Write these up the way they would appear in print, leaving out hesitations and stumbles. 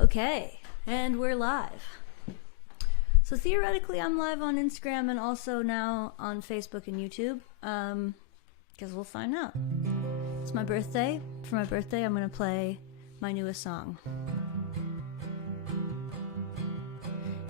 Okay, and we're live. So theoretically, I'm live on Instagram and also now on Facebook and YouTube. Because we'll find out. It's my birthday. For my birthday, I'm gonna play my newest song.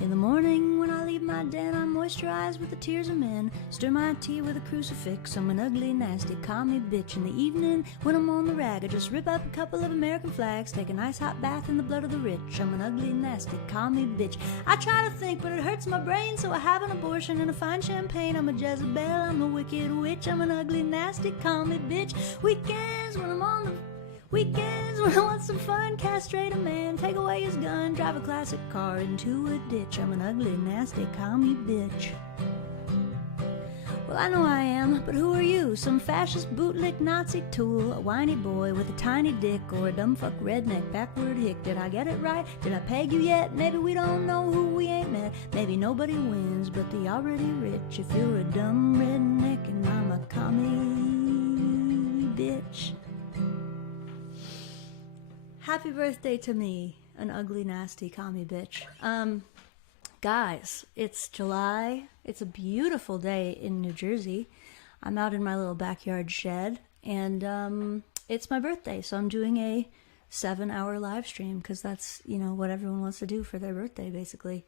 In the morning when I leave my den, I'm moisturized with the tears of men. Stir my tea with a crucifix. I'm an ugly, nasty, call me bitch. In the evening when I'm on the rag, I just rip up a couple of American flags. Take a nice hot bath in the blood of the rich. I'm an ugly, nasty, call me bitch. I try to think, but it hurts my brain, so I have an abortion and a fine champagne. I'm a Jezebel, I'm a wicked witch. I'm an ugly, nasty, call me bitch. Weekends when I'm on the Weekends when I want some fun, castrate a man, take away his gun, drive a classic car into a ditch. I'm an ugly, nasty, call me bitch. Well, I know I am, but who are you? Some fascist bootlick Nazi tool, a whiny boy with a tiny dick, or a dumb fuck redneck backward hick? Did I get it right? Did I peg you yet? Maybe we don't know who we ain't met. Maybe nobody wins but the already rich. If you're a dumb redneck and I'm a commie bitch. Happy birthday to me, an ugly, nasty commie bitch. Guys, it's July. It's a beautiful day in New Jersey. I'm out in my little backyard shed, and it's my birthday, so I'm doing a 7-hour live stream because that's, you know, what everyone wants to do for their birthday, basically.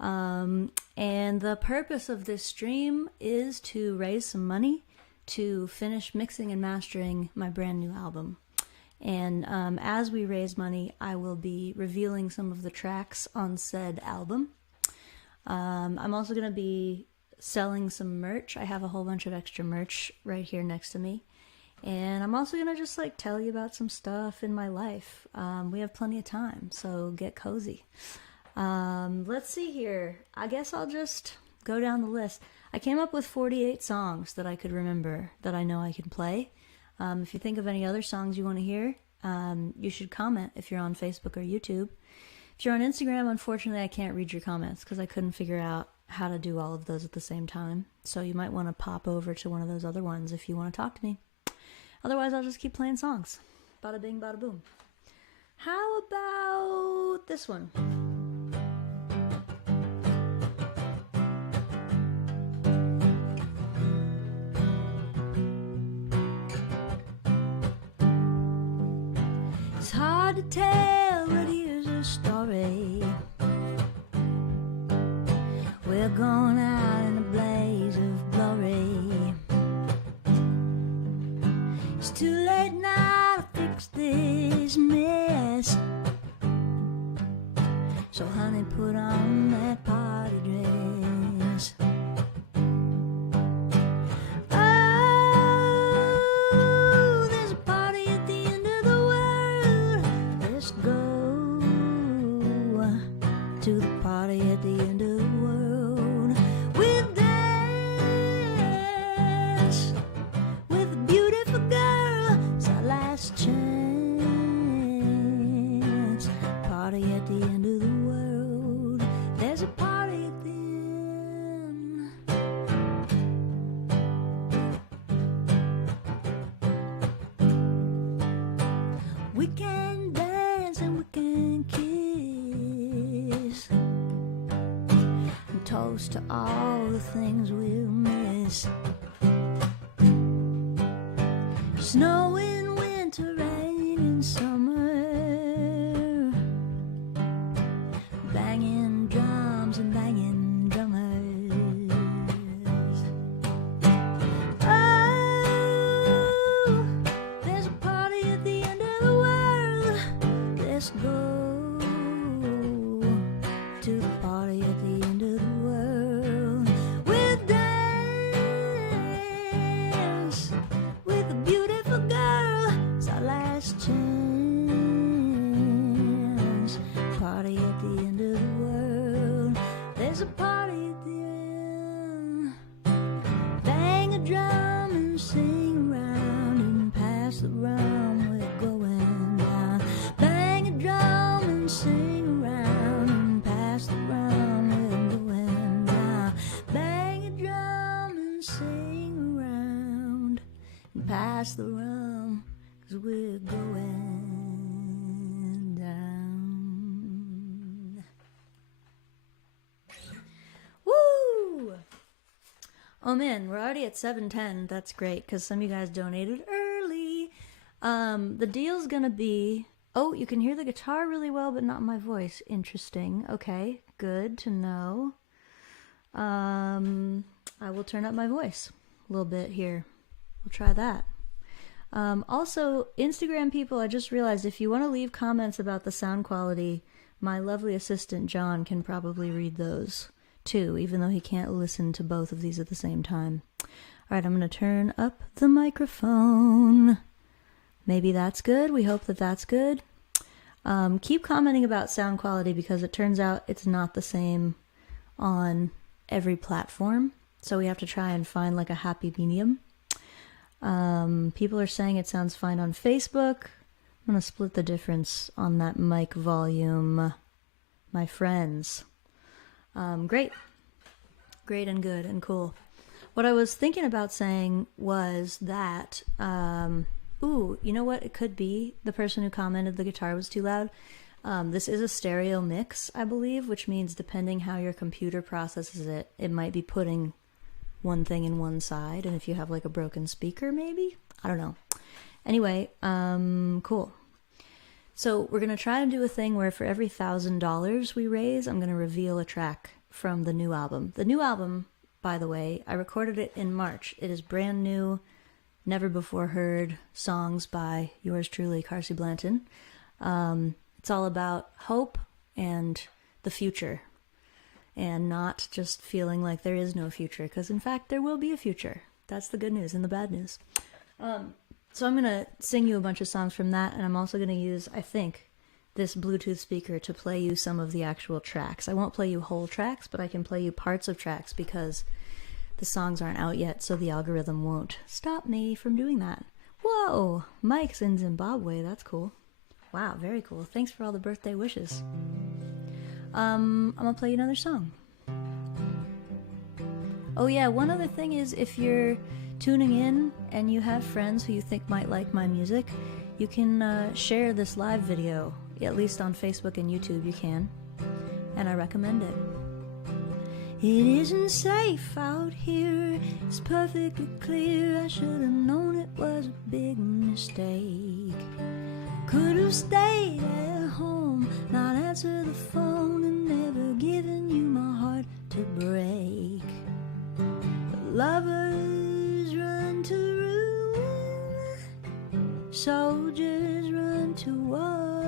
And the purpose of this stream is to raise some money to finish mixing and mastering my brand new album. And as we raise money, I will be revealing some of the tracks on said album. I'm also going to be selling some merch. I have a whole bunch of extra merch right here next to me. And I'm also going to just like tell you about some stuff in my life. We have plenty of time, so get cozy. Let's see here. I guess I'll just go down the list. I came up with 48 songs that I could remember that I know I can play. If you think of any other songs you want to hear, you should comment if you're on Facebook or YouTube. If you're on Instagram, unfortunately, I can't read your comments because I couldn't figure out how to do all of those at the same time. So you might want to pop over to one of those other ones if you want to talk to me. Otherwise, I'll just keep playing songs. Bada bing, bada boom. How about this one? It's hard to tell, but here's a story. We're going out in a blaze of glory. It's too late now to fix this mess. So honey, put on that party dress. To the party at the end of the world. We'll dance with a beautiful girl. It's our last chance. Party at the end of the world. There's a party at the end. We can dance and we can kiss. Toast to all the things we'll miss. Snow in winter, rain in summer. Banging drums and banging drummers. Oh, there's a party at the end of the world. Let's go to the party at the end of the world. We'll dance with a beautiful girl. It's our last chance. Party at the end of the world. There's a party at the end. Bang a drum and sing around and pass the rum. We're going down. Bang a drum and sing around and pass the rum. We're going down. Bang a drum and sing around and pass the rum, 'cause we're going down. Oh man, we're already at 7:10. That's great because some of you guys donated early. The deal's gonna be... Oh, you can hear the guitar really well, but not my voice. Interesting. Okay, good to know. I will turn up my voice a little bit here. We'll try that. Also, Instagram people, I just realized if you want to leave comments about the sound quality, my lovely assistant John can probably read those too, even though he can't listen to both of these at the same time. Alright, I'm going to turn up the microphone. Maybe that's good. We hope that that's good. Keep commenting about sound quality because it turns out it's not the same on every platform. So we have to try and find like a happy medium. People are saying it sounds fine on Facebook. I'm going to split the difference on that mic volume, my friends. Great. Great and good and cool. What I was thinking about saying was that... Ooh, you know what it could be? The person who commented the guitar was too loud. This is a stereo mix, I believe, which means depending how your computer processes it, it might be putting one thing in one side, and if you have like a broken speaker, maybe? I don't know. Anyway, cool. So we're going to try and do a thing where for every $1,000 we raise, I'm going to reveal a track from the new album. The new album, by the way, I recorded it in March. It is brand new, never before heard songs by yours truly, Carsie Blanton. It's all about hope and the future, and not just feeling like there is no future, because in fact there will be a future. That's the good news and the bad news. So I'm going to sing you a bunch of songs from that, and I'm also going to use, I think, this Bluetooth speaker to play you some of the actual tracks. I won't play you whole tracks, but I can play you parts of tracks because the songs aren't out yet, so the algorithm won't stop me from doing that. Whoa! Mike's in Zimbabwe. That's cool. Wow, very cool. Thanks for all the birthday wishes. I'm gonna play you another song. Oh yeah, one other thing is if you're tuning in and you have friends who you think might like my music, you can share this live video. At least on Facebook and YouTube you can. And I recommend it. It isn't safe out here, it's perfectly clear. I should have known it was a big mistake. Could have stayed at home, not answered the phone, and never given you my heart to break. But lovers run to ruin, soldiers run to war.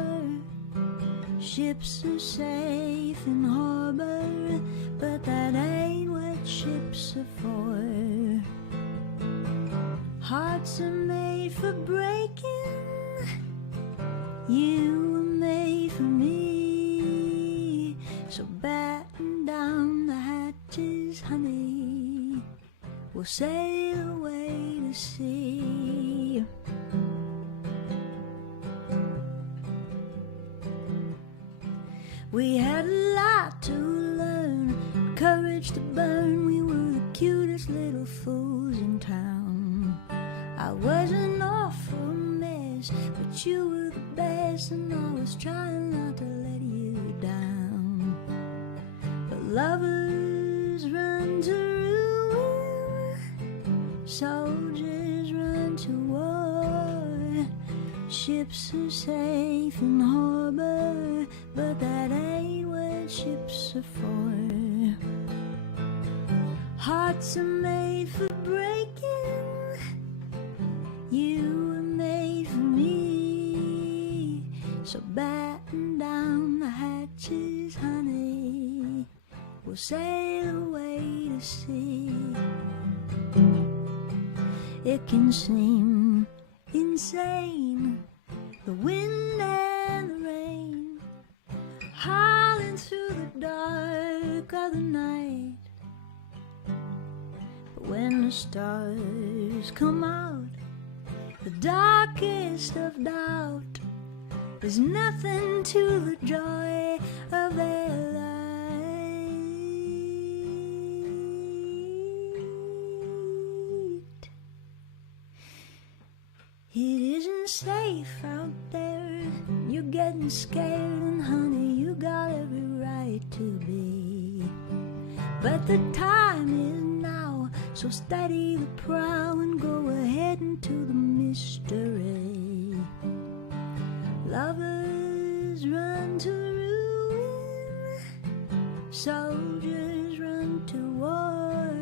Ships are safe in harbor, but that ain't what ships are for. Hearts are made for breaking. You were made for me. So batten down the hatches, honey. We'll sail away to sea. We had a lot to learn, courage to burn. We were the cutest little fools in town. I was an awful mess, but you were the best, and I was trying not to let you down. But lovers run to ruin, soldiers run to war. Ships are safe in harbor, but that ain't what ships are for. Hearts are made for breaking. You were made for me. So batten down the hatches, honey. We'll sail away to sea. It can seem insane, the wind and the rain, howling through the dark of the night. But when the stars come out, the darkest of doubt, there's nothing to the joy of their light. It isn't safe out there, you're getting scared, and honey, you got every right to be. But the time is now, So steady the prow and go ahead into the mystery. Lovers run to ruin, soldiers run to war.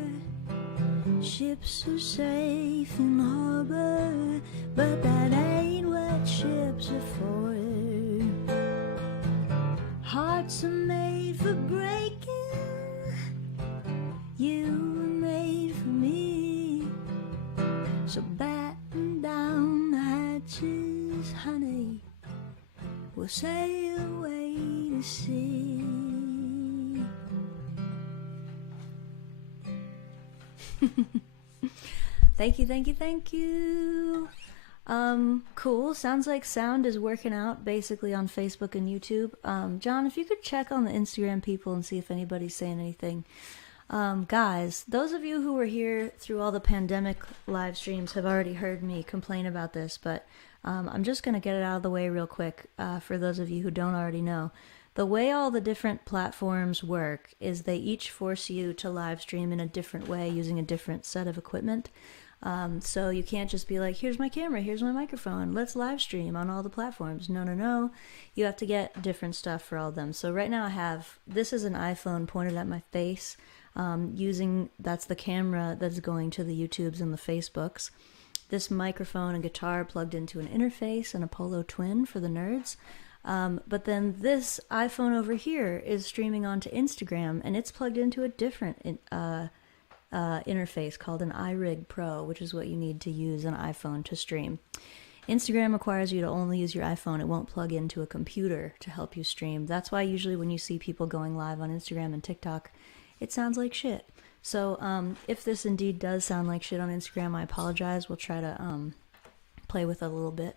Ships are safe in harbor, but that ain't what ships are for. Hearts are made for breaking, you were made for me. So batten down the hatches, honey, we'll sail away to sea. Thank you, thank you, thank you. Cool. Sounds like sound is working out basically on Facebook and YouTube. John, if you could check on the Instagram people and see if anybody's saying anything. Guys, those of you who were here through all the pandemic live streams have already heard me complain about this, but I'm just going to get it out of the way real quick for those of you who don't already know. The way all the different platforms work is they each force you to live stream in a different way using a different set of equipment. So you can't just be like, here's my camera, here's my microphone, let's live stream on all the platforms. No, no, no. You have to get different stuff for all of them. So right now I have, this is an iPhone pointed at my face, that's the camera that's going to the YouTubes and the Facebooks. This microphone and guitar plugged into an interface and a Polo Twin for the nerds. But then this iPhone over here is streaming onto Instagram, and it's plugged into a different interface called an iRig Pro, which is what you need to use an iPhone to stream. Instagram requires you to only use your iPhone. It won't plug into a computer to help you stream. That's why usually when you see people going live on Instagram and TikTok, it sounds like shit. So if this indeed does sound like shit on Instagram, I apologize. We'll try to play with it a little bit.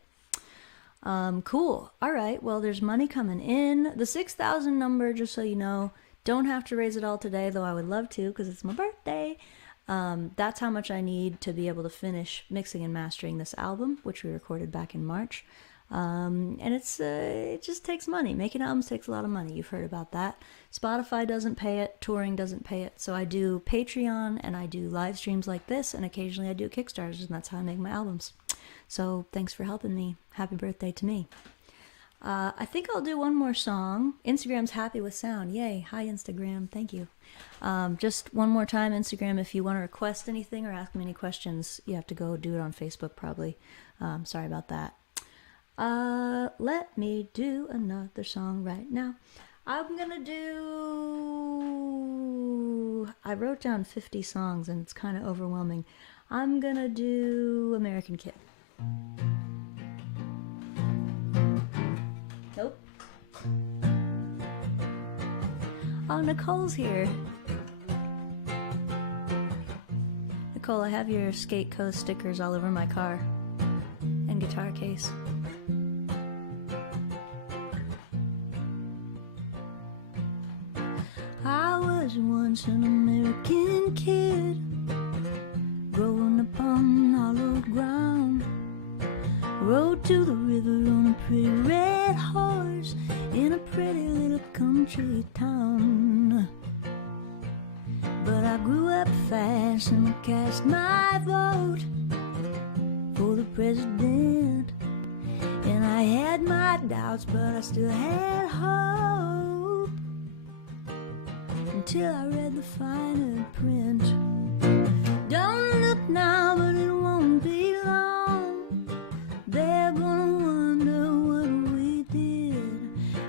Cool. All right. Well, there's money coming in. The 6,000 number, just so you know, don't have to raise it all today, though I would love to because it's my birthday. That's how much I need to be able to finish mixing and mastering this album, which we recorded back in March. And it just takes money. Making albums takes a lot of money. You've heard about that. Spotify doesn't pay it. Touring doesn't pay it. So I do Patreon and I do live streams like this, and occasionally I do Kickstarters, and that's how I make my albums. So thanks for helping me. Happy birthday to me. I think I'll do one more song. Instagram's happy with sound. Yay. Hi, Instagram. Thank you. Just one more time, Instagram, if you want to request anything or ask me any questions, you have to go do it on Facebook probably. Sorry about that. Let me do another song right now. I'm gonna do... I wrote down 50 songs and it's kind of overwhelming. I'm gonna do American Kid. Nope. Oh, Nicole's here. Nicole, I have your Skate Coast stickers all over my car and guitar case. I was once an American kid, growing up on hollowed ground. Rode to the river on a pretty red horse in a pretty little country town. But I grew up fast and cast my vote for the president. And I had my doubts, but I still had hope until I read the finer print. Don't look now, but it won't be long. They're gonna wonder what we did,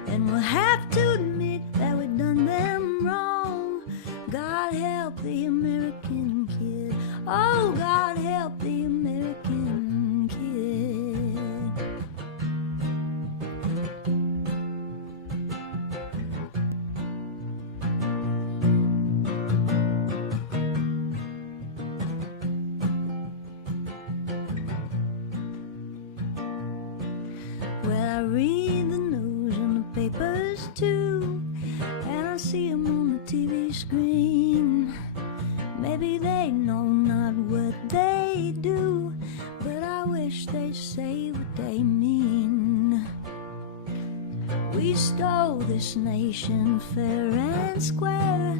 and we'll have to admit that we done them wrong. God help the American kid. Oh, God help the American kid. Well, I read the news in the papers too, and I see them on the TV screen. Maybe they know not what they do, but I wish they'd say what they mean. We stole this nation fair and square,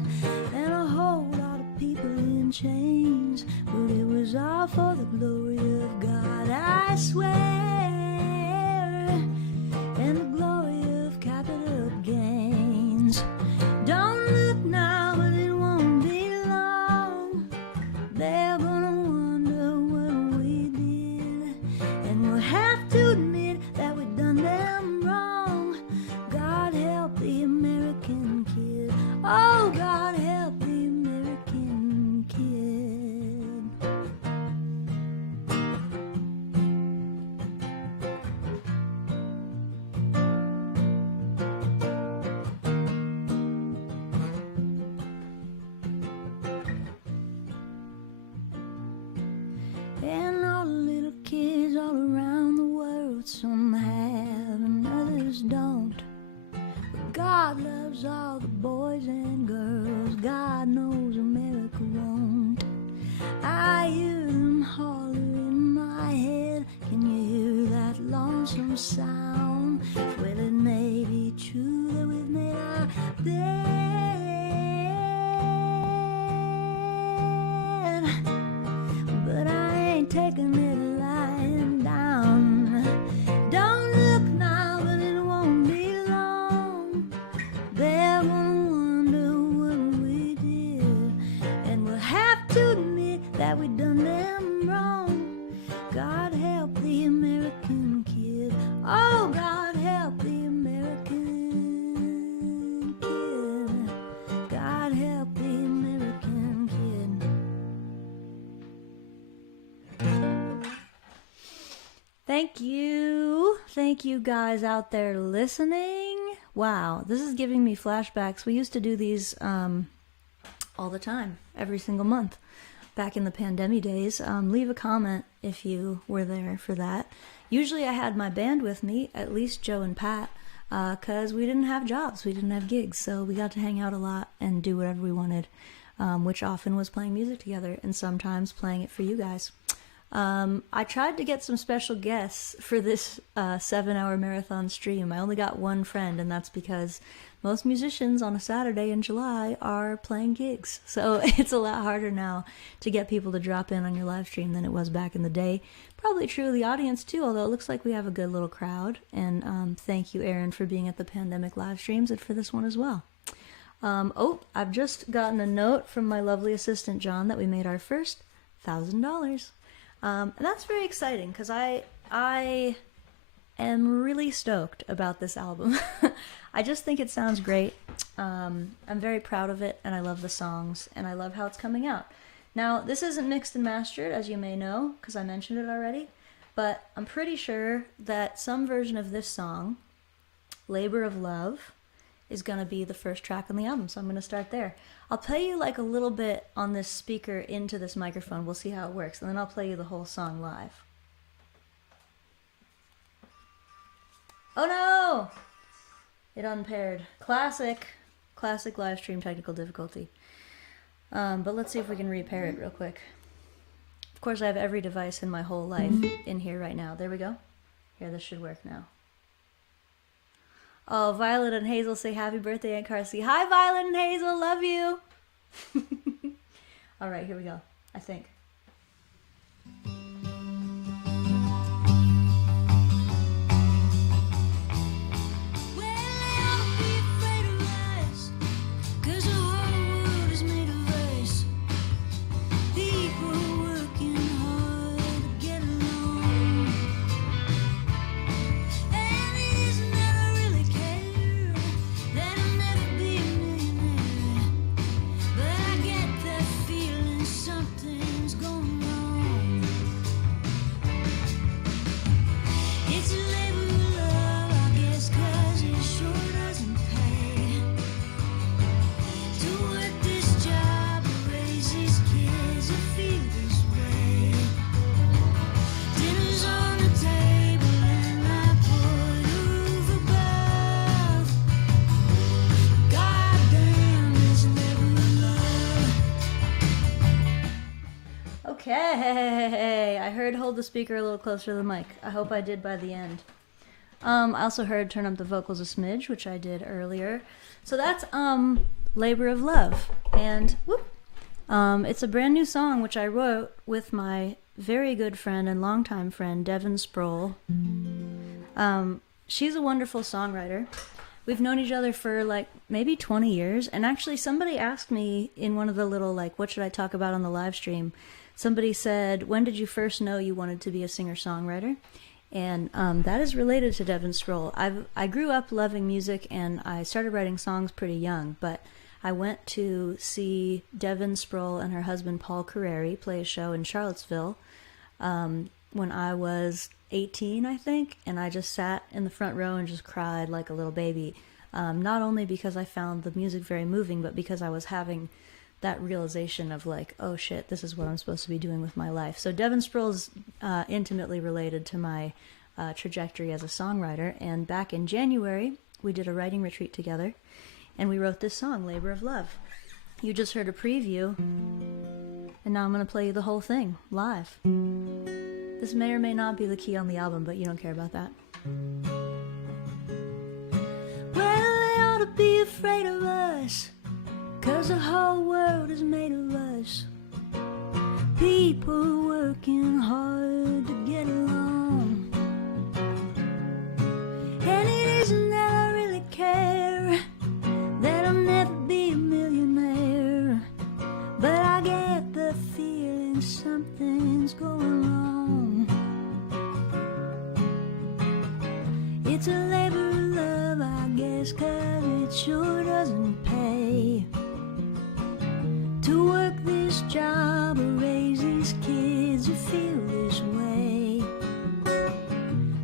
and a whole lot of people in chains. gains, but it was all for the glory of God, I swear, and the glory of capital gains. Don't look now, but it won't be long. They're gonna wonder what we did, and we'll have to admit that we done them wrong. God help the American kid. Oh, God help the American kid. And all the little kids all around the world, some have and others don't. But God loves all the boys and girls. God knows America won't. I hear them holler in my head. Can you hear that lonesome sound? Well, it may be true that we've made our bed, but I ain't taking it lying down. Don't look now, but it won't be long. They're gonna wonder what we did, and we'll have to admit that we done them wrong. God help the American kid. Oh, God help the American kid. God help the American kid. Thank you. Thank you guys out there listening. Wow, this is giving me flashbacks. We used to do these all the time, every single month, back in the pandemic days. Leave a comment if you were there for that. Usually I had my band with me, at least Joe and Pat, because we didn't have jobs, we didn't have gigs, so we got to hang out a lot and do whatever we wanted, which often was playing music together and sometimes playing it for you guys. I tried to get some special guests for this 7-hour marathon stream. I only got one friend, and that's because most musicians on a Saturday in July are playing gigs. So it's a lot harder now to get people to drop in on your live stream than it was back in the day. Probably true of the audience too, although it looks like we have a good little crowd. And thank you, Aaron, for being at the pandemic live streams and for this one as well. Oh, I've just gotten a note from my lovely assistant, John, that we made our first $1,000. And that's very exciting because I am really stoked about this album. I just think it sounds great. I'm very proud of it, and I love the songs, and I love how it's coming out. Now, this isn't mixed and mastered, as you may know, because I mentioned it already, but I'm pretty sure that some version of this song, Labor of Love, is going to be the first track on the album, so I'm going to start there. I'll play you like a little bit on this speaker into this microphone. We'll see how it works, and then I'll play you the whole song live. Oh no! It unpaired. Classic live stream technical difficulty. But let's see if we can repair it real quick. Of course, I have every device in my whole life in here right now. There we go. Here, this should work now. Oh, Violet and Hazel say happy birthday, Aunt Carsie. Hi, Violet and Hazel. Love you. All right, here we go. I think. Okay, I heard hold the speaker a little closer to the mic. I hope I did by the end. I also heard turn up the vocals a smidge, which I did earlier. So that's Labor of Love. And whoop, It's a brand new song which I wrote with my very good friend and longtime friend, Devin Sproul. She's a wonderful songwriter. We've known each other for like maybe 20 years. And actually somebody asked me in one of the little like, what should I talk about on the live stream? Somebody said, when did you first know you wanted to be a singer-songwriter? And that is related to Devin Sproul. I grew up loving music and I started writing songs pretty young, but I went to see Devin Sproul and her husband Paul Carreri play a show in Charlottesville when I was 18, I think, and I just sat in the front row and just cried like a little baby. Not only because I found the music very moving, but because I was having that realization of like, oh shit, this is what I'm supposed to be doing with my life. So Devin Sproul's intimately related to my trajectory as a songwriter, and back in January we did a writing retreat together and we wrote this song, Labor of Love. You just heard a preview and now I'm going to play you the whole thing live. This may or may not be the key on the album, but you don't care about that. Well, they ought to be afraid of us, 'cause the whole world is made of us. People working hard to get along. And it isn't that I really care that I'll never be a millionaire, but I get the feeling something's going wrong. It's a labor of love, I guess, 'cause it sure doesn't pay to work this job or raise these kids who feel this way.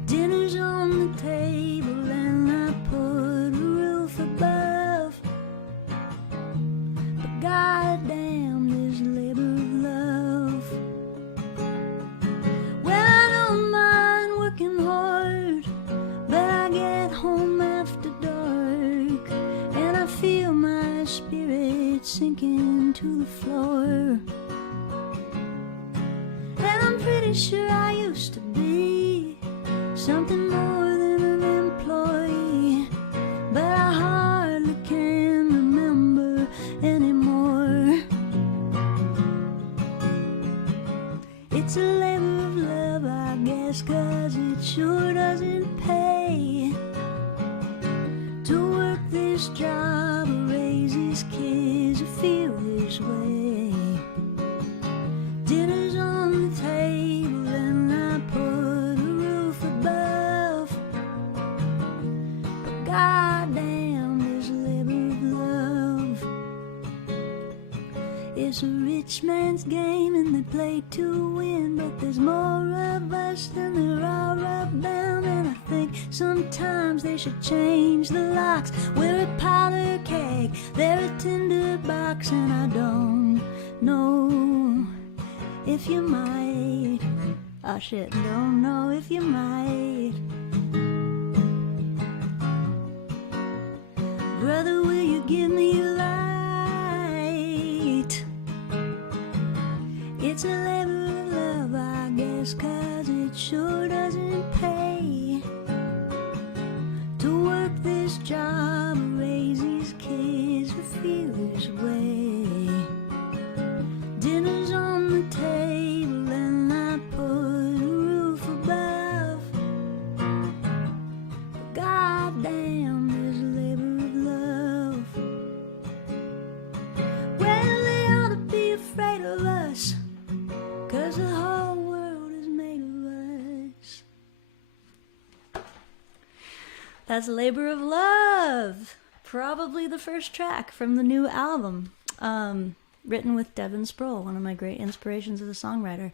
Dinner's on the table and I put a roof above, but goddamn this labor of love. Well, I don't mind working hard, but I get home after dark and I feel my spirit sinking to the floor. And I'm pretty sure I used to be something more than an employee, but I hardly can remember anymore. It's a labor of love, I guess, 'cause it sure doesn't pay to work this job or raise these kids who feel this way. Dinner's on the table and I put a roof above, but goddamn this labor of love. It's a rich man's game and they play to win, but there's more of us than there are of them. And I think sometimes they should change the locks. We're a powder keg, they're a tinder box, and I don't know if you might. Oh shit, don't know if you might. Brother, will you give me a light? It's a labor of love, I guess, 'cause it sure doesn't pay to work this job and raise these kids who feel this way. Dinner's on the table and I put a roof above, but goddamn this labor of love. Well, they ought to be afraid of us, 'cause the whole world is made of us. That's Labor of Love, probably the first track from the new album, written with Devin Sproul, one of my great inspirations as a songwriter.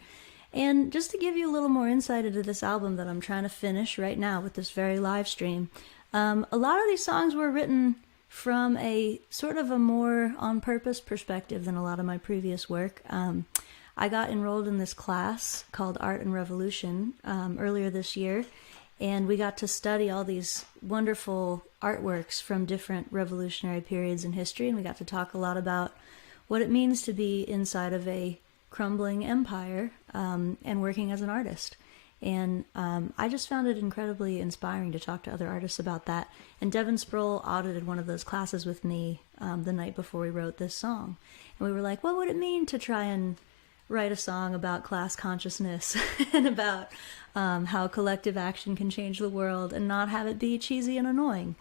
And just to give you a little more insight into this album that I'm trying to finish right now with this very live stream, a lot of these songs were written from a sort of a more on-purpose perspective than a lot of my previous work. I got enrolled in this class called Art and Revolution earlier this year, and we got to study all these wonderful artworks from different revolutionary periods in history, and we got to talk a lot about what it means to be inside of a crumbling empire and working as an artist. And I just found it incredibly inspiring to talk to other artists about that. And Devin Sproul audited one of those classes with me the night before we wrote this song. And we were like, what would it mean to try and write a song about class consciousness and about how collective action can change the world and not have it be cheesy and annoying.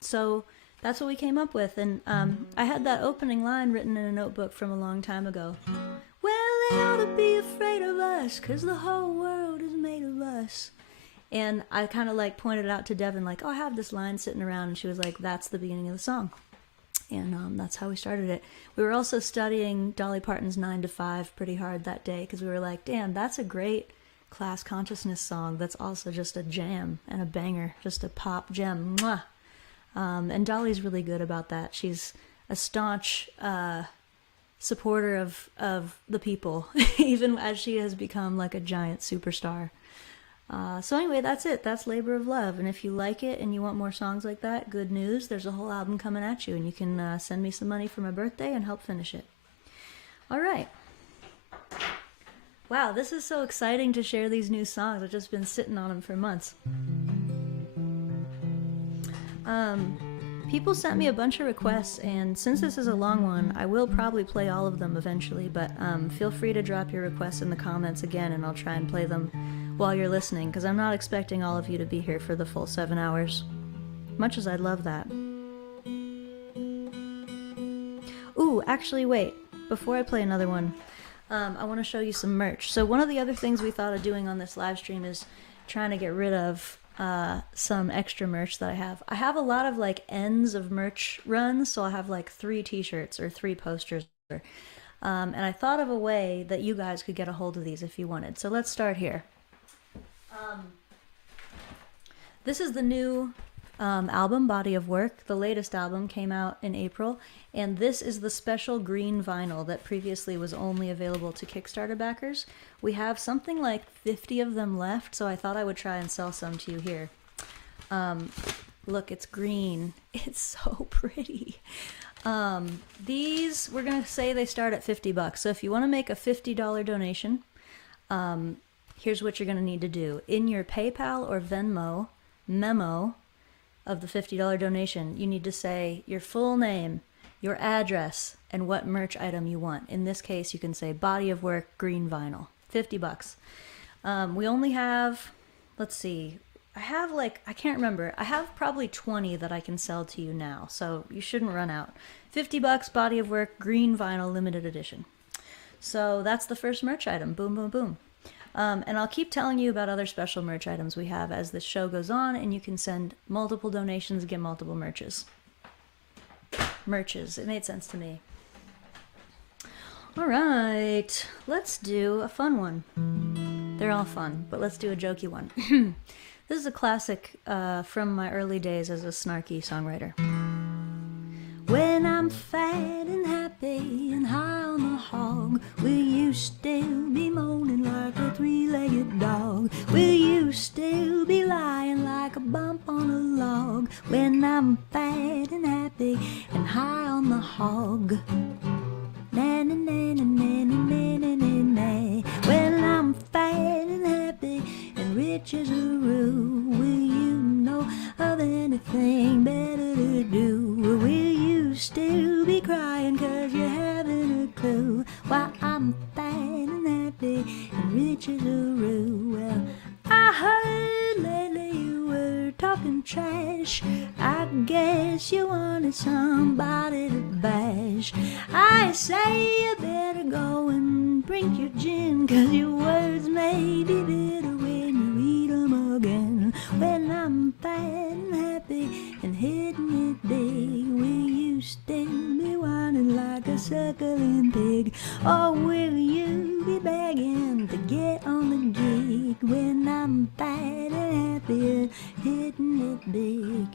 So that's what we came up with. And I had that opening line written in a notebook from a long time ago. Well, they ought to be afraid of us, 'cause the whole world is made of us. And I kind of like pointed out to Devin, like, oh, I have this line sitting around. And she was like, that's the beginning of the song. And that's how we started it. We were also studying Dolly Parton's 9 to 5 pretty hard that day, because we were like, damn, that's a great class consciousness song that's also just a jam and a banger, just a pop gem. Mwah! And Dolly's really good about that. She's a staunch supporter of the people, even as she has become like a giant superstar. So anyway, that's it. That's Labor of Love. And if you like it and you want more songs like that, good news. There's a whole album coming at you, and you can send me some money for my birthday and help finish it. All right. Wow, this is so exciting to share these new songs. I've just been sitting on them for months. People sent me a bunch of requests, and since this is a long one, I will probably play all of them eventually, but feel free to drop your requests in the comments again, and I'll try and play them while you're listening, because I'm not expecting all of you to be here for the full 7 hours, much as I'd love that. Ooh, actually, wait, before I play another one, I want to show you some merch. So one of the other things we thought of doing on this live stream is trying to get rid of some extra merch that I have. I have a lot of like ends of merch runs, so I have like 3 t-shirts or 3 posters. And I thought of a way that you guys could get a hold of these if you wanted. So let's start here. This is the new album, Body of Work. The latest album came out in April, and this is the special green vinyl that previously was only available to Kickstarter backers. We have something like 50 of them left, so I thought I would try and sell some to you here. Look, it's green. It's so pretty. These, we're going to say they start at $50. So if you want to make a $50 donation, here's what you're going to need to do. In your PayPal or Venmo memo of the $50 donation, you need to say your full name, your address, and what merch item you want. In this case, you can say Body of Work green vinyl. $50. We only have, let's see, I have like, I can't remember. I have probably 20 that I can sell to you now, so you shouldn't run out. $50, Body of Work, green vinyl, limited edition. So that's the first merch item. Boom, boom, boom. And I'll keep telling you about other special merch items we have as the show goes on, and you can send multiple donations and get multiple merches. Merches. It made sense to me. All right, let's do a fun one. They're all fun, but let's do a jokey one. This is a classic from my early days as a snarky songwriter. When I'm fat and happy and high on the hog, will you still be moaning like a 3-legged dog? Will you still be lying like a bump on a log? When I'm fat and happy and high on the hog. Na na na na na na na na na. When I'm fat and happy and rich as a rue, will you know of anything better to do? Or will you still be crying 'cause you haven't a clue? Why I'm fat and happy and rich as a rue. Well, I heard lately you were talking trash. I guess you wanted somebody to bash. I say you better go and drink your gin, 'cause your words may be bitter when you eat 'em again. When I'm fat and happy and hitting it big, will you still be whining like a suckling pig? Or will you be begging to get on the jig? When I'm fat and happy and hitting it big.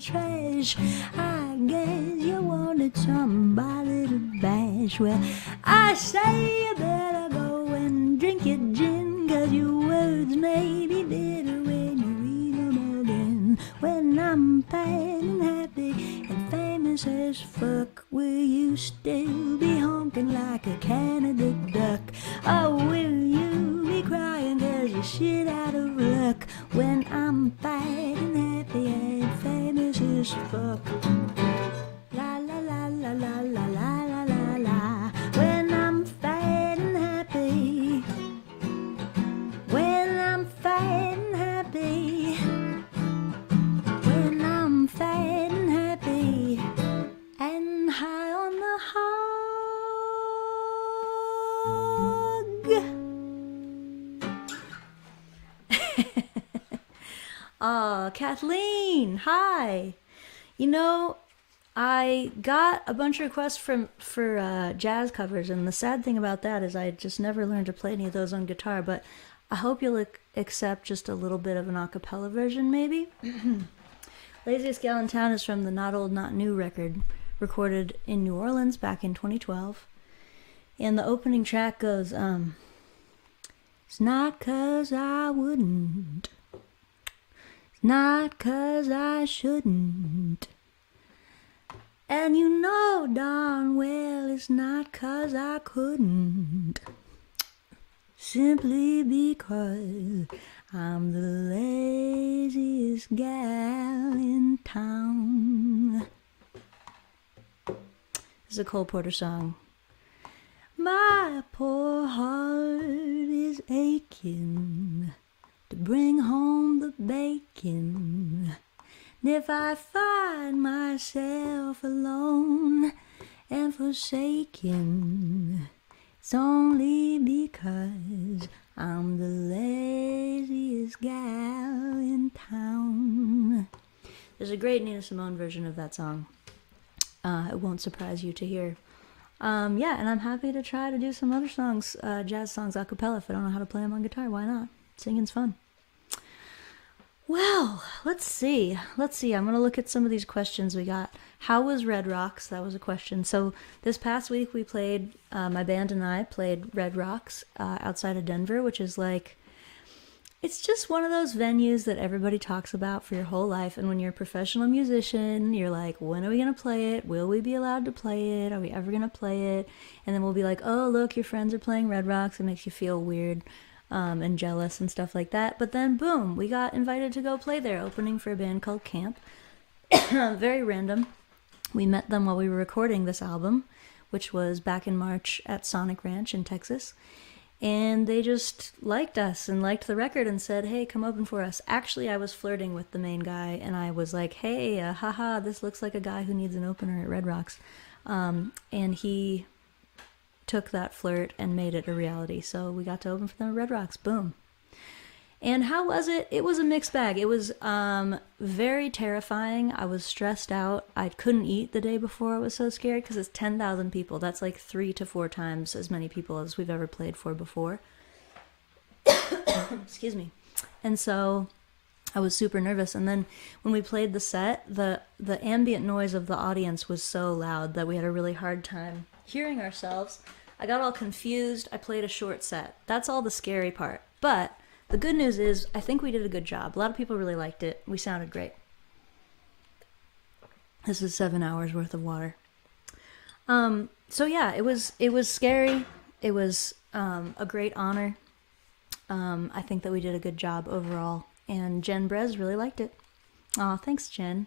Trash. I guess you wanted somebody to bash. Well, I say you better go and drink your gin, 'cause your words may be bitter when you When I'm fat and happy and famous as fuck, will you still be honking like a Canada duck? Oh, will you be crying 'cause you're shit out of luck? When I'm fat and happy and famous as fuck. La la la la la la la la la la. When I'm fat and happy. When I'm fat and happy. When I'm fat and happy. And high on the hog. Oh, Kathleen, hi. You know, I got a bunch of requests for jazz covers, and the sad thing about that is I just never learned to play any of those on guitar, but I hope you'll accept just a little bit of an a cappella version, maybe. Laziest Gal in Town is from the Not Old, Not New record, recorded in New Orleans back in 2012. And the opening track goes, it's not 'cause I wouldn't, it's not 'cause I shouldn't, and you know darn well it's not 'cause I couldn't, simply because I'm the laziest gal in town. This is a Cole Porter song. My poor heart is aching to bring home the bacon. And if I find myself alone and forsaken, it's only because I'm the laziest gal in town. There's a great Nina Simone version of that song. It won't surprise you to hear. Yeah, and I'm happy to try to do some other songs, jazz songs a cappella if I don't know how to play them on guitar. Why not? Singing's fun. Well, let's see. I'm going to look at some of these questions we got. How was Red Rocks? That was a question. So this past week we played, my band and I played Red Rocks outside of Denver, which is like, it's just one of those venues that everybody talks about for your whole life. And when you're a professional musician, you're like, when are we going to play it? Will we be allowed to play it? Are we ever going to play it? And then we'll be like, oh, look, your friends are playing Red Rocks. It makes you feel weird and jealous and stuff like that. But then, boom, we got invited to go play there, opening for a band called Camp. Very random. We met them while we were recording this album, which was back in March at Sonic Ranch in Texas. And they just liked us and liked the record and said, hey, come open for us. Actually, I was flirting with the main guy, and I was like, hey, haha, this looks like a guy who needs an opener at Red Rocks. And he took that flirt and made it a reality. So we got to open for them at Red Rocks. Boom. And how was it? It was a mixed bag. It was very terrifying. I was stressed out. I couldn't eat the day before. I was so scared because it's 10,000 people. That's like 3 to 4 times as many people as we've ever played for before. Excuse me. And so I was super nervous. And then when we played the set, the ambient noise of the audience was so loud that we had a really hard time hearing ourselves. I got all confused. I played a short set. That's all the scary part. But the good news is, I think we did a good job. A lot of people really liked it. We sounded great. This is 7 hours worth of water. So yeah, it was scary. It was a great honor. I think that we did a good job overall. And Jen Brez really liked it. Aw, thanks, Jen.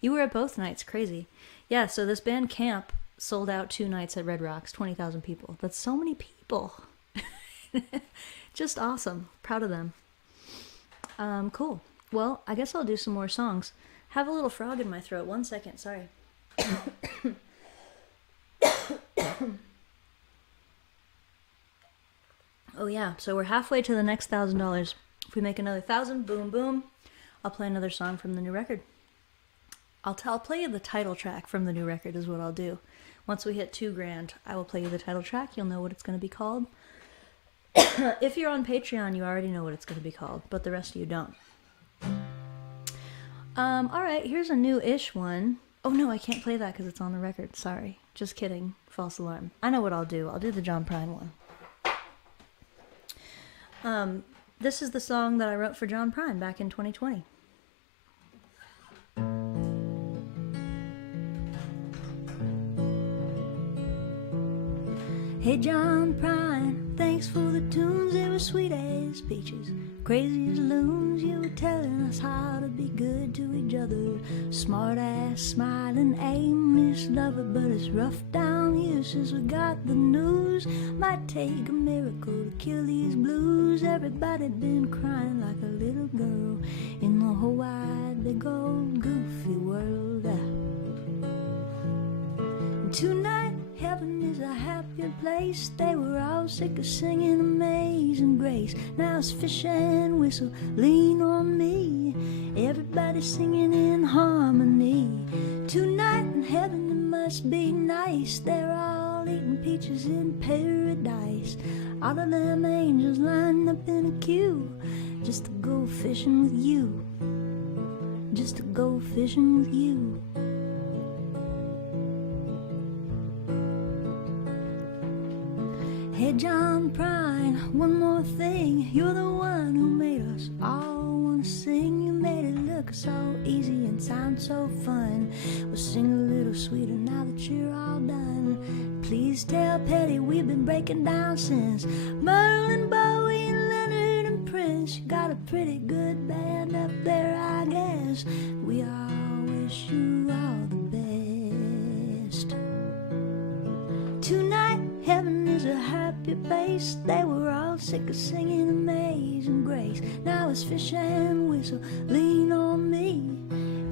You were at both nights. Crazy. Yeah, so this band Camp sold out 2 nights at Red Rocks. 20,000 people. That's so many people. Just awesome. Proud of them. Cool. Well, I guess I'll do some more songs. Have a little frog in my throat. 1 second. Sorry. Oh yeah. So we're halfway to the next $1,000. If we make another 1,000, boom, boom, I'll play another song from the new record. I'll play you the title track from the new record is what I'll do. Once we hit $2,000, I will play you the title track. You'll know what it's going to be called. If you're on Patreon, you already know what it's going to be called, but the rest of you don't. Alright, here's a new-ish one. Oh no, I can't play that because it's on the record. Sorry. Just kidding. False alarm. I know what I'll do. I'll do the John Prine one. This is the song that I wrote for John Prine back in 2020. Hey John Prine, thanks for the tunes, they were sweet as peaches, crazy as loons. You were telling us how to be good to each other, smart ass, smiling, aimless lover. But it's rough down here since we got the news. Might take a miracle to kill these blues. Everybody been crying like a little girl in the whole wide big old goofy world. Tonight heaven is a happier place. They were all sick of singing Amazing Grace. Now it's fish and whistle, lean on me. Everybody singing in harmony. Tonight in heaven it must be nice. They're all eating peaches in paradise. All of them angels lined up in a queue just to go fishing with you. Just to go fishing with you. Hey John Prine, one more thing. You're the one who made us all want to sing. You made it look so easy and sound so fun. Well, sing a little sweeter now that you're all done. Please tell Petty we've been breaking down since Merlin, Bowie, and Leonard and Prince. You got a pretty good band up there, I guess. We all wish you all the best. Tonight heaven is a happy place. They were all sick of singing Amazing Grace. Now it's fish and whistle, lean on me.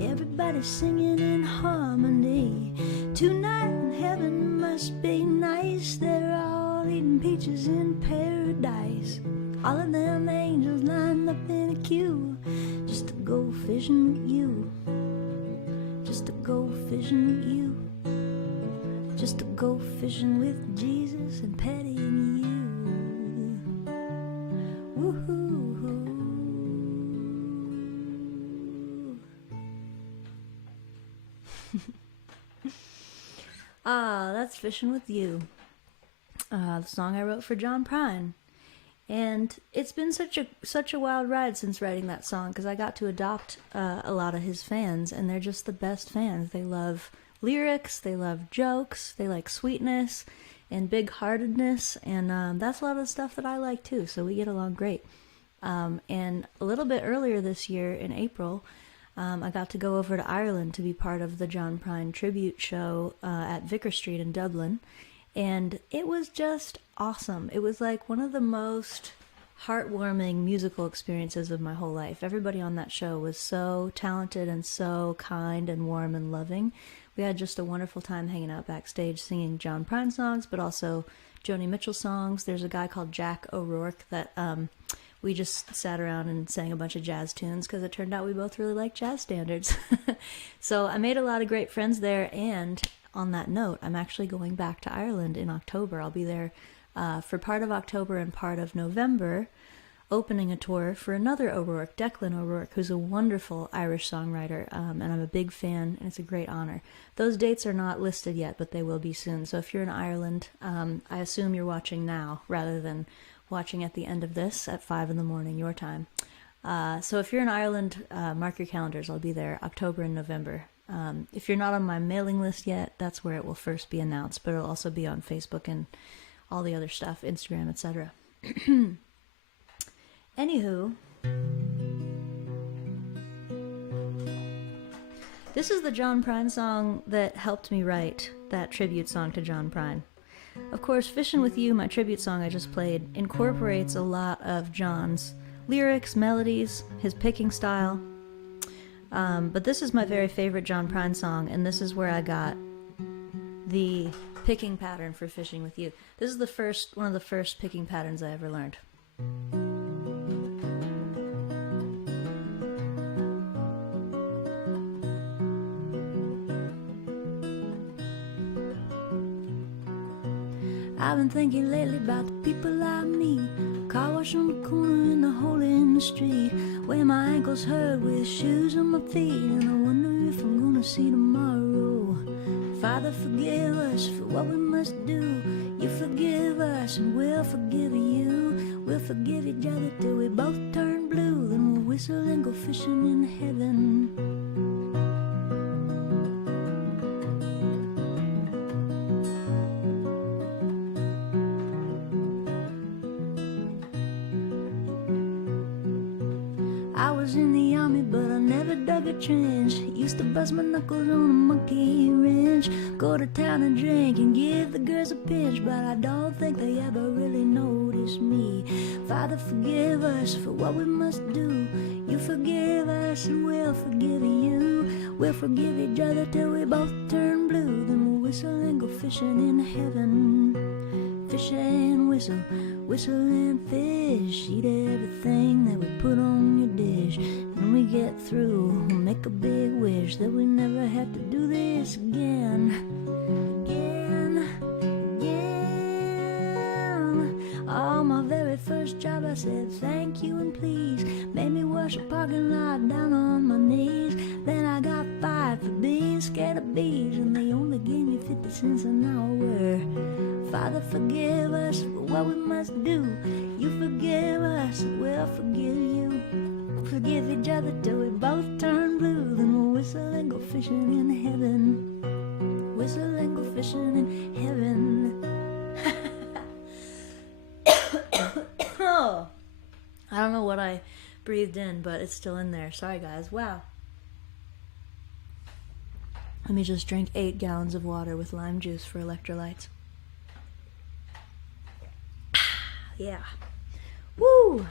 Everybody singing in harmony. Tonight in heaven must be nice. They're all eating peaches in paradise. All of them angels lined up in a queue just to go fishing with you. Just to go fishing with you. Just to go fishing with Jesus and Petty and you. Woohoo! That's Fishing with You. The song I wrote for John Prine. And it's been such a wild ride since writing that song, because I got to adopt a lot of his fans, and they're just the best fans. They love lyrics, they love jokes, they like sweetness and big-heartedness, and that's a lot of the stuff that I like too, so we get along great. And a little bit earlier this year, in April, I got to go over to Ireland to be part of the John Prine tribute show at Vicar Street in Dublin, and it was just awesome. It was like one of the most heartwarming musical experiences of my whole life. Everybody on that show was so talented and so kind and warm and loving. We had just a wonderful time hanging out backstage singing John Prine songs, but also Joni Mitchell songs. There's a guy called Jack O'Rourke that we just sat around and sang a bunch of jazz tunes because it turned out we both really like jazz standards. So I made a lot of great friends there, and on that note, I'm actually going back to Ireland in October. I'll be there for part of October and part of November, opening a tour for another O'Rourke, Declan O'Rourke, who's a wonderful Irish songwriter, and I'm a big fan, and it's a great honor. Those dates are not listed yet, but they will be soon. So if you're in Ireland, I assume you're watching now rather than watching at the end of this at 5 in the morning your time. So if you're in Ireland, mark your calendars. I'll be there October and November. If you're not on my mailing list yet, that's where it will first be announced, but it'll also be on Facebook and all the other stuff, Instagram, etc. Anywho, this is the John Prine song that helped me write that tribute song to John Prine. Of course, Fishin' With You, my tribute song I just played, incorporates a lot of John's lyrics, melodies, his picking style. But this is my very favorite John Prine song, and this is where I got the picking pattern for Fishing With You. This is one of the first picking patterns I ever learned. I've been thinking lately about the people I meet. Car wash on the corner and the hole in the street, where my ankles hurt with shoes on my feet, and I wonder if I'm gonna see tomorrow. Father, forgive us for what we must do. You forgive us and we'll forgive you. We'll forgive each other till we both turn blue. Then we'll whistle and go fishing in heaven. was in the army, but I never dug a trench. Used to bust my knuckles on a monkey wrench. Go to town and drink and give the girls a pinch, but I don't think they ever really noticed me. Father, forgive us for what we must do. You forgive us and we'll forgive you. We'll forgive each other till we both turn blue. Then we'll whistle and go fishing in heaven. Fish and whistle, whistle and fish. Eat everything that we put on your dish. When we get through, we'll make a big wish that we never have to do this again. Oh, my very first job I said thank you and please. Made me wash a parking lot down on my knees. Then I got fired for being scared of bees, and they only gave me 50 cents an hour. Father, forgive us for what we must do. You forgive us, we'll forgive you. Forgive each other till we both turn blue. Then we'll whistle and go fishing in heaven. Whistle and go fishing in heaven. Oh, I don't know what I breathed in, but it's still in there. Sorry, guys. Wow. Let me just drink 8 gallons of water with lime juice for electrolytes. Yeah. Woo!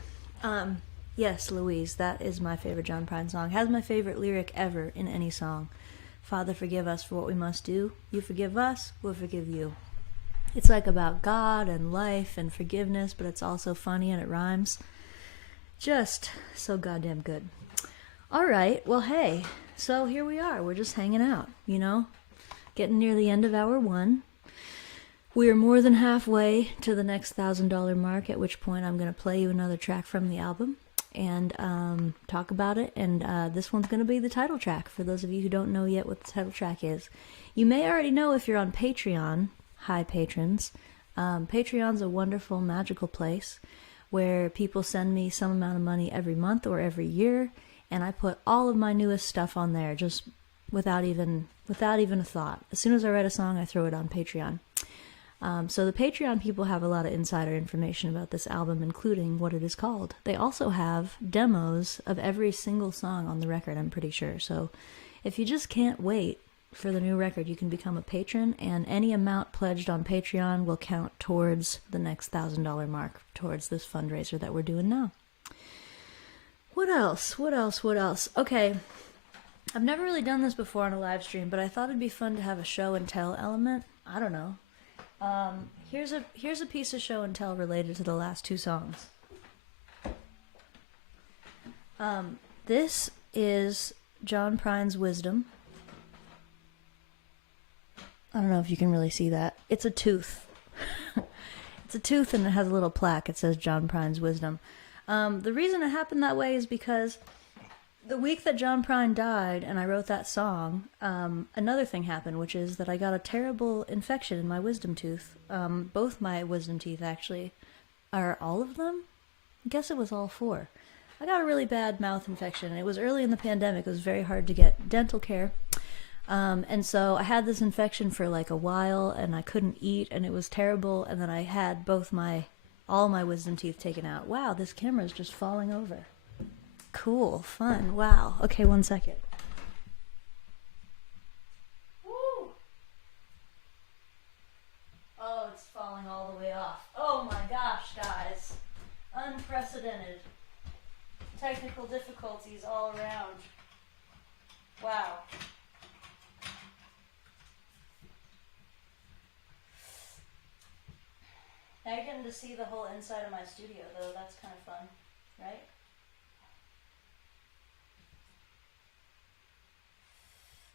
Yes, Louise, that is my favorite John Prine song. Has my favorite lyric ever in any song. Father, forgive us for what we must do. You forgive us, we'll forgive you. It's like about God and life and forgiveness, but it's also funny and it rhymes. Just so goddamn good. All right, well, hey, so here we are. We're just hanging out, you know, getting near the end of hour 1. We are more than halfway to the next $1,000 mark, at which point I'm going to play you another track from the album and talk about it. And this one's going to be the title track, for those of you who don't know yet what the title track is. You may already know if you're on Patreon. Hi, patrons. Patreon's a wonderful, magical place where people send me some amount of money every month or every year, and I put all of my newest stuff on there just without even a thought. As soon as I write a song, I throw it on Patreon. So the Patreon people have a lot of insider information about this album, including what it is called. They also have demos of every single song on the record, I'm pretty sure. So if you just can't wait for the new record, you can become a patron, and any amount pledged on Patreon will count towards the next $1,000 mark, towards this fundraiser that we're doing now. What else? Okay, I've never really done this before on a live stream, but I thought it'd be fun to have a show and tell element. I don't know. Here's a piece of show and tell related to the last 2 songs. This is John Prine's Wisdom. I don't know if you can really see that. It's a tooth. It's a tooth, and it has a little plaque. It says John Prine's Wisdom. The reason it happened that way is because the week that John Prine died and I wrote that song, another thing happened, which is that I got a terrible infection in my wisdom tooth. Both my wisdom teeth, actually. Are all of them? I guess it was all 4. I got a really bad mouth infection, and it was early in the pandemic. It was very hard to get dental care. And so I had this infection for like a while, and I couldn't eat, and it was terrible. And then I had all my wisdom teeth taken out. Wow, this camera is just falling over. Cool, fun, wow. Okay, 1 second. Woo! Oh, it's falling all the way off. Oh my gosh, guys. Unprecedented technical difficulties all around. Wow. Now you're getting to see the whole inside of my studio, though. That's kind of fun, right?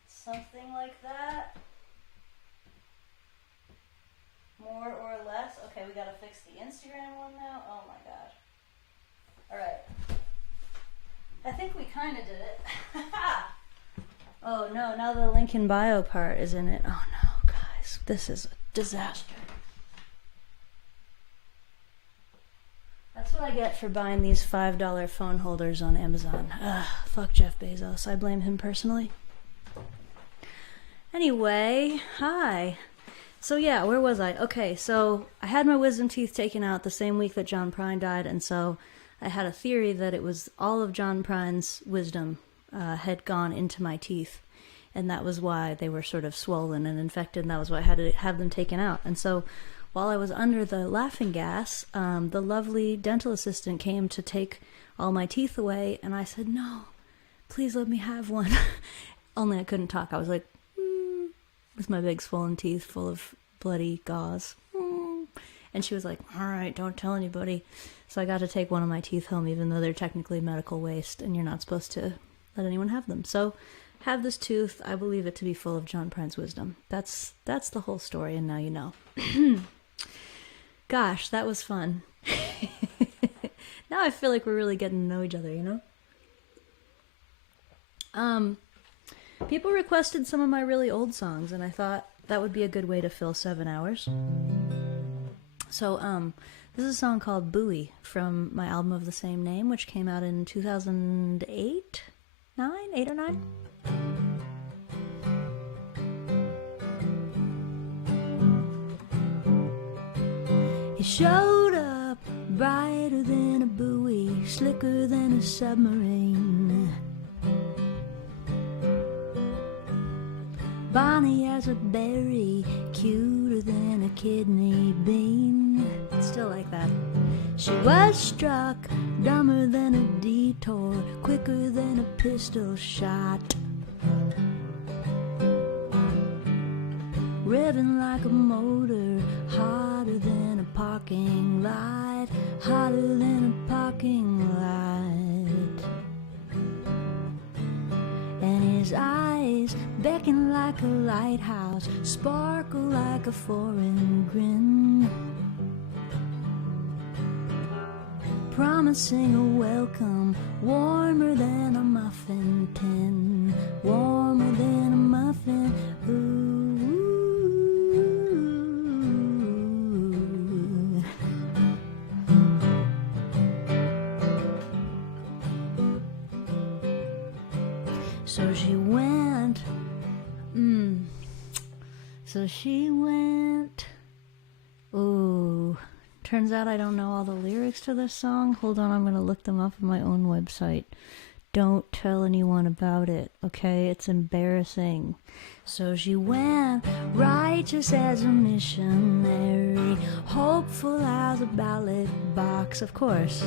Something like that. More or less. Okay, we gotta fix the Instagram one now. Oh my god. Alright. I think we kinda did it. Oh no, now the link in bio part is in it. Oh no, guys. This is a disaster. That's what I get for buying these $5 phone holders on Amazon. Ugh, fuck Jeff Bezos. I blame him personally. Anyway, hi. So yeah, where was I? Okay, so I had my wisdom teeth taken out the same week that John Prine died, and so I had a theory that it was all of John Prine's wisdom had gone into my teeth, and that was why they were sort of swollen and infected, and that was why I had to have them taken out. And so while I was under the laughing gas, the lovely dental assistant came to take all my teeth away, and I said, no, please let me have one. Only I couldn't talk. I was like, with my big swollen teeth full of bloody gauze. And she was like, all right, don't tell anybody. So I got to take one of my teeth home, even though they're technically medical waste, and you're not supposed to let anyone have them. So have this tooth. I believe it to be full of John Prine's wisdom. That's the whole story, and now you know. Gosh, that was fun. Now I feel like we're really getting to know each other, you know? People requested some of my really old songs, and I thought that would be a good way to fill 7 hours. So, this is a song called Buoy from my album of the same name, which came out in 2008? 8 or 9? He showed up brighter than a buoy, slicker than a submarine, bonny as a berry, cuter than a kidney bean. Still like that. She was struck, dumber than a detour, quicker than a pistol shot, revving like a motor, hotter than a parking light, hotter than a parking light. And his eyes beckon like a lighthouse, sparkle like a foreign grin, promising a welcome warmer than a muffin tin, warmer than a muffin. Ooh. So she went, so she went, ooh, turns out I don't know all the lyrics to this song. Hold on, I'm going to look them up on my own website. Don't tell anyone about it, okay? It's embarrassing. So she went, righteous as a missionary, hopeful as a ballot box, of course,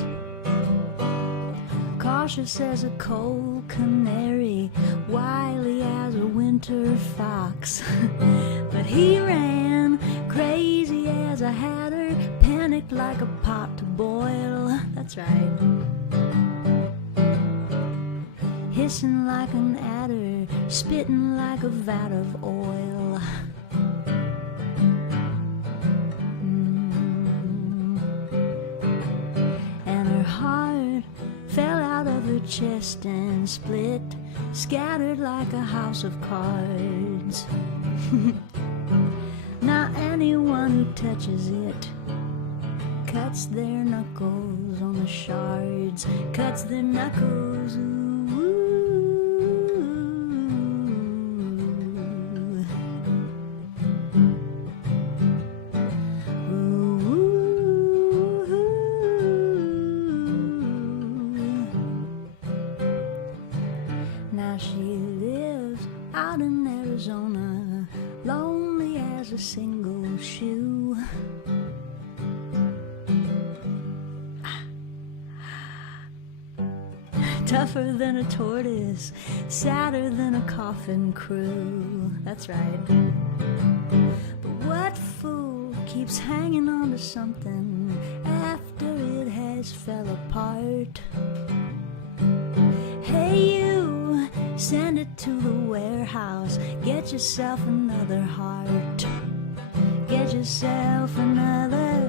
cautious as a cold canary, wily as a winter fox. But he ran, crazy as a hatter, panicked like a pot to boil. That's right. Hissing like an adder, spitting like a vat of oil. And her heart fell out of her chest and split, scattered like a house of cards. Now anyone who touches it cuts their knuckles on the shards, cuts their knuckles. Now she lives out in Arizona, lonely as a single shoe. Tougher than a tortoise, sadder than a coffin crew. That's right. But what fool keeps hanging on to something after it has fell apart? Hey you, send it to the warehouse, get yourself another heart, get yourself another.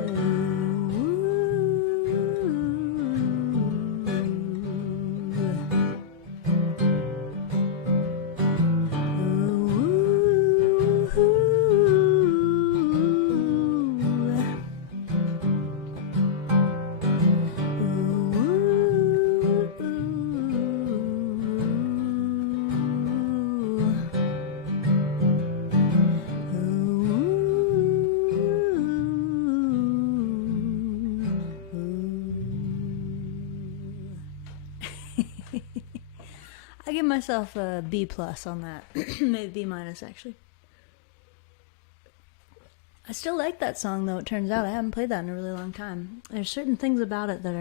give myself a B plus on that. Maybe B minus, actually. I still like that song, though, it turns out. I haven't played that in a really long time. There's certain things about it that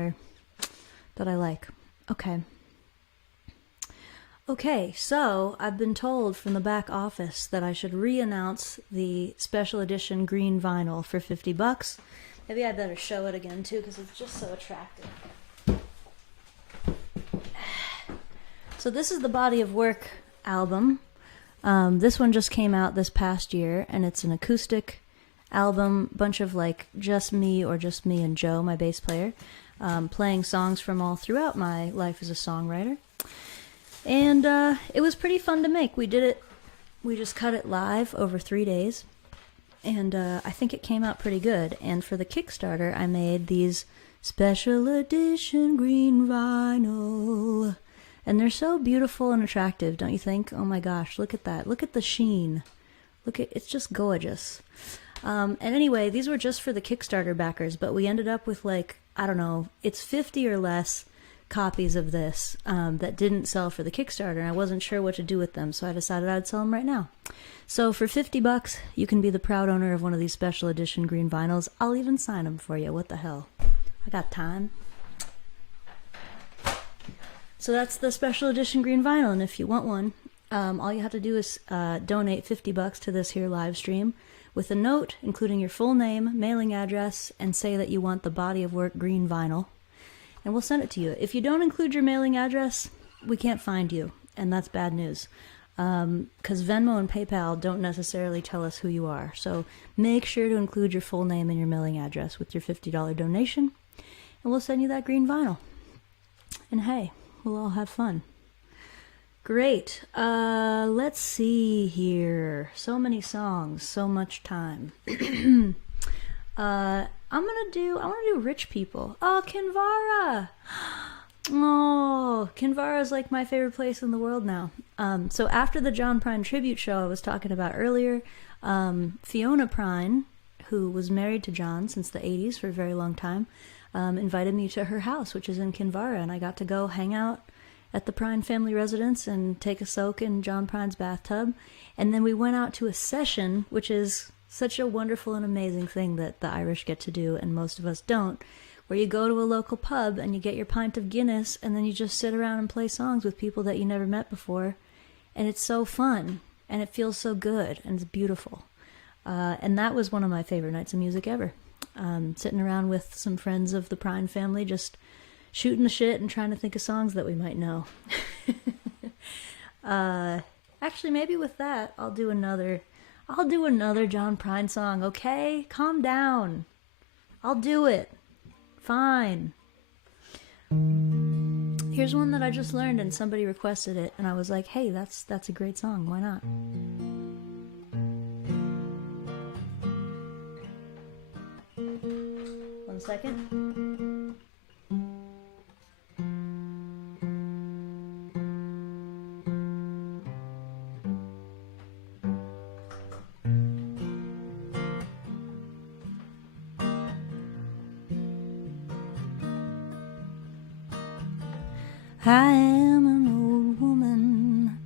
I like. Okay, so I've been told from the back office that I should re-announce the special edition green vinyl for $50. Maybe I better show it again, too, because it's just so attractive. So this is the Body of Work album. This one just came out this past year, and it's an acoustic album, bunch of like just me or just me and Joe, my bass player, playing songs from all throughout my life as a songwriter. And it was pretty fun to make. We just cut it live over 3 days, and I think it came out pretty good. And for the Kickstarter, I made these special edition green vinyl. And they're so beautiful and attractive, don't you think? Oh my gosh, look at that. Look at the sheen. It's just gorgeous. And anyway, these were just for the Kickstarter backers, but we ended up with like, I don't know, it's 50 or less copies of this that didn't sell for the Kickstarter, and I wasn't sure what to do with them, so I decided I'd sell them right now. So for $50, you can be the proud owner of one of these special edition green vinyls. I'll even sign them for you. What the hell? I got time. So that's the special edition green vinyl, and if you want one, all you have to do is donate $50 to this here live stream with a note including your full name, mailing address, and say that you want the Body of Work green vinyl, and we'll send it to you. If you don't include your mailing address, we can't find you, and that's bad news, because Venmo and PayPal don't necessarily tell us who you are. So make sure to include your full name and your mailing address with your $50 donation, and we'll send you that green vinyl. And hey, we'll all have fun. Great. Let's see here. So many songs, so much time. I want to do Rich People. Oh, Kinvara. Oh, Kinvara is like my favorite place in the world now. So after the John Prine tribute show I was talking about earlier, Fiona Prine, who was married to John since the 80s for a very long time, invited me to her house, which is in Kinvara, and I got to go hang out at the Prine family residence and take a soak in John Prine's bathtub. And then we went out to a session, which is such a wonderful and amazing thing that the Irish get to do and most of us don't, where you go to a local pub and you get your pint of Guinness and then you just sit around and play songs with people that you never met before. And it's so fun and it feels so good and it's beautiful. And that was one of my favorite nights of music ever. Sitting around with some friends of the Prine family, just shooting the shit and trying to think of songs that we might know. Actually, maybe with that, I'll do another John Prine song, okay? Calm down. I'll do it. Fine. Here's one that I just learned and somebody requested it, and I was like, hey, that's a great song. Why not? One second. I am an old woman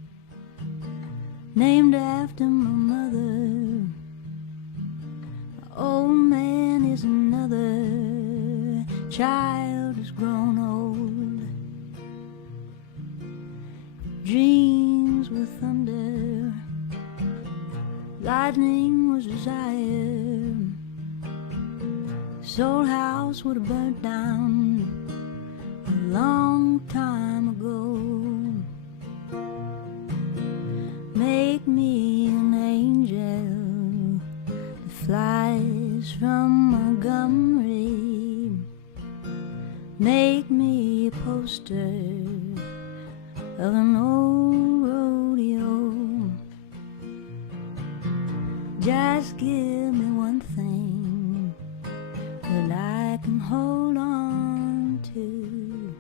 named after my mother. My old man is another. Child has grown old. Dreams were thunder. Lightning was desire. This old house would have burnt down a long time ago. Make me an angel that flies from Montgomery. Make me a poster of an old rodeo. Just give me one thing that I can hold on to.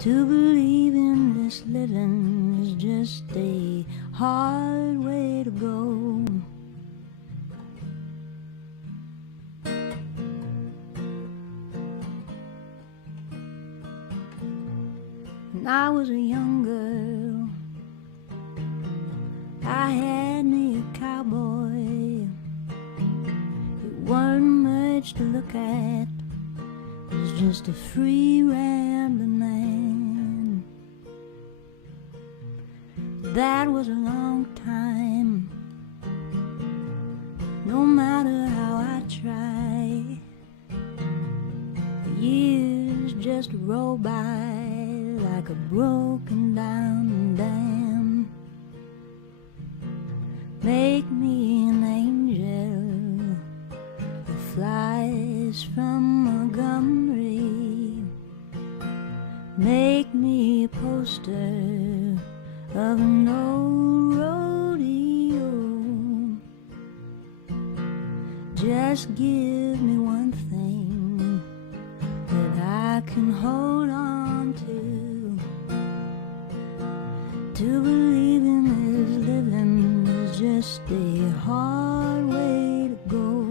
To believe in this living is just a hard way to go. I was a young girl. I had me a cowboy. It wasn't much to look at. It was just a free rambling man. That was a long time. No matter how I try, the years just roll by like a broken down dam. Make me an angel that flies from Montgomery. Make me a poster of an old rodeo. Just give me one thing that I can hold on to. To believe in this living is just a hard way to go.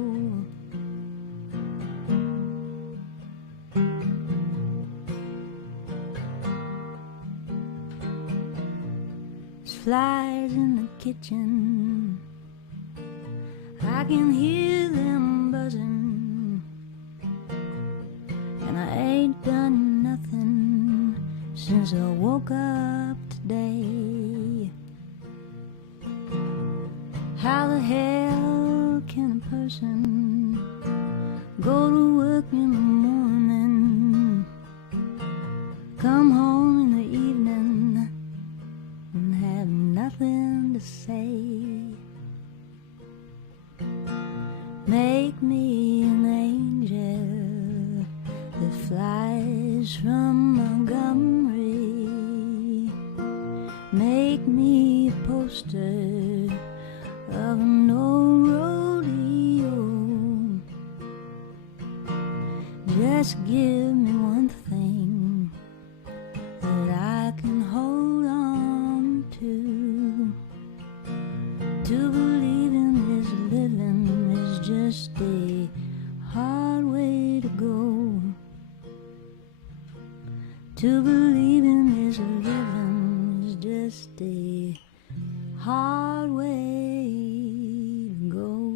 There's flies in the kitchen. I can hear them buzzing. And I ain't done nothing since I woke up today. How the hell can a person go to work in the morning, come home in the evening, and have nothing to say? Make me an angel that flies from Montgomery. Make me a poster of an old rodeo. Just give me one thing that I can hold on to. To believe in this living is just a hard way to go. To believe in this living is just a hard way to go.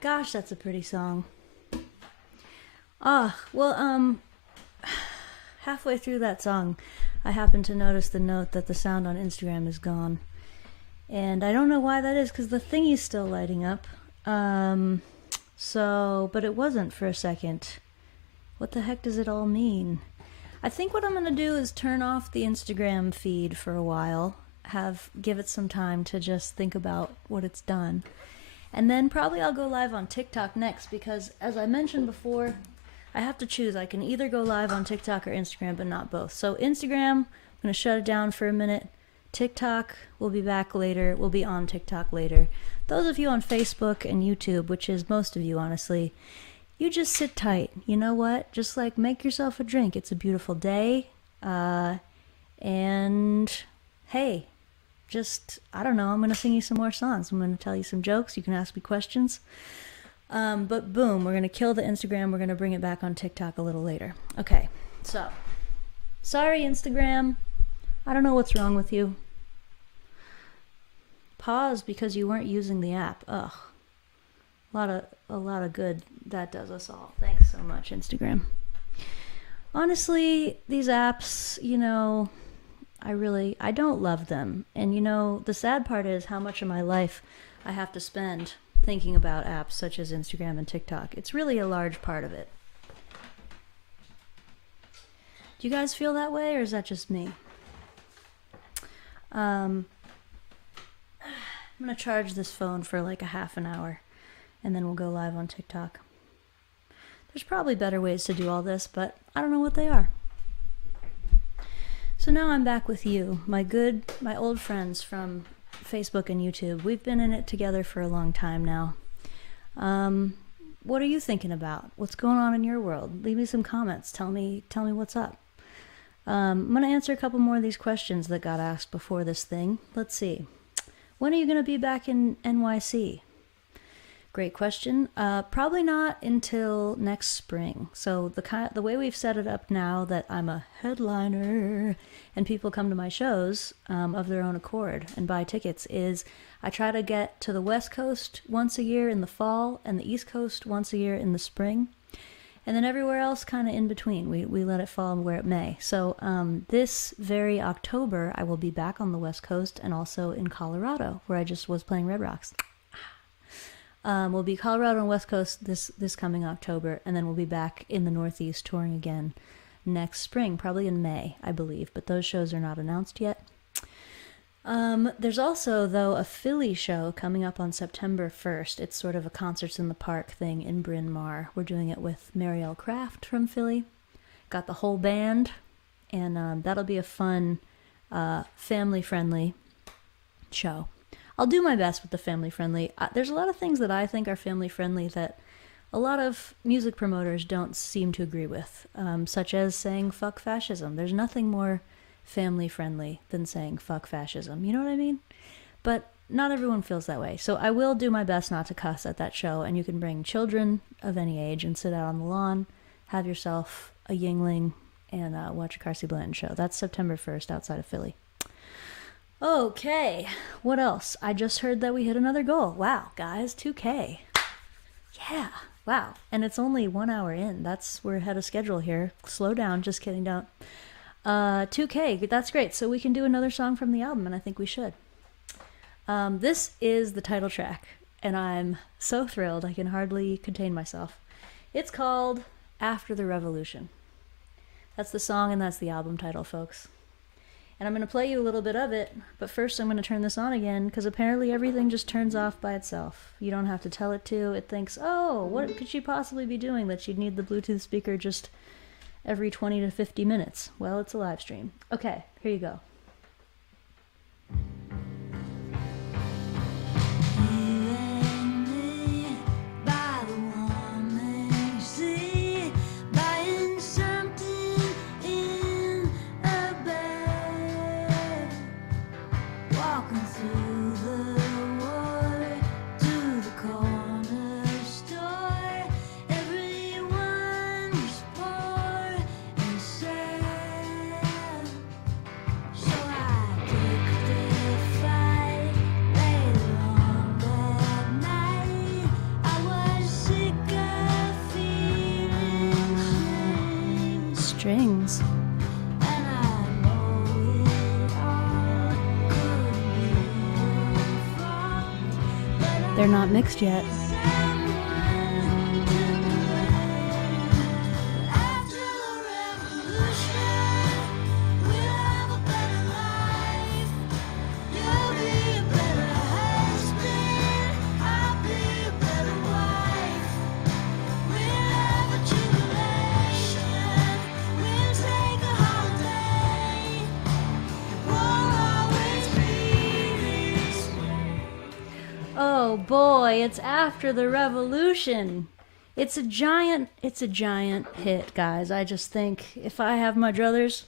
Gosh, that's a pretty song. Halfway through that song, I happened to notice the note that the sound on Instagram is gone. And I don't know why that is, because the thingy's still lighting up. But it wasn't for a second. What the heck does it all mean? I think what I'm going to do is turn off the Instagram feed for a while, give it some time to just think about what it's done. And then probably I'll go live on TikTok next, because as I mentioned before, I have to choose. I can either go live on TikTok or Instagram, but not both. So Instagram, I'm going to shut it down for a minute. TikTok, we'll be back later. We'll be on TikTok later. Those of you on Facebook and YouTube, which is most of you, honestly, you just sit tight. You know what? Just like make yourself a drink. It's a beautiful day. And hey, I don't know, I'm going to sing you some more songs. I'm going to tell you some jokes. You can ask me questions. But boom, we're going to kill the Instagram. We're going to bring it back on TikTok a little later. Okay, so sorry, Instagram. I don't know what's wrong with you. Pause because you weren't using the app. Ugh. A lot of good that does us all. Thanks so much, Instagram. Honestly, these apps, I don't love them. And the sad part is how much of my life I have to spend thinking about apps such as Instagram and TikTok. It's really a large part of it. Do you guys feel that way, or is that just me? I'm going to charge this phone for like a half an hour, and then we'll go live on TikTok. There's probably better ways to do all this, but I don't know what they are. So now I'm back with you, my old friends from Facebook and YouTube. We've been in it together for a long time now. What are you thinking about? What's going on in your world? Leave me some comments. Tell me what's up. I'm going to answer a couple more of these questions that got asked before this thing. Let's see. When are you going to be back in NYC? Great question. Probably not until next spring. So the way we've set it up now that I'm a headliner and people come to my shows of their own accord and buy tickets is I try to get to the West Coast once a year in the fall and the East Coast once a year in the spring. And then everywhere else kind of in between. We let it fall where it may. So this very October, I will be back on the West Coast and also in Colorado, where I just was playing Red Rocks. We'll be Colorado and West Coast this coming October, and then we'll be back in the Northeast touring again next spring, probably in May, I believe. But those shows are not announced yet. There's also, though, a Philly show coming up on September 1st. It's sort of a Concerts in the Park thing in Bryn Mawr. We're doing it with Marielle Craft from Philly. Got the whole band, and that'll be a fun, family-friendly show. I'll do my best with the family-friendly. There's a lot of things that I think are family-friendly that a lot of music promoters don't seem to agree with, such as saying fuck fascism. There's nothing more family-friendly than saying fuck fascism. You know what I mean? But not everyone feels that way. So I will do my best not to cuss at that show, and you can bring children of any age and sit out on the lawn, have yourself a Yingling, and watch a Carsey Blanton show. That's September 1st outside of Philly. Okay, what else? I just heard that we hit another goal. Wow, guys, 2K. Yeah, wow. And it's only 1 hour in. We're ahead of schedule here. Slow down, just kidding, don't. 2K, that's great. So we can do another song from the album, and I think we should. This is the title track, and I'm so thrilled I can hardly contain myself. It's called After the Revolution. That's the song, and that's the album title, folks. And I'm going to play you a little bit of it, but first I'm going to turn this on again, because apparently everything just turns off by itself. You don't have to tell it to. It thinks, oh, what could she possibly be doing that she'd need the Bluetooth speaker just every 20 to 50 minutes? Well, it's a live stream. Okay, here you go. Strings. They're not mixed yet. Oh boy, it's After the Revolution. It's a giant hit, guys. I just think if I have my druthers,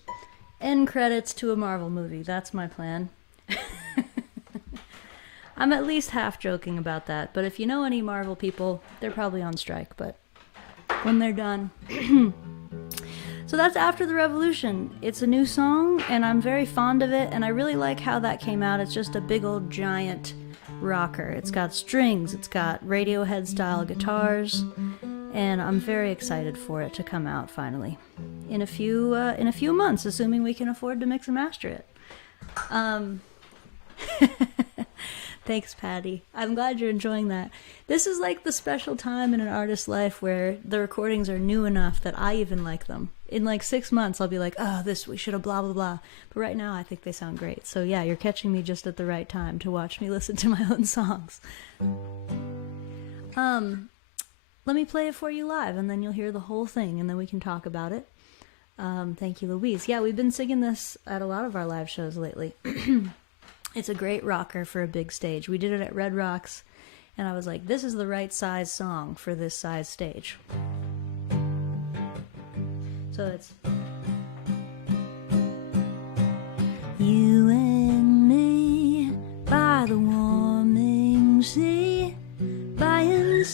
end credits to a Marvel movie. That's my plan. I'm at least half joking about that, but if you know any Marvel people, they're probably on strike, but when they're done. So that's After the Revolution. It's a new song, and I'm very fond of it, and I really like how that came out. It's just a big old giant rocker. It's got strings, it's got Radiohead style guitars, and I'm very excited for it to come out finally in a few months, assuming we can afford to mix and master it. Thanks, Patty. I'm glad you're enjoying that. This is like the special time in an artist's life where the recordings are new enough that I even like them. In like 6 months, I'll be like, oh, we should have blah, blah, blah. But right now, I think they sound great. So yeah, you're catching me just at the right time to watch me listen to my own songs. Let me play it for you live, and then you'll hear the whole thing, and then we can talk about it. Thank you, Louise. Yeah, we've been singing this at a lot of our live shows lately. It's a great rocker for a big stage. We did it at Red Rocks, and I was like, this is the right size song for this size stage. So it's you and me by the warming sea, buying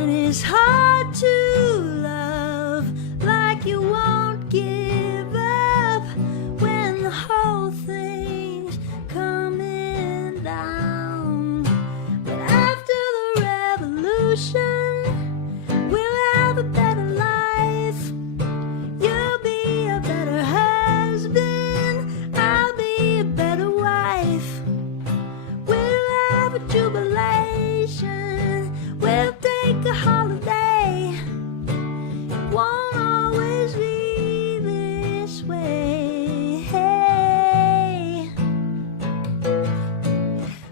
And it's hard to love like you won't give up when the whole thing's coming down. But after the revolution, we'll have a better life. You'll be a better husband, I'll be a better wife. We'll have a jubilation, we'll take a holiday. It won't always be this way.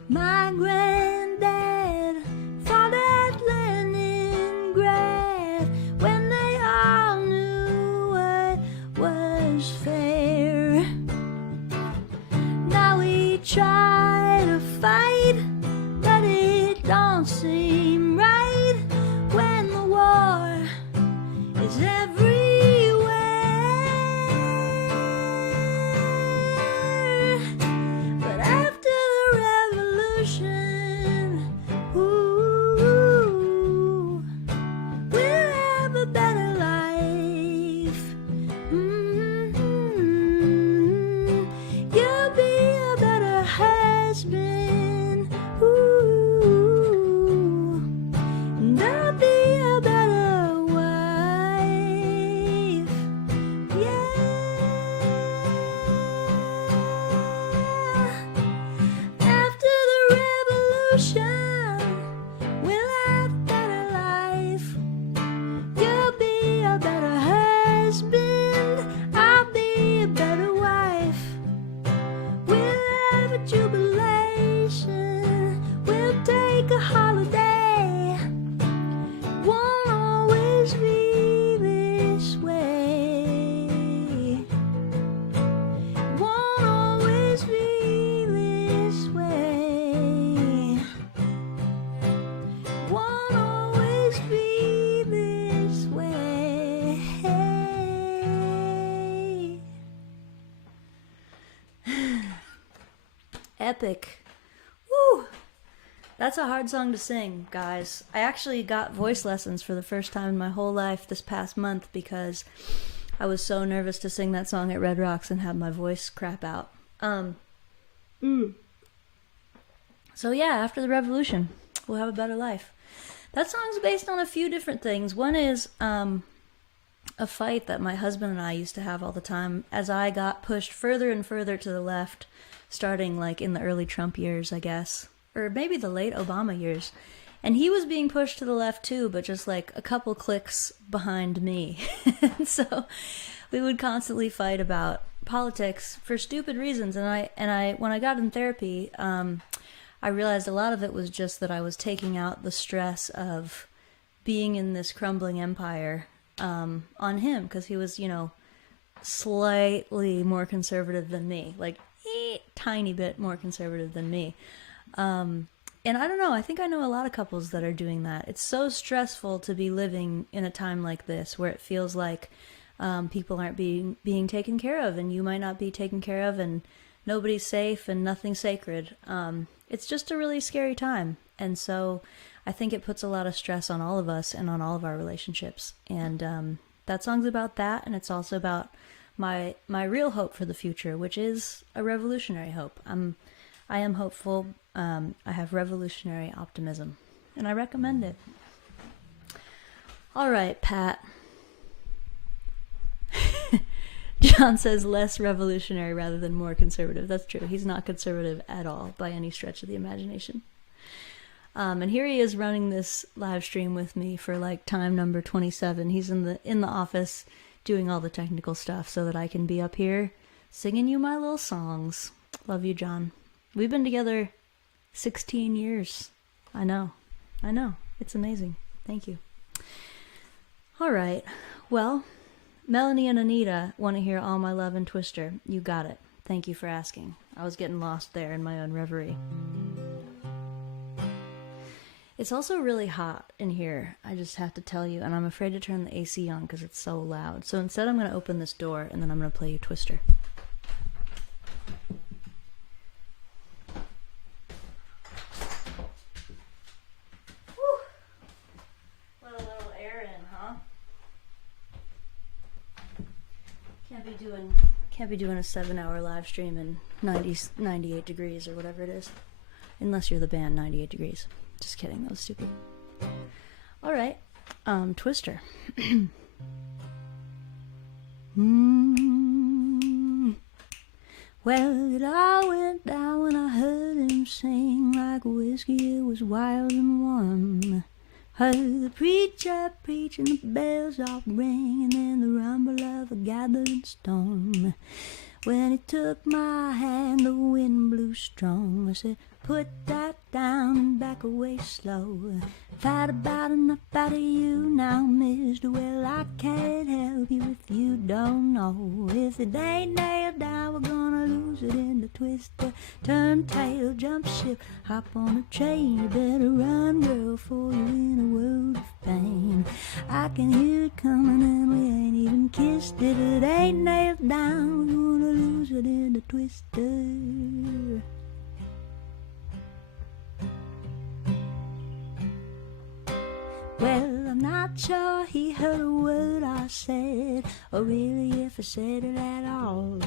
My granddad fought at Leningrad when they all knew what was fair. Now we try to fight, but it don't seem right when the war is everywhere. But after the revolution, ooh, we'll have a better life. You'll be a better husband, ooh, and I'll be a better wife. Yeah. After the revolution, we'll have a better life. You'll be a better husband, I'll be a better wife. We'll have a jubilation, we'll take a holiday. Won't always be this way. Won't always be this way. Won't always be this way. Epic. Woo! That's a hard song to sing, guys. I actually got voice lessons for the first time in my whole life this past month because I was so nervous to sing that song at Red Rocks and have my voice crap out. So yeah, after the revolution, we'll have a better life. That song's based on a few different things. One is a fight that my husband and I used to have all the time as I got pushed further and further to the left, starting like in the early Trump years, I guess, or maybe the late Obama years. And he was being pushed to the left too, but just like a couple clicks behind me. So we would constantly fight about politics for stupid reasons. And I when I got in therapy, I realized a lot of it was just that I was taking out the stress of being in this crumbling empire on him, because he was, slightly more conservative than me, like a tiny bit more conservative than me. And I don't know, I think I know a lot of couples that are doing that. It's so stressful to be living in a time like this where it feels like people aren't being taken care of, and you might not be taken care of, and nobody's safe and nothing's sacred. It's just a really scary time. And so I think it puts a lot of stress on all of us and on all of our relationships. And that song's about that, and it's also about my real hope for the future, which is a revolutionary hope. I am hopeful. I have revolutionary optimism, and I recommend it. All right, Pat. John says less revolutionary rather than more conservative. That's true. He's not conservative at all by any stretch of the imagination. And here he is running this live stream with me for like time number 27. He's in the office doing all the technical stuff so that I can be up here singing you my little songs. Love you, John. We've been together 16 years. I know. It's amazing. Thank you. All right. Well, Melanie and Anita want to hear All My Love and Twister. You got it. Thank you for asking. I was getting lost there in my own reverie. It's also really hot in here, I just have to tell you, and I'm afraid to turn the AC on because it's so loud. So instead I'm going to open this door, and then I'm going to play you Twister. Whew. be doing a 7-hour live stream in 98 degrees or whatever it is. Unless you're the band 98 Degrees. Just kidding, that was stupid. Alright, Twister. Well, it all went down when I heard him sing like whiskey, it was wild and warm. Heard the preacher preaching, the bells all ring, and then the rumble of a gathering storm. When he took my hand, the wind blew strong. I said, put that down and back away slow. Fight about enough out of you now, mister. Well, I can't help you if you don't know. If it ain't nailed down, we're gonna lose it in the twister. Turn tail, jump ship, hop on a train. You better run, girl, for you're in a world of pain. I can hear it coming and we ain't even kissed. If it ain't nailed down, we're gonna lose it in the twister. Well, I'm not sure he heard a word I said, or really if I said it at all.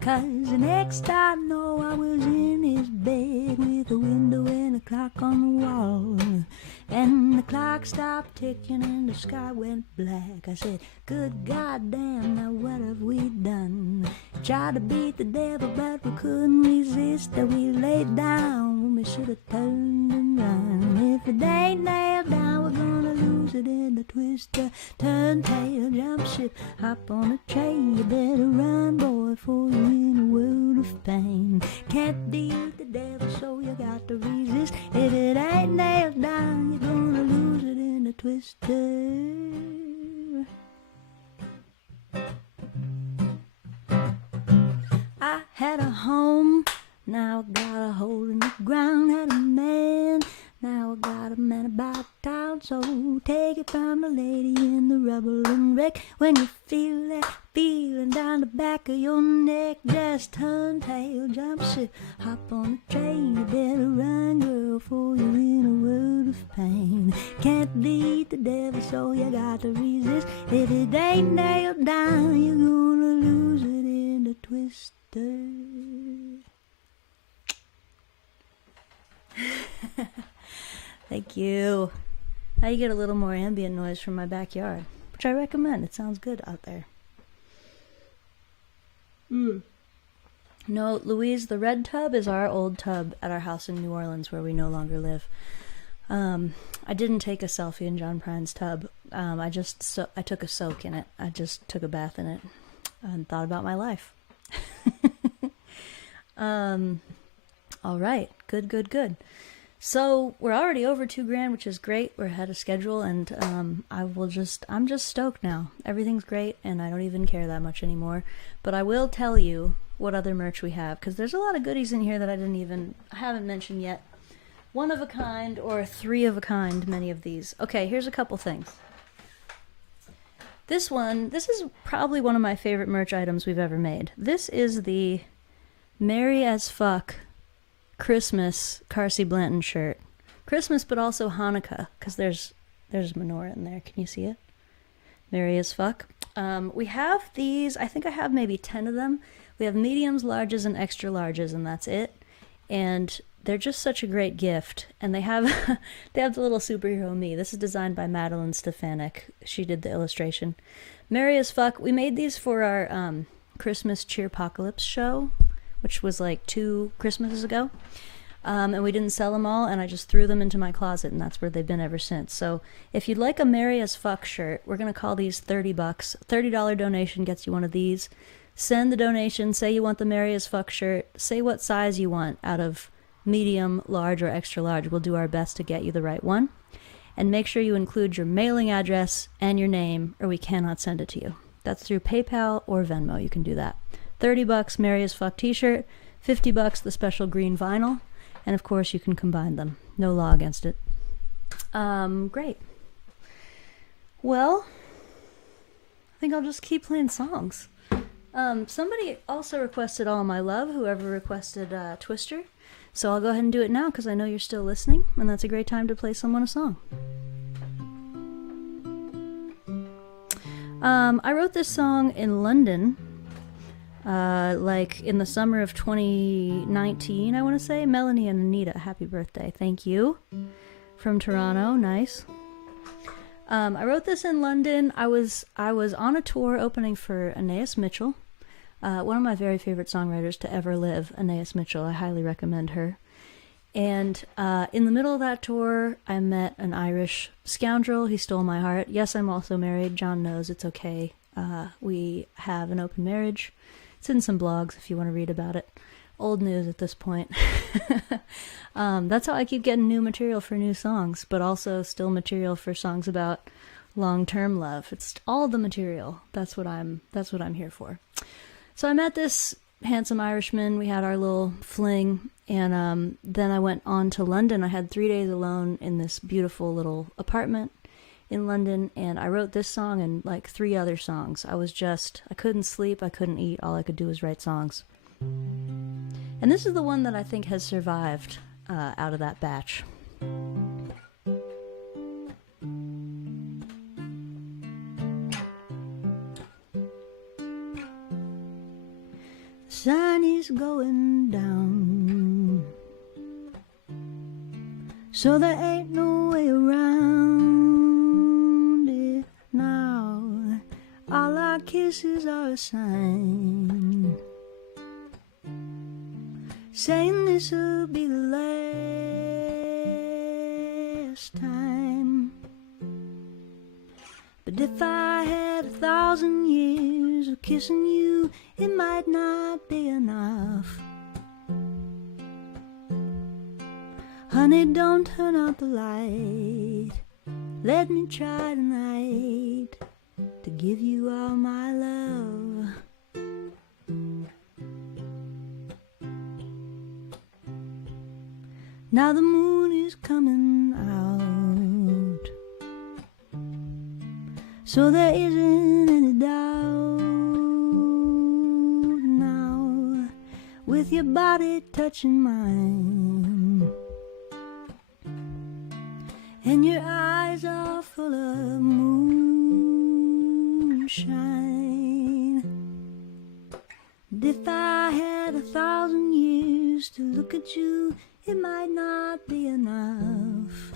'Cause the next I know I was in his bed with a window and a clock on the wall. And the clock stopped ticking and the sky went black. I said, good goddamn, now what have we done? Tried to beat the devil but we couldn't resist. That we laid down when we should have turned and run. If it ain't nailed down, we're gonna lose it in the twister. Turn tail, jump ship, hop on a train. You better run, boy, for you're in a world of pain. Can't beat the devil, so you got to resist. If it ain't nailed down, you're gonna lose it in the twister. I had a home, now I got a hole in the ground. Had a man, now I got a man about town. So take it from the lady in the rubble and wreck. When you feel that feeling down the back of your neck, just turn tail, jump ship, hop on a train. You better run, girl, for you're in a world of pain. Can't beat the devil, so you got to resist. If it ain't nailed down, you're gonna lose it in the twister. Thank you. Now you get a little more ambient noise from my backyard, which I recommend. It sounds good out there. No, Louise, the red tub is our old tub at our house in New Orleans where we no longer live. I didn't take a selfie in John Prine's tub. I took a soak in it. I just took a bath in it and thought about my life. All right. Good. So we're already over $2,000, which is great. We're ahead of schedule, and I'm just stoked now. Everything's great, and I don't even care that much anymore. But I will tell you what other merch we have, because there's a lot of goodies in here that I haven't mentioned yet. One of a kind or three of a kind, many of these. Okay, here's a couple things. This is probably one of my favorite merch items we've ever made. This is the Merry as Fuck Christmas CARSIE Blanton shirt. Christmas, but also Hanukkah, because there's a menorah in there. Can you see it? Merry as Fuck. We have these, I think I have maybe 10 of them. We have mediums, larges, and extra larges, and that's it. And they're just such a great gift. And they have the little superhero me. This is designed by Madeline Stefanik. She did the illustration. Merry as Fuck. We made these for our Christmas Cheerpocalypse show, which was like 2 Christmases ago. And we didn't sell them all, and I just threw them into my closet, and that's where they've been ever since. So if you'd like a Merry as Fuck shirt, we're going to call these $30. $30 donation gets you one of these. Send the donation, say you want the Merry as Fuck shirt, say what size you want out of medium, large, or extra large. We'll do our best to get you the right one. And make sure you include your mailing address and your name, or we cannot send it to you. That's through PayPal or Venmo. You can do that. $30 Merry as Fuck t-shirt, $50 the special green vinyl, and of course you can combine them. No law against it. Great. Well, I think I'll just keep playing songs. Somebody also requested All My Love, whoever requested Twister. So I'll go ahead and do it now because I know you're still listening, and that's a great time to play someone a song. I wrote this song in London like in the summer of 2019, I want to say. Melanie and Anita, happy birthday. Thank you. From Toronto, nice. I wrote this in London. I was on a tour opening for Anais Mitchell, one of my very favorite songwriters to ever live, Anais Mitchell. I highly recommend her. And in the middle of that tour, I met an Irish scoundrel. He stole my heart. Yes, I'm also married. John knows, it's okay. We have an open marriage. It's in some blogs if you want to read about it. Old news at this point. That's how I keep getting new material for new songs, but also still material for songs about long-term love. It's all the material. That's what I'm here for. So I met this handsome Irishman. We had our little fling, and then I went on to London. I had 3 days alone in this beautiful little apartment in London, and I wrote this song and like 3 other songs. I couldn't sleep, I couldn't eat, all I could do was write songs. And this is the one that I think has survived out of that batch. The sun is going down, so there ain't no way around it now. All our kisses are a sign, saying this'll be the last time. But if I had 1,000 years of kissing you, it might not be enough. Honey, don't turn out the light. Let me try tonight to give you all my love. Now the moon is coming out, so there isn't any doubt now, with your body touching mine, and your eyes are full of moonshine. And if I had 1,000 years to look at you, it might not be enough.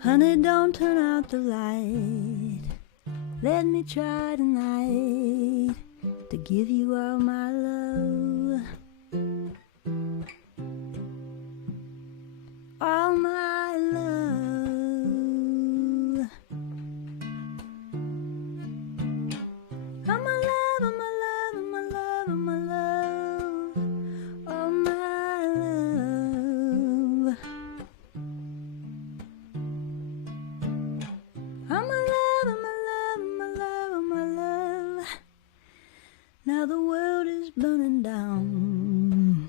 Honey, don't turn out the light. Let me try tonight to give you all my love. All my love. All my love, all my love, all my love, all my love. All my love. All my love, all my love, all my love, all my love. Now the world is burning down,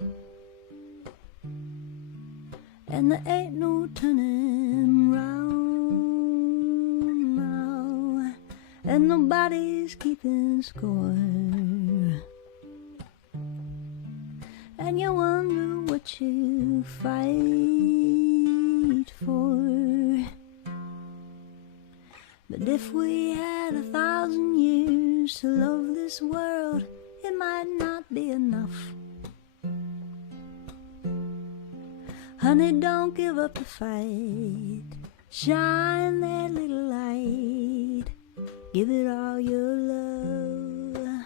and there ain't no turning round now, and nobody's keeping score, and you wonder what you fight for. But if we had 1,000 years to love this world, it might not be enough. Honey, don't give up the fight. Shine that little light. Give it all your love.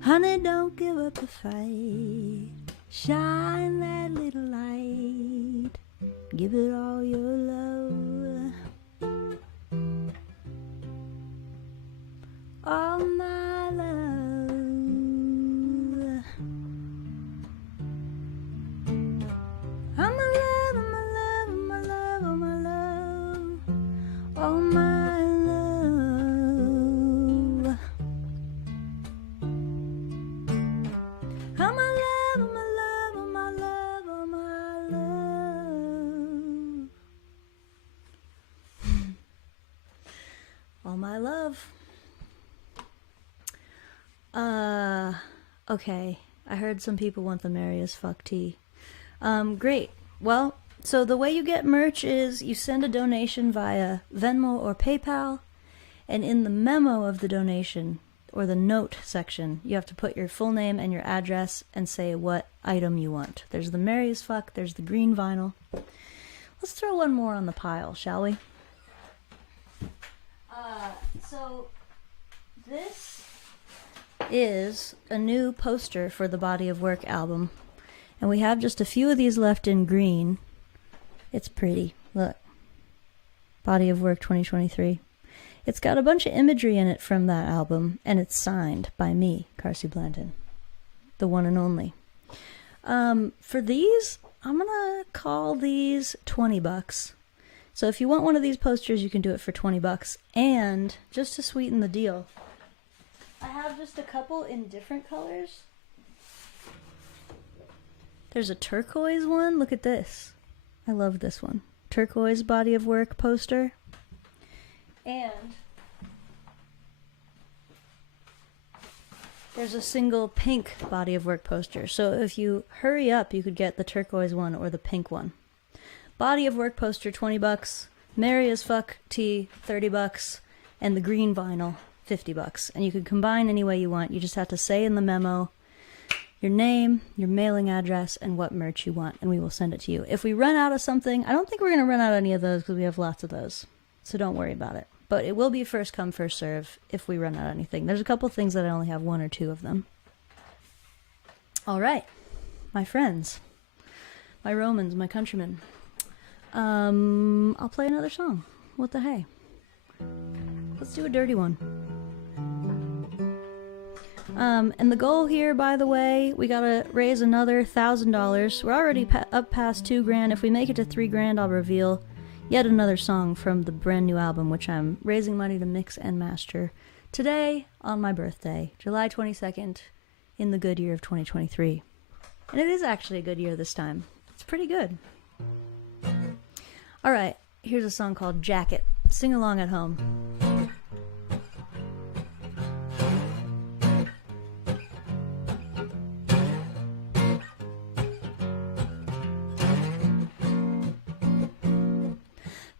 Honey, don't give up the fight. Shine that little light. Give it all your love. All my love. All my love, all my love, all my love, all my love. All my love. All my love, all my love, all my love, all my love. All my love. Okay. I heard some people want the merry as fuck tea. Great. Well, so the way you get merch is you send a donation via Venmo or PayPal, And in the memo of the donation, or the note section, you have to put your full name and your address and say what item you want. There's the Merry as Fuck, there's the green vinyl. Let's throw one more on the pile, shall we? So this is a new poster for the Body of Work album. And we have just a few of these left in green. It's pretty. Look. Body of Work 2023. It's got a bunch of imagery in it from that album, and it's signed by me, Carsie Blanton, the one and only. For these, I'm gonna call these $20. So if you want one of these posters, you can do it for $20. And just to sweeten the deal, I have just a couple in different colors. There's a turquoise one. Look at this. I love this one. Turquoise Body of Work poster. And there's a single pink Body of Work poster. So if you hurry up, you could get the turquoise one or the pink one. Body of Work poster, $20. Merry as Fuck tee, $30. And the green vinyl, $50. And you can combine any way you want. You just have to say in the memo your name, your mailing address, and what merch you want, and we will send it to you. If we run out of something, I don't think we're going to run out of any of those because we have lots of those. So don't worry about it. But it will be first come, first serve if we run out of anything. There's a couple things that I only have one or two of them. All right, my friends, my Romans, my countrymen. I'll play another song. What the hey? Let's do a dirty one. And the goal here, by the way, we gotta raise another $1,000. We're already up past $2,000. If we make it to $3,000, I'll reveal yet another song from the brand new album, which I'm raising money to mix and master today on my birthday, July 22nd, in the good year of 2023. And it is actually a good year this time. It's pretty good. All right, here's a song called Jacket. Sing along at home.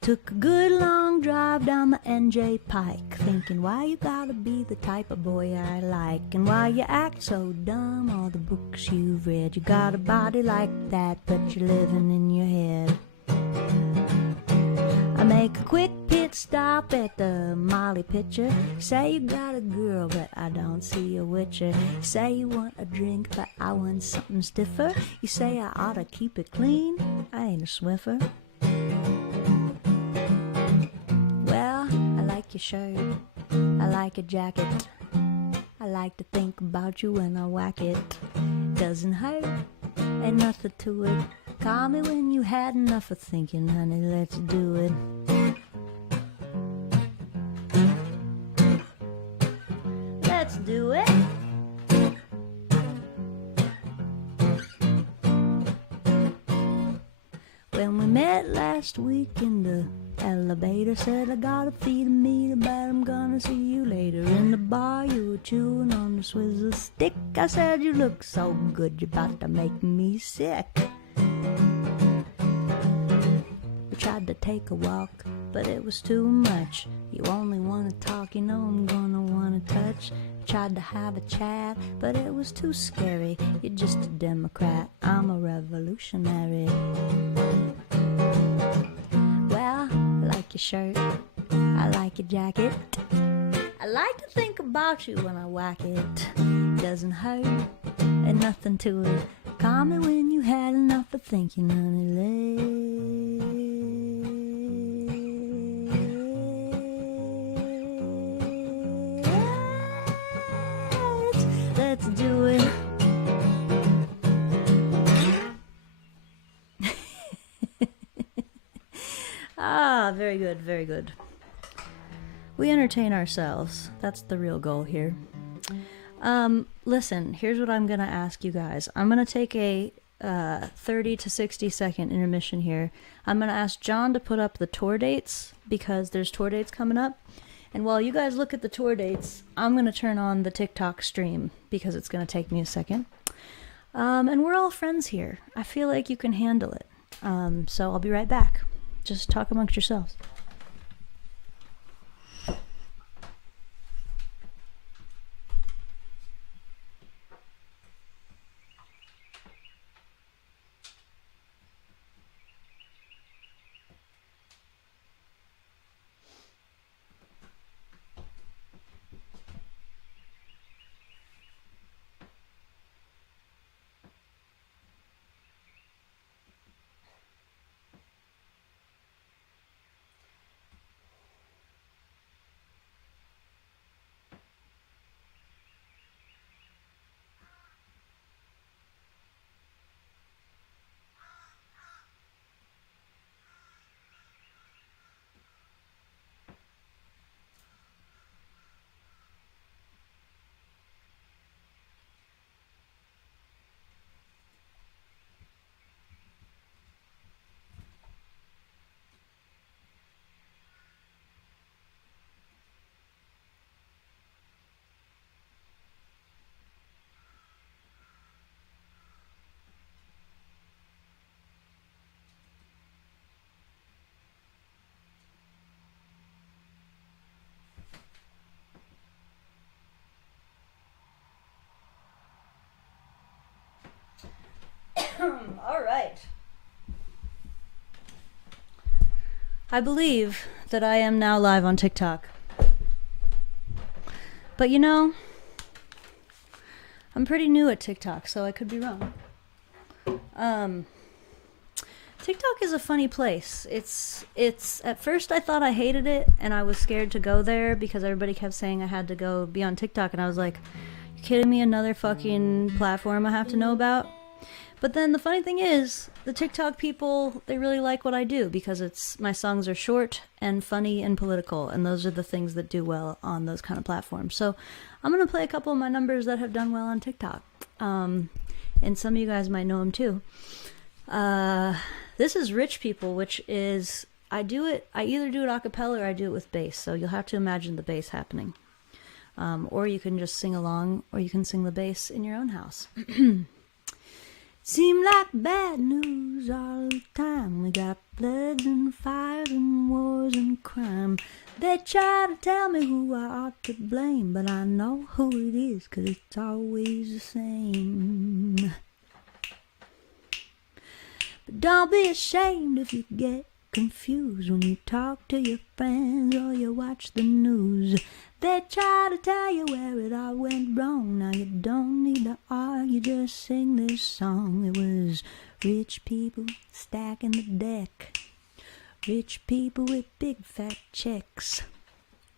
Took a good long drive down the NJ Pike, thinking why you gotta be the type of boy I like, and why you act so dumb, all the books you've read. You got a body like that, but you're living in your head. I make a quick pit stop at the Molly Pitcher. Say you got a girl, but I don't see a witcher. You say you want a drink, but I want something stiffer. You say I oughta keep it clean, I ain't a Swiffer. Well, I like your shirt, I like your jacket. I like to think about you when I whack it. Doesn't hurt, ain't nothing to it. Call me when you had enough of thinking, honey, let's do it. Let's do it. When we met last week in the elevator, said I gotta feed a meter, but I'm gonna see you later. In the bar you were chewing on the Swizzle stick. I said you look so good, you're about to make me sick. We tried to take a walk, but it was too much. You only wanna talk, you know I'm gonna wanna touch. Tried to have a chat, but it was too scary. You're just a Democrat, I'm a revolutionary. Well, I like your shirt, I like your jacket. I like to think about you when I whack it. Doesn't hurt, ain't nothing to it. Call me when you had enough of thinking, honey. Let's do it. Ah, very good, very good. We entertain ourselves. That's the real goal here. Listen, here's what I'm going to ask you guys. I'm going to take a 30 to 60 second intermission here. I'm going to ask John to put up the tour dates because there's tour dates coming up. And while you guys look at the tour dates, I'm going to turn on the TikTok stream because it's going to take me a second. And we're all friends here. I feel like you can handle it. So I'll be right back. Just talk amongst yourselves. I believe that I am now live on TikTok. But you know, I'm pretty new at TikTok, so I could be wrong. TikTok is a funny place. It's at first I thought I hated it and I was scared to go there because everybody kept saying I had to go be on TikTok, and I was like, you kidding me? Another fucking platform I have to know about? But then the funny thing is, the TikTok people, they really like what I do because my songs are short and funny and political, and those are the things that do well on those kind of platforms. So I'm going to play a couple of my numbers that have done well on TikTok. And some of you guys might know them too. This is Rich People, which is, I either do it a cappella or I do it with bass. So you'll have to imagine the bass happening. Or you can just sing along, or you can sing the bass in your own house. Seem like bad news all the time. We got floods and fires and wars and crime. They try to tell me who I ought to blame, but I know who it is, 'cause it's always the same. But don't be ashamed if you get confused when you talk to your friends or you watch the news. They try to tell you where it all went wrong. Now you don't need to argue, just sing this song. It was rich people stacking the deck. Rich people with big fat checks.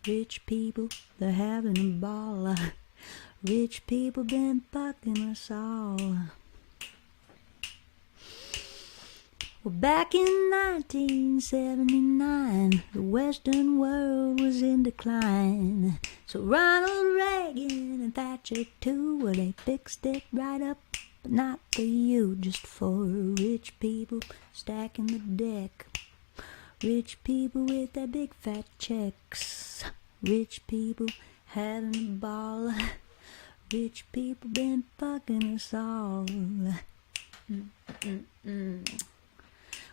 Rich people, they're having a ball. Rich people been fucking us all. Well, back in 1979, the Western world was in decline. So Ronald Reagan and Thatcher too, well, they fixed it right up, but not for you, just for rich people stacking the deck. Rich people with their big fat checks. Rich people having a ball. Rich people been fucking us all.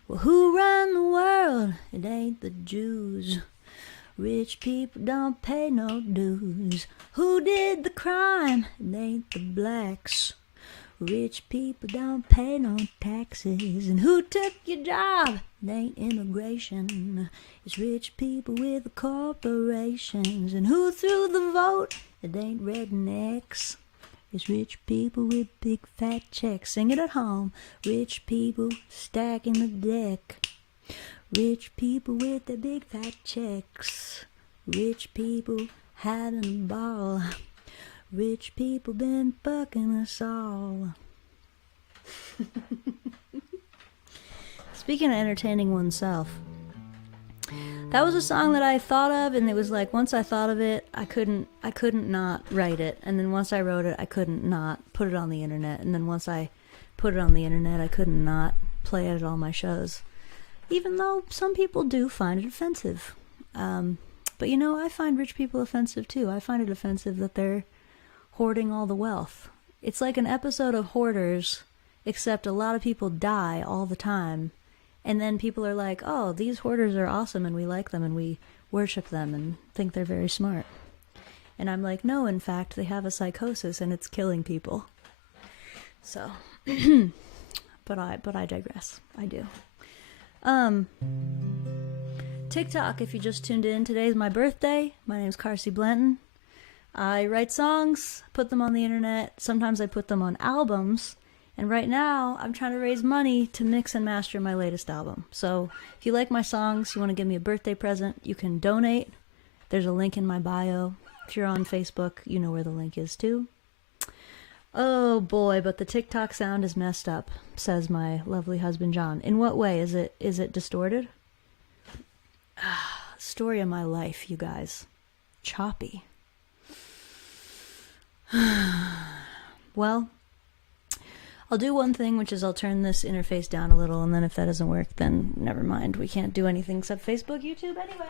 Well, who run the world? It ain't the Jews. Rich people don't pay no dues. Who did the crime? It ain't the blacks. Rich people don't pay no taxes. And who took your job? It ain't immigration. It's rich people with the corporations. And who threw the vote? It ain't rednecks. It's rich people with big fat checks. Sing it at home. Rich people stacking the deck. Rich people with their big fat checks. Rich people having a ball. Rich people been fucking us all. Speaking of entertaining oneself, that was a song that I thought of, and it was like, once I thought of it, I couldn't not write it. And then once I wrote it, I couldn't not put it on the internet. And then once I put it on the internet, I couldn't not play it at all my shows. Even though some people do find it offensive. But you know, I find rich people offensive too. I find it offensive that they're hoarding all the wealth. It's like an episode of Hoarders, except a lot of people die all the time. And then people are like, oh, these hoarders are awesome and we like them and we worship them and think they're very smart. And I'm like, no, in fact, they have a psychosis and it's killing people. So, but I digress. I do. TikTok, if you just tuned in, today is my birthday. My name's CARSIE Blanton. I write songs, put them on the internet. Sometimes I put them on albums. And right now, I'm trying to raise money to mix and master my latest album. So if you like my songs, you want to give me a birthday present, you can donate. There's a link in my bio. If you're on Facebook, you know where the link is too. Oh boy, but the TikTok sound is messed up, says my lovely husband John. In what way? Is it distorted? Story of my life, you guys. Choppy. Well, I'll do one thing, which is I'll turn this interface down a little, and then if that doesn't work, then never mind. We can't do anything except Facebook, YouTube anyway.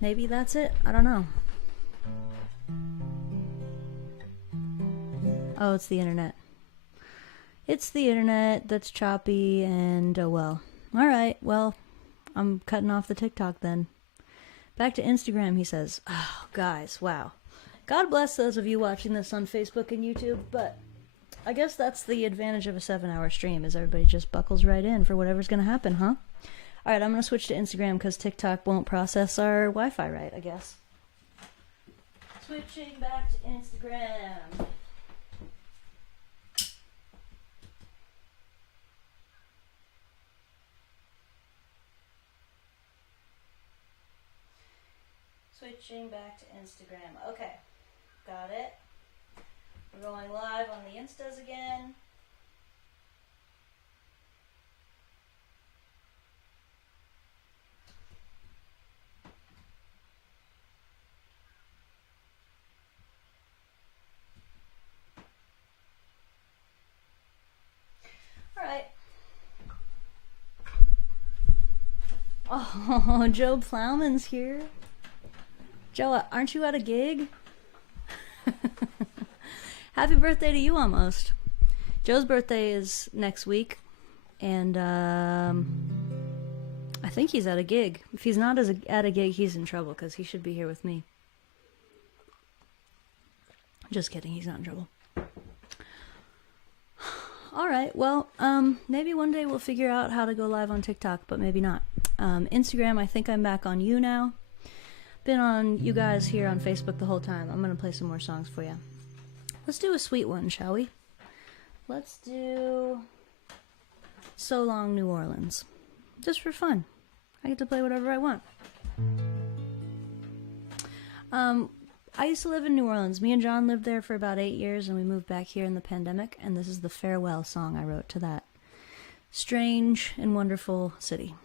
Maybe that's it. I don't know. Oh, it's the internet. It's the internet that's choppy, and oh well. Alright, well, I'm cutting off the TikTok then. Back to Instagram, he says. Oh, guys, wow. God bless those of you watching this on Facebook and YouTube, but I guess that's the advantage of a 7-hour stream, is everybody just buckles right in for whatever's going to happen, huh? Alright, I'm going to switch to Instagram because TikTok won't process our Wi-Fi right, I guess. Switching back to Instagram. Switching back to Instagram. Okay, got it. We're going live on the Instas again. Alright. Oh, Joe Plowman's here. Joe, aren't you at a gig? Happy birthday to you almost. Joe's birthday is next week, and I think he's at a gig. If he's not at a gig, he's in trouble because he should be here with me. Just kidding, he's not in trouble. Alright, well, maybe one day we'll figure out how to go live on TikTok, but maybe not. Instagram, I think I'm back on you now. Been on you guys here on Facebook the whole time. I'm going to play some more songs for you. Let's do a sweet one, shall we? Let's do So Long, New Orleans. Just for fun. I get to play whatever I want. I used to live in New Orleans. Me and John lived there for about 8 years, and we moved back here in the pandemic, and this is the farewell song I wrote to that strange and wonderful city.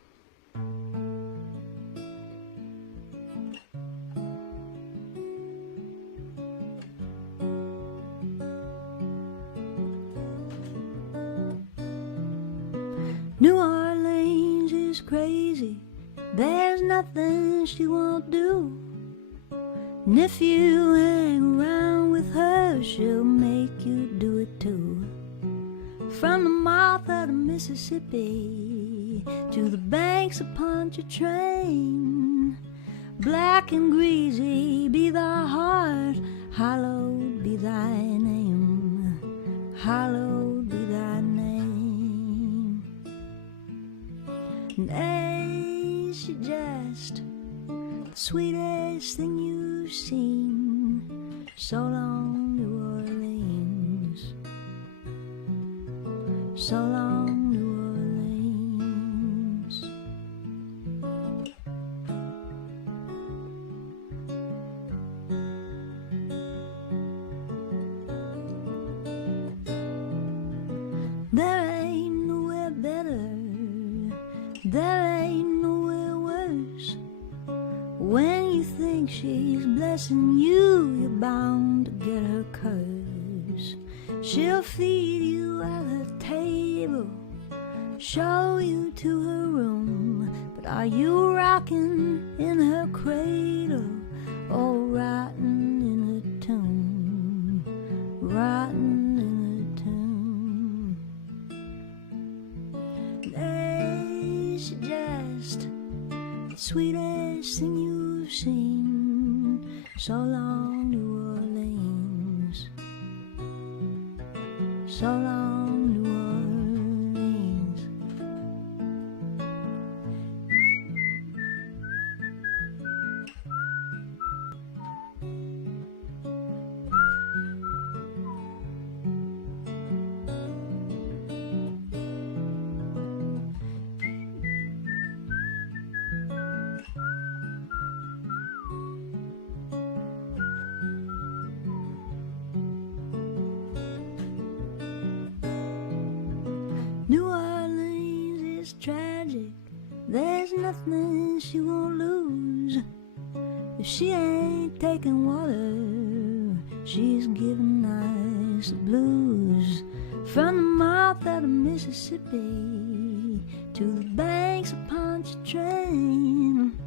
New Orleans is crazy. There's nothing she won't do. And if you hang around with her, she'll make you do it too. From the mouth of the Mississippi to the banks of Pontchartrain, black and greasy be thy heart, hallowed be thy name, hallowed be thy name. And ain't she just the sweetest thing you've seen? So long, New Orleans. So long, New Orleans. There ain't nowhere better, there ain't nowhere worse. When you think she's blessing you, you're bound to get her curse. She'll feed you at her table, show you to her room, but are you rocking in her cradle or rotting in her tomb? Rotting in her tomb. Ain't she just the sweetest thing you've seen? So long, New Orleans. So long, New Orleans. New Orleans is tragic. There's nothing she won't lose. If she ain't taking water, she's giving us the blues. From the mouth of the Mississippi to the banks of Pontchartrain,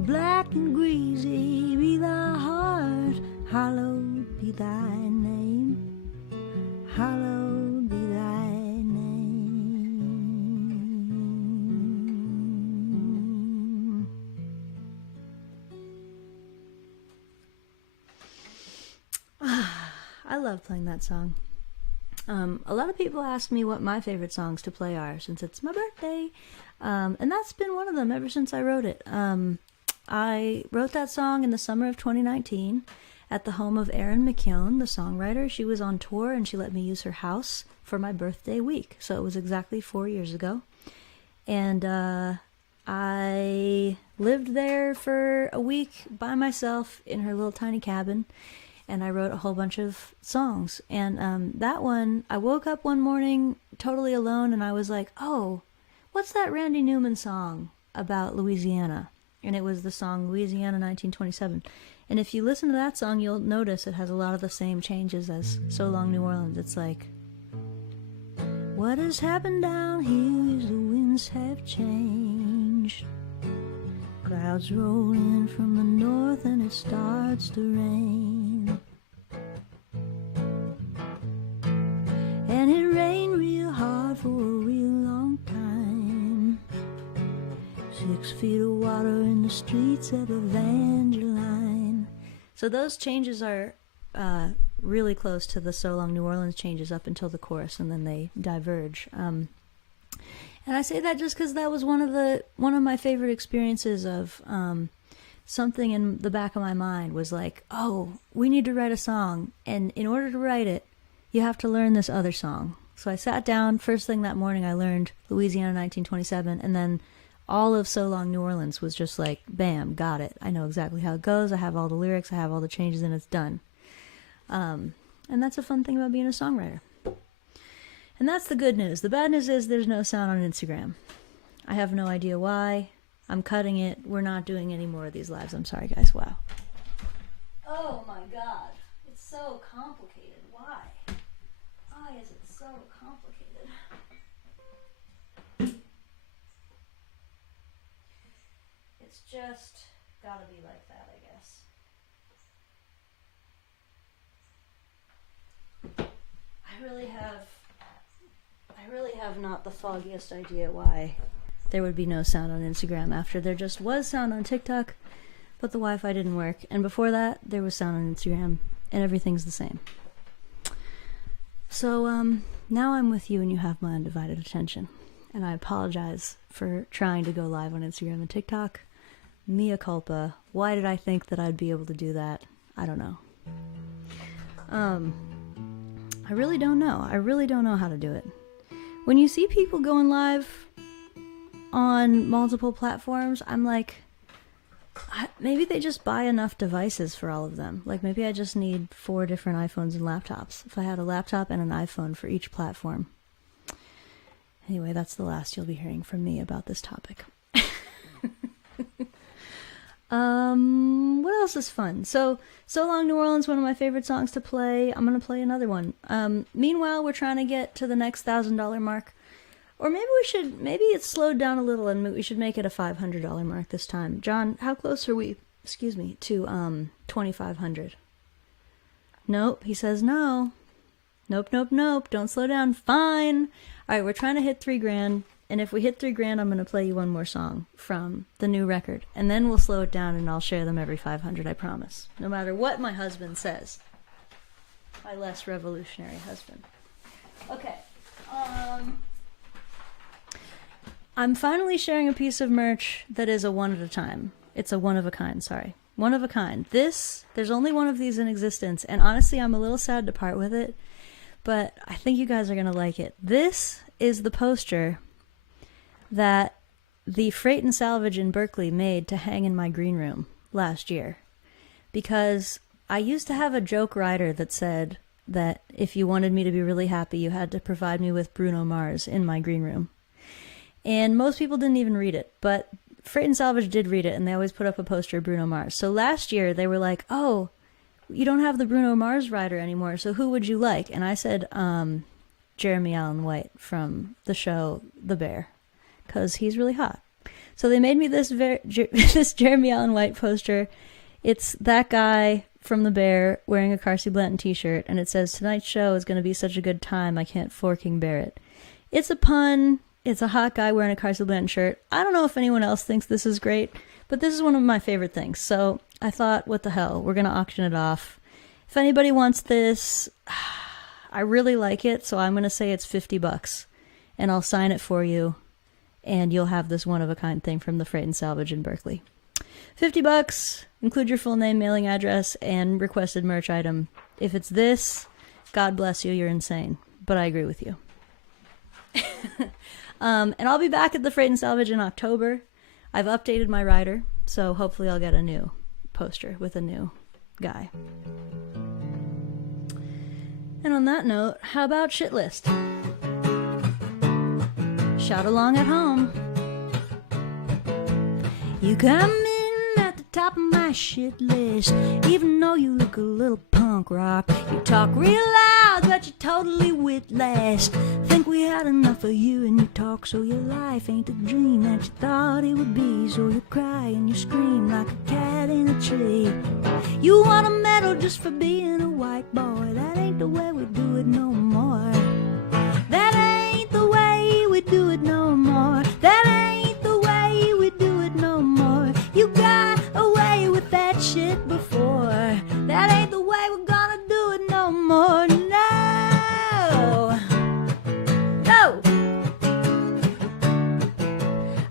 black and greasy be thy heart, hallowed be thy name, hallowed be thy name. I love playing that song. A lot of people ask me what my favorite songs to play are since it's my birthday. And that's been one of them ever since I wrote it. I wrote that song in the summer of 2019 at the home of Erin McKeown, the songwriter. She was on tour and she let me use her house for my birthday week. So it was exactly 4 years ago. And I lived there for a week by myself in her little tiny cabin. And I wrote a whole bunch of songs. And that one, I woke up one morning totally alone and I was like, oh, what's that Randy Newman song about Louisiana? And it was the song Louisiana 1927. And if you listen to that song, you'll notice it has a lot of the same changes as So Long New Orleans. It's like, what has happened down here is the winds have changed. Clouds roll in from the north and it starts to rain. And it rained real hard for a real long time. 6 feet of water in the streets of Evangeline. So those changes are really close to the So Long New Orleans changes up until the chorus, and then they diverge. And I say that just because that was one of my favorite experiences of something in the back of my mind was like, oh, we need to write a song, and in order to write it, you have to learn this other song. So I sat down, first thing that morning I learned Louisiana 1927, and then all of So Long New Orleans was just like, bam, got it. I know exactly how it goes, I have all the lyrics, I have all the changes, and it's done. And that's a fun thing about being a songwriter. And that's the good news. The bad news is there's no sound on Instagram. I have no idea why. I'm cutting it. We're not doing any more of these lives. I'm sorry, guys. Wow. Oh my God. It's so complicated. Why? Why is it so complicated? It's just gotta be like that, I guess. I really have not the foggiest idea why there would be no sound on Instagram after there just was sound on TikTok, but the Wi-Fi didn't work. And before that, there was sound on Instagram, and everything's the same. So now I'm with you and you have my undivided attention. And I apologize for trying to go live on Instagram and TikTok. Mea culpa. Why did I think that I'd be able to do that? I don't know. I really don't know. I really don't know how to do it. When you see people going live on multiple platforms, I'm like, maybe they just buy enough devices for all of them. Like maybe I just need 4 different iPhones and laptops. If I had a laptop and an iPhone for each platform. Anyway, that's the last you'll be hearing from me about this topic. What else is fun? So Long New Orleans, one of my favorite songs to play. I'm going to play another one. Meanwhile, we're trying to get to the next $1,000 mark. Or maybe it's slowed down a little and we should make it a $500 mark this time. John, how close are we, to 2,500? Nope, he says no. Nope, don't slow down. Fine. All right, we're trying to hit $3,000. And if we hit $3,000, I'm going to play you one more song from the new record. And then we'll slow it down and I'll share them every 500, I promise. No matter what my husband says. My less revolutionary husband. Okay. I'm finally sharing a piece of merch that is a one at a time. It's a one of a kind, sorry. One of a kind. There's only one of these in existence. And honestly, I'm a little sad to part with it. But I think you guys are going to like it. This is the poster that the Freight and Salvage in Berkeley made to hang in my green room last year. Because I used to have a joke writer that said that if you wanted me to be really happy, you had to provide me with Bruno Mars in my green room. And most people didn't even read it, but Freight and Salvage did read it, and they always put up a poster of Bruno Mars. So last year, they were like, oh, you don't have the Bruno Mars writer anymore, so who would you like? And I said, Jeremy Allen White from the show The Bear. Because he's really hot. So they made me this this Jeremy Allen White poster. It's that guy from The Bear wearing a Carsey Blanton t-shirt, and it says, tonight's show is going to be such a good time, I can't forking bear it. It's a pun. It's a hot guy wearing a Carsey Blanton shirt. I don't know if anyone else thinks this is great, but this is one of my favorite things. So I thought, what the hell, we're going to auction it off. If anybody wants this, I really like it, so I'm going to say it's $50. And I'll sign it for you, and you'll have this one-of-a-kind thing from the Freight and Salvage in Berkeley. $50, include your full name, mailing address, and requested merch item. If it's this, God bless you, you're insane. But I agree with you. And I'll be back at the Freight and Salvage in October. I've updated my rider, so hopefully I'll get a new poster with a new guy. And on that note, how about shit list? Shout along at home. You come in at the top of my shit list, even though you look a little punk rock. You talk real loud, but you're totally witless. Think we had enough of you, and you talk so your life ain't the dream that you thought it would be. So you cry and you scream like a cat in a tree. You want a medal just for being a white boy. That ain't the way we do it no more. That ain't the way we do it no more. That ain't the way we do it no more. You got away with that shit before. That ain't the way we're gonna do it no more. No. No.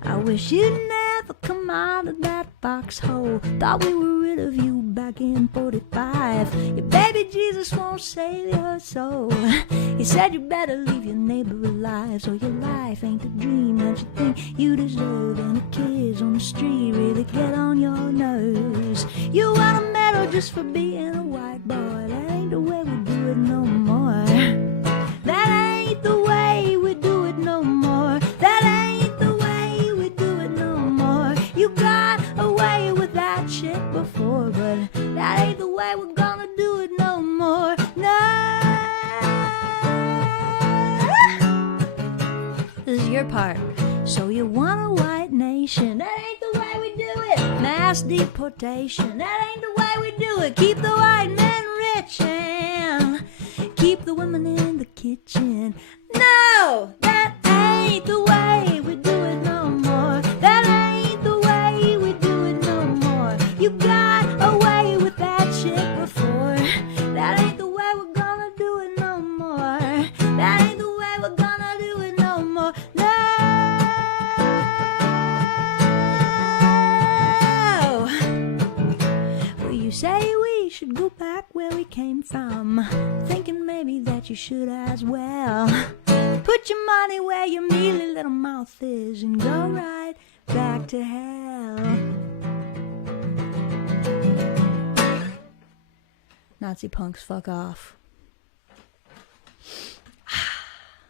I wish you'd never come out of that foxhole. Thought we were rid of you back in 45. Your baby Jesus won't save your soul. He said you better leave your neighbor alive, so your life ain't the dream that you think you deserve. And the kids on the street really get on your nerves. You want a medal just for being a white boy. That ain't the way we do it no more. That ain't the way we do it no more. That ain't the way we do it no more. You got away with that shit before, but that ain't the way we're gonna do it no more. No. This is your part. So you want a white nation. That ain't the way we do it. Mass deportation. That ain't the way we do it. Keep the white men rich and keep the women in the kitchen. No, that ain't the way we do it no more. That ain't the way we do it no more. You got away with that shit before. That ain't the way we're gonna do it no more. That ain't the way we're gonna do it no more. No. Well, you say we should go back where we came from, thinking maybe that you should as well. Put your money where your mealy little mouth is and go right back to hell. Nazi punks, fuck off.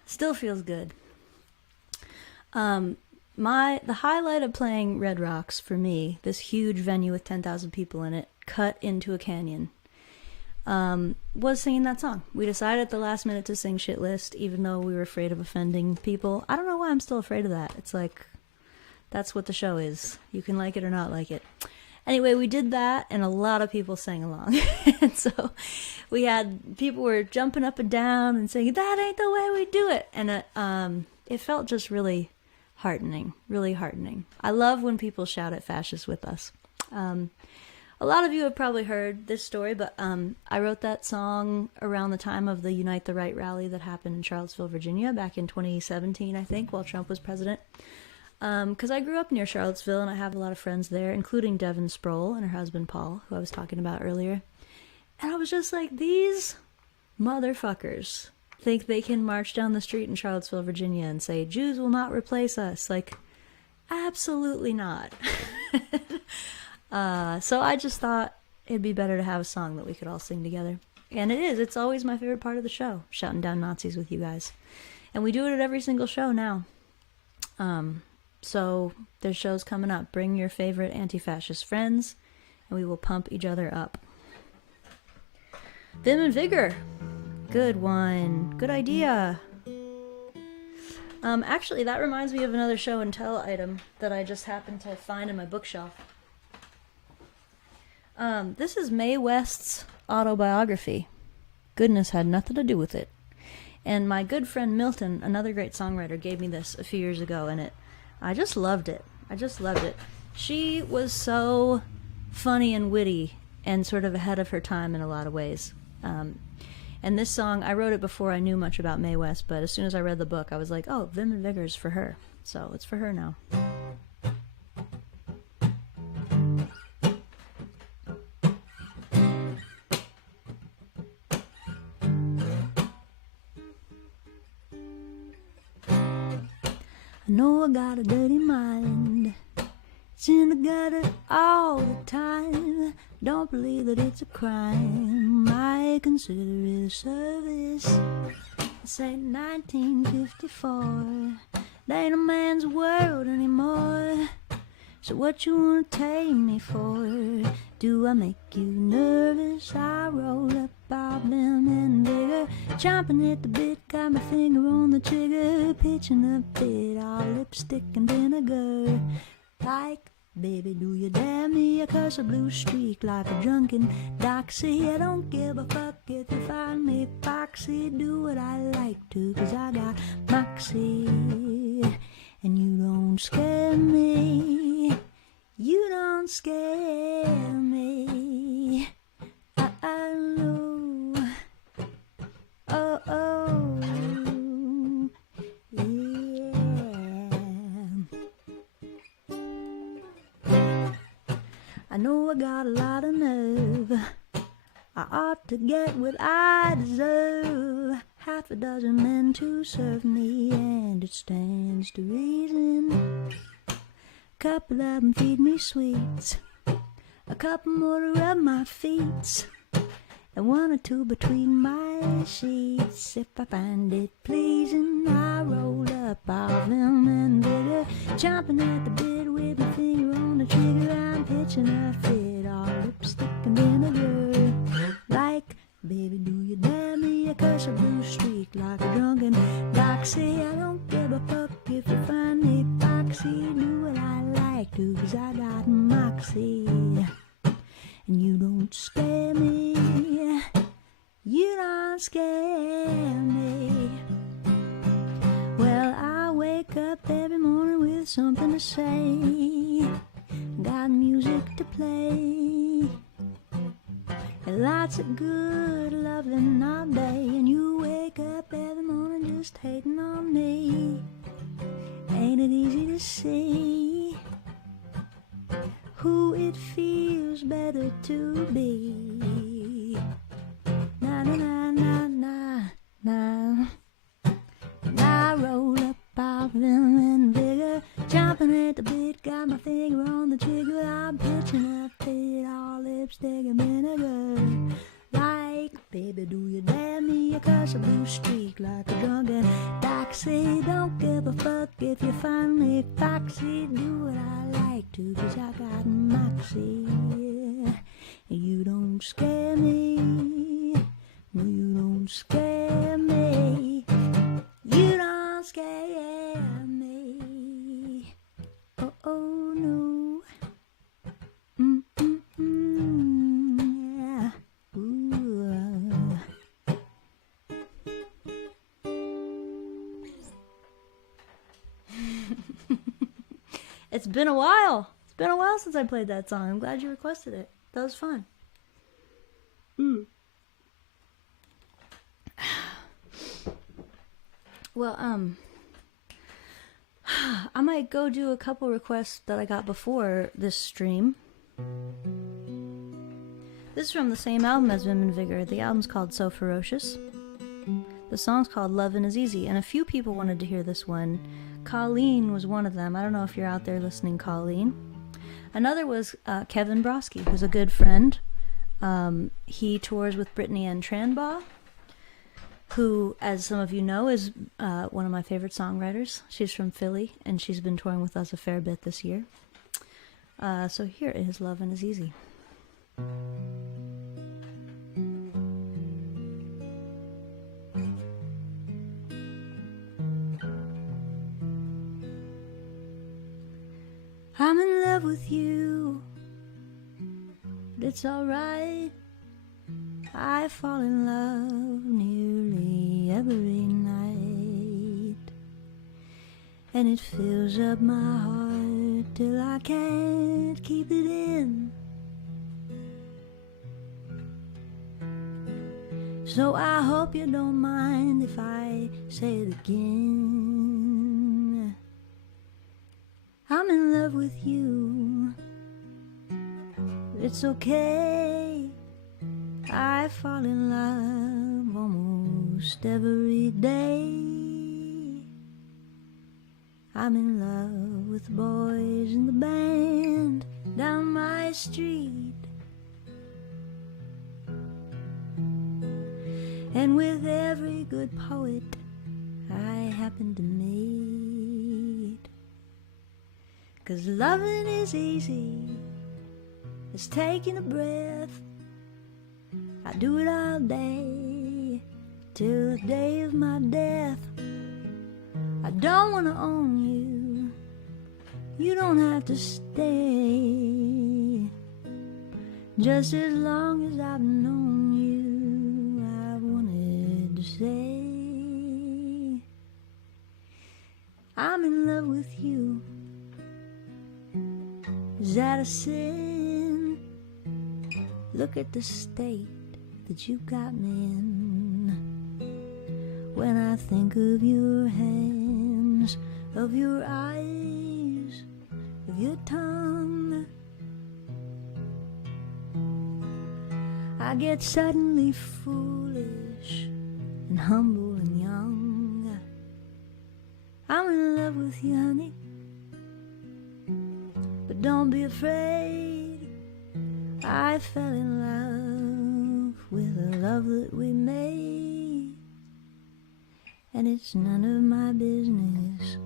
Still feels good. The highlight of playing Red Rocks for me, this huge venue with 10,000 people in it, cut into a canyon, was singing that song. We decided at the last minute to sing Shit List, even though we were afraid of offending people. I don't know why I'm still afraid of that. It's like, that's what the show is. You can like it or not like it. Anyway, we did that, and a lot of people sang along. And so we had, people were jumping up and down and saying, that ain't the way we do it. And it felt just really heartening, really heartening. I love when people shout at fascists with us. A lot of you have probably heard this story, but I wrote that song around the time of the Unite the Right rally that happened in Charlottesville, Virginia, back in 2017, I think, while Trump was president. Because I grew up near Charlottesville, and I have a lot of friends there, including Devin Sproul and her husband, Paul, who I was talking about earlier. And I was just like, these motherfuckers think they can march down the street in Charlottesville, Virginia, and say, Jews will not replace us. Like, absolutely not. So I just thought it'd be better to have a song that we could all sing together. And it is. It's always my favorite part of the show, shouting down Nazis with you guys. And we do it at every single show now. So there's shows coming up. Bring your favorite anti-fascist friends, and we will pump each other up. Vim and Vigor. Good one. Good idea. Actually, that reminds me of another show and tell item that I just happened to find in my bookshelf. This is Mae West's autobiography. Goodness had nothing to do with it. And my good friend Milton, another great songwriter, gave me this a few years ago, and I just loved it. I just loved it. She was so funny and witty and sort of ahead of her time in a lot of ways. And this song, I wrote it before I knew much about Mae West, but as soon as I read the book, I was like, oh, Vim and Vigor's for her. So it's for her now. I know I got a dirty mind. It's in the gutter all the time. Don't believe that it's a crime. I consider it a service. This ain't 1954. There ain't a man's world anymore. So what you wanna take me for? Do I make you nervous? I roll up all Vim and Vigor, chomping at the bit, got my finger on the trigger, pitching a fit, all lipstick and vinegar. Like, baby, do you dare me? I curse a blue streak like a drunken doxy. I don't give a fuck if you find me foxy. Do what I like to, 'cause I got moxie. And you don't scare me. You don't scare me. I know. Oh, oh, yeah. I know I got a lot of nerve. I ought to get what I deserve. Half a dozen men to serve me, and it stands to reason. Couple of them feed me sweets, a couple more to rub my feet, and one or two between my sheets. If I find it pleasing, I roll up all Vim and Vigor, chomping at the bit with my finger on the trigger. I'm pitching a fit, all lipstick and vinegar. Like, baby, do you dare me? I curse a blue streak like a drunken doxy. I don't give a fuck if you find me foxy. Do what I like to, 'cause I got moxie. And you don't scare me. You don't scare me. Well, I wake up every morning with something to say. Got music to play. And lots of good loving all day. And you wake up every morning just hating on me. Ain't it easy to see who it feels better to be? Na na na na na na. And I roll up all Vim and Vigor, chomping at the bit, got my finger on the trigger. I'm pitching a fit, all lipstick and vinegar. Like, baby, do you dare me? I curse a blue streak like a drunken doxy. Don't give a fuck if you find me foxy. Do what I like to, 'cause I got moxie. You don't scare me. No, you don't scare me. You don't scare me. Oh, oh, no. Yeah. Ooh. It's been a while. It's been a while since I played that song. I'm glad you requested it. That was fun. Well, I might go do a couple requests that I got before this stream. This is from the same album as Vim and Vigor. The album's called So Ferocious. The song's called Lovin' Is Easy, and a few people wanted to hear this one. Colleen was one of them. I don't know if you're out there listening, Colleen. Another was Kevin Broski, who's a good friend. He tours with Brittany Ann Tranbaugh, who, as some of you know, is one of my favorite songwriters. She's from Philly, and she's been touring with us a fair bit this year. So here is Lovin' Is Easy. I'm in love with you, but it's alright. I fall in love nearly every night, and it fills up my heart till I can't keep it in. So I hope you don't mind if I say it again. I'm in love with you. It's okay. I fall in love almost every day. I'm in love with the boys in the band down my street, and with every good poet I happen to meet. 'Cause loving is easy as taking a breath. I do it all day till the day of my death. I don't want to own you. You don't have to stay. Just as long as I've known you, I've wanted to say I'm in love with you. Is that a sin? Look at the state that you got me in. When I think of your hands, of your eyes, of your tongue, I get suddenly foolish and humble and young. I'm in love with you, honey, but don't be afraid. I fell in love with the love that we made, and it's none of my business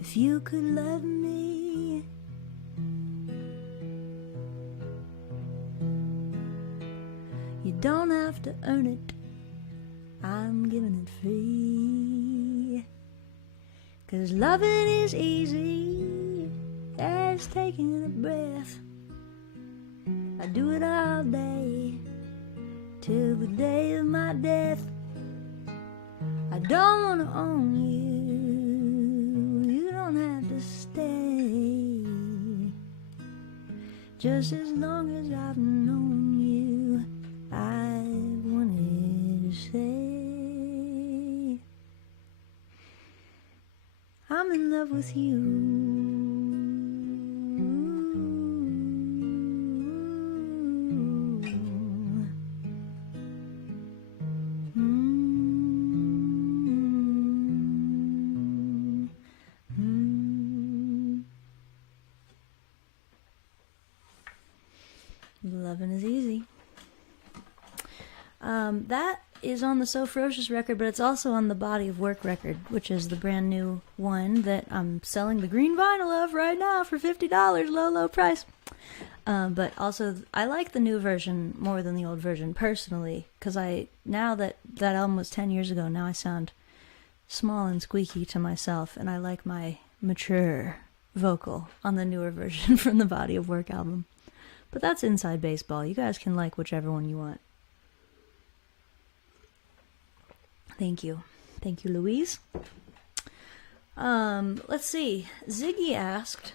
if you could love me. You don't have to earn it, I'm giving it free. 'Cause loving is easy as taking a breath. I do it all day till the day of my death. I don't want to own you. You don't have to stay. Just as long as I've known you, I've wanted to say I'm in love with you. Loving is easy. That is on the So Ferocious record, but it's also on the Body of Work record, which is the brand new one that I'm selling the green vinyl of right now for $50, low price. But also, I like the new version more than the old version personally, because now that album was 10 years ago, now I sound small and squeaky to myself, and I like my mature vocal on the newer version from the Body of Work album. But that's inside baseball. You guys can like whichever one you want. Thank you. Thank you, Louise. Let's see. Ziggy asked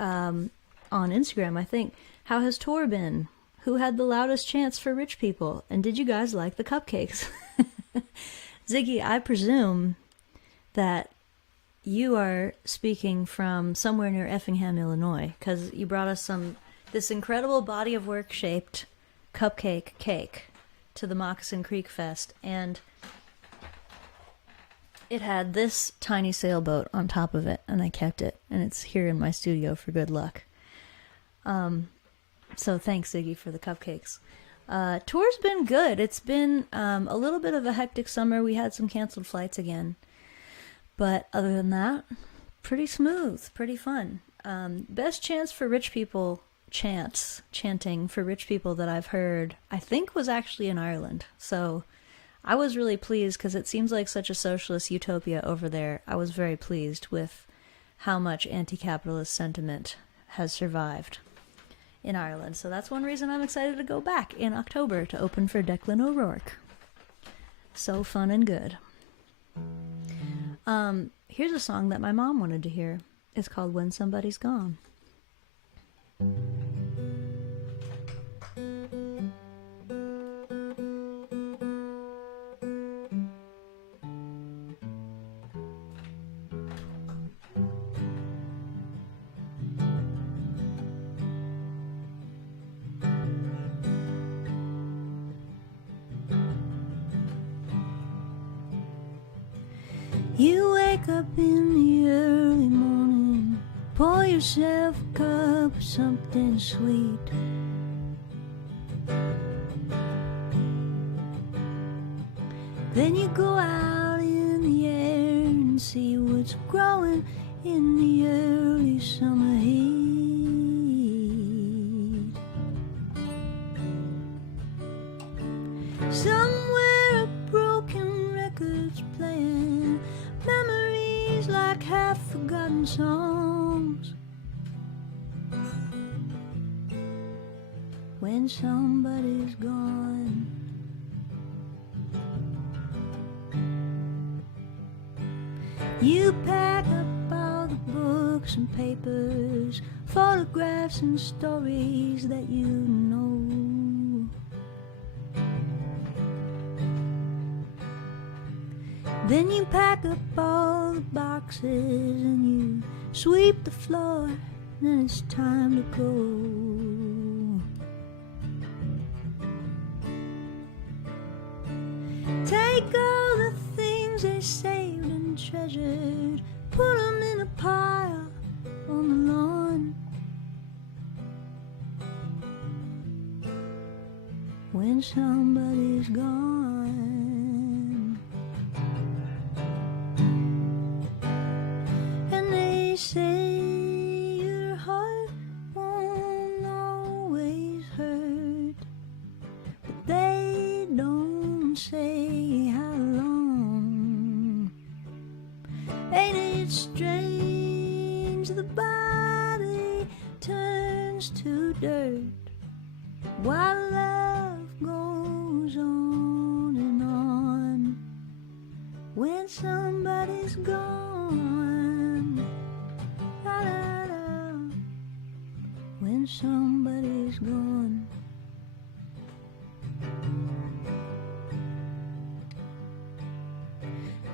on Instagram, I think, how has tour been? Who had the loudest chants for rich people? And did you guys like the cupcakes? Ziggy, I presume that you are speaking from somewhere near Effingham, Illinois, because you brought us this incredible Body of Work shaped cupcake cake to the Moccasin Creek Fest, and it had this tiny sailboat on top of it, and I kept it, and it's here in my studio for good luck. So thanks, Ziggy, for the cupcakes. Tour's been good. It's been a little bit of a hectic summer. We had some canceled flights again, but other than that, pretty smooth, pretty fun. Best chanting for rich people that I've heard, I think, was actually in Ireland. So I was really pleased because it seems like such a socialist utopia over there. I was very pleased with how much anti-capitalist sentiment has survived in Ireland. So that's one reason I'm excited to go back in October to open for Declan O'Rourke. So fun and good. Here's a song that my mom wanted to hear. It's called When Somebody's Gone. You wake up in the early morning, pour yourself a cup of something sweet. Then you go out in the air and see what's growing in the early summer heat. Somewhere a broken record's playing memories like half-forgotten songs. When somebody's gone, you pack up all the books and papers, photographs and stories that you know. Then you pack up all the boxes and you sweep the floor, then it's time to go. Take all the things they saved and treasured, put them in a pile on the lawn. When somebody's gone, and they say your heart won't always hurt, but they don't say how long. Ain't it strange the body turns to dirt while love goes on and on? When somebody's gone, la la la. When somebody's gone.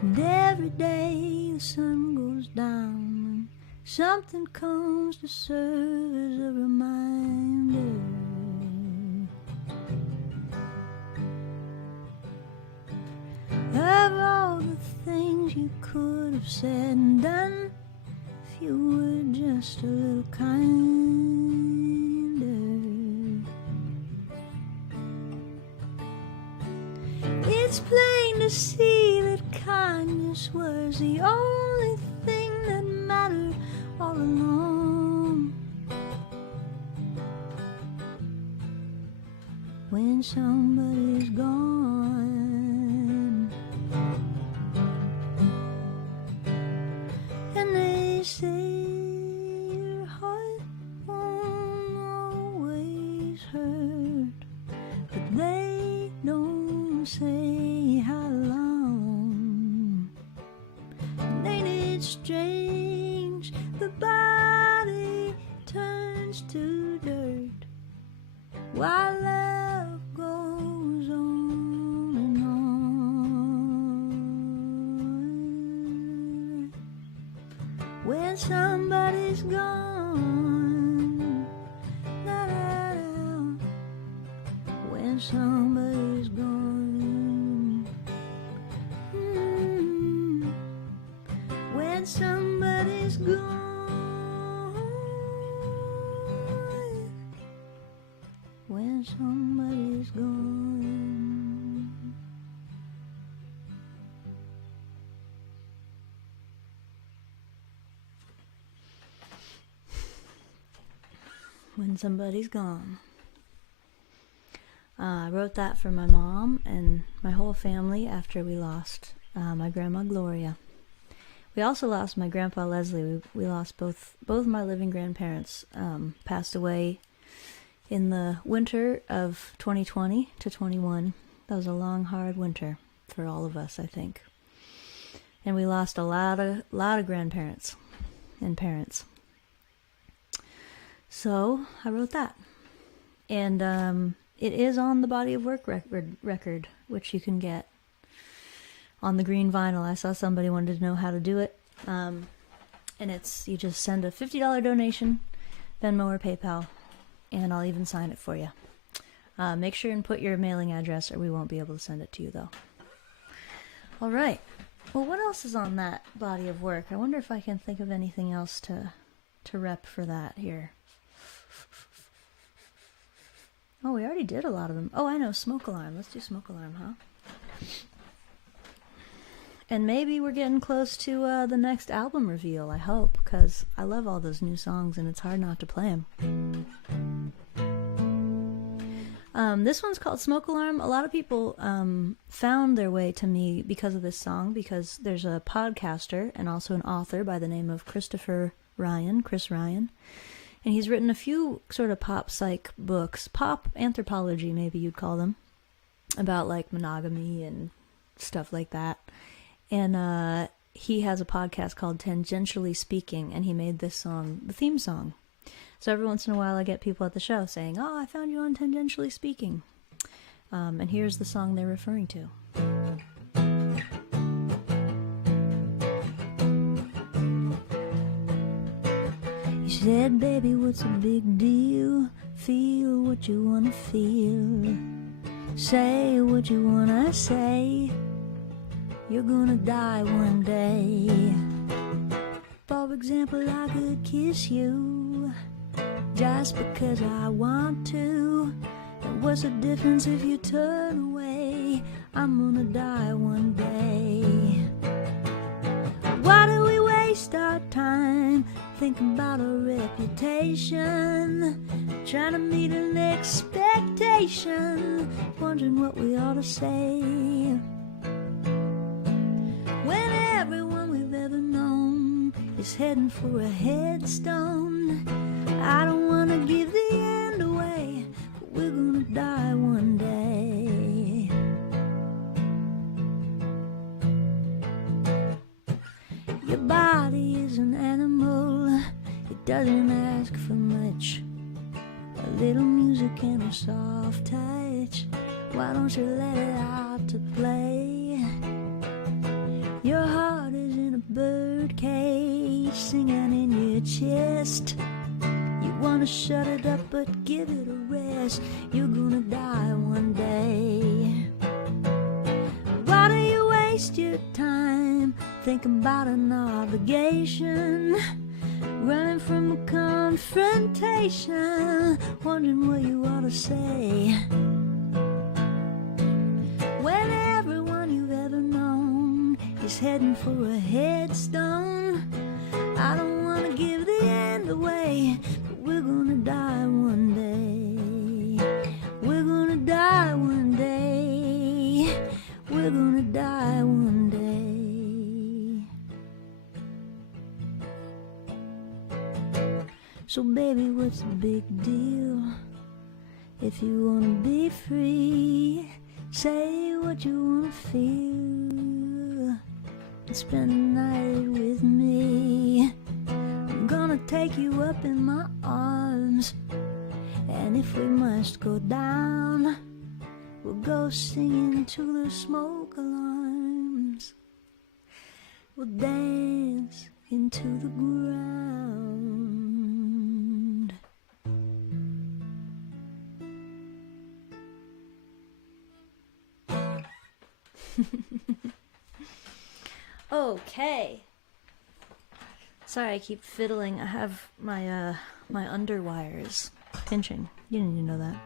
And every day the sun goes down and something comes to serve as a reminder of all the things you could have said and done if you were just a little kinder. It's plain to see that kindness was the only thing that mattered all along. When somebody's gone, and they say your heart won't always hurt, but they don't say how long. And ain't it strange the body turns to dirt while love goes on and on. When somebody's gone, da, da, da. When somebody's gone, when somebody's gone, when somebody's gone. When somebody's gone. I wrote that for my mom and my whole family after we lost my grandma Gloria. We also lost my grandpa Leslie. We lost both my living grandparents. Passed away in the winter of 2020 to 21. That was a long, hard winter for all of us, I think. And we lost a lot of grandparents and parents. So I wrote that, and it is on the body of work record, which you can get on the green vinyl. I saw somebody wanted to know how to do it, and it's you just send a $50 donation, Venmo or PayPal, and I'll even sign it for you. Make sure and put your mailing address, or we won't be able to send it to you, though. All right. Well, what else is on that body of work? I wonder if I can think of anything else to rep for that here. Oh, we already did a lot of them. Oh, I know, Smoke Alarm. Let's do Smoke Alarm, huh? And maybe we're getting close to the next album reveal, I hope, because I love all those new songs and it's hard not to play them. This one's called Smoke Alarm. A lot of people found their way to me because of this song, because there's a podcaster and also an author by the name of Chris Ryan, and he's written a few sort of pop psych books, pop anthropology maybe you'd call them, about like monogamy and stuff like that. And he has a podcast called Tangentially Speaking, and he made this song the theme song. So every once in a while I get people at the show saying, oh, I found you on Tangentially Speaking. And here's the song they're referring to. You said, baby, what's a big deal? Feel what you wanna feel. Say what you wanna say. You're gonna die one day. For example, I could kiss you just because I want to. And what's the difference if you turn away? I'm gonna die one day. Why do we waste our time thinking about our reputation, trying to meet an expectation, wondering what we ought to say, when everyone we've ever known is heading for a headstone? I don't want to give the end away, but we're gonna die one day. Your body is an animal, it doesn't ask for much. A little music and a soft touch, why don't you let it out to play? Your heart is in a bird cage, singing in your chest. You wanna shut it up but give it a rest. You're gonna die one day. Why do you waste your time thinking about an obligation, running from a confrontation, wondering what you ought to say, when everyone you've ever known is heading for a headstone? I don't want to give the end away, but we're gonna die one day. We're gonna die one day. We're gonna die one day. So baby, what's the big deal? If you wanna be free, say what you wanna feel and spend the night with me. I'm gonna take you up in my arms, and if we must go down, we'll go singing to the smoke alarms. We'll dance into the ground. Okay. Sorry, I keep fiddling. I have my my underwires pinching. You didn't even know that.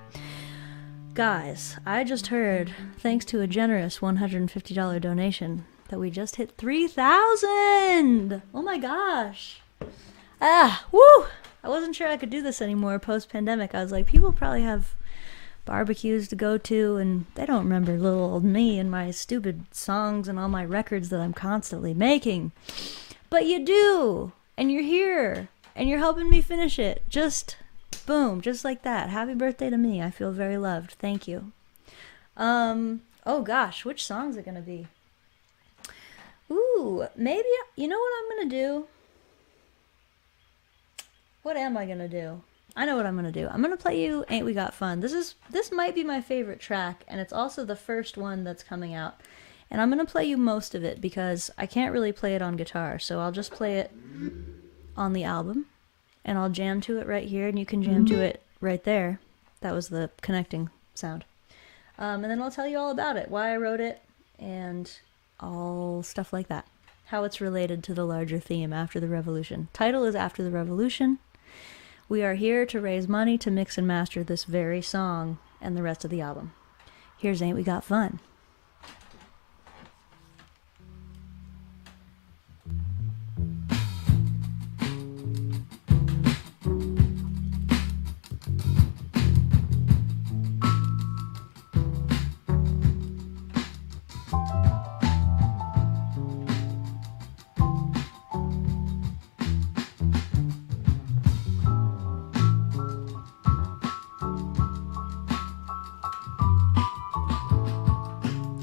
Guys, I just heard, thanks to a generous $150 donation, that we just hit 3,000! Oh my gosh! Woo! I wasn't sure I could do this anymore post-pandemic. I was like, people probably have barbecues to go to, and they don't remember little old me and my stupid songs and all my records that I'm constantly making. But you do! And you're here! And you're helping me finish it. Just, boom, just like that. Happy birthday to me. I feel very loved. Thank you. Oh gosh, which song's it gonna be? Ooh, maybe, you know what I'm gonna do? What am I gonna do? I know what I'm gonna do. I'm gonna play you Ain't We Got Fun. This might be my favorite track, and it's also the first one that's coming out. And I'm gonna play you most of it because I can't really play it on guitar, so I'll just play it on the album, and I'll jam to it right here, and you can jam to it right there. That was the connecting sound. And then I'll tell you all about it, why I wrote it, and all stuff like that. How it's related to the larger theme, After the Revolution. Title is After the Revolution. We are here to raise money to mix and master this very song and the rest of the album. Here's Ain't We Got Fun.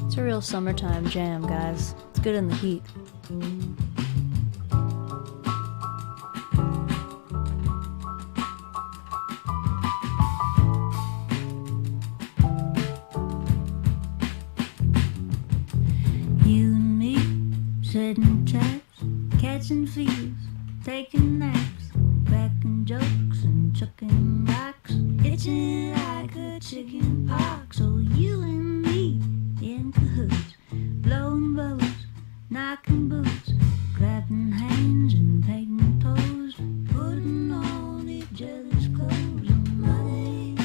It's a real summertime jam, guys. It's good in the heat. You and me, setting traps, catching thieves, taking naps, cracking jokes and chucking rocks, itching like a chicken pox. So you and me in cahoots, blowing bubbles, knocking boots, clapping hands and painting toes, putting on each other's clothes and money.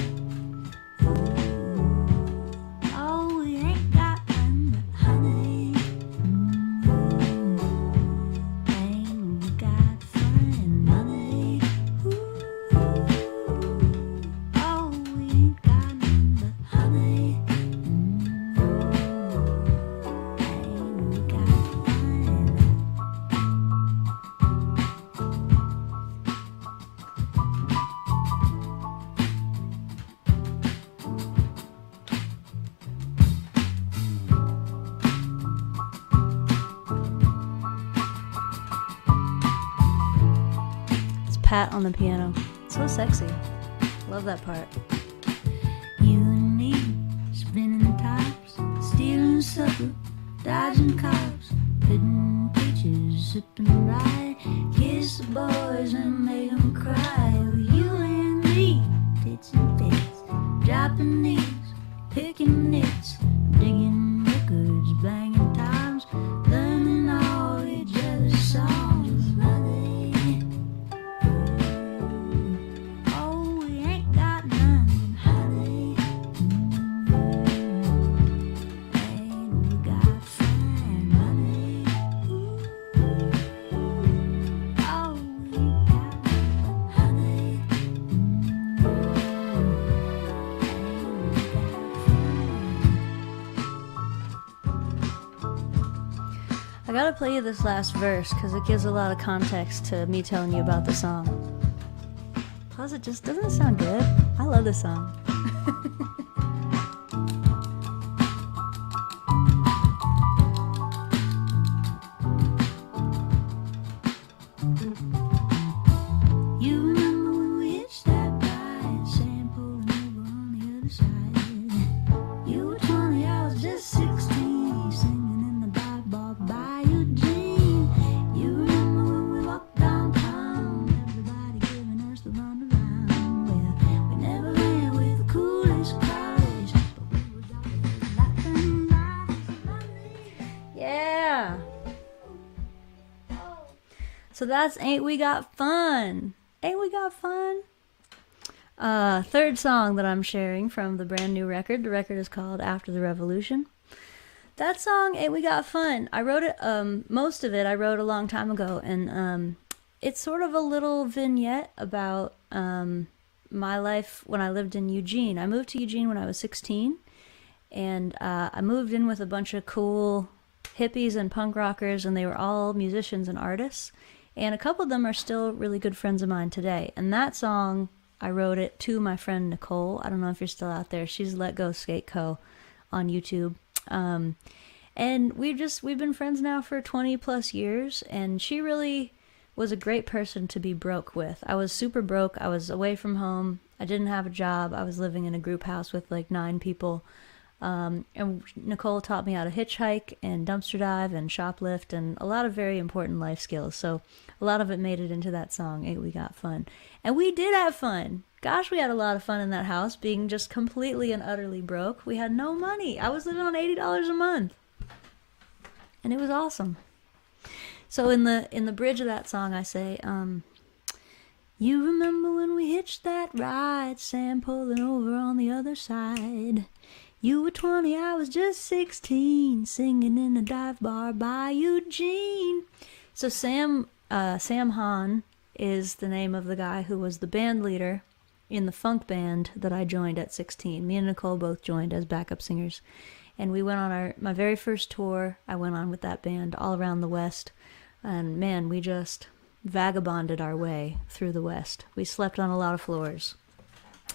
Oh, we ain't got none but honey. Ain't we got fun and money? Oh, we ain't got none but honey. Ain't we got fun? It's Pat on the piano. So sexy. Love that part. You and me, spinning tops, stealing supper, dodging cops, pitting peaches, sipping rye, kiss the boys and make them cry. You and me, tits and bits, dropping knees, picking nits, digging records, banging times, learning all each other's songs. Money. Oh, we ain't got none but honey. Ain't we got fun, money? Oh, we ain't got none but honey. Ain't we got I gotta play you this last verse because it gives a lot of context to me telling you about the song. Plus, it just doesn't sound good. I love this song. You remember when we hitched that ride, Sam pulling over on the other side. You were 20, I was just 16, singing in the dive bar by Eugene. You remember when we walked downtown, everybody giving us the runaround. Well, we never ran with the coolest crowds, but we was always laughing like Yeah! So that's Ain't We Got Fun. Ain't We Got Fun? Third song that I'm sharing from the brand new record. The record is called After the Revolution. That song, Ain't We Got Fun, I wrote it, most of it I wrote a long time ago, and it's sort of a little vignette about my life when I lived in Eugene. I moved to Eugene when I was 16, and I moved in with a bunch of cool hippies and punk rockers, and they were all musicians and artists. And a couple of them are still really good friends of mine today. And that song, I wrote it to my friend Nicole. I don't know if you're still out there. She's Let Go Skate Co. on YouTube. And we've been friends now for 20 plus years. And she really was a great person to be broke with. I was super broke. I was away from home. I didn't have a job. I was living in a group house with like 9 people. And Nicole taught me how to hitchhike and dumpster dive and shoplift and a lot of very important life skills. So a lot of it made it into that song, Ain't We Got Fun. And we did have fun. Gosh, we had a lot of fun in that house, being just completely and utterly broke. We had no money. I was living on $80 a month. and it was awesome. So in the bridge of that song, I say, you remember when we hitched that ride, Sam pulling over on the other side. You were 20, I was just 16, singing in a dive bar by Eugene. So Sam Hahn is the name of the guy who was the band leader in the funk band that I joined at 16. Me and Nicole both joined as backup singers. And we went on my very first tour. I went on with that band all around the West. And man, we just vagabonded our way through the West. We slept on a lot of floors.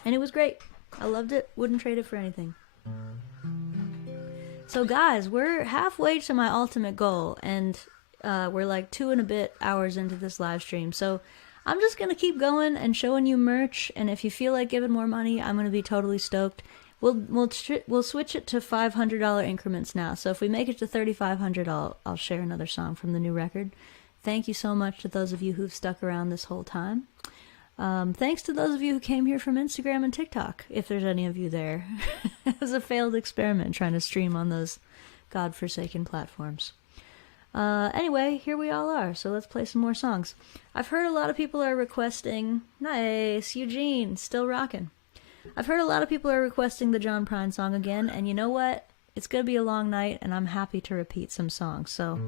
And it was great. I loved it. Wouldn't trade it for anything. So guys, we're halfway to my ultimate goal. And we're like 2 and a bit hours into this live stream. So I'm just going to keep going and showing you merch. And if you feel like giving more money, I'm going to be totally stoked. We'll switch it to $500 increments now. So if we make it to $3,500, I'll share another song from the new record. Thank you so much to those of you who've stuck around this whole time. Thanks to those of you who came here from Instagram and TikTok, if there's any of you there. It was a failed experiment trying to stream on those godforsaken platforms. Anyway, here we all are, so let's play some more songs. I've heard a lot of people are requesting... Nice, Eugene, still rocking. I've heard a lot of people are requesting the John Prine song again, and you know what? It's going to be a long night, and I'm happy to repeat some songs, so...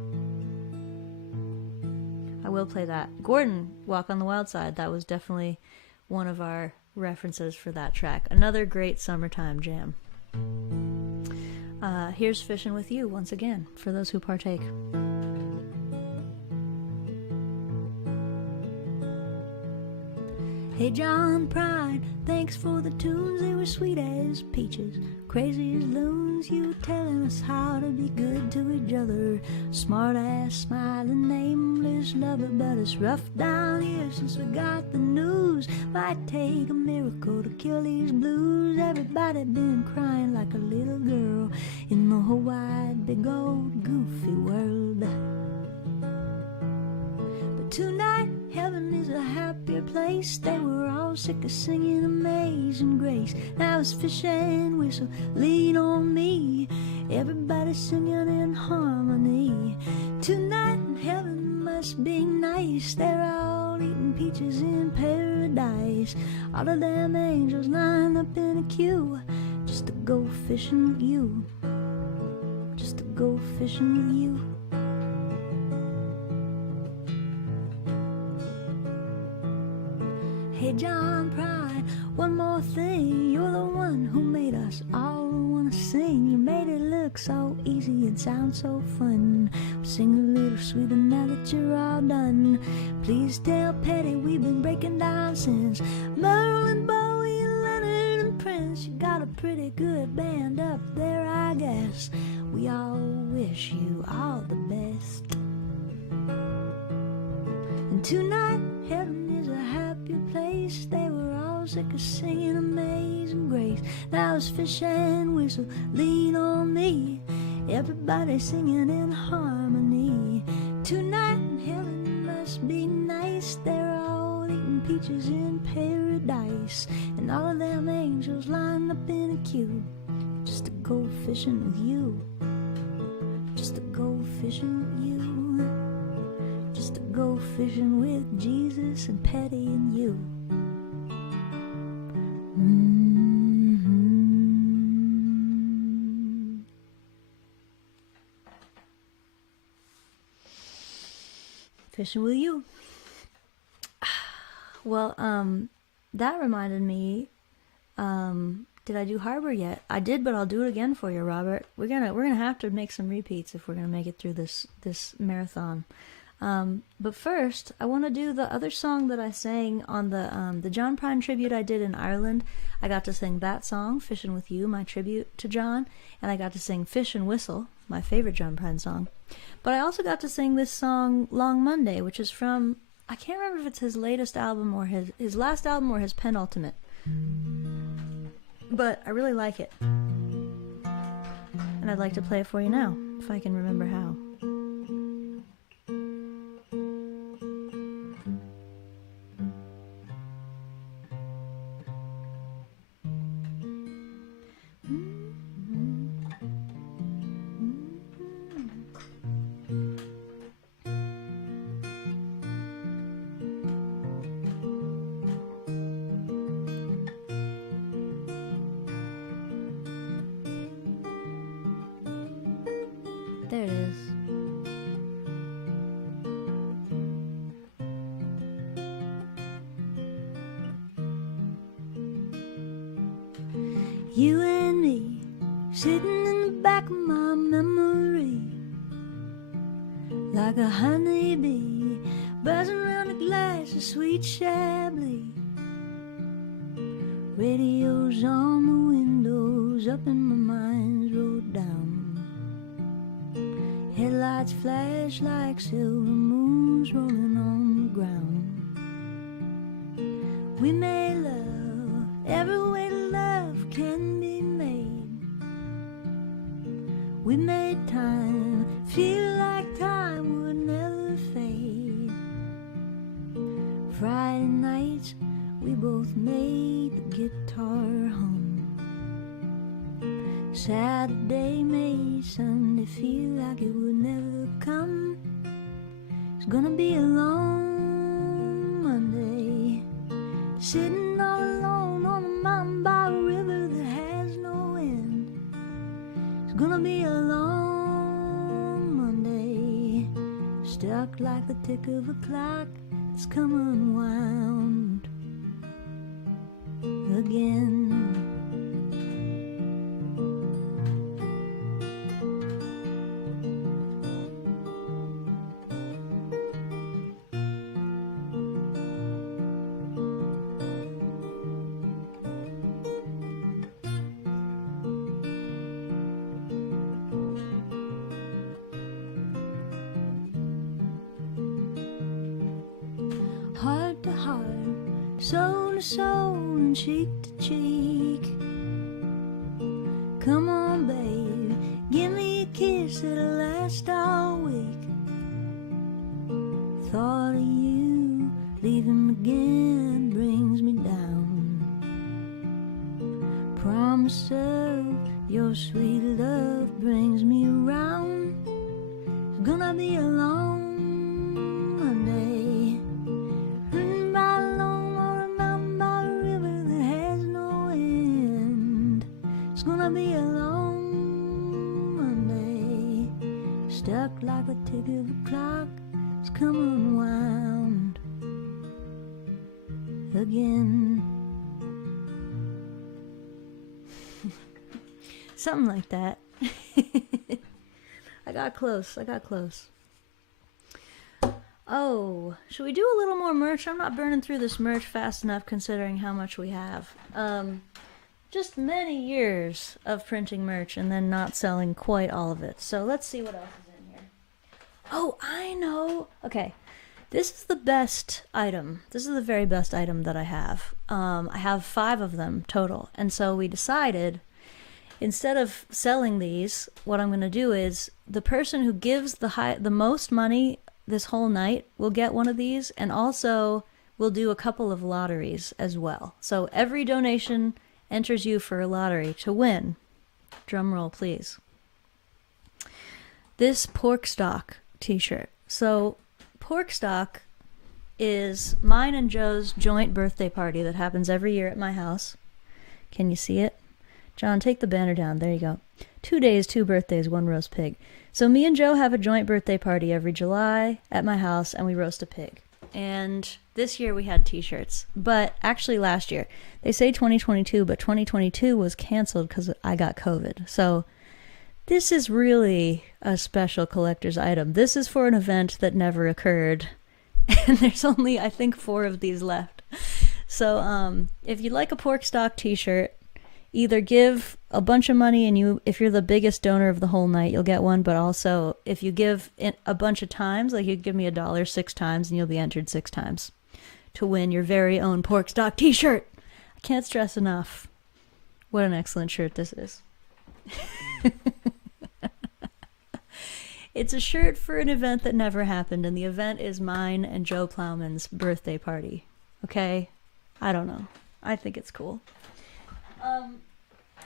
I will play that. Gordon, Walk on the Wild Side, that was definitely one of our references for that track. Another great summertime jam. Here's Fishing With You, once again, for those who partake. Hey John Prine, thanks for the tunes, they were sweet as peaches, crazy as loons. You telling us how to be good to each other, smart ass, smiling, nameless lover. But it's rough down here since we got the news. Might take a miracle to kill these blues. Everybody been crying like a little girl in the whole wide big old goofy world. But tonight heaven is a happier place. They were all sick of singing Amazing Grace. Now it's fish and whistle, lean on me. Everybody singing in harmony. Tonight in heaven must be nice. They're all eating peaches in paradise. All of them angels line up in a queue just to go fishing with you. Just to go fishing with you. Hey John Prine, one more thing. You're the one who made us all wanna sing. You made it look so easy and sound so fun. Sing a little sweeter now that you're all done. Please tell Petty we've been breaking down since Merle and Bowie and Leonard and Prince. You got a pretty good band up there, I guess. We all wish you all the best. And tonight heaven is a happier place. They were all sick of singing Amazing Grace. Now it's fish and whistle, lean on me. Everybody singing in harmony. Tonight in heaven must be nice. They're all eating peaches in paradise. And all of them angels lined up in a queue just to go fishing with you. Just to go fishing with you. Just to go fishing with Jesus and Petty and you. Fishing with you. Well, that reminded me, did I do Harbor yet? I did, but I'll do it again for you, Robert. We're gonna have to make some repeats if we're gonna make it through this marathon. But first, I want to do the other song that I sang on the John Prine tribute I did in Ireland. I got to sing that song, Fishing With You, my tribute to John, and I got to sing Fish and Whistle, my favorite John Prine song. But I also got to sing this song, Long Monday, which is from, I can't remember if it's his latest album or his last album or his penultimate. But I really like it. And I'd like to play it for you now, if I can remember how. You and me, sitting in the back of my memory, like a honeybee, buzzing around a glass of sweet Chablis. Radios on the windows, up in my mind's road down. Headlights flash like silver moons rolling on the ground. We made love every way love can be made. We made time feel like time would never fade. Friday nights we both made the guitar hum. Saturday made Sunday feel like it would never come. It's gonna be a long Monday, sitting all alone on a mountain by a river that has no end. It's gonna be a long Monday, stuck like the tick of a clock that's come unwound again. Heart to heart, soul to soul, and cheek to cheek. Come on, babe, give me a kiss that'll last all week. Thought of you leaving again brings me down. Promise of your sweet love brings me around. It's gonna be a long Monday, ridden by a long mountain by a river that has no end. It's gonna be a long Monday, stuck like a tick of a clock that's come unwound again. Something like that. I got close. Oh, should we do a little more merch? I'm not burning through this merch fast enough considering how much we have. Just many years of printing merch and then not selling quite all of it. So let's see what else is in here. Oh, I know. Okay. This is the best item. This is the very best item that I have. I have 5 of them total. And so we decided, instead of selling these, what I'm going to do is the person who gives the most money this whole night will get one of these, and also we'll do a couple of lotteries as well. So every donation enters you for a lottery to win. Drum roll, please. This pork stock t-shirt. So pork stock is mine and Joe's joint birthday party that happens every year at my house. Can you see it? John, take the banner down. There you go. 2 days, 2 birthdays, 1 roast pig. So me and Joe have a joint birthday party every July at my house, and we roast a pig. And this year we had t-shirts. But actually last year, they say 2022, but 2022 was canceled because I got COVID. So this is really a special collector's item. This is for an event that never occurred. And there's only, I think, 4 of these left. So if you'd like a pork stock t-shirt, either give a bunch of money, and if you're the biggest donor of the whole night, you'll get one. But also, if you give it a bunch of times, like you give me $1 6 times, and you'll be entered 6 times to win your very own pork stock t-shirt. I can't stress enough what an excellent shirt this is. It's a shirt for an event that never happened, and the event is mine and Joe Plowman's birthday party. Okay? I don't know. I think it's cool.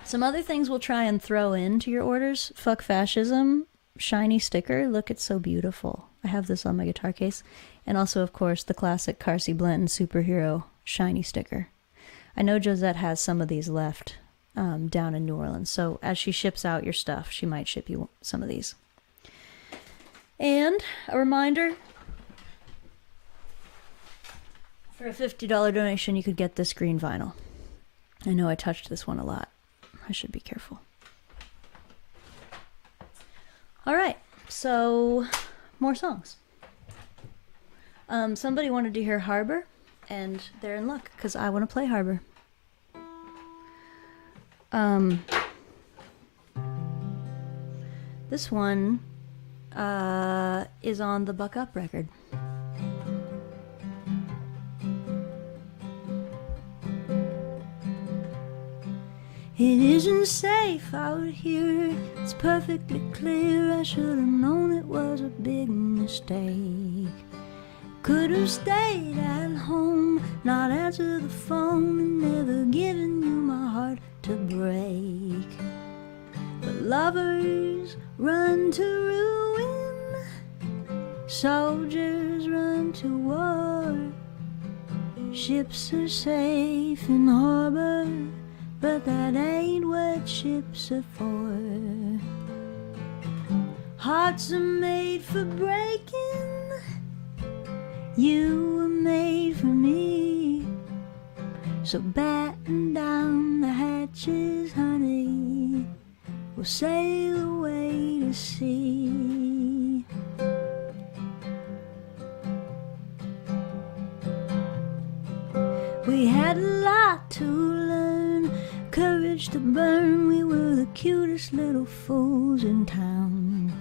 Some other things we'll try and throw into your orders. Fuck fascism, shiny sticker. Look, it's so beautiful. I have this on my guitar case. And also, of course, the classic CARSIE Blanton superhero shiny sticker. I know Josette has some of these left down in New Orleans. So as she ships out your stuff, she might ship you some of these. And a reminder, for a $50 donation, you could get this green vinyl. I know I touched this one a lot. I should be careful. All right, so more songs. Somebody wanted to hear Harbor, and they're in luck because I want to play Harbor. This one is on the Buck Up record. It isn't safe out here, it's perfectly clear. I should have known it was a big mistake. Could have stayed at home, not answered the phone, and never given you my heart to break. But lovers run to ruin, soldiers run to war. Ships are safe in harbor, but that ain't what ships are for. Hearts are made for breaking, you were made for me. So batten down the hatches, honey, we'll sail away to sea. We had a lot to learn, courage to burn. We were the cutest little fools in town.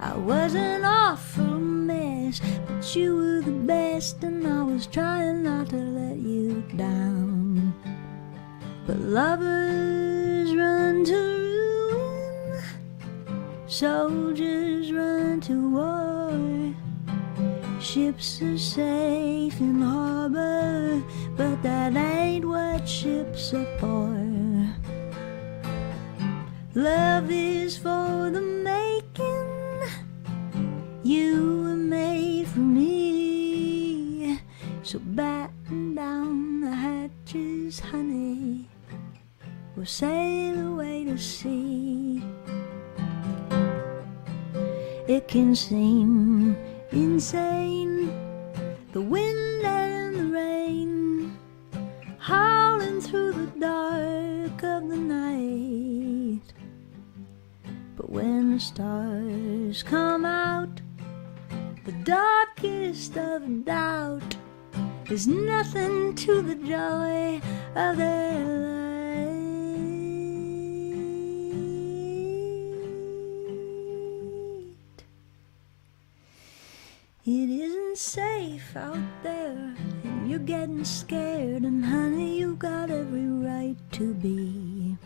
I was an awful mess, but you were the best, and I was trying not to let you down. But lovers run to ruin, soldiers run to war. Ships are safe in harbor, but that ain't what ships are for. Love is for the making, you were made for me. So batten down the hatches, honey, we'll sail away to sea. It can seem insane, the wind and the rain, howling through the dark of the night. But when the stars come out, the darkest of doubt is nothing to the joy of their light. It isn't safe out there, and you're getting scared, and honey, you've got every right to be.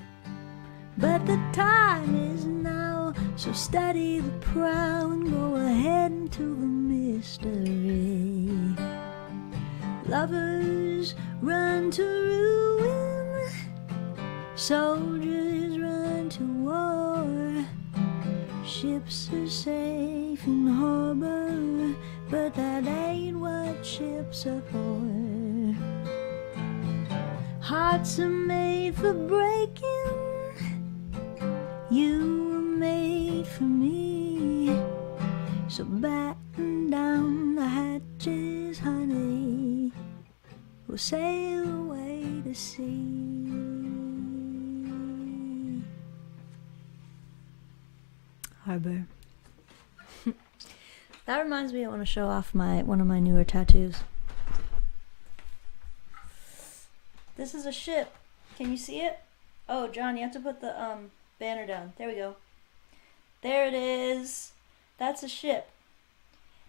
But the time is now, so steady the prow and go ahead into the mystery. Lovers run to ruin, soldiers run to war. Ships are safe in harbor, but that ain't what ships are for. Hearts are made for breaking, you were made for me. So batten down the hatches, honey, we'll sail away to sea. Harbor. That reminds me, I want to show off one of my newer tattoos. This is a ship. Can you see it? Oh, John, you have to put the banner down. There we go. There it is. That's a ship.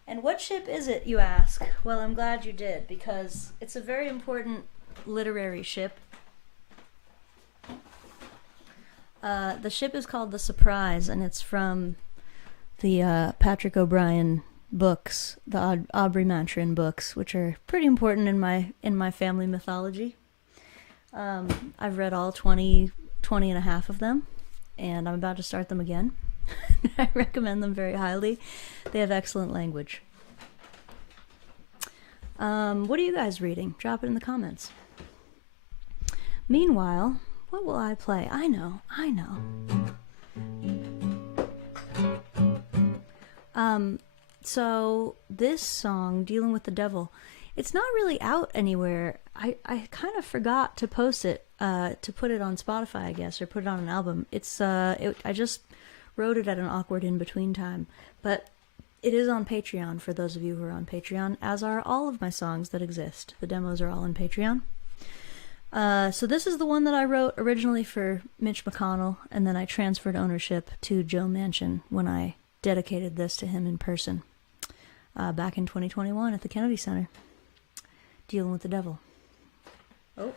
And what ship is it, you ask? Well, I'm glad you did, because it's a very important literary ship. The ship is called the Surprise, and it's from the Patrick O'Brian books, the Aubrey Maturin books, which are pretty important in my family mythology. I've read all 20 and a half of them, and I'm about to start them again. I recommend them very highly. They have excellent language. What are you guys reading? Drop it in the comments. Meanwhile, what will I play? I know. So this song, Dealing with the Devil, it's not really out anywhere. I kind of forgot to post it. to put it on Spotify, I guess, or put it on an album. I just wrote it at an awkward in-between time, but it is on Patreon for those of you who are on Patreon, as are all of my songs that exist. The demos are all on Patreon. So this is the one that I wrote originally for Mitch McConnell, and then I transferred ownership to Joe Manchin when I dedicated this to him in person back in 2021 at the Kennedy Center, dealing with the devil. Oh.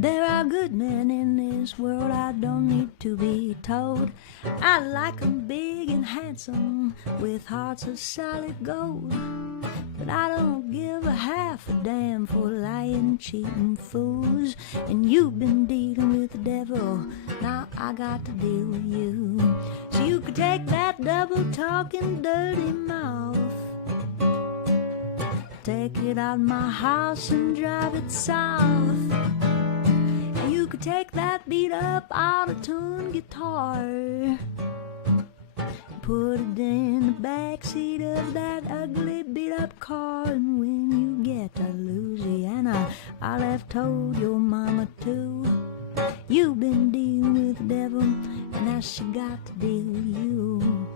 There are good men in this world, I don't need to be told. I like 'em big and handsome, with hearts of solid gold. But I don't give a half a damn for lying, cheating fools. And you've been dealing with the devil, now I got to deal with you. So you could take that double-talking dirty mouth, take it out my house and drive it south. You could take that beat up out-of-tune guitar, put it in the backseat of that ugly beat-up car. And when you get to Louisiana, I'll have told your mama too. You've been dealing with the devil, and now she got to deal with you.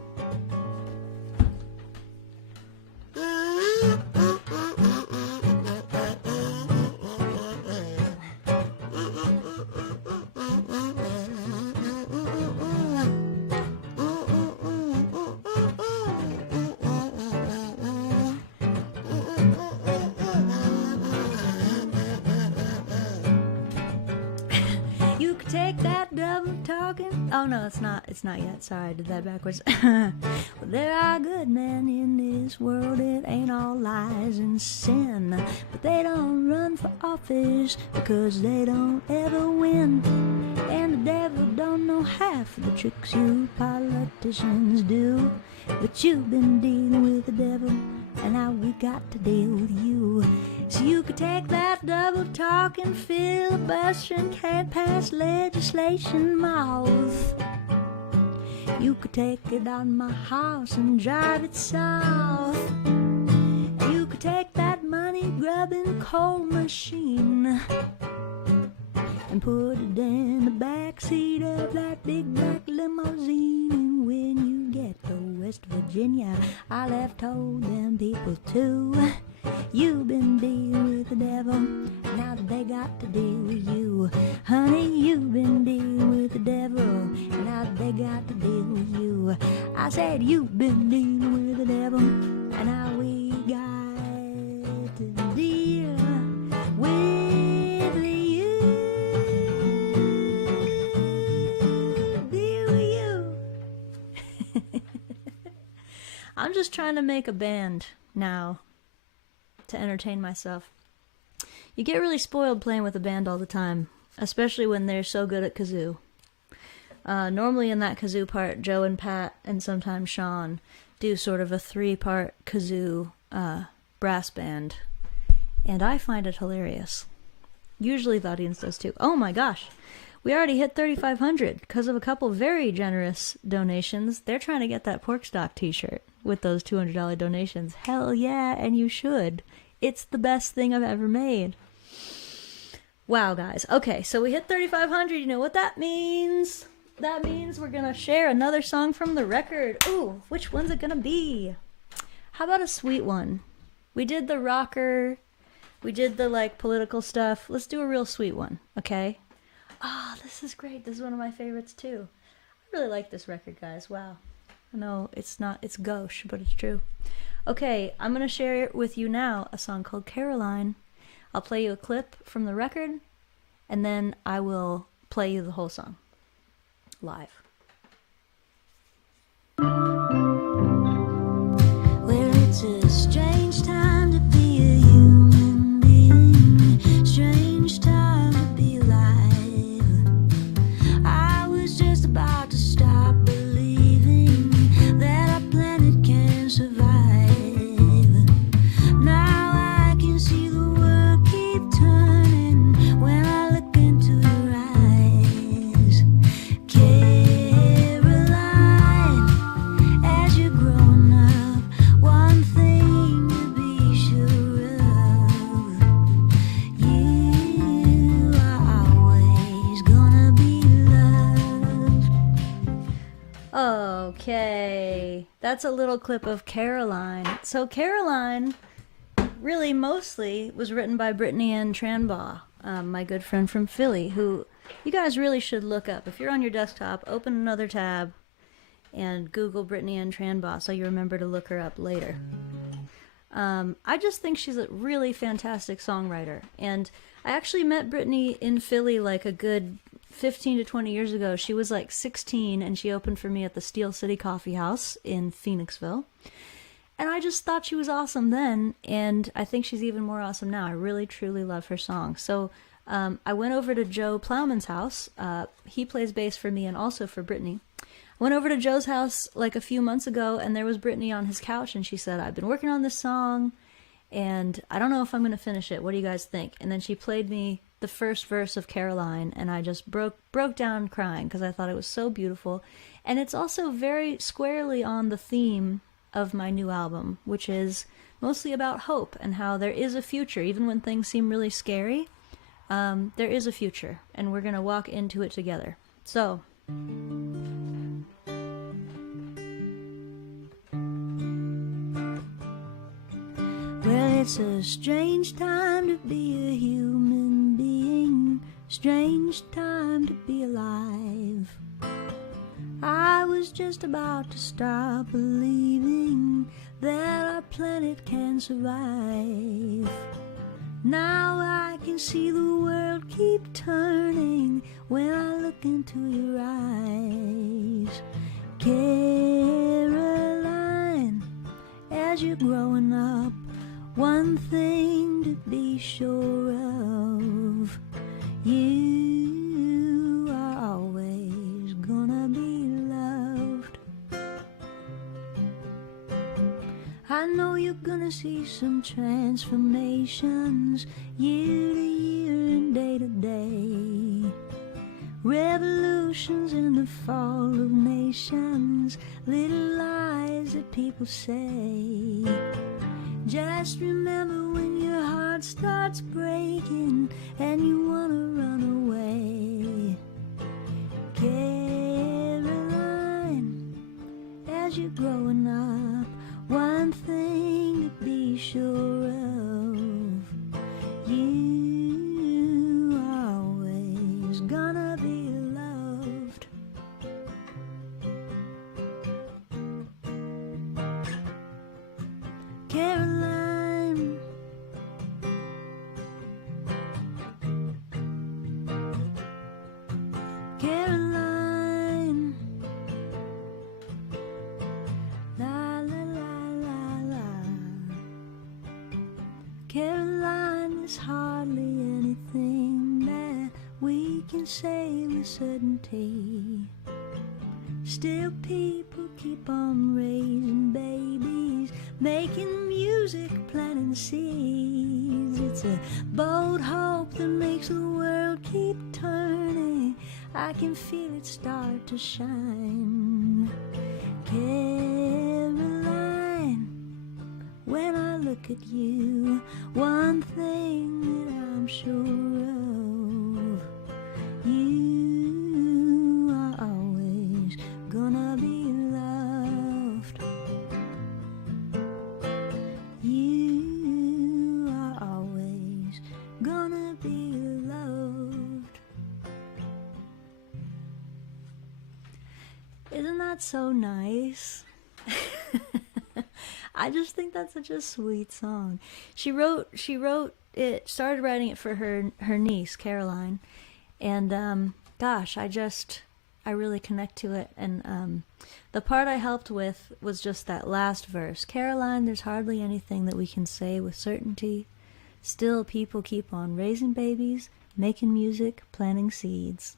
Take that double talking. Oh no, it's not yet. Sorry, I did that backwards. Well, there are good men in this world, it ain't all lies and sin. But they don't run for office because they don't ever win. And the devil don't know half of the tricks you politicians do. But you've been dealing with the devil, and now we got to deal with you. So you could take that double-talking, filibustering, can't pass legislation mouth. You could take it on my house and drive it south. You could take that money-grubbing coal machine and put it in the backseat of that big black limousine. And when you get to West Virginia, I'll have told them people too. You've been dealing with the devil, now they got to deal with you. Honey, you've been dealing with the devil, now they got to deal with you. I said you've been dealing with the devil, and now we got to deal with you. Deal with you. I'm just trying to make a band now to entertain myself. You get really spoiled playing with a band all the time, especially when they're so good at kazoo. Normally in that kazoo part, Joe and Pat and sometimes Sean do sort of a 3-part kazoo brass band, and I find it hilarious. Usually the audience does too. Oh my gosh, we already hit 3,500 because of a couple very generous donations. They're trying to get that Pork Stock t-shirt with those $200 donations. Hell yeah, and you should. It's the best thing I've ever made. Wow, guys. Okay, so we hit 3,500. You know what that means? That means we're gonna share another song from the record. Ooh, which one's it gonna be? How about a sweet one? We did the rocker. We did the, like, political stuff. Let's do a real sweet one, okay? Oh, this is great. This is one of my favorites, too. I really like this record, guys. Wow. I know it's gauche, but it's true. Okay, I'm going to share with you now a song called Caroline. I'll play you a clip from the record, and then I will play you the whole song live. Well, it's a strange time to be a human being, strange time to be alive. I was just about to stop believing that our planet can survive. Now I can see the world keep turning when I look into your eyes. Caroline, as Okay, that's a little clip of Caroline. So Caroline really mostly was written by Brittany Ann Tranbaugh, my good friend from Philly, who you guys really should look up. If you're on your desktop, open another tab and Google Brittany Ann Tranbaugh so you remember to look her up later. I just think she's a really fantastic songwriter. And I actually met Brittany in Philly like a good 15 to 20 years ago. She was like 16 and she opened for me at the Steel City Coffee House in Phoenixville. And I just thought she was awesome then, and I think she's even more awesome now. I really, truly love her songs. So I went over to Joe Plowman's house. He plays bass for me and also for Brittany. I went over to Joe's house like a few months ago, and there was Brittany on his couch, and she said, I've been working on this song, and I don't know if I'm going to finish it. What do you guys think? And then she played me the first verse of Caroline, and I just broke down crying because I thought it was so beautiful. And it's also very squarely on the theme of my new album, which is mostly about hope and how there is a future. Even when things seem really scary, there is a future, and we're going to walk into it together. So... Well, it's a strange time to be a human being, strange time to be alive. I was just about to stop believing that our planet can survive. Now I can see the world keep turning when I look into your eyes. Caroline, as you're growing up, one thing to be sure of, you are always gonna be loved. I know you're gonna see some transformations year to year and day to day. Revolutions in the fall of nations, little lies that people say. Just remember when your heart starts breaking and you wanna run away. Caroline, as you're growing up, one thing to be sure of, you are always gonna be loved. Caroline, Caroline, la la la la la. Caroline, there's hardly anything that we can say with certainty. Still people keep on raising babies, making music, planting seeds. It's a bold hope that makes the world keep turning. I can feel it start to shine. Caroline, when I look at you, one thing that I'm sure of, you are always gonna be loved. You are always gonna be loved. Isn't that so nice? I just think that's such a sweet song. She wrote it, started writing it for her niece, Caroline. And gosh, I really connect to it. And the part I helped with was just that last verse. Caroline, there's hardly anything that we can say with certainty. Still people keep on raising babies, making music, planting seeds.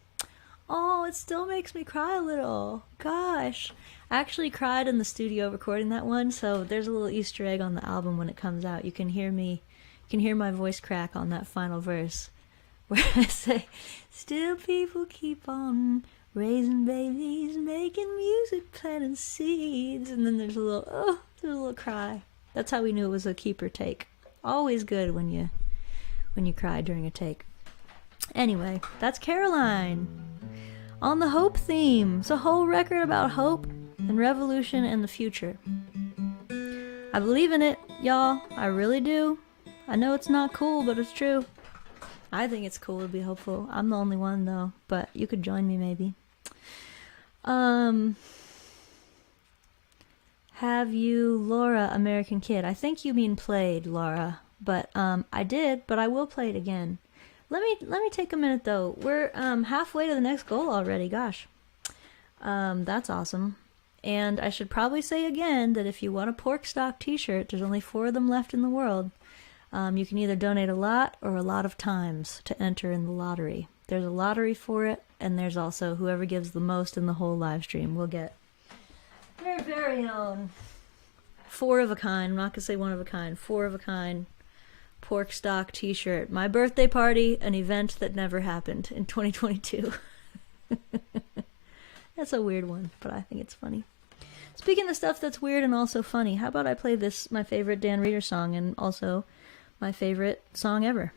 Oh, it still makes me cry a little. Gosh. I actually cried in the studio recording that one, so there's a little Easter egg on the album when it comes out. You can hear my voice crack on that final verse where I say, still people keep on raising babies, making music, planting seeds. And then there's a little cry. That's how we knew it was a keeper take. Always good when you cry during a take. Anyway, that's Caroline. On the hope theme. It's a whole record about hope. and revolution in the future. I believe in it, y'all. I really do. I know it's not cool, but it's true. I think it's cool to be hopeful. I'm the only one, though, but you could join me, maybe. Have you, Laura, American Kid? I think you mean played, Laura, but I did, but I will play it again. Let me take a minute, though. We're halfway to the next goal already. Gosh, that's awesome. And I should probably say again that if you want a pork stock t-shirt, there's only 4 of them left in the world. You can either donate a lot or a lot of times to enter in the lottery. There's a lottery for it, and there's also whoever gives the most in the whole live stream will get their very own 4 of a kind. I'm not going to say 1 of a kind. 4 of a kind pork stock t-shirt. My birthday party, an event that never happened in 2022. That's a weird one, but I think it's funny. Speaking of stuff that's weird and also funny, how about I play this, my favorite Dan Reeder song, and also my favorite song ever.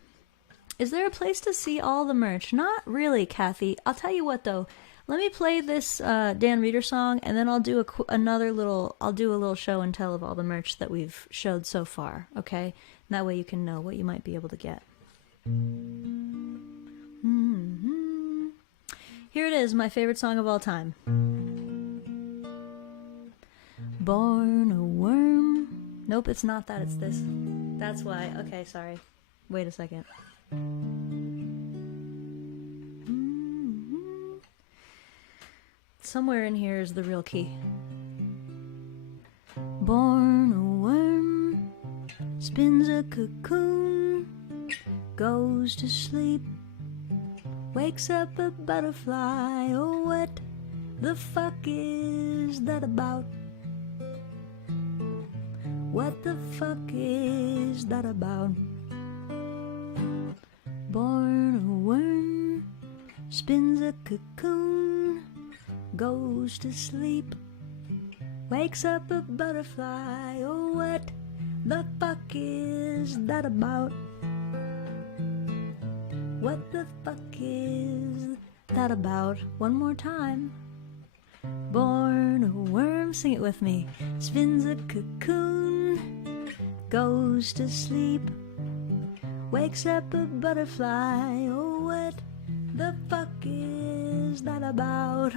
Is there a place to see all the merch? Not really, Kathy. I'll tell you what, though. Let me play this Dan Reeder song, and then I'll do a little show and tell of all the merch that we've showed so far, okay? And that way you can know what you might be able to get. Mm-hmm. Here it is, my favorite song of all time. Born a worm. Nope, it's not that, it's this. That's why. Okay, sorry. Wait a second. Somewhere in here is the real key. Born a worm, spins a cocoon, goes to sleep, wakes up a butterfly. Oh, what the fuck is that about? What the fuck is that about? Born a worm, spins a cocoon, goes to sleep, wakes up a butterfly. Oh, what the fuck is that about? What the fuck is that about? One more time. Born a worm, sing it with me, spins a cocoon, goes to sleep, wakes up a butterfly. Oh, what the fuck is that about?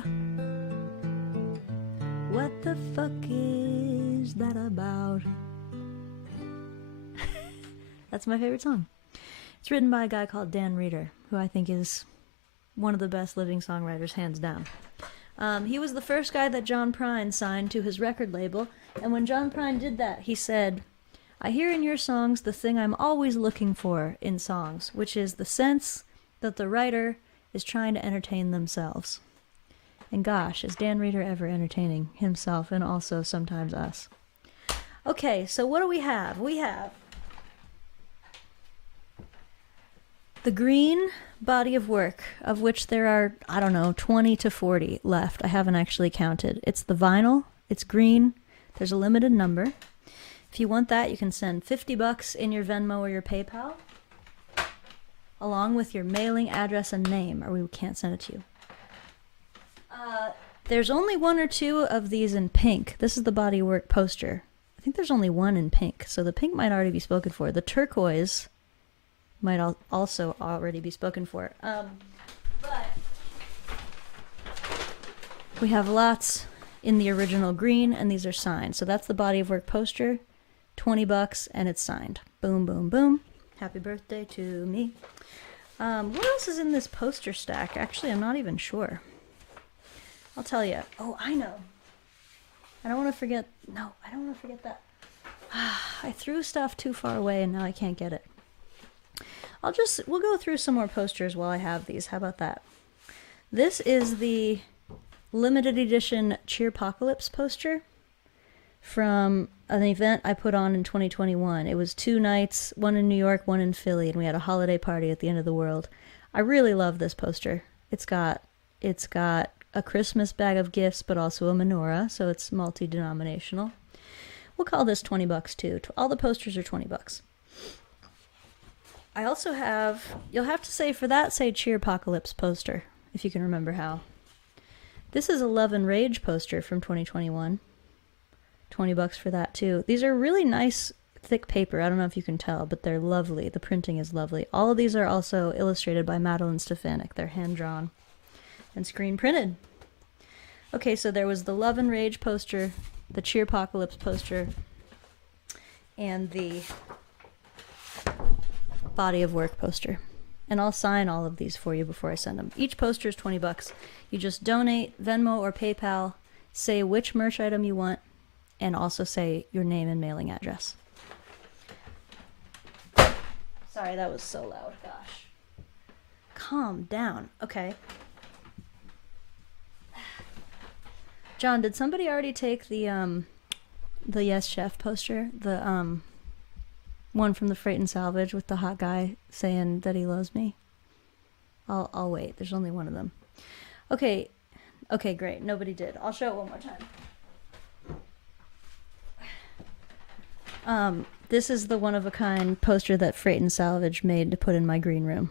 What the fuck is that about? That's my favorite song. It's written by a guy called Dan Reeder, who I think is one of the best living songwriters, hands down. He was the first guy that John Prine signed to his record label, and when John Prine did that, he said, "I hear in your songs the thing I'm always looking for in songs, which is the sense that the writer is trying to entertain themselves." And gosh, is Dan Reeder ever entertaining himself and also sometimes us. Okay, so what do we have? We have the green body of work, of which there are, 20 to 40 left. I haven't actually counted. It's the vinyl. It's green. There's a limited number. If you want that, you can send $50 in your Venmo or your PayPal, along with your mailing address and name, or we can't send it to you. There's only 1 or 2 of these in pink. This is the body of work poster. I think there's only 1 in pink, so the pink might already be spoken for. The turquoise might also already be spoken for. But we have lots in the original green, and these are signed. So that's the body of work poster, $20, and it's signed. Boom, boom, boom. Happy birthday to me. What else is in this poster stack? Actually, I'm not even sure. I'll tell you. Oh, I know. I don't want to forget. No, I don't want to forget that. I threw stuff too far away, and now I can't get it. We'll go through some more posters while I have these. How about that? This is the limited edition Cheerpocalypse poster from an event I put on in 2021. It was 2 nights, 1 in New York, 1 in Philly, and we had a holiday party at the end of the world. I really love this poster. It's got a Christmas bag of gifts, but also a menorah, so it's multi-denominational. We'll call this $20 too. All the posters are $20. I also have, you'll have to say for that, say Cheerpocalypse poster, if you can remember how. This is a Love and Rage poster from 2021. $20 for that too. These are really nice thick paper. I don't know if you can tell, but they're lovely. The printing is lovely. All of these are also illustrated by Madeline Stefanik. They're hand-drawn and screen printed. Okay, so there was the Love and Rage poster, the Cheerpocalypse poster, and the Body of Work poster. And I'll sign all of these for you before I send them. Each poster is $20. You just donate, Venmo or PayPal, say which merch item you want, and also say your name and mailing address. Sorry, that was so loud. Gosh. Calm down. Okay. John, did somebody already take the Yes Chef poster? The one from the Freight and Salvage with the hot guy saying that he loves me? I'll wait. There's only one of them. Okay. Okay, great. Nobody did. I'll show it one more time. This is the one-of-a-kind poster that Freight and Salvage made to put in my green room.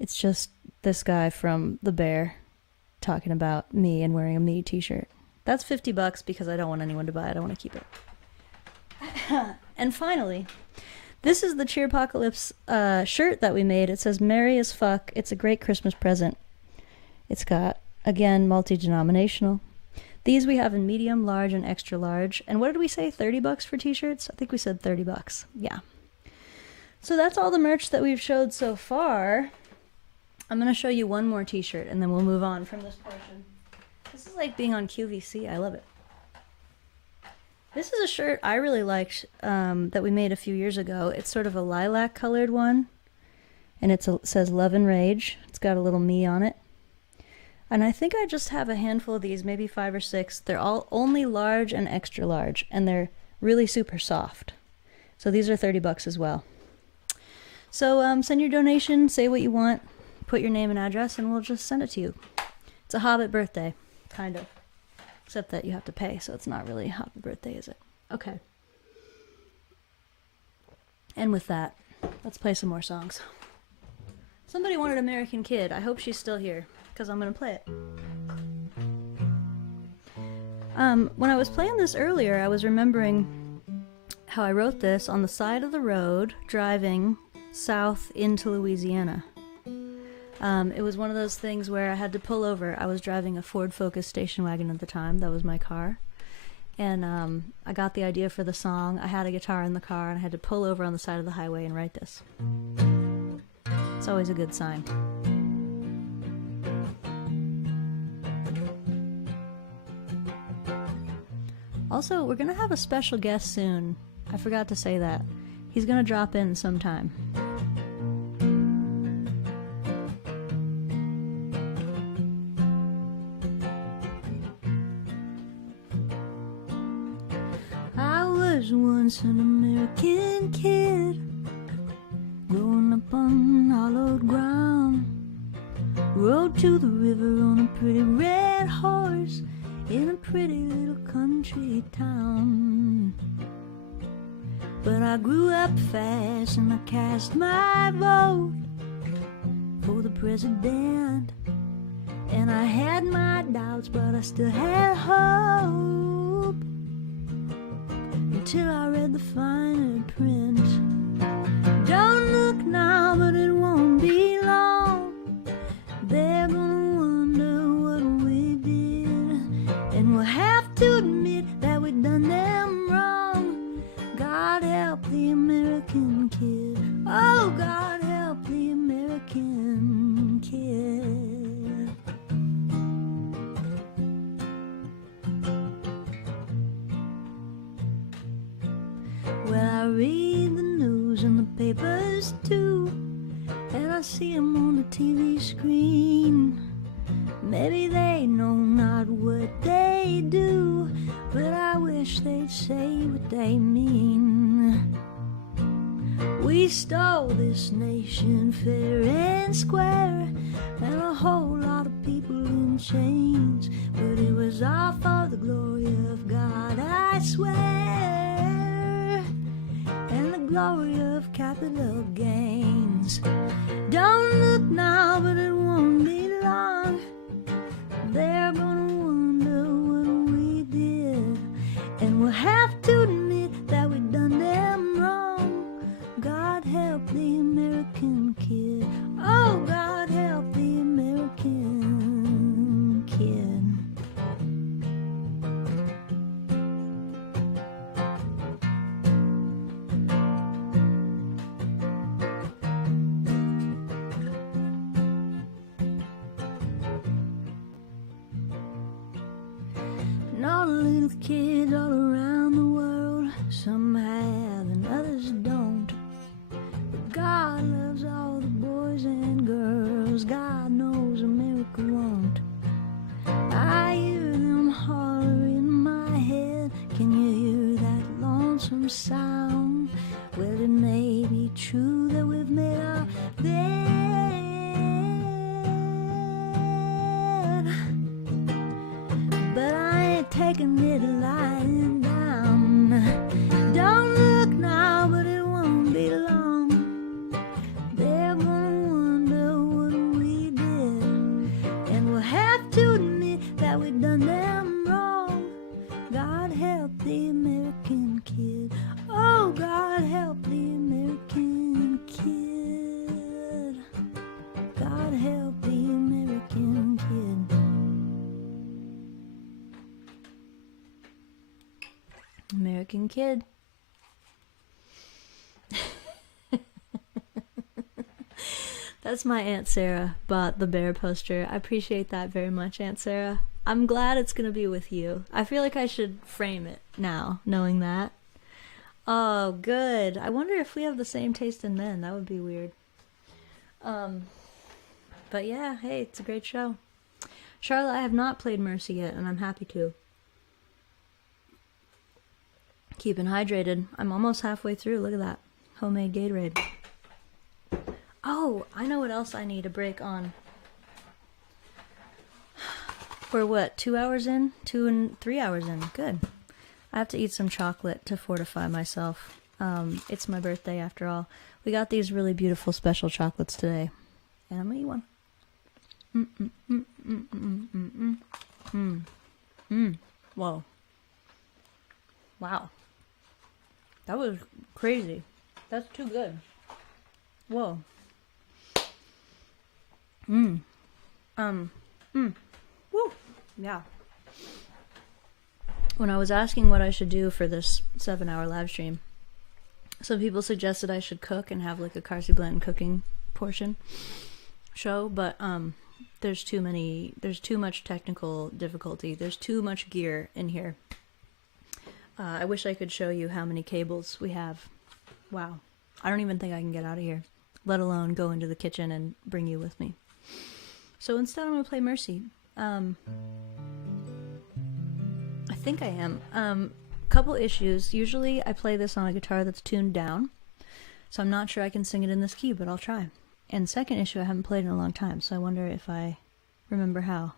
It's just this guy from The Bear talking about me and wearing a me t-shirt. That's $50 because I don't want anyone to buy it. I want to keep it. And finally, this is the Cheerpocalypse shirt that we made. It says Merry as fuck. It's a great Christmas present. It's got, again, multi-denominational. These we have in medium, large, and extra large. And what did we say? $30 for t-shirts? I think we said $30. Yeah. So that's all the merch that we've showed so far. I'm going to show you one more t-shirt, and then we'll move on from this portion. This is like being on QVC. I love it. This is a shirt I really liked that we made a few years ago. It's sort of a lilac-colored one, and it says Love and Rage. It's got a little me on it. And I think I just have a handful of these, maybe 5 or 6. They're all only large and extra large, and they're really super soft. So these are $30 as well. So send your donation, say what you want, put your name and address, and we'll just send it to you. It's a Hobbit birthday, kind of. Except that you have to pay, so it's not really a Hobbit birthday, is it? Okay. And with that, let's play some more songs. Somebody wanted American Kid. I hope she's still here, because I'm going to play it. When I was playing this earlier, I was remembering how I wrote this on the side of the road, driving south into Louisiana. It was one of those things where I had to pull over. I was driving a Ford Focus station wagon at the time. That was my car. And I got the idea for the song. I had a guitar in the car, and I had to pull over on the side of the highway and write this. It's always a good sign. Also, we're going to have a special guest soon. I forgot to say that. He's going to drop in sometime. I was once an American kid, growing up on hollowed ground. Rode to the river on a pretty red horse in a pretty little country town. But I grew up fast and I cast my vote for the president. And I had my doubts, but I still had hope until I read the finer print. Don't look now, but it won't be long. They're gonna wonder what we did, and we'll have to admit that we done them wrong. God help the American kid. Oh, God help the American kid. Well, I read the news and the papers too, and I see them on the TV screen. Maybe they know not what they do, but I wish they'd say what they mean. We stole this nation fair and square, and a whole lot of people in chains, but it was all for the glory of God, I swear, and the glory of capital gains. Don't look now, but it won't be long. They're And all the little kids all around the world, some have and others don't. But God loves all the boys and girls, God knows America won't. I hear them holler in my head, can you hear that lonesome sound? Well, it may be true that we've made our bed, but I ain't taking it lying down. Don't look now, but it won't be long. They're gonna wonder what we did, and we'll have to admit that we done them wrong. God help the American kid. Oh, God help the American kid. God help the American kid. American kid. That's my Aunt Sarah bought the bear poster. I appreciate that very much, Aunt Sarah. I'm glad it's gonna be with you. I feel like I should frame it now, knowing that. Oh, good. I wonder if we have the same taste in men. That would be weird. But yeah, hey, it's a great show. Charlotte, I have not played Mercy yet, and I'm happy to. Keeping hydrated. I'm almost halfway through. Look at that. Homemade Gatorade. Oh, I know what else I need a break on. We're what, 2 hours in? 2 and 3 hours in. Good. I have to eat some chocolate to fortify myself. It's my birthday after all. We got these really beautiful special chocolates today. And I'm gonna eat one. Whoa. Wow. That was crazy. That's too good. Whoa. Woo. Yeah. When I was asking what I should do for this 7-hour live stream, some people suggested I should cook and have like a Carsey Blend cooking portion show, but there's too much technical difficulty. There's too much gear in here. I wish I could show you how many cables we have. Wow. I don't even think I can get out of here, let alone go into the kitchen and bring you with me. So instead I'm going to play Mercy. I think I am. Couple issues. Usually I play this on a guitar that's tuned down, so I'm not sure I can sing it in this key, but I'll try. And second issue, I haven't played in a long time, so I wonder if I remember how.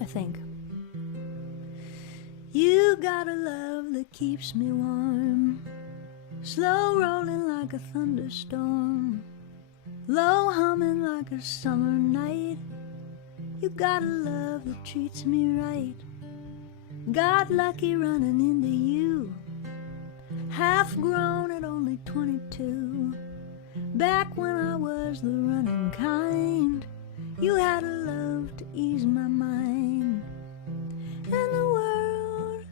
I think. You got a love that keeps me warm, slow rolling like a thunderstorm, low humming like a summer night. You got a love that treats me right, got lucky running into you, half grown at only 22. Back when I was the running kind, you had a love to ease my mind. And the world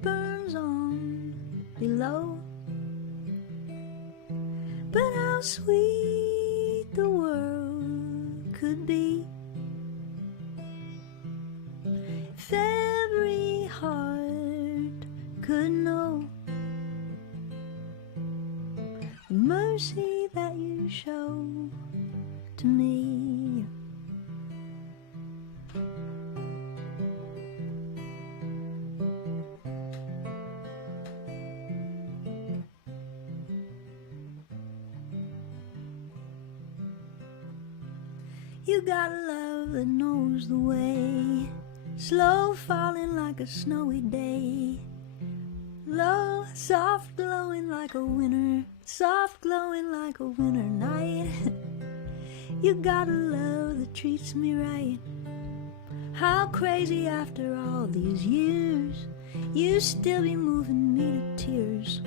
burns on below, but how sweet the world could be if every heart could know the mercy that you show to me. You got a love that knows the way, slow falling like a snowy day, low, soft glowing like a winter, soft glowing like a winter night. You got a love that treats me right. How crazy after all these years, you still be moving me to tears.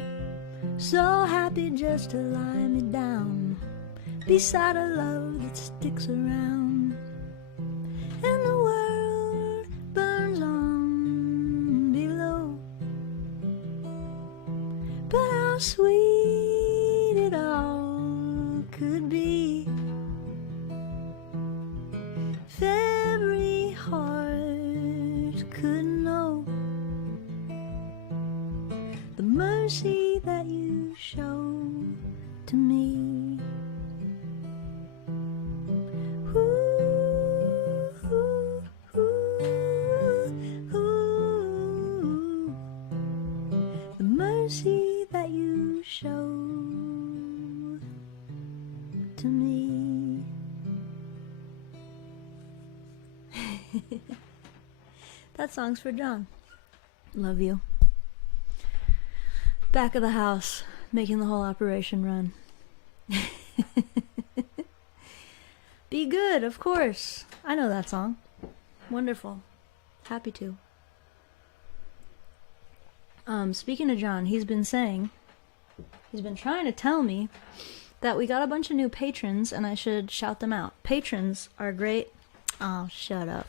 So happy just to lie me down beside a love that sticks around. and the world burns on below. But how sweet it all could be if every heart could know the mercy that you show to me. Ooh, ooh, ooh, ooh. The mercy that you show to me. That song's for John. Love you. Back of the house, making the whole operation run. Be good, of course. I know that song. Wonderful. Happy to. Speaking of John, he's been trying to tell me that we got a bunch of new patrons and I should shout them out. Patrons are great. Oh, shut up.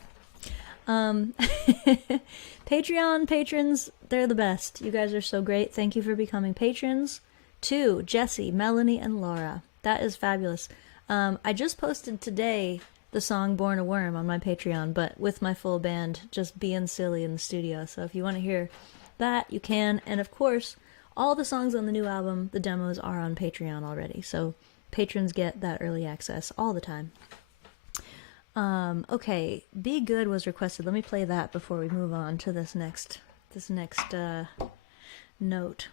Patreon patrons, they're the best. You guys are so great. Thank you for becoming patrons. 2, Jesse, Melanie, and Laura. That is fabulous. I just posted today the song Born a Worm on my Patreon, but with my full band just being silly in the studio. So if you want to hear that, you can. And of course, all the songs on the new album, the demos, are on Patreon already. So patrons get that early access all the time. Okay, Be Good was requested. Let me play that before we move on to this next note.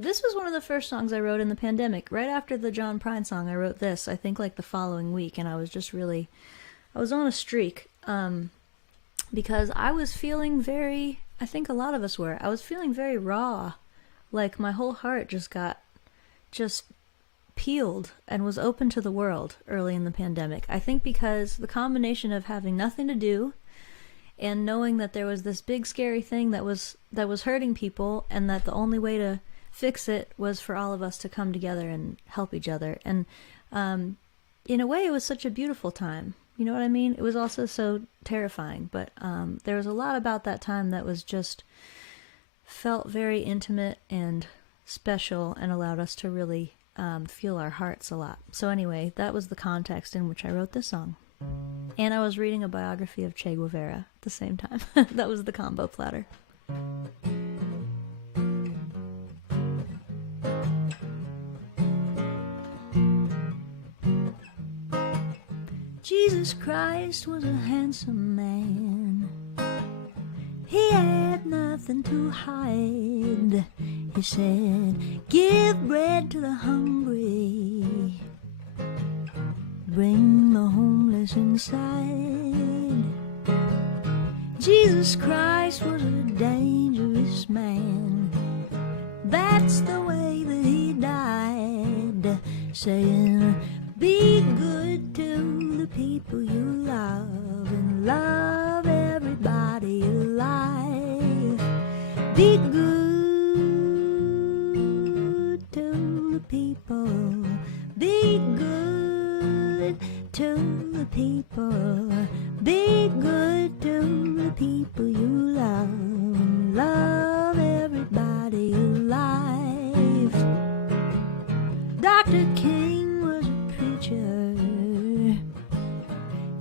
This was one of the first songs I wrote in the pandemic. Right after the John Prine song, I wrote this, I think like the following week, and I was on a streak, because I was feeling I think a lot of us were, I was feeling very raw, like my whole heart just peeled and was open to the world early in the pandemic. I think because the combination of having nothing to do and knowing that there was this big scary thing that was hurting people, and that the only way to fix it was for all of us to come together and help each other. And in a way, it was such a beautiful time. You know what I mean? It was also so terrifying, but there was a lot about that time that was just felt very intimate and special and allowed us to really feel our hearts a lot. So anyway, that was the context in which I wrote this song. And I was reading a biography of Che Guevara at the same time. That was the combo platter. Jesus Christ was a handsome man. He had nothing to hide. He said, give bread to the hungry, bring the homeless inside. Jesus Christ was a dangerous man. That's the way that he died, saying, be good to the people you love, and love everybody alive. Be good to the people. Be good to the people. Be good to the people you love, and love everybody alive. Dr. King was a preacher.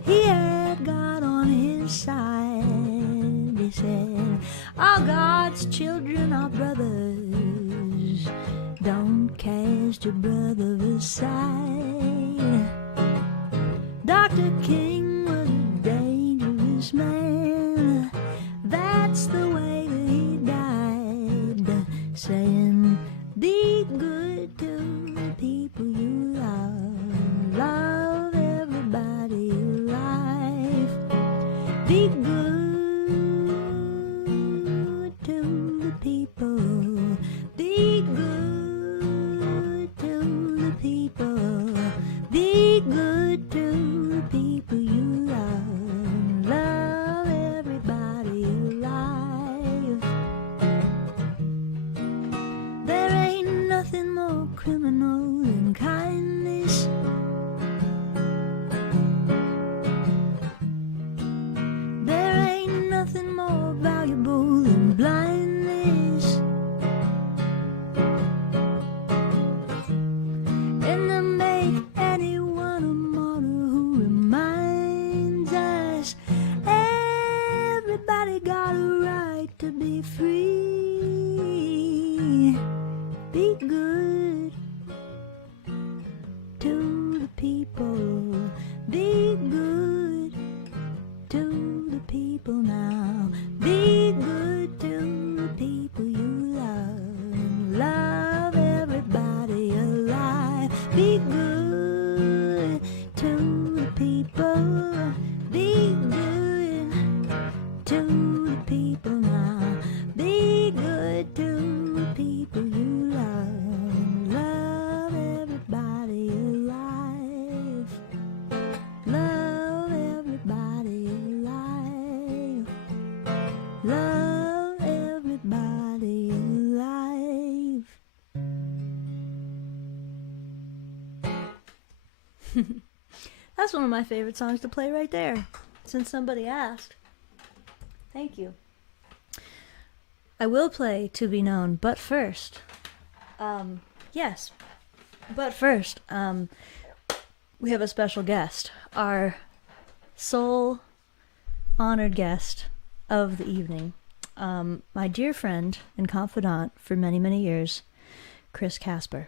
He had God on his side. He said, all God's children are brothers. Don't cast your brother aside. Dr. King was a dangerous man. That's the way that he died, saying, be good to the people you love. Love everybody alive. Be good to the people. Be good to the people. Be good to the people you love. Love everybody alive. There ain't nothing more criminal than kindness. That's one of my favorite songs to play right there, since somebody asked. Thank you. I will play To Be Known, but first, we have a special guest, our sole honored guest of the evening, my dear friend and confidant for many, many years, Chris Casper.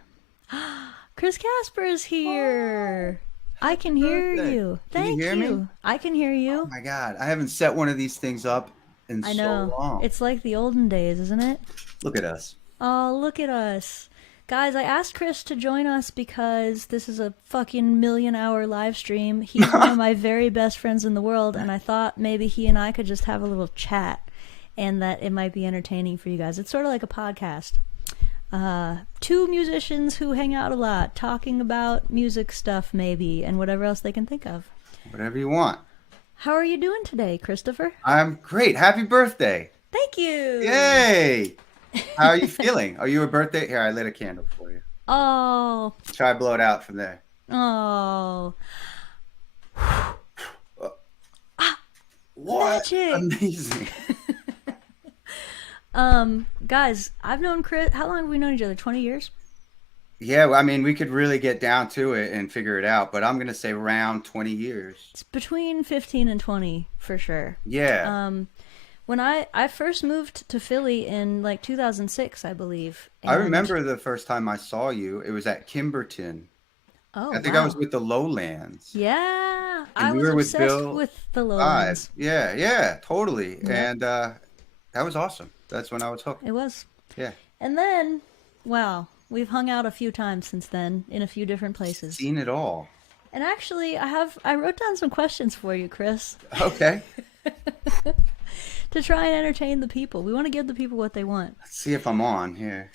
Chris Casper is here. I can hear you. Thank you. Can you hear me? I can hear you. Oh my God, I haven't set one of these things up in I know. so long. It's like the olden days, isn't it? Look at us. Oh, look at us. Guys, I asked Chris to join us because this is a fucking million-hour live stream. He's one of my very best friends in the world, and I thought maybe he and I could just have a little chat and that it might be entertaining for you guys. It's sort of like a podcast. Two musicians who hang out a lot, talking about music stuff maybe, and whatever else they can think of. Whatever you want. How are you doing today, Christopher? I'm great. Happy birthday. Thank you. Yay. How are you feeling? Are you a birthday? Here, I lit a candle for you. Oh. Try to blow it out from there. Oh. What? Magic. Amazing. Guys, I've known Chris. How long have we known each other? 20 years? Yeah, I mean, we could really get down to it and figure it out, but I'm going to say around 20 years. It's between 15 and 20 for sure. Yeah. When I first moved to Philly in like 2006, I believe. I remember the first time I saw you. It was at Kimberton. Oh, I think wow. I was with the Lowlands. Yeah, And I we was were with obsessed Bill with the Lowlands. Yeah, totally. Yep. And that was awesome. That's when I was hooked. It was. Yeah. And then, wow, we've hung out a few times since then in a few different places. Seen it all. And actually, I wrote down some questions for you, Chris. Okay. To try and entertain the people. We want to give the people what they want. Let's see if I'm on here.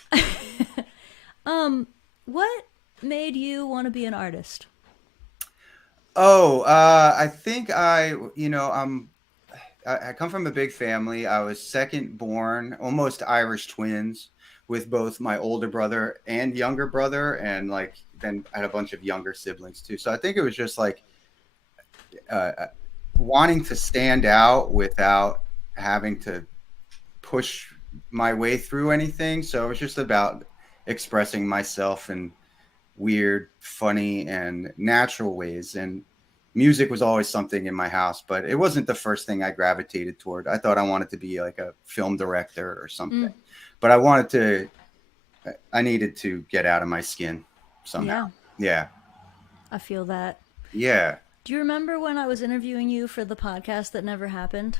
What made you want to be an artist? Oh, I think I come from a big family. I was second born, almost Irish twins, with both my older brother and younger brother, and like then I had a bunch of younger siblings too. So I think it was just like wanting to stand out without having to push my way through anything. So it was just about expressing myself in weird, funny, and natural ways. And music was always something in my house, but it wasn't the first thing I gravitated toward. I thought I wanted to be like a film director or something, but I needed to get out of my skin somehow. Yeah. I feel that. Yeah. Do you remember when I was interviewing you for the podcast that never happened?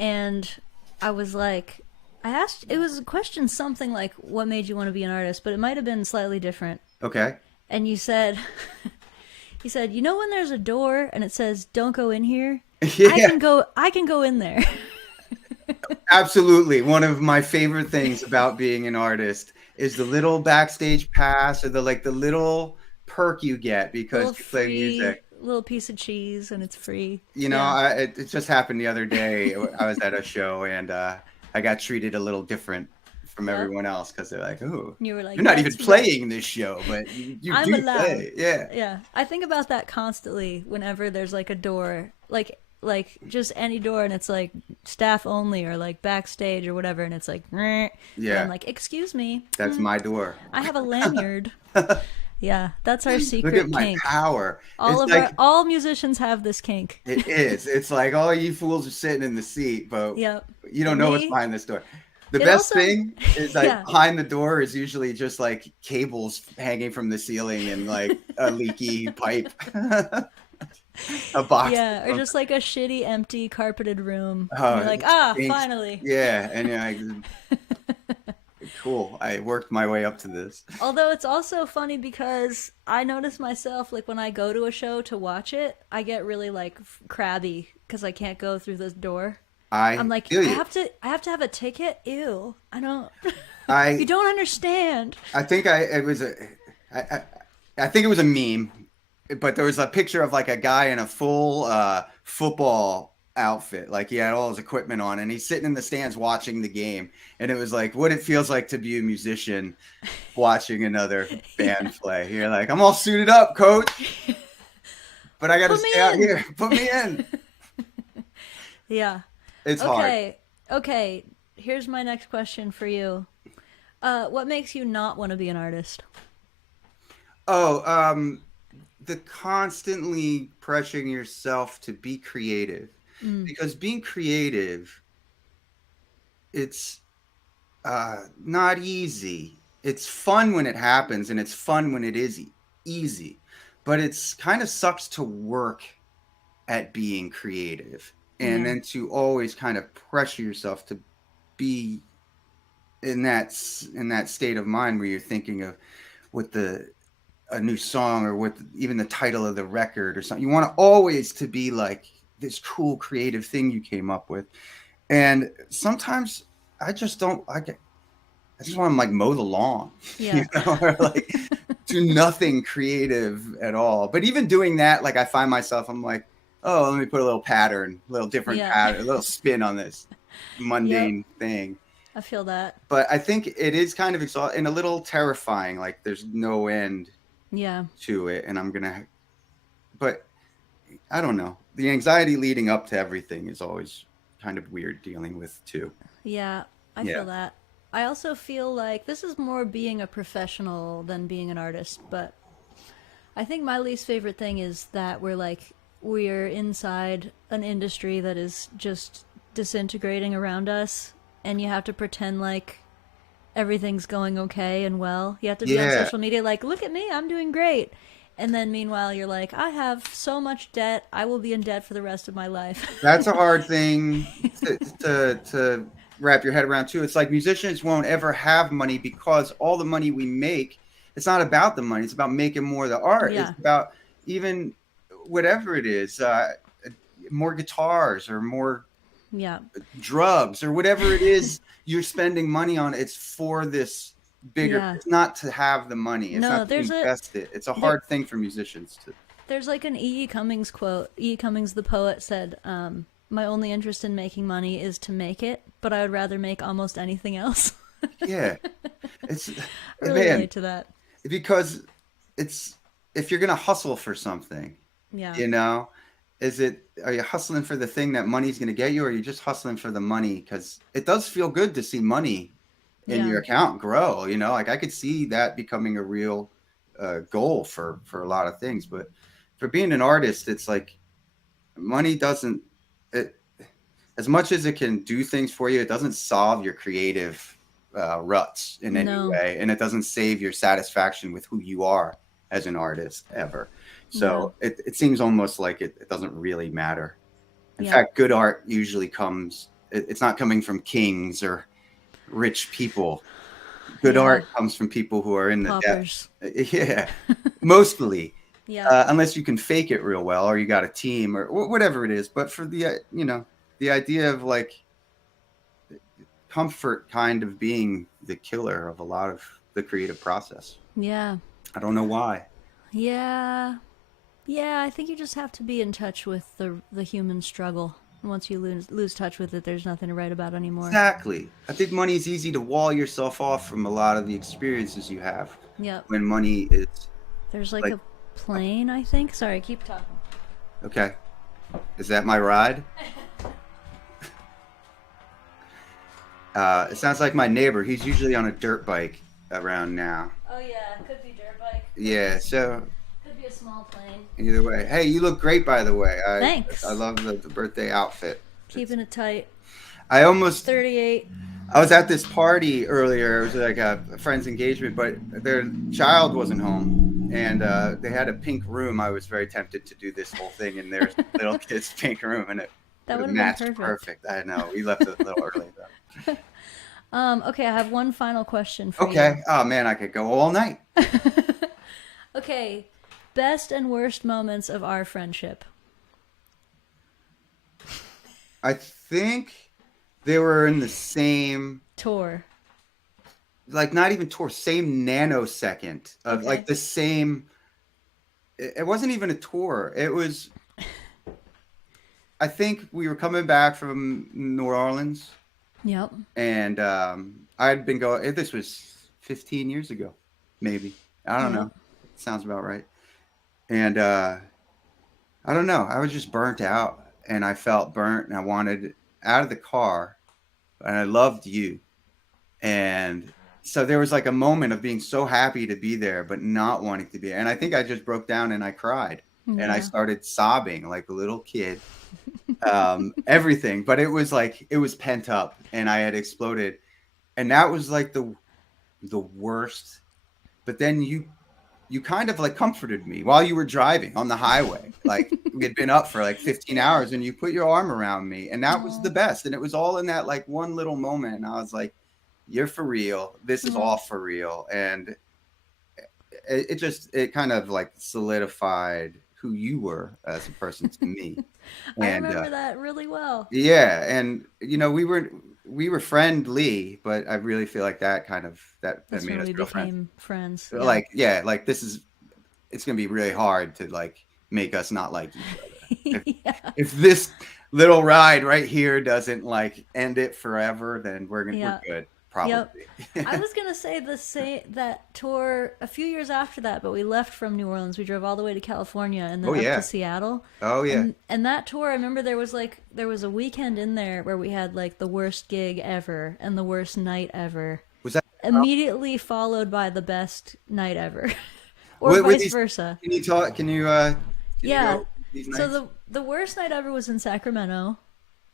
And I was like, I asked, it was a question something like, what made you want to be an artist? But it might have been slightly different. Okay. And you said, he said, you know when there's a door and it says, don't go in here? Yeah. I can go in there. Absolutely. One of my favorite things about being an artist is the little backstage pass or the little perk you get because you play music. Little piece of cheese and it's free. You know, it just happened the other day. I was at a show and I got treated a little different from everyone else because they're like, "Oh, you were like, you're not even playing this show, but you I'm do allowed." play." Yeah, yeah. I think about that constantly whenever there's like a door, like just any door, and it's like staff only or like backstage or whatever, and it's like, yeah. And I'm like, "Excuse me, that's my door. I have a lanyard." Yeah, that's our secret Look at my kink. power. All musicians have this kink. It is. It's like all you fools are sitting in the seat, but you don't know what's behind this door. The best thing is behind the door is usually just like cables hanging from the ceiling and like a leaky pipe. A box. Yeah, or just like a shitty, empty, carpeted room. Oh, you're like, finally. Yeah, and you're like, cool. I worked my way up to this. Although it's also funny because I notice myself, like when I go to a show to watch it, I get really like crabby because I can't go through this door. I'm like, I have to have a ticket. Ew, I don't. You don't understand. I think it was a meme, but there was a picture of like a guy in a full football outfit. Like he had all his equipment on and he's sitting in the stands watching the game. And it was like what it feels like to be a musician watching another band play. You're like, I'm all suited up, coach, but I got to stay out here. Put me in. Yeah. It's hard. Okay. Here's my next question for you. What makes you not want to be an artist? The constantly pressuring yourself to be creative, because being creative, it's not easy. It's fun when it happens, and it's fun when it is easy, but it's kind of sucks to work at being creative, and then to always kind of pressure yourself to be in that state of mind where you're thinking of what a new song or what even the title of the record or something. You want to always to be like this cool creative thing you came up with. And sometimes I just don't, I just want to like mow the lawn, or like do nothing creative at all. But even doing that, like I find myself, I'm like, oh, let me put a little pattern, a little different pattern, a little spin on this mundane thing. I feel that. But I think it is kind of exhausting and a little terrifying. Like there's no end to it. And but I don't know. The anxiety leading up to everything is always kind of weird dealing with too. Yeah, I feel that. I also feel like this is more being a professional than being an artist, but I think my least favorite thing is that we're inside an industry that is just disintegrating around us, and you have to pretend like everything's going okay and well. You have to be on social media like, look at me, I'm doing great. And then meanwhile, you're like, I have so much debt. I will be in debt for the rest of my life. That's a hard thing to wrap your head around too. It's like musicians won't ever have money because all the money we make, it's not about the money. It's about making more of the art. Yeah. It's about even whatever it is, more guitars or more drugs or whatever it is you're spending money on. It's for this bigger, it's not to have the money. It's not to invest it. It's a hard thing for musicians to. There's like an E.E. Cummings quote. E.E. Cummings, the poet, said, my only interest in making money is to make it, but I would rather make almost anything else. It's really relate to that. Because it's, if you're going to hustle for something, you know, are you hustling for the thing that money's going to get you, or are you just hustling for the money? Because it does feel good to see money in your account grow, you know, like I could see that becoming a real goal for a lot of things. But for being an artist, it's like money doesn't, as much as it can do things for you, it doesn't solve your creative ruts in any way. And it doesn't save your satisfaction with who you are as an artist ever. So it seems almost like it doesn't really matter. In fact, good art usually comes, it's not coming from kings or rich people. Good art comes from people who are in the depths. Mostly. Unless you can fake it real well, or you got a team or whatever it is. But for the, you know, the idea of like comfort kind of being the killer of a lot of the creative process. I don't know why. I think you just have to be in touch with the human struggle. Once you lose touch with it, there's nothing to write about anymore. Exactly. I think money is easy to wall yourself off from a lot of the experiences you have. When money is. There's like a plane, I think. Sorry, keep talking. Okay. Is that my ride? It sounds like my neighbor. He's usually on a dirt bike around now. Oh yeah, could be dirt bike. Yeah, so. Could be a small plane. Either way. Hey, you look great, by the way. Thanks. I love the birthday outfit. Keeping it tight. I almost. 38. I was at this party earlier. It was like a friend's engagement, but their child wasn't home, and they had a pink room. I was very tempted to do this whole thing in their little kid's pink room, and it would have matched perfect. I know. We left it a little early though. Okay, I have one final question for you. Okay. Oh man, I could go all night. Okay, best and worst moments of our friendship. I think they were in the same tour. Like not even tour, same nanosecond of like the same. It wasn't even a tour. It was I think we were coming back from New Orleans, Yep. and I'd been going. This was 15 years ago, maybe. I don't Yep. know. Sounds about right. And I don't know. I was just burnt out, and I felt burnt, and I wanted out of the car, and I loved you, and so there was like a moment of being so happy to be there, but not wanting to be there. And I think I just broke down and I cried, and I Yeah. started sobbing like a little kid. Everything, but it was like it was pent up, and I had exploded, and that was like the worst. But then you kind of like comforted me while you were driving on the highway. Like we had been up for like 15 hours, and you put your arm around me, and that was the Aw. best. And it was all in that like one little moment. And I was like, "You're for real. This is all for real." And it kind of like solidified who you were as a person to me. I And remember that really well. yeah, and we were friendly, but I really feel like that kind of that That's made when us we real friends. became friends. Yeah. Like, yeah, like it's gonna be really hard to like make us not like each other. Yeah. If this little ride right here doesn't like end it forever, then we're Yeah. good, Yep. probably. I was gonna say that tour a few years after that, but we left from New Orleans. We drove all the way to California and then Oh up yeah. to Seattle. Oh yeah. And that tour, I remember there was a weekend in there where we had like the worst gig ever and the worst night ever, Was that immediately followed by the best night ever, or were vice these, versa. can you talk can you Yeah. go these So nights? the worst night ever was in Sacramento,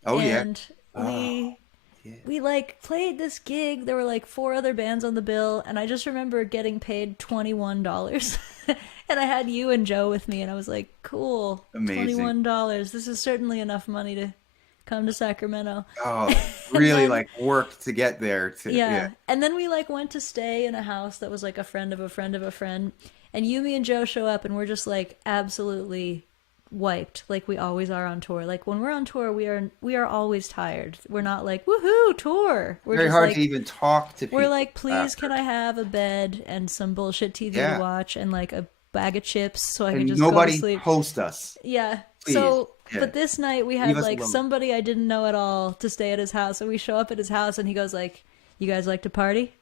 Oh yeah. and Oh, yeah. we like played this gig. There were like 4 other bands on the bill, and I just remember getting paid $21. And I had you and Joe with me, and I was like, cool, Amazing. $21. This is certainly enough money to come to Sacramento. Oh, And really then, like worked to get there to yeah. And then we like went to stay in a house that was like a friend of a friend of a friend. And you, me, and Joe show up, and we're just like absolutely wiped, like we always are on tour. Like when we're on tour, we are always tired. We're not like woohoo tour. We're Very just hard like to even talk to people. we're like, please, after. can I have a bed and some bullshit TV Yeah. to watch and like a bag of chips so I can And just go to nobody sleep? host us. Yeah. Please. So, Yeah. but this night we Leave had us like alone. somebody I didn't know at all to stay at his house, and we show up at his house, and he goes like, "You guys like to party?"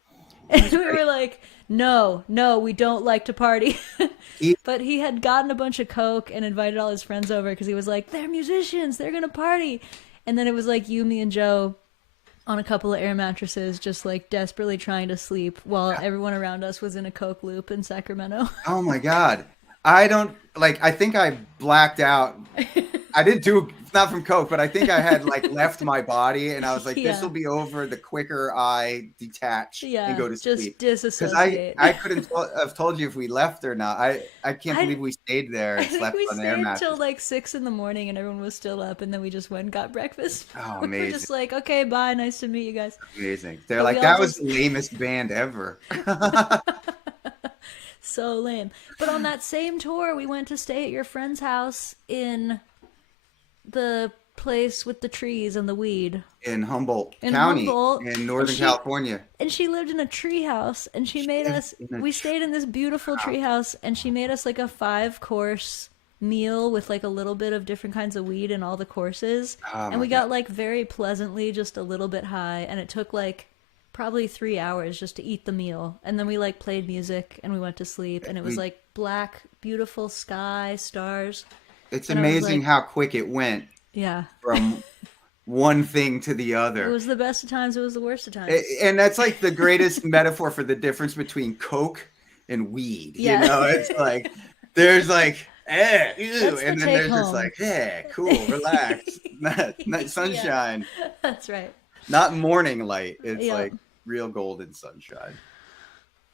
And we were like, "No, we don't like to party." He- But he had gotten a bunch of coke and invited all his friends over because he was like, "They're musicians, they're gonna party." And then it was like you, me, and Joe on a couple of air mattresses, just like desperately trying to sleep while everyone around us was in a coke loop in Sacramento. Oh my God. I don't like, I think I blacked out. I didn't do, not from coke, but I think I had like left my body, and I was like, Yeah. this will be over the quicker I detach Yeah, and go to just sleep. Because disassociate. I couldn't have told you if we left or not. I can't I- believe we stayed there I and think slept we on the air stayed mattress. till like 6 in the morning and everyone was still up, and then we just went and got breakfast. Oh, We were amazing. just like, okay, bye, nice to meet you guys. Amazing. They're But like, we all that was just- the lamest band ever. So lame. But on that same tour, we went to stay at your friend's house in the place with the trees and the weed. In Humboldt In County, Humboldt. in Northern And California. And she lived in a tree house, and she made lived us, in a we stayed in this beautiful tree house, and she made us like a 5-course meal with like a little bit of different kinds of weed in all the courses. Oh And my we God. got like very pleasantly just a little bit high, and it took like probably 3 hours just to eat the meal. And then we like played music and we went to sleep, and it was We- like black, beautiful sky, stars. It's And I was amazing like- how quick it went Yeah. from one thing to the It other. was the best of times, it was the worst of times. And that's like the greatest metaphor for the difference between Coke and weed. Yeah. You know, it's like there's like, ew, That's the and then take there's just home. like, yeah, cool, relax, not sunshine, That's right. not morning light. It's Yeah. like real golden sunshine.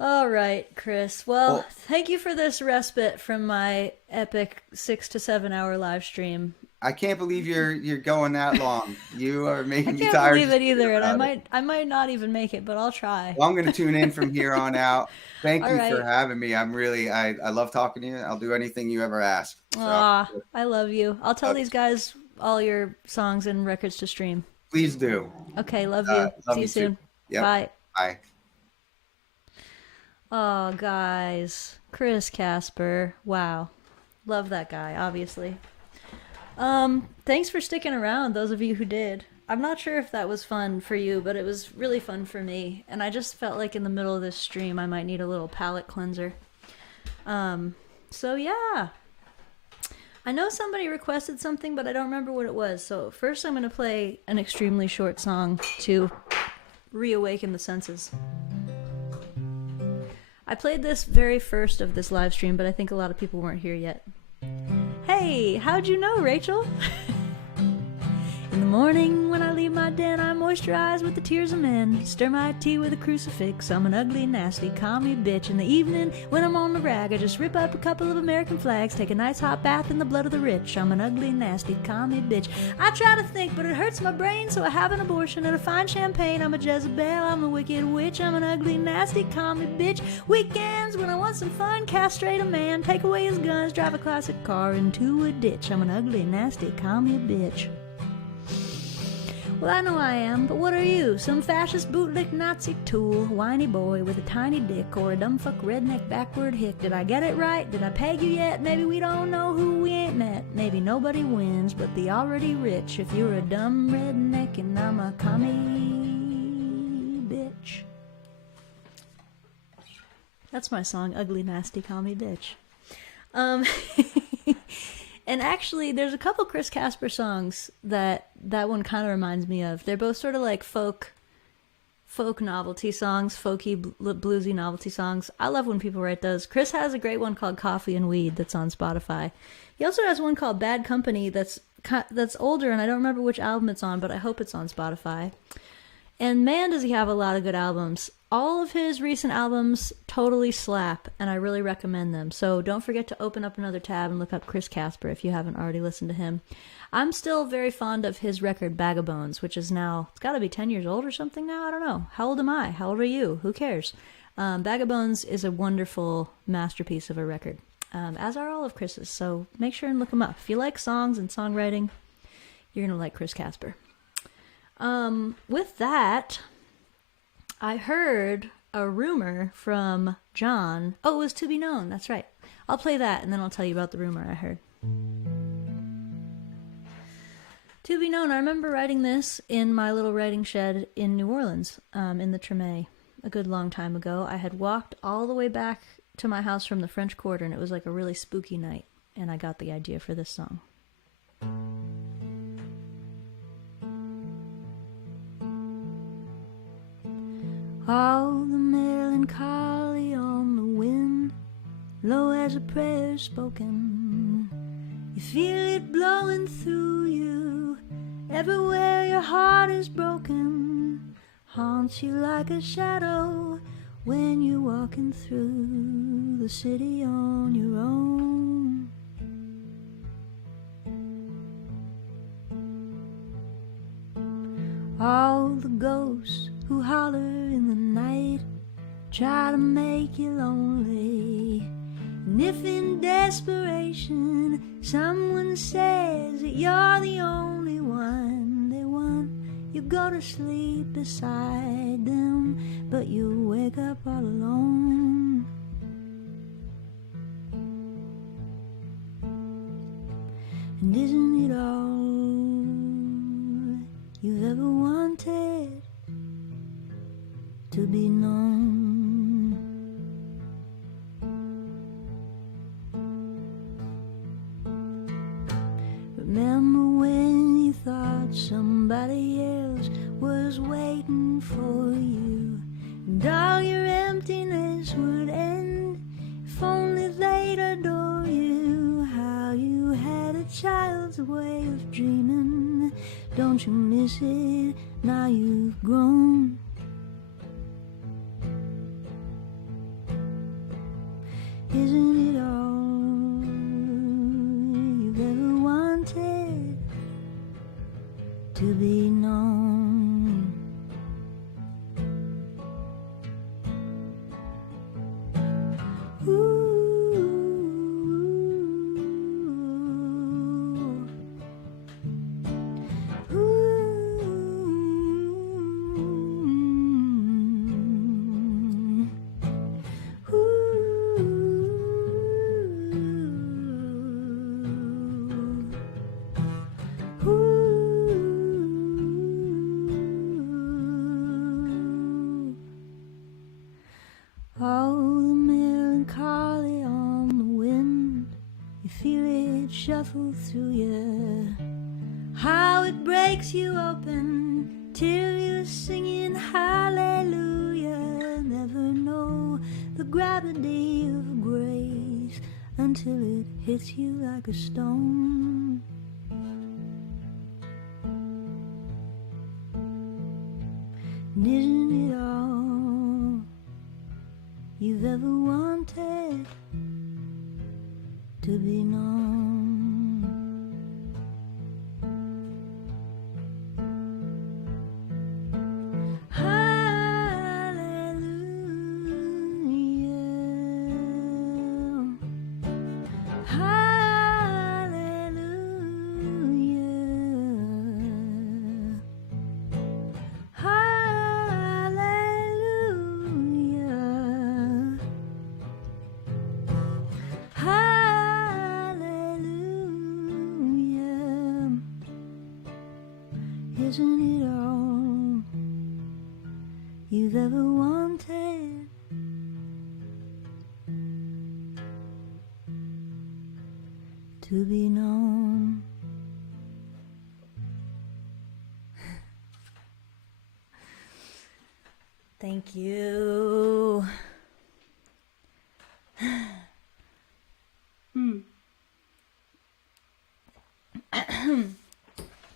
All right, Chris. Well, Well- thank you for this respite from my epic 6 to 7 hour live stream. I can't believe you're going that long. You are I making me can't tired. believe it just either, thinking and about it. I might not even make it, but I'll try. Well, I'm going to tune in from here on out. Thank All you right. for having me. I love talking to you. I'll do anything you ever ask. So, Aw, I love you. I'll tell Okay. these guys all your songs and records to stream. please do. Okay, love you. Love See you you too. soon. Yep. Bye. Bye. Oh, guys. Chris Casper. Wow. Love that guy, obviously. Thanks for sticking around, those of you who did. I'm not sure if that was fun for you, but it was really fun for me. And I just felt like in the middle of this stream, I might need a little palate cleanser. So yeah. I know somebody requested something, but I don't remember what it was. So first I'm going to play an extremely short song to reawaken the senses. I played this very first of this live stream, but I think a lot of people weren't here yet. Hey, how'd you know, Rachel? In the morning when I leave my den, I moisturize with the tears of men. Stir my tea with a crucifix. I'm an ugly, nasty, commie bitch. In the evening when I'm on the rag, I just rip up a couple of American flags. Take a nice hot bath in the blood of the rich. I'm an ugly, nasty, commie bitch. I try to think, but it hurts my brain, so I have an abortion and a fine champagne. I'm a Jezebel, I'm a wicked witch. I'm an ugly, nasty, commie bitch. Weekends when I want some fun, castrate a man, take away his guns, drive a classic car into a ditch. I'm an ugly, nasty, commie bitch. Well, I know I am, but what are you? Some fascist bootlick Nazi tool, whiny boy with a tiny dick, or a dumbfuck redneck backward hick? Did I get it right? Did I peg you yet? Maybe we don't know who we ain't met. Maybe nobody wins but the already rich. If you're a dumb redneck and I'm a commie bitch. That's my song, Ugly Nasty Commie Bitch. And actually, there's a couple Chris Casper songs that one kind of reminds me of. They're both sort of like folk novelty songs, folky, bluesy novelty songs. I love when people write those. Chris has a great one called Coffee and Weed that's on Spotify. He also has one called Bad Company that's older, and I don't remember which album it's on, but I hope it's on Spotify. And man, does he have a lot of good albums. All of his recent albums totally slap, and I really recommend them. So don't forget to open up another tab and look up Chris Casper if you haven't already listened to him. I'm still very fond of his record Bag of Bones, which is now, it's got to be 10 years old or something now. I don't know. How old am I? How old are you? Who cares? Bag of Bones is a wonderful masterpiece of a record, as are all of Chris's. So make sure and look him up. If you like songs and songwriting, you're going to like Chris Casper. With that, I heard a rumor from John. Oh, it was To Be Known. That's right. I'll play that, and then I'll tell you about the rumor I heard. To Be Known. I remember writing this in my little writing shed in New Orleans, in the Treme, a good long time ago. I had walked all the way back to my house from the French Quarter, and it was like a really spooky night, and I got the idea for this song. All the melancholy on the wind, low as a prayer spoken. You feel it blowing through you, everywhere your heart is broken. Haunts you like a shadow when you're walking through the city on your own. All the ghosts who holler in the night try to make you lonely. And if in desperation someone says that you're the only one they want, you go to sleep beside them, but you wake up all alone. And isn't it all you've ever wanted? To be known. Remember when you thought somebody else was waiting for you, and all your emptiness would end if only they'd adore you. How you had a child's way of dreaming. Don't you miss it now you've grown? Isn't it all you've ever wanted? To be known. Ooh. Ooh. All the melancholy on the wind, you feel it shuffle through you. How it breaks you open till you're singing hallelujah. Never know the gravity of grace until it hits you like a stone. And isn't it all you've ever wanted to be known? Isn't it all you've ever wanted to be known? Thank you.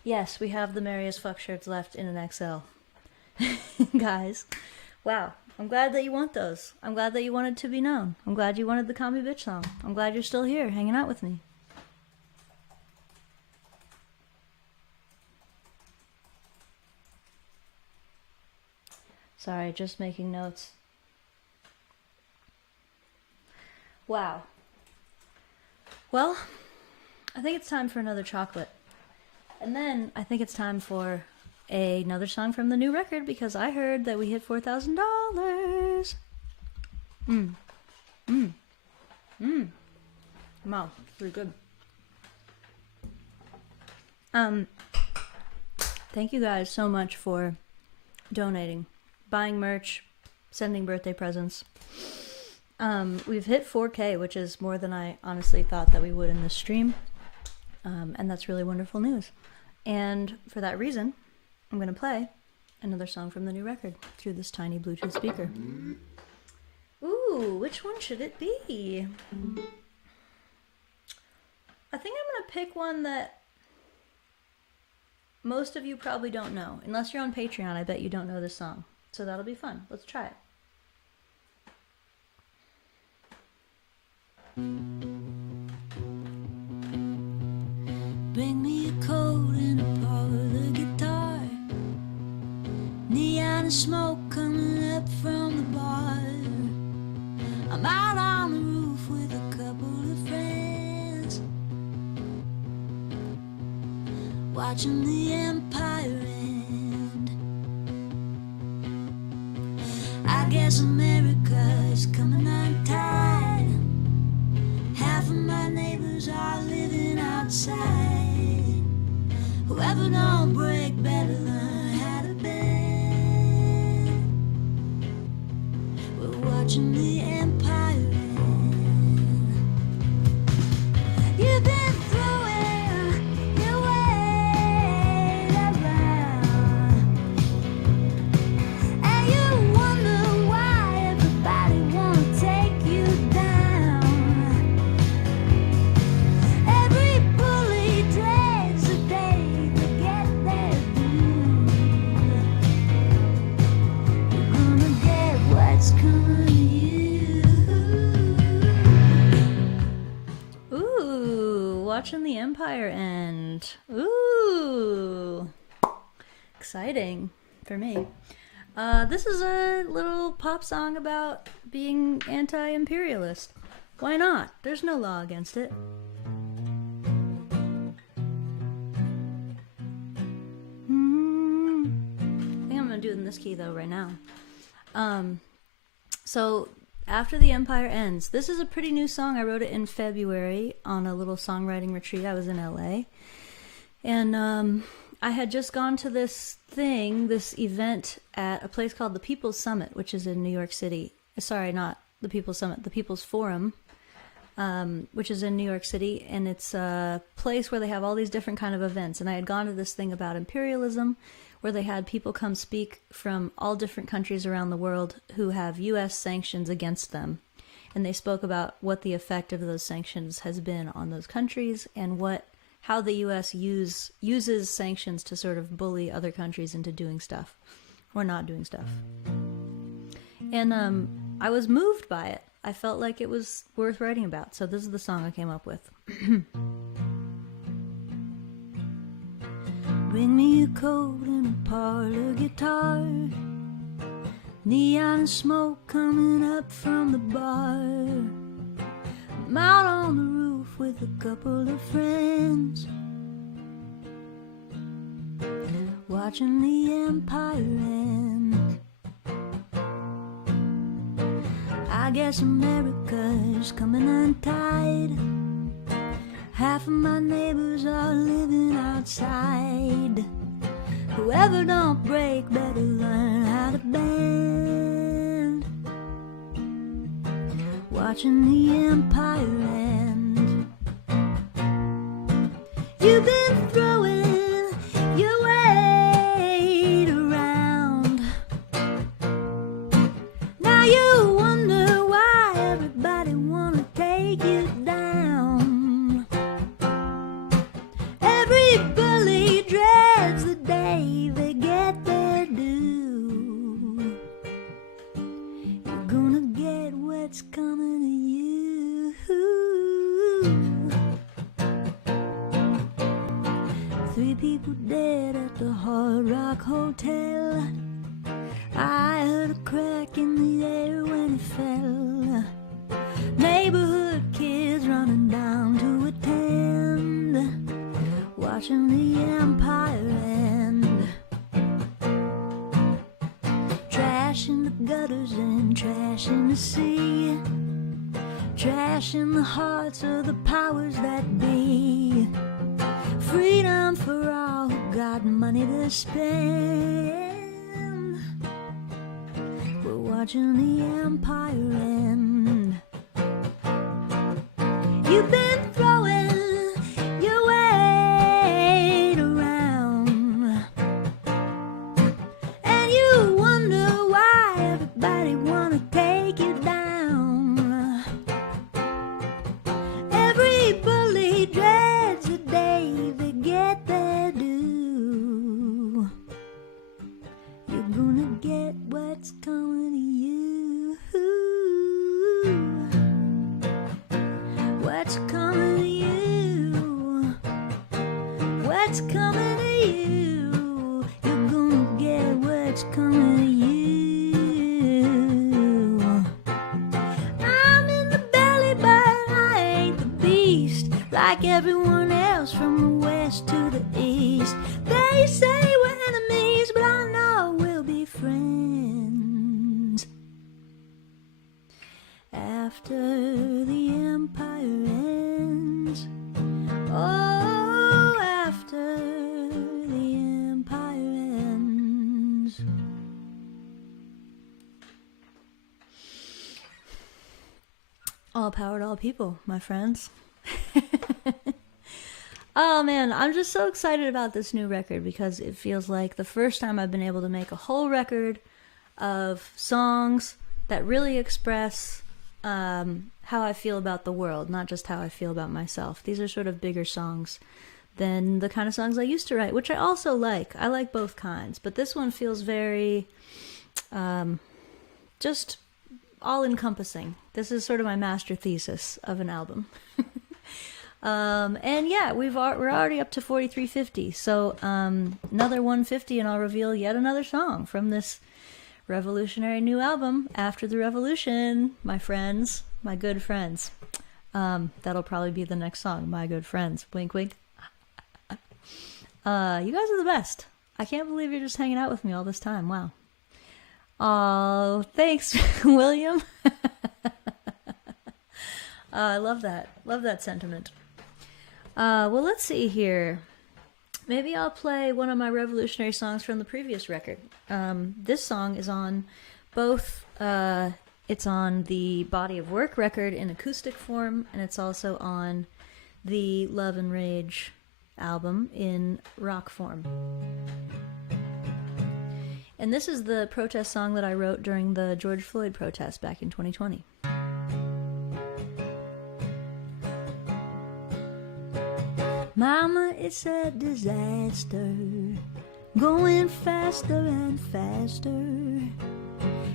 Yes, we have the merriest fuck shirts left in an XL. Guys, wow. I'm glad that you want those. I'm glad that you wanted to be known. I'm glad you wanted the Call Me Bitch song. I'm glad you're still here hanging out with me. Sorry, just making notes. Wow. Well, I think it's time for another chocolate. And then I think it's time for another song from the new record because I heard that we hit $4,000. Wow, pretty good. Thank you guys so much for donating, buying merch, sending birthday presents. We've hit 4K, which is more than I honestly thought that we would in this stream. And that's really wonderful news. And for that reason, I'm going to play another song from the new record through this tiny Bluetooth speaker. Ooh, which one should it be? I think I'm going to pick one that most of you probably don't know. Unless you're on Patreon, I bet you don't know this song. So that'll be fun. Let's try it. Bring me a coat and a parlor guitar, neon and smoke coming up from the bar. I'm out on the roof with a couple of friends, watching the empire end. I guess America is coming untied. Half of my neighbors are living outside. Whoever don't break better learn how to bend. We're watching the empire end. You've been throwing your weight around, and you wonder why everybody wanna take you down. Every bully dreads the day they get their due. You're gonna get what's coming to you. Ooh, watching the Empire end. Ooh, exciting for me. This is a little pop song about being anti-imperialist. Why not? There's no law against it. I think I'm gonna do it in this key though right now. So after the Empire ends, this is a pretty new song. I wrote it in February on a little songwriting retreat. I was in LA, and I had just gone to this event at a place called the People's Summit, which is in New York City, Sorry, not the People's Summit, the People's Forum, which is in New York City, and it's a place where they have all these different kind of events. And I had gone to this thing about imperialism, where they had people come speak from all different countries around the world who have U.S. sanctions against them. And they spoke about what the effect of those sanctions has been on those countries and how the U.S. uses sanctions to sort of bully other countries into doing stuff or not doing stuff. And I was moved by it. I felt like it was worth writing about. So this is the song I came up with. Bring me a coat and a parlor guitar, neon smoke coming up from the bar. I'm out on the roof with a couple of friends, watching the empire end. I guess America's coming untied. Half of my neighbors are living outside. Whoever don't break better learn how to bend. Watching the empire end. You've been throwing your weight around. Now you wonder why everybody wanna take you down. Every bully dreads the day they get their due. You're gonna get what's coming to you. 3 people dead at the Hard Rock Hotel. I heard a crack in the air when it fell. Neighborhood kids running down to attend, watching the empire end. Trash in the gutters and trash in the sea. Trash in the hearts of the powers that be. Freedom for all who got money to spend. We're watching the empire end. You've been throwing your weight around, and you wonder why everybody wanna take you down. Every bully dreads the day they get their due. You're gonna get what's coming to you. What's coming to you? What's coming to you? You're gonna get what's coming to you. I'm in the belly, but I ain't the beast. Like everyone else from the west to the east. They say we're enemies, but I know we'll be friends. After the empire ends. Oh, after the empire ends. All power to all people, my friends. Oh man, I'm just so excited about this new record because it feels like the first time I've been able to make a whole record of songs that really express how I feel about the world, not just how I feel about myself. These are sort of bigger songs than the kind of songs I used to write, which I also like. I like both kinds, but this one feels very just all-encompassing. This is sort of my master thesis of an album. And yeah, we're already up to 4350, so another 150 and I'll reveal yet another song from this revolutionary new album, After the Revolution, my friends, my good friends. That'll probably be the next song, My Good Friends. Wink, wink. You guys are the best. I can't believe you're just hanging out with me all this time. Wow. Oh, thanks, William. I love that. Love that sentiment. Well, let's see here. Maybe I'll play one of my revolutionary songs from the previous record. This song is on both It's on the Body of Work record in acoustic form, and it's also on the Love and Rage album in rock form. And this is the protest song that I wrote during the George Floyd protest back in 2020. Mama, it's a disaster, going faster and faster,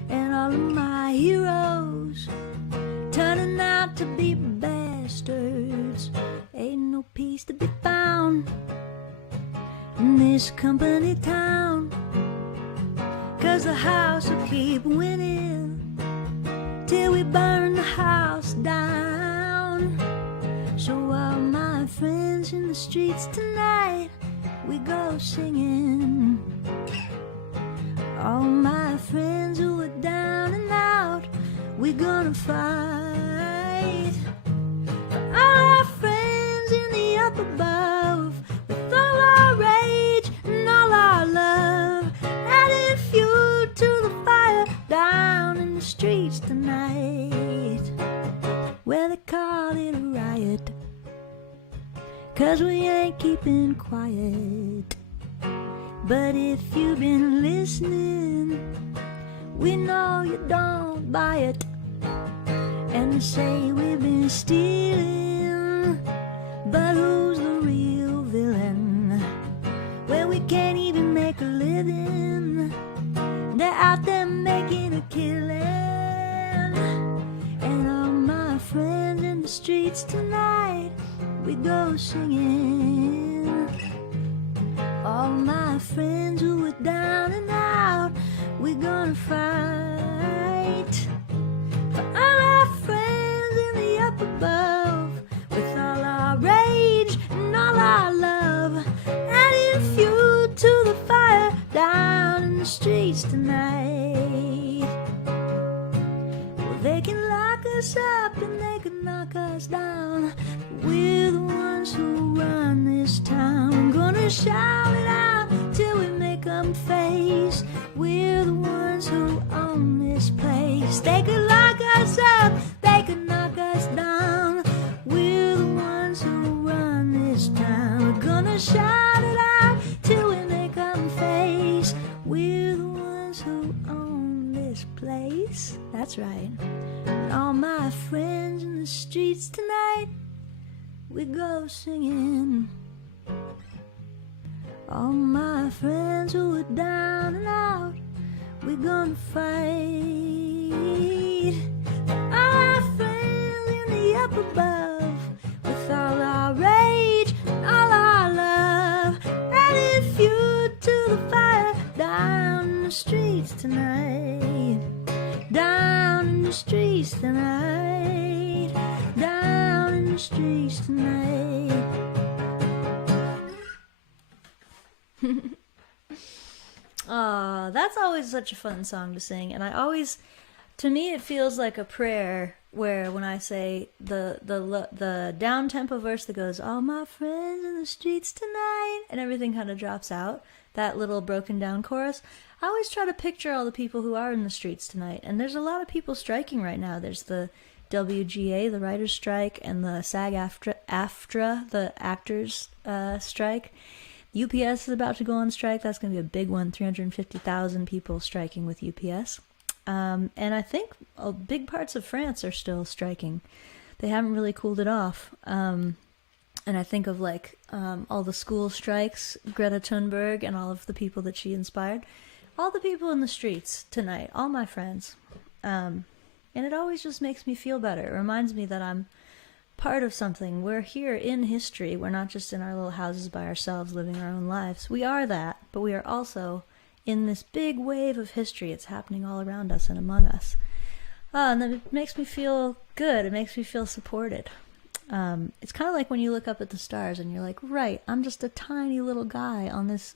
and all of my heroes turning out to be bastards. Ain't no peace to be found in this company town, 'cause the house will keep winning till we burn the house down. So all my friends in the streets tonight, we go singing. All my friends who are down and out, we gonna fight. For all our friends in the up above, with all our rage and all our love, adding fuel to the fire down in the streets tonight, where they call it a riot, 'cause we ain't keeping quiet. But if you've been listening, we know you don't buy it. And they say we've been stealing, but who's the real villain? Well, we can't even make a living, they're out there making a killing. And all my friends in the streets tonight, we go singing. All my friends who are down and out, we're gonna fight. For all our friends in the up above, with all our rage and all our love, adding fuel to the fire down in the streets tonight. Well, they can lock us up and they can knock us down, we're the ones who run this town. I'm gonna shout it out till we make them face. We're the ones who own this place. They could lock us up, they could knock us down, we're the ones who run this town. We're gonna shout it out till we make them face. We're the ones who own this place. That's right. And all my friends in the streets tonight, we go singing. All my friends who are down and out, we're gonna fight. All our friends in the up above, with all our rage and all our love, adding fuel to the fire down in the streets tonight. Down in the streets tonight. Down in the streets tonight. Aw, that's always such a fun song to sing, and to me it feels like a prayer, where when I say the down tempo verse that goes, all my friends in the streets tonight, and everything kind of drops out, that little broken down chorus, I always try to picture all the people who are in the streets tonight, and there's a lot of people striking right now. There's the WGA, the writers' strike, and the SAG-AFTRA, the actors' strike. UPS is about to go on strike. That's going to be a big one. 350,000 people striking with UPS. And I think big parts of France are still striking. They haven't really cooled it off. And I think of all the school strikes, Greta Thunberg, and all of the people that she inspired. All the people in the streets tonight, all my friends. And it always just makes me feel better. It reminds me that I'm part of something. We're here in history. We're not just in our little houses by ourselves living our own lives. We are that, but we are also in this big wave of history. It's happening all around us and among us. And it makes me feel good. It makes me feel supported. It's kind of like when you look up at the stars and you're like, right, I'm just a tiny little guy on this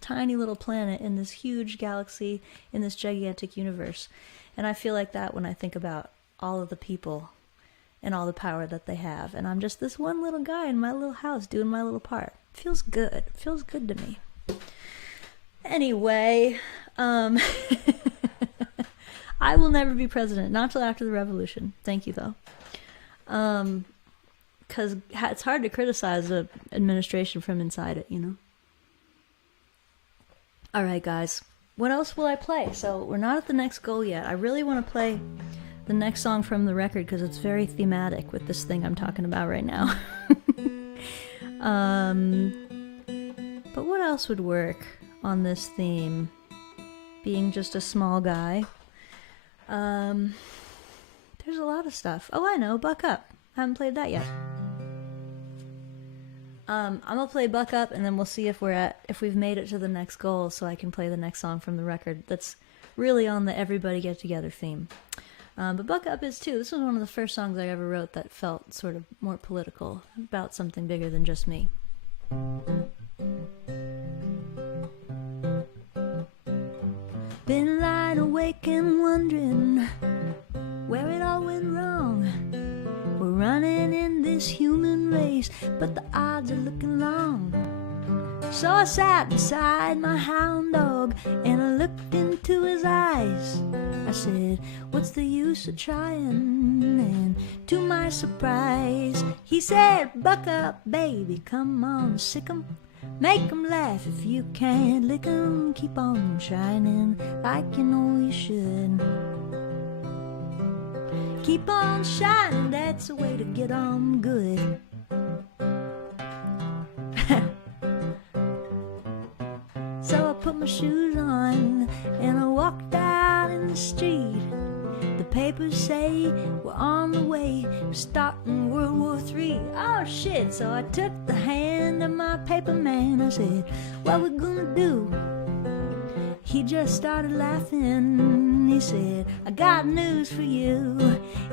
tiny little planet in this huge galaxy, in this gigantic universe. And I feel like that when I think about all of the people and all the power that they have. And I'm just this one little guy in my little house doing my little part. It feels good. It feels good to me. Anyway, I will never be president, not till after the revolution. Thank you, though. Because it's hard to criticize the administration from inside it, you know? All right, guys. What else will I play? So we're not at the next goal yet. I really want to play the next song from the record because it's very thematic with this thing I'm talking about right now. But what else would work on this theme? Being just a small guy. There's a lot of stuff. Oh, I know, Buck Up. I haven't played that yet. I'm gonna play Buck Up, and then we'll see if we've made it to the next goal, so I can play the next song from the record. That's really on the everybody get together theme. But Buck Up is too. This was one of the first songs I ever wrote that felt sort of more political, about something bigger than just me. Been lying awake and wondering where it all went wrong. We're running in this human race, but the odds are looking long. So I sat beside my hound dog and I looked into his eyes. I said, what's the use of trying? And to my surprise, he said, buck up, baby, come on, sick 'em. Make 'em laugh if you can't lick 'em. Keep on shining like you know you should. Keep on shining, that's the way to get on good. So I put my shoes on and I walked out in the street. The papers say we're on the way, we're starting World War III. Oh shit, so I took the hand of my paper man. I said, what we gonna do? He just started laughing. He said, I got news for you.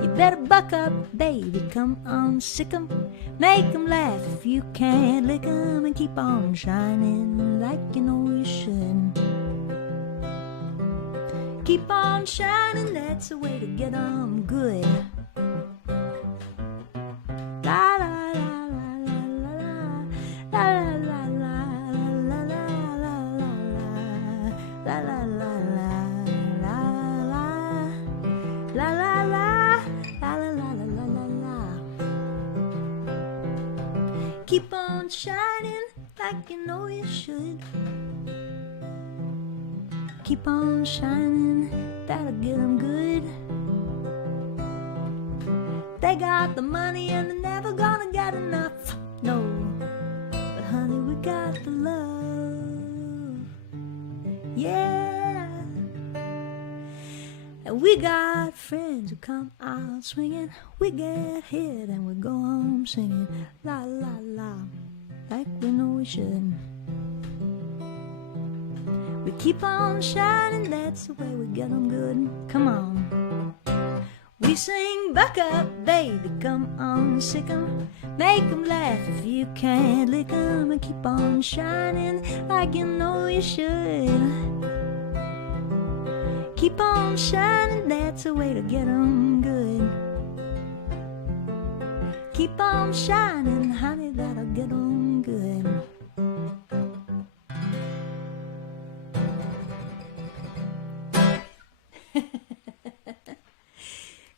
You better buck up, baby, come on, sick 'em. Make 'em laugh if you can't lick 'em. And keep on shining like you know you should. Keep on shining, that's the way to get on good. La la la la la la la la la la la la la la la la la. Keep on shining like you know you should. Keep on shining, that'll get 'em good. They got the money and they're never gonna get enough, no. But honey, we got the love, yeah. And we got friends who come out swinging. We get hit and we go home singing. La la la, like we know we should. We keep on shining, that's the way we get 'em good. Come on. We sing, buck up, baby, come on, sick 'em. Make 'em laugh if you can't lick 'em. And keep on shining like you know you should. Keep on shining, that's the way to get 'em good. Keep on shining, honey, that'll get 'em good.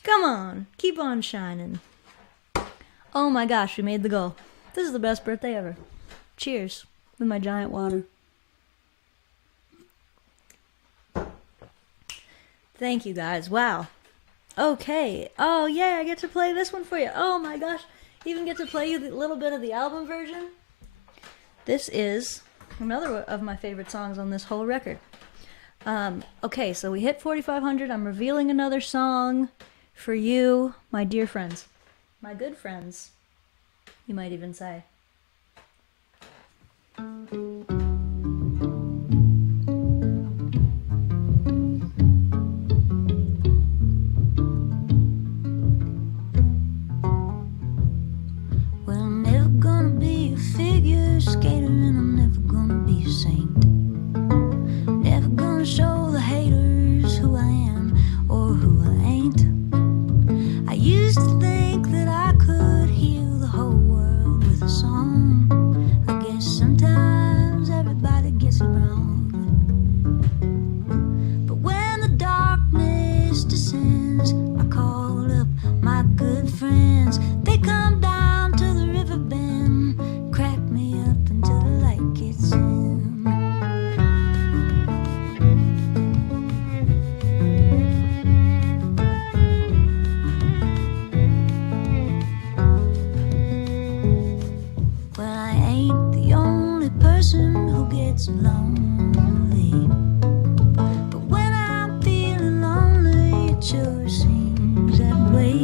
Come on, keep on shining. Oh my gosh, we made the goal. This is the best birthday ever. Cheers with my giant water. Thank you guys. Wow. Okay. Oh yeah, I get to play this one for you. Oh my gosh. Even get to play you a little bit of the album version. This is another of my favorite songs on this whole record. Okay, so we hit 4,500. I'm revealing another song for you, my dear friends. My good friends, you might even say. Well, I'm never gonna be a figure skater, and I'm never gonna be a saint. Never gonna show the haters who I am or who I ain't. I used to think that I could heal the whole world with a song. I guess sometimes everybody gets it wrong. But when the darkness seems that way.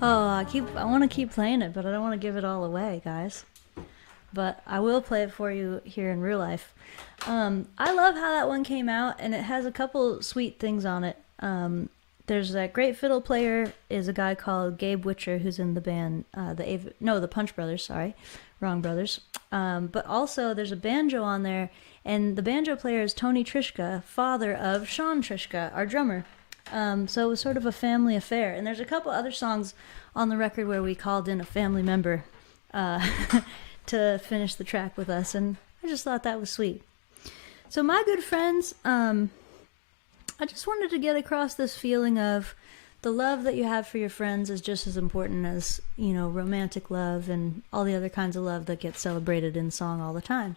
Oh, I want to keep playing it, but I don't want to give it all away, guys. But I will play it for you here in real life. I love how that one came out, and it has a couple sweet things on it. There's that great fiddle player is a guy called Gabe Witcher, who's in the band, the Punch Brothers, sorry, wrong brothers. But also there's a banjo on there, and the banjo player is Tony Trishka, father of Sean Trishka, our drummer. So it was sort of a family affair. And there's a couple other songs on the record where we called in a family member to finish the track with us, and I just thought that was sweet. So my good friends, I just wanted to get across this feeling of the love that you have for your friends is just as important as, romantic love and all the other kinds of love that gets celebrated in song all the time.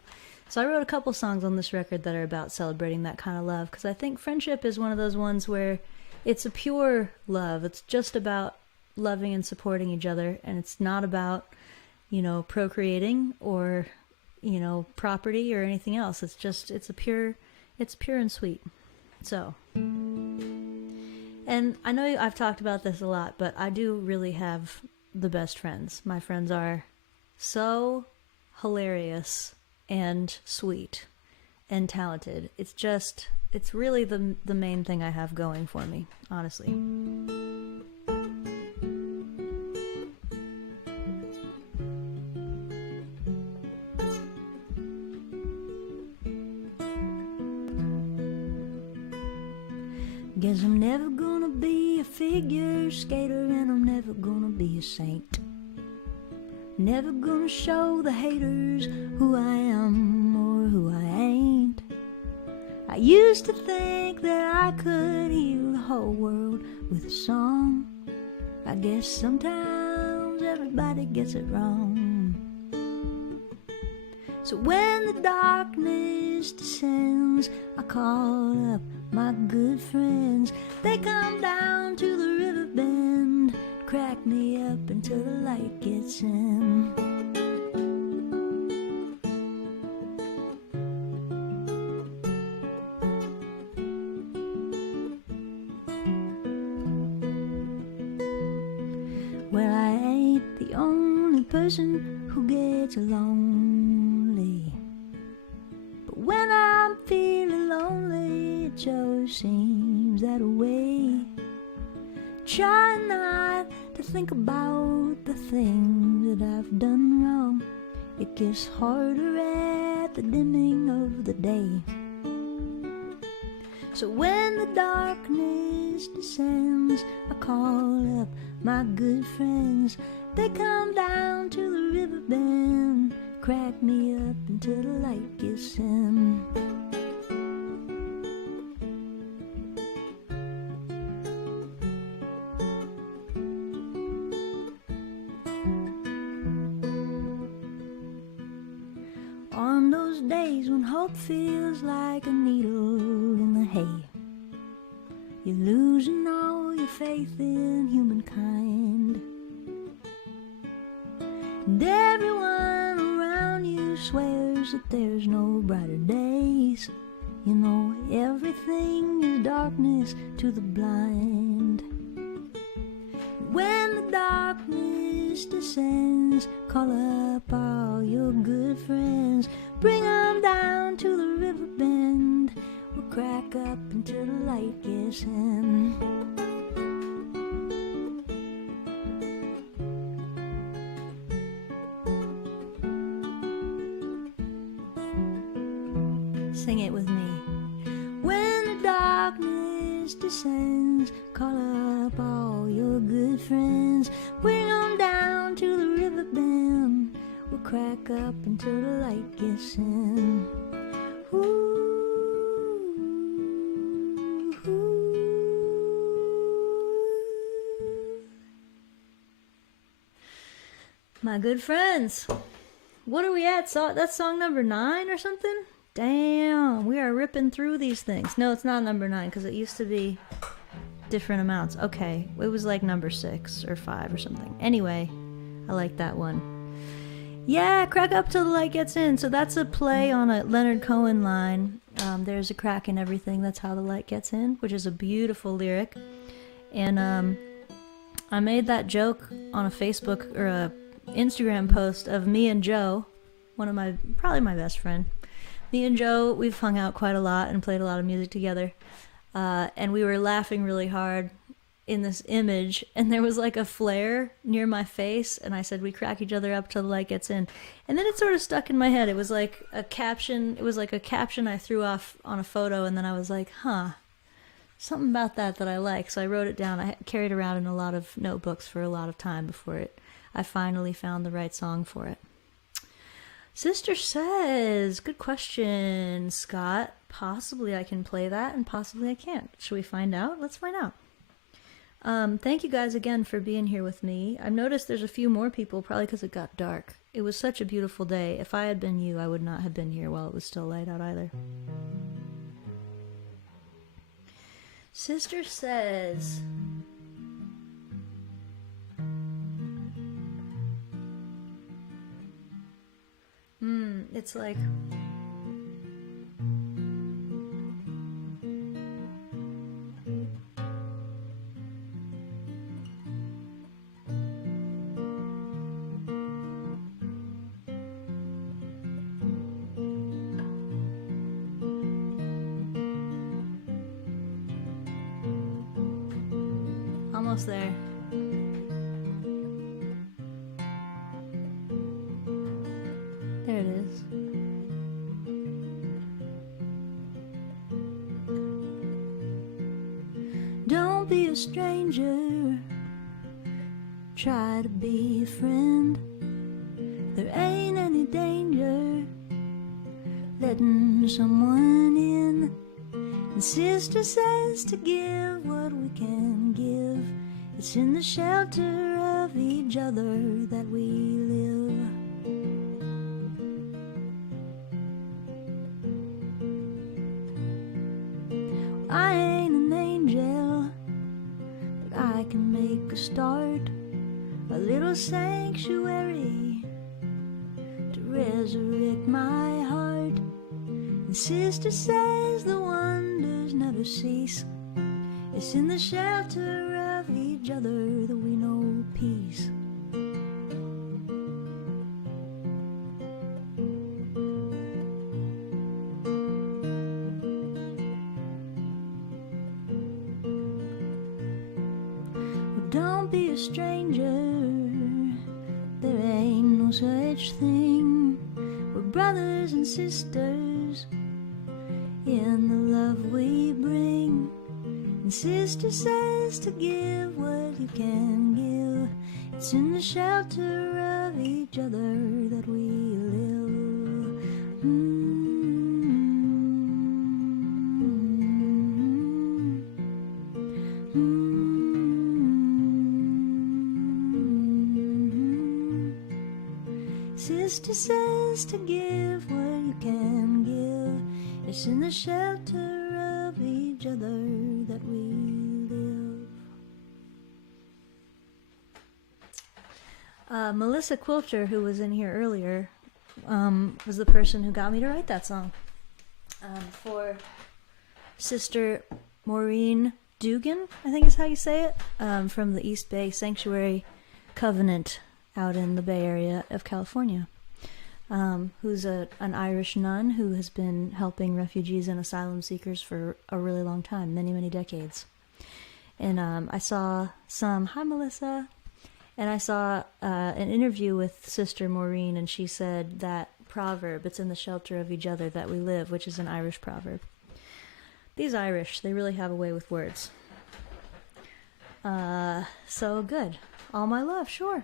So I wrote a couple songs on this record that are about celebrating that kind of love, because I think friendship is one of those ones where it's a pure love. It's just about loving and supporting each other, and it's not about, procreating or, property or anything else. It's pure and sweet. So, and I know I've talked about this a lot, but I do really have the best friends. My friends are so hilarious and sweet and talented. It's really the main thing I have going for me, honestly. Guess I'm never gonna be a figure skater, and I'm never gonna be a saint. Never gonna show the haters who I am or who I ain't. I used to think that I could heal the whole world with a song. I guess sometimes everybody gets it wrong. So when the darkness descends, I call up my good friends. They come down to the river bend, crack me up until the light gets in. Well, I ain't the only person who gets lonely, but when I'm feeling lonely, it sure seems that way. Try not to think about the things that I've done wrong. It gets harder at the dimming of the day. So when the darkness descends, I call up my good friends. They come down to the river bend, crack me up until the light gets in. On those days when hope feels like a needle in the hay, you're losing all your faith in humankind, and everyone around you swears that there's no brighter days. You know everything is darkness to the blind. When the darkness descends, call up all your good friends. Bring them down to the river bend. We'll crack up until the light gets in. Sing it with me. When the darkness descends, call up all your good friends. Bring them down to the river bend. We'll crack up until the light gets in. Ooh. My good friends, what are we at? That's song number 9 or something? Damn, we are ripping through these things. No, it's not number 9 because it used to be different amounts. Okay, it was like number 6 or 5 or something. Anyway, I like that one. Yeah, crack up till the light gets in. So that's a play on a Leonard Cohen line. There's a crack in everything, that's how the light gets in, which is a beautiful lyric. And I made that joke on a Facebook or a Instagram post of me and Joe, probably my best friend. Me and Joe, we've hung out quite a lot and played a lot of music together. And we were laughing really hard in this image, and there was like a flare near my face, and I said we crack each other up till the light gets in. And then it sort of stuck in my head. It was like a caption I threw off on a photo, and then I was like, something about that I like. So I wrote it down. I carried it around in a lot of notebooks for a lot of time before I finally found the right song for it. Sister says, good question, Scott. Possibly I can play that, and possibly I can't. Should we find out? Let's find out. Thank you guys again for being here with me. I've noticed there's a few more people, probably because it got dark. It was such a beautiful day. If I had been you, I would not have been here while it was still light out either. Sister says, it's like... almost there. There it is. Don't be a stranger, try to be a friend. There ain't any danger letting someone in. And sister says to give what we can give. It's in the shelter of each other that we live. I ain't an angel, but I can make a start, a little sanctuary to resurrect my heart. And sister says the wonders never cease. It's in the shelter of each other that we know peace. Well, don't be a stranger, there ain't no such thing. We're brothers and sisters in the love we bring. And sister says to give what you can give. It's in the shelter of each other that we live. Sister says to give what you can give. It's in the shelter of each other that we live. Melissa Quilter, who was in here earlier, was the person who got me to write that song for Sister Maureen Dugan, I think is how you say it, from the East Bay Sanctuary Covenant out in the Bay Area of California. Who's an Irish nun who has been helping refugees and asylum seekers for a really long time, many, many decades. And I saw hi Melissa, and I saw an interview with Sister Maureen, and she said that proverb, it's in the shelter of each other that we live, which is an Irish proverb. These Irish, they really have a way with words. So good. All my love, sure.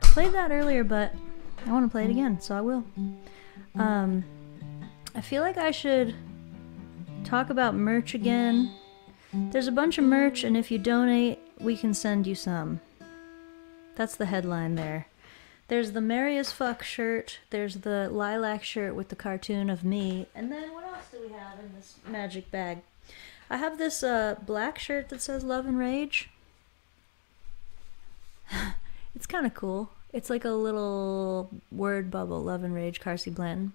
Played that earlier, but I want to play it again, so I will. I feel like I should talk about merch again. There's a bunch of merch, and if you donate, we can send you some. That's the headline there. There's the Merry as Fuck shirt, there's the lilac shirt with the cartoon of me, and then what else do we have in this magic bag? I have this black shirt that says Love and Rage. It's kind of cool. It's like a little word bubble, Love and Rage Carsey Blanton.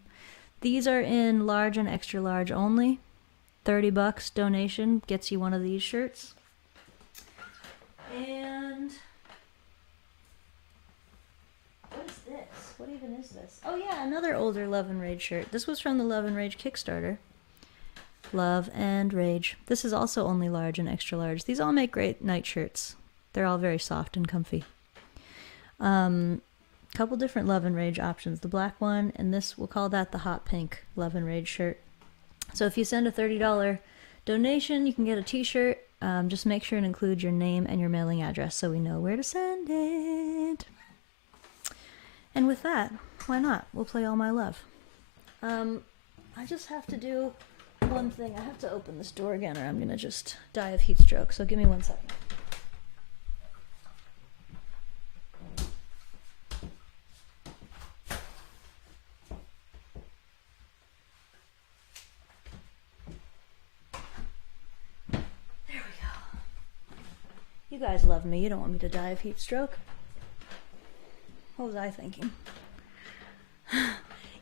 These are in large and extra large only. $30 donation gets you one of these shirts. And what is this? What even is this? Oh yeah, another older Love and Rage shirt. This was from the Love and Rage Kickstarter. Love and Rage. This is also only large and extra large. These all make great night shirts. They're all very soft and comfy. Couple different Love and Rage options. The black one, and this, we'll call that the hot pink Love and Rage shirt. So if you send a $30 donation, you can get a t-shirt. Just make sure and include your name and your mailing address so we know where to send it. And with that, why not? We'll play All My Love. I just have to do one thing. I have to open this door again or I'm going to just die of heat stroke. So give me 1 second. You guys love me. You don't want me to die of heat stroke. What was I thinking?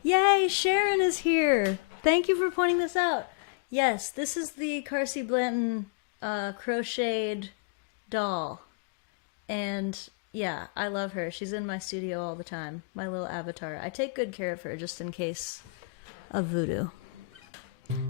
Yay, Sharon is here. Thank you for pointing this out. Yes, this is the Carsey Blanton crocheted doll. And yeah, I love her. She's in my studio all the time. My little avatar. I take good care of her just in case of voodoo.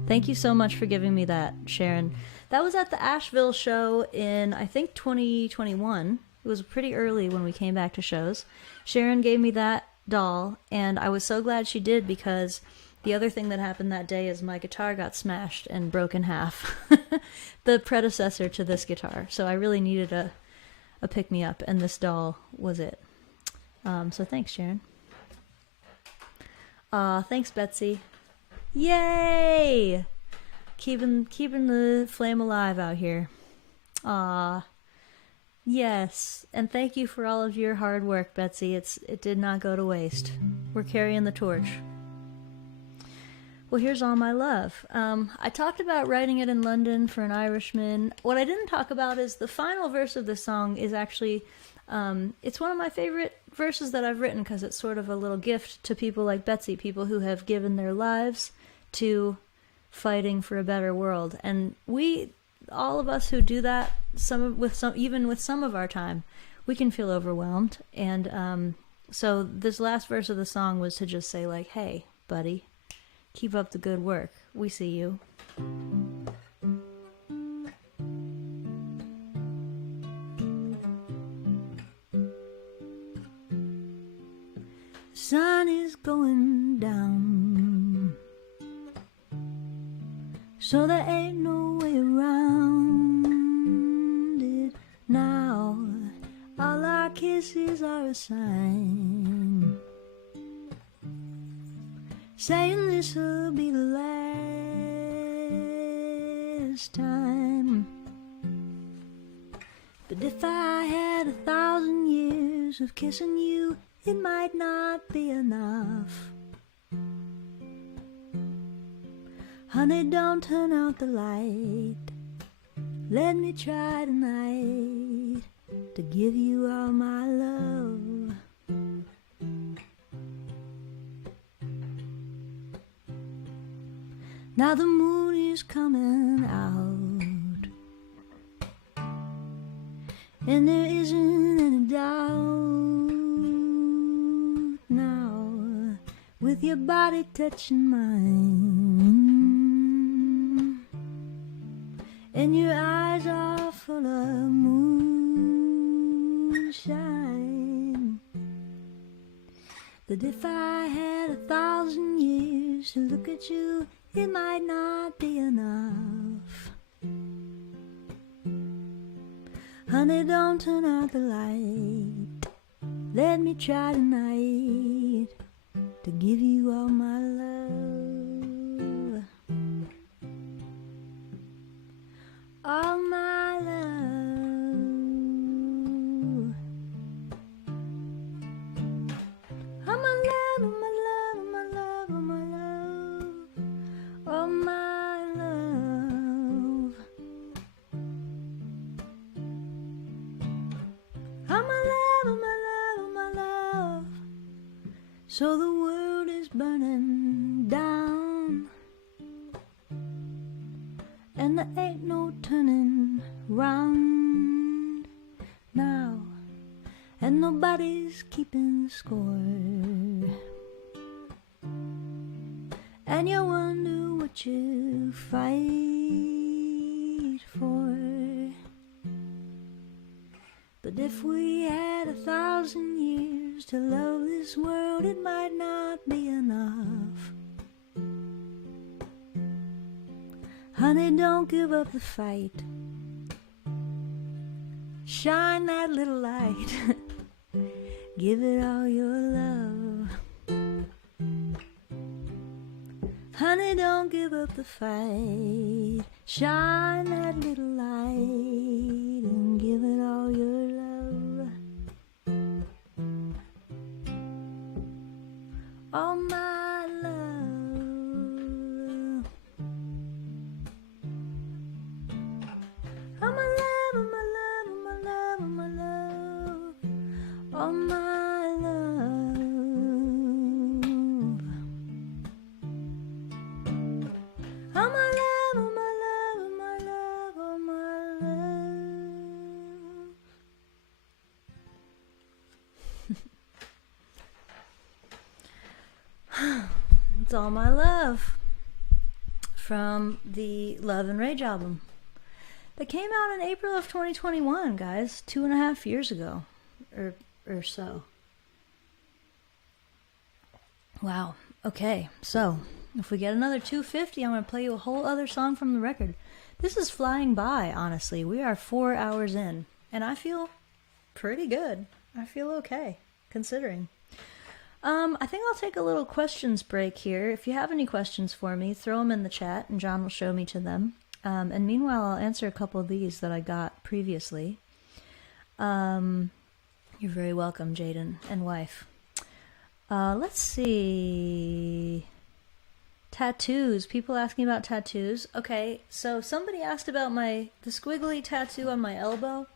Thank you so much for giving me that, Sharon. That was at the Asheville show in, I think, 2021. It was pretty early when we came back to shows. Sharon gave me that doll, and I was so glad she did because the other thing that happened that day is my guitar got smashed and broke in half. The predecessor to this guitar. So I really needed a pick-me-up, and this doll was it. So thanks, Sharon. Thanks, Betsy. Yay! Keeping the flame alive out here. Yes, and thank you for all of your hard work, Betsy. It did not go to waste. We're carrying the torch. Well, here's All My Love. I talked about writing it in London for an Irishman. What I didn't talk about is the final verse of this song is actually, it's one of my favorite verses that I've written because it's sort of a little gift to people like Betsy, people who have given their lives to fighting for a better world. And all of us who do that, even with some of our time, we can feel overwhelmed. And so this last verse of the song was to just say, like, hey, buddy, keep up the good work. We see you. The sun is going down, so there ain't no way around it now. All our kisses are a sign, saying this'll be the last time. But if I had 1,000 years of kissing you, it might not be enough. Honey, don't turn out the light. Let me try tonight to give you all my love. Now the moon is coming out, and there isn't any doubt now, with your body touching mine, and your eyes are full of moonshine. That if I had 1,000 years to look at you, it might not be enough. Honey, don't turn out the light. Let me try tonight to give you all my love. All my love. All my love, all my love, all my love, all my love. All my love. All my love, all my love, all my love, and there ain't no turning round now, and nobody's keeping score. And you wonder what you fight for. But if we had 1,000 years to love this world, it might not be enough. Honey, don't give up the fight. Shine that little light. Give it all your love. Honey, don't give up the fight. Shine that little light and give it all your love. All my love. All my love, all my love, all my love, all my love. All my love. All my love, all my love, all my love, all my love. It's All My Love from the Love and Rage album that came out in April of 2021, guys, 2.5 years ago or so. Wow. Okay, so if we get another 250, I'm going to play you a whole other song from the record. This is flying by, honestly. We are 4 hours in, and I feel pretty good. I feel okay, considering. I think I'll take a little questions break here. If you have any questions for me, throw them in the chat, and John will show me to them. And meanwhile, I'll answer a couple of these that I got previously. You're very welcome, Jaden and wife. Let's see. Tattoos. People asking about tattoos. Okay, so somebody asked about the squiggly tattoo on my elbow.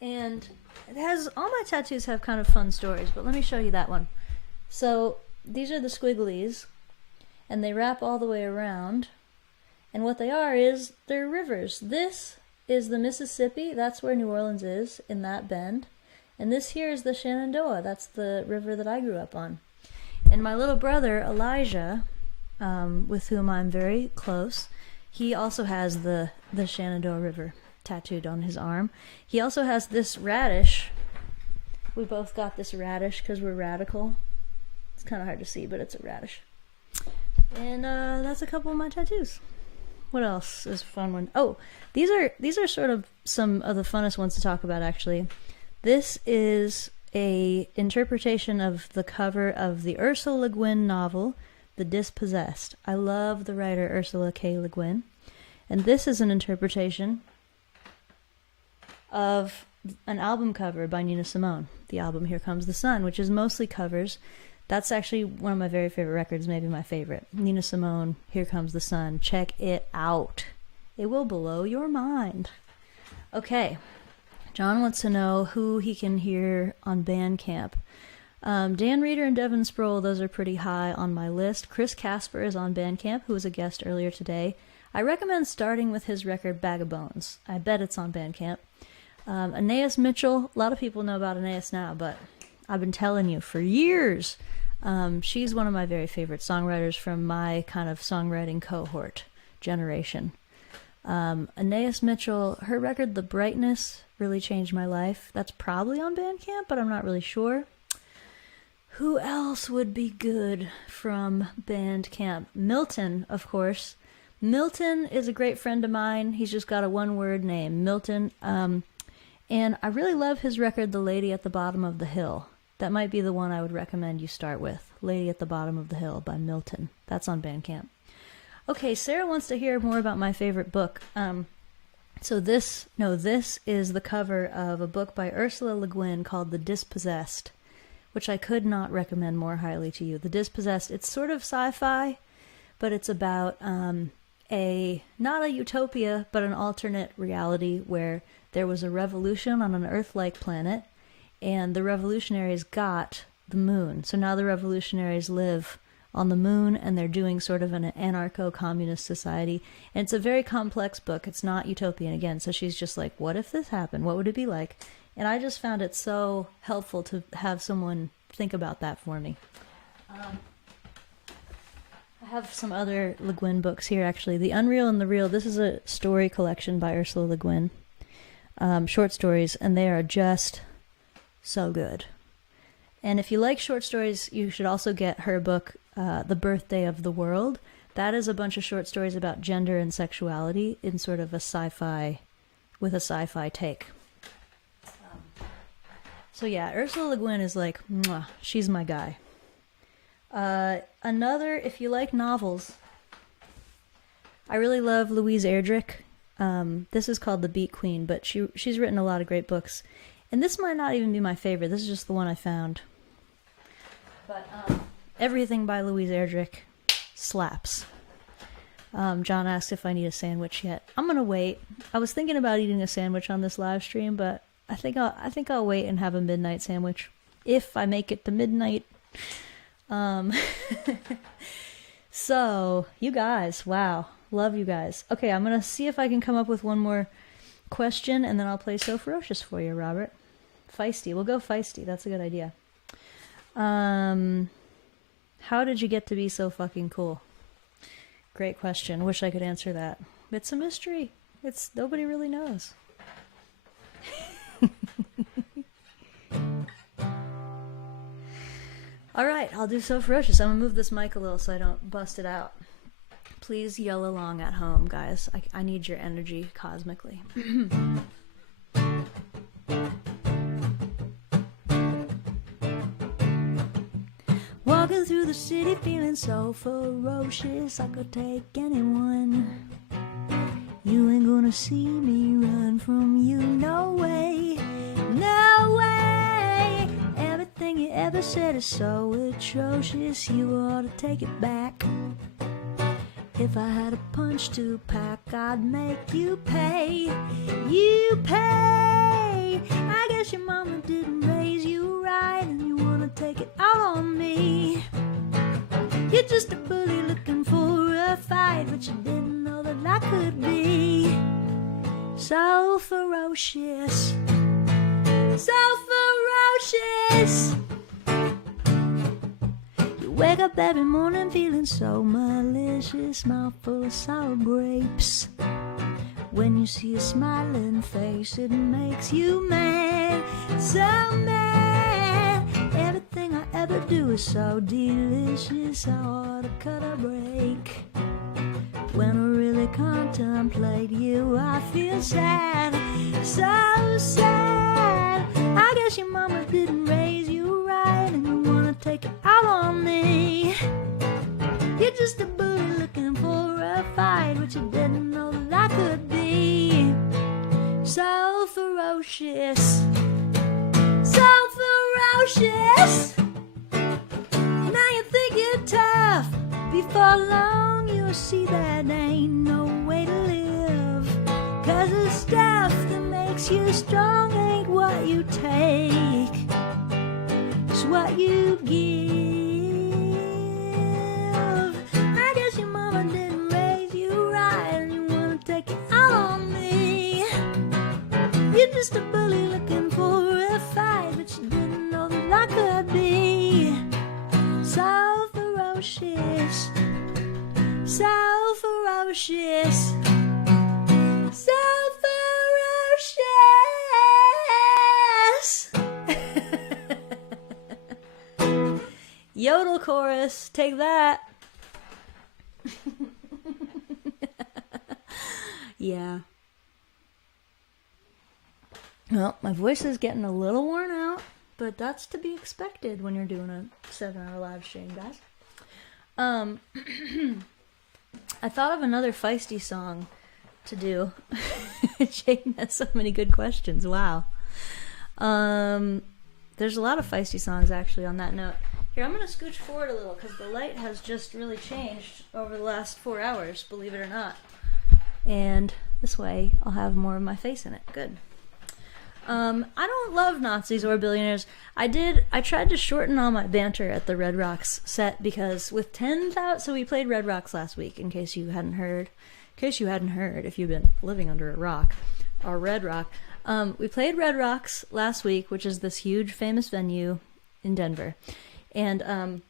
And all my tattoos have kind of fun stories, but let me show you that one. So these are the squigglies, and they wrap all the way around. And what they are is they're rivers. This is the Mississippi. That's where New Orleans is, in that bend. And this here is the Shenandoah. That's the river that I grew up on. And my little brother, Elijah, with whom I'm very close, he also has the Shenandoah River tattooed on his arm. He also has this radish. We both got this radish because we're radical. It's kind of hard to see, but it's a radish. And that's a couple of my tattoos. What else is a fun one? Oh, these are sort of some of the funnest ones to talk about, actually. This is a interpretation of the cover of the Ursula Le Guin novel, The Dispossessed. I love the writer Ursula K. Le Guin. And this is an interpretation of an album cover by Nina Simone, the album Here Comes the Sun, which is mostly covers. That's actually one of my very favorite records, maybe my favorite. Nina Simone, Here Comes the Sun. Check it out. It will blow your mind. Okay. John wants to know who he can hear on Bandcamp. Dan Reeder and Devin Sproul, those are pretty high on my list. Chris Casper is on Bandcamp, who was a guest earlier today. I recommend starting with his record Bag of Bones. I bet it's on Bandcamp. Anais Mitchell, a lot of people know about Anais now, but I've been telling you for years. She's one of my very favorite songwriters from my kind of songwriting cohort generation. Anais Mitchell, her record The Brightness really changed my life. That's probably on Bandcamp, but I'm not really sure. Who else would be good from Bandcamp? Milton, of course. Milton is a great friend of mine. He's just got a one-word name, Milton. And I really love his record, The Lady at the Bottom of the Hill. That might be the one I would recommend you start with. Lady at the Bottom of the Hill by Milton. That's on Bandcamp. Okay, Sarah wants to hear more about my favorite book. This is the cover of a book by Ursula Le Guin called The Dispossessed, which I could not recommend more highly to you. The Dispossessed, it's sort of sci-fi, but it's about not a utopia, but an alternate reality where there was a revolution on an Earth-like planet, and the revolutionaries got the moon. So now the revolutionaries live on the moon, and they're doing sort of an anarcho-communist society. And it's a very complex book. It's not utopian again. So she's just like, what if this happened? What would it be like? And I just found it so helpful to have someone think about that for me. I have some other Le Guin books here, actually. The Unreal and the Real. This is a story collection by Ursula Le Guin. Short stories, and they are just so good. And if you like short stories, you should also get her book, The Birthday of the World. That is a bunch of short stories about gender and sexuality in sort of a sci-fi, with a sci-fi take. So yeah, Ursula Le Guin is like, mwah, she's my guy. Another, if you like novels, I really love Louise Erdrich. This is called The Beat Queen, but she's written a lot of great books. And this might not even be my favorite. This is just the one I found. But everything by Louise Erdrich slaps. John asked if I need a sandwich yet. I'm gonna wait. I was thinking about eating a sandwich on this live stream, but I think I'll wait and have a midnight sandwich if I make it to midnight. So you guys, wow, love you guys. Okay, I'm gonna see if I can come up with one more question, and then I'll play So Ferocious for you, Robert. Feisty. We'll go feisty. That's a good idea. How did you get to be so fucking cool? Great question. Wish I could answer that. It's a mystery. Nobody really knows. All right, I'll do So Ferocious. I'm gonna move this mic a little so I don't bust it out. Please yell along at home, guys. I need your energy cosmically. Walking through the city feeling so ferocious, I could take anyone. You ain't gonna see me run from you, no way, no way. Everything you ever said is so atrocious, you ought to take it back. If I had a punch to pack, I'd make you pay. You pay. I guess your mama didn't raise you right, and you wanna take it out on me. You're just a bully looking for a fight, but you didn't know that I could be so ferocious. So ferocious. Wake up every morning feeling so malicious, mouth full of sour grapes. When you see a smiling face, it makes you mad, so mad. Everything I ever do is so delicious, I ought to cut a break. When I really contemplate you, I feel sad, so sad. I guess your mama didn't raise you right, and you wanna take it out on me. You're just a bully looking for a fight, but you didn't know that I could be so ferocious. So ferocious. Now you think you're tough. Before long you'll see that ain't no way to live. 'Cause the stuff that makes you strong ain't what you take, it's what you give. I guess your mama didn't raise you right, and you wanna take it out on me. You're just a bully looking for a fight, but you didn't know that I could be so ferocious. So ferocious. So ferocious. Yodel chorus, take that. Yeah. Well, my voice is getting a little worn out, but that's to be expected when you're doing a 7-hour live stream, guys. I thought of another feisty song to do. Jaden has so many good questions. Wow. There's a lot of feisty songs actually on that note. Here, I'm going to scooch forward a little because the light has just really changed over the last 4 hours, believe it or not. And this way I'll have more of my face in it. Good. I don't love Nazis or billionaires. I tried to shorten all my banter at the Red Rocks set because with 10,000, so we played Red Rocks last week, in case you hadn't heard, if you've been living under a rock, or Red Rock. We played Red Rocks last week, which is this huge famous venue in Denver. And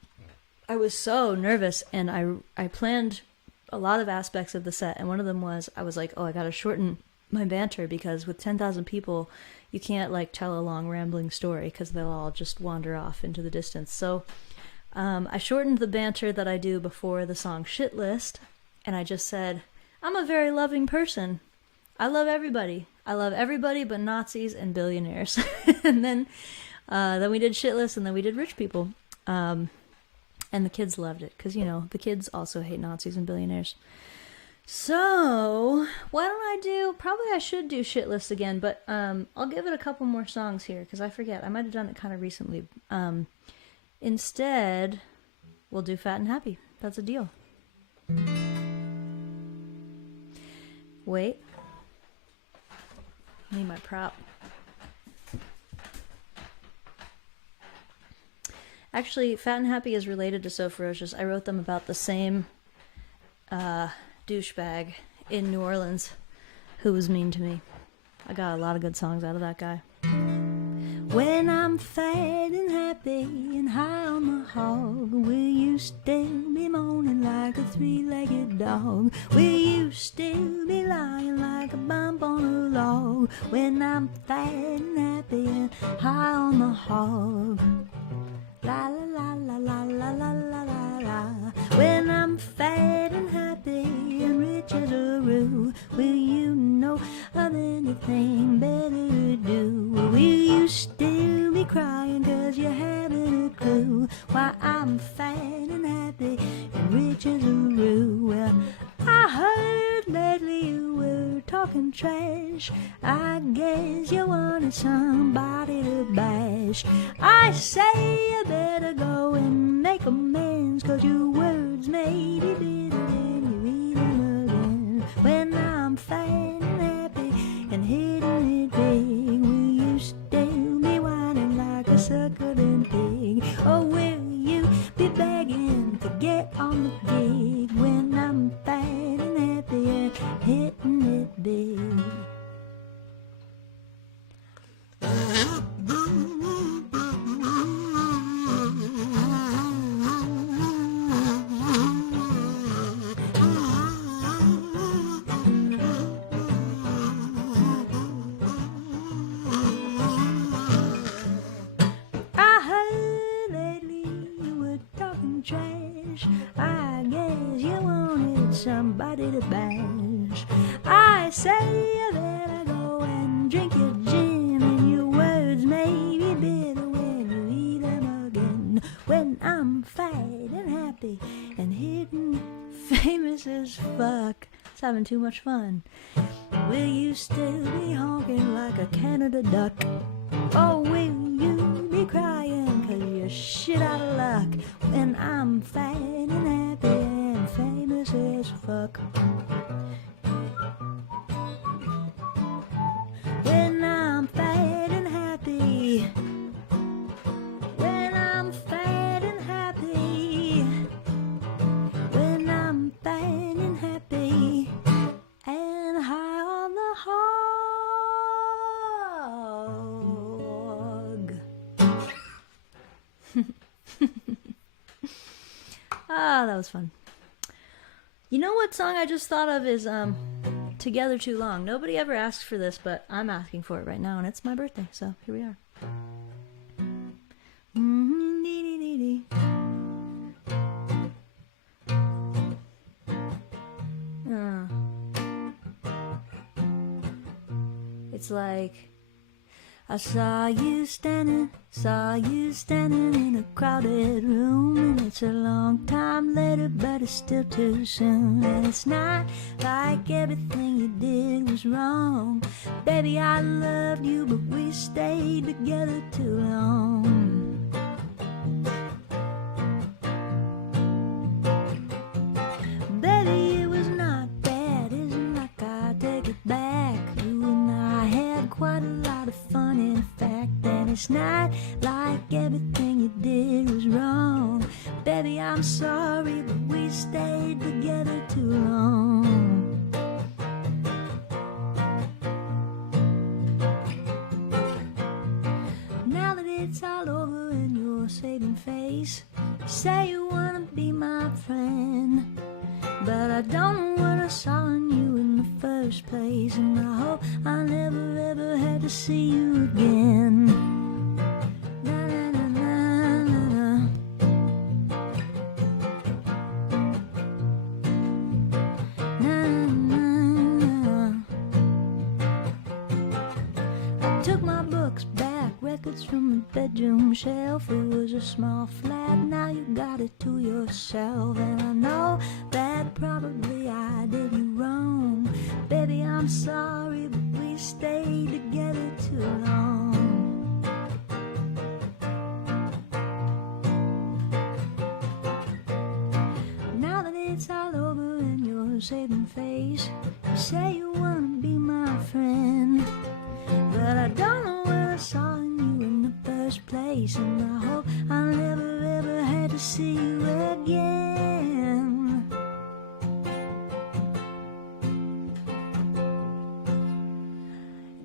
I was so nervous, and I planned a lot of aspects of the set, and one of them was, I was like, oh, I gotta shorten my banter because with 10,000 people, you can't like tell a long rambling story because they'll all just wander off into the distance. So I shortened the banter that I do before the song Shit List, and I just said, I'm a very loving person. I love everybody. I love everybody but Nazis and billionaires. And then we did Shit List, and then we did rich people. And the kids loved it because, you know, the kids also hate Nazis and billionaires. So, why don't probably I should do Shit List again, but I'll give it a couple more songs here, because I forget. I might have done it kind of recently. Instead, we'll do Fat and Happy. That's a deal. Wait. I need my prop. Actually, Fat and Happy is related to So Ferocious. I wrote them about the same douchebag in New Orleans who was mean to me. I got a lot of good songs out of that guy. When I'm fat and happy and high on the hog, will you still be moaning like a three-legged dog? Will you still be lying like a bump on a log? When I'm fat and happy and high on the hog. La la la la la la la la la. When I'm fat and happy and rich as a roo, will you know of anything better to do? Will you still be crying 'cause you haven't a clue why I'm fat and happy and rich as a roo? Well, I heard lately you were talking trash. I guess you wanted somebody to bash. I say you better go and make amends, 'cause your words may be bitter when you read them again. When I'm fat and happy and hitting it big, will you still be whining like a succulent pig? Or will you be begging to get on the gig when I'm fat and happy and hitting it big? Trash. I guess you wanted somebody to bash. I say you better go and drink your gin, and your words may be bitter when you eat them again. When I'm fat and happy and hidden, famous as fuck, it's having too much fun. Will you still be honking like a Canada duck? Or will you be crying 'cause you're shit out of luck? When I'm fat and happy and famous as fuck. When I'm fat and happy. When I'm fat and happy. When I'm fat and happy and high on the hog. Ah, that was fun. You know what song I just thought of is Together Too Long. Nobody ever asked for this, but I'm asking for it right now, and it's my birthday, so here we are. It's like, I saw you standing in a crowded room, and it's a long time later, but it's still too soon. And it's not like everything you did was wrong. Baby, I loved you, but we stayed together too long. Baby, it was not bad, isn't like I take it back. You and I had quite a lot of fun. last night, like everything you did was wrong. Baby, I'm sorry, but we stayed together too long. Now that it's all over and you're saving face, you say you wanna be my friend, but I don't know what I saw in you in the first place, and I hope I never ever had to see you again. Na, na, na, na, na, na. Na, na, na. I took my books back, records from the bedroom shelf. It was a small flat, now you got it to yourself. And I know that probably I did you wrong. Baby, I'm sorry, but we stayed together too long. Now that it's all over and you're saving face, you say you wanna be my friend, but I don't know what I saw in you in the first place, and I hope I never ever had to see you again.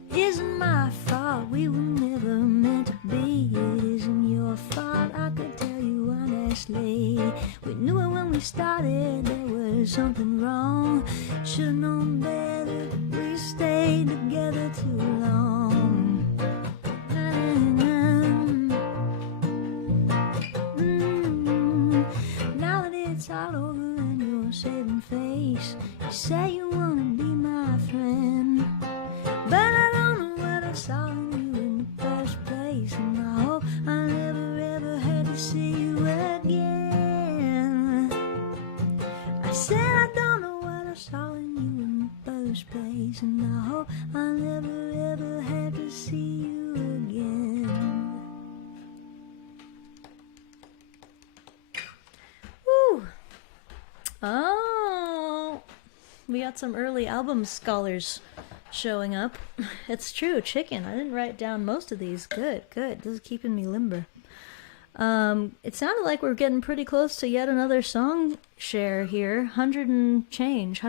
It isn't my fault, we were never meant to be. It isn't your fault, I could tell you honestly. We knew it when we started, there was something wrong. Should've known better, but we stayed together too long. Now that it's all over and you're saving face, you say you wanna be my friend, but I don't know what I saw in you in the first place, and I hope I never ever had to see you again. I said I don't know what I saw in you in the first place, and I hope I never ever had to see you again. Woo! Oh, we got some early album scholars showing up. It's true, chicken. I didn't write down most of these. Good, good. This is keeping me limber. It sounded like we're getting pretty close to yet another song share here. 100 and change.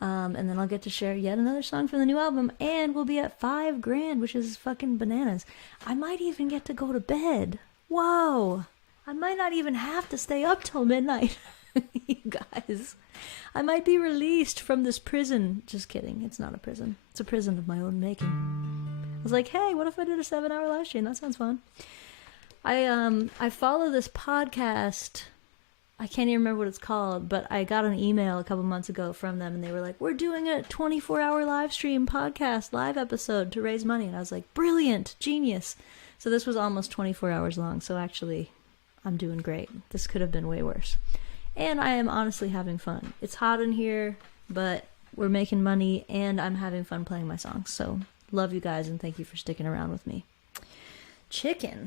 And then I'll get to share yet another song from the new album, and we'll be at $5,000, which is fucking bananas. I might even get to go to bed. Whoa! I might not even have to stay up till midnight. You guys. I might be released from this prison. Just kidding. It's not a prison. It's a prison of my own making. I was like, hey, what if I did a 7-hour live stream? That sounds fun. I follow this podcast. I can't even remember what it's called, but I got an email a couple months ago from them, and they were like, we're doing a 24-hour live stream podcast, live episode to raise money. And I was like, brilliant, genius. So this was almost 24 hours long, so actually I'm doing great. This could have been way worse. And I am honestly having fun. It's hot in here, but we're making money, and I'm having fun playing my songs. So love you guys, and thank you for sticking around with me. Chicken.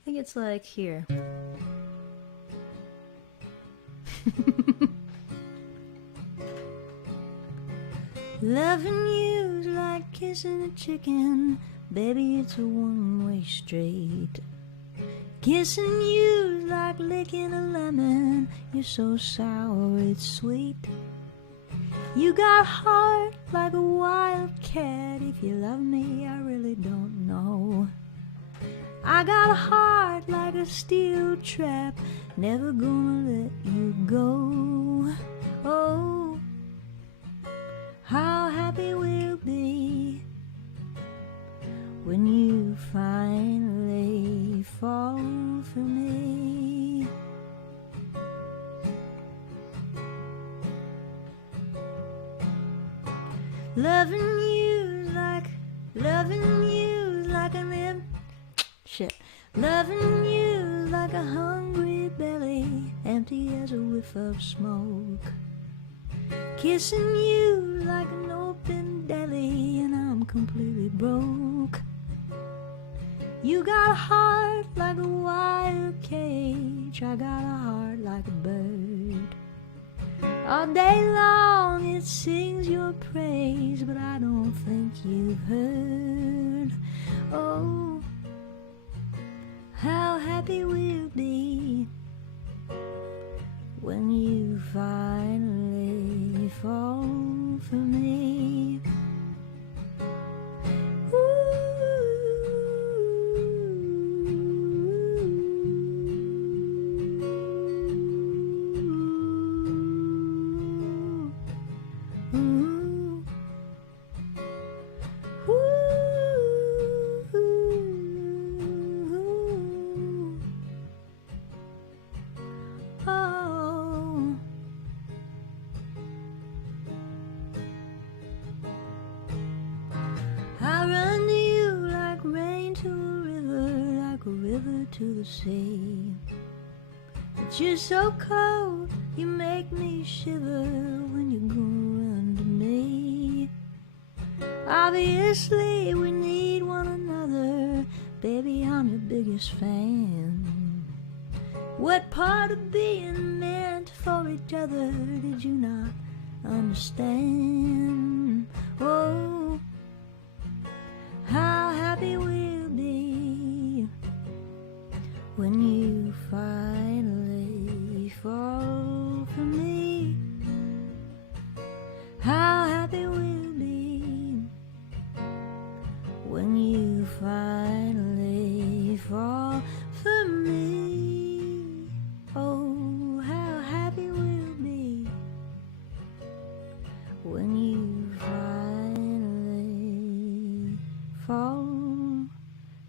I think it's like here. Loving you's like kissing a chicken, baby, it's a one-way street. Kissing you's like licking a lemon, you're so sour it's sweet. You got heart like a wild cat, if you love me I really don't know. I got a heart like a steel trap, never gonna let you go. Oh, how happy we'll be when you finally fall for me. Loving you like an loving you like a hungry belly, empty as a whiff of smoke. Kissing you like an open deli, and I'm completely broke. You got a heart like a wire cage, I got a heart like a bird. All day long it sings your praise, but I don't think you've heard. Oh, how happy we'll be when you finally fall for me. To the sea, but you're so cold, you make me shiver when you go under me. Obviously we need one another, baby, I'm your biggest fan. What part of being meant for each other did you not understand? Oh, how happy we'll be when you finally fall for me. How happy we'll be when you finally fall for me. Oh, how happy we'll be when you finally fall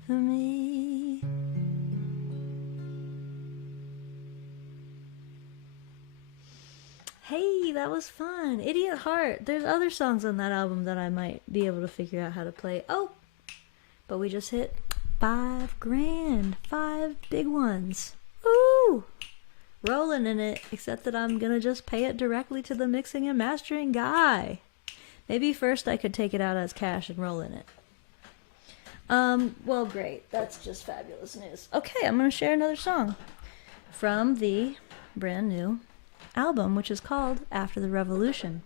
for me. Hey, that was fun. Idiot Heart. There's other songs on that album that I might be able to figure out how to play. Oh, but we just hit $5,000. 5 big ones. Ooh, rolling in it, except that I'm gonna just pay it directly to the mixing and mastering guy. Maybe first I could take it out as cash and roll in it. Well, great. That's just fabulous news. Okay, I'm gonna share another song from the brand new album, which is called After the Revolution.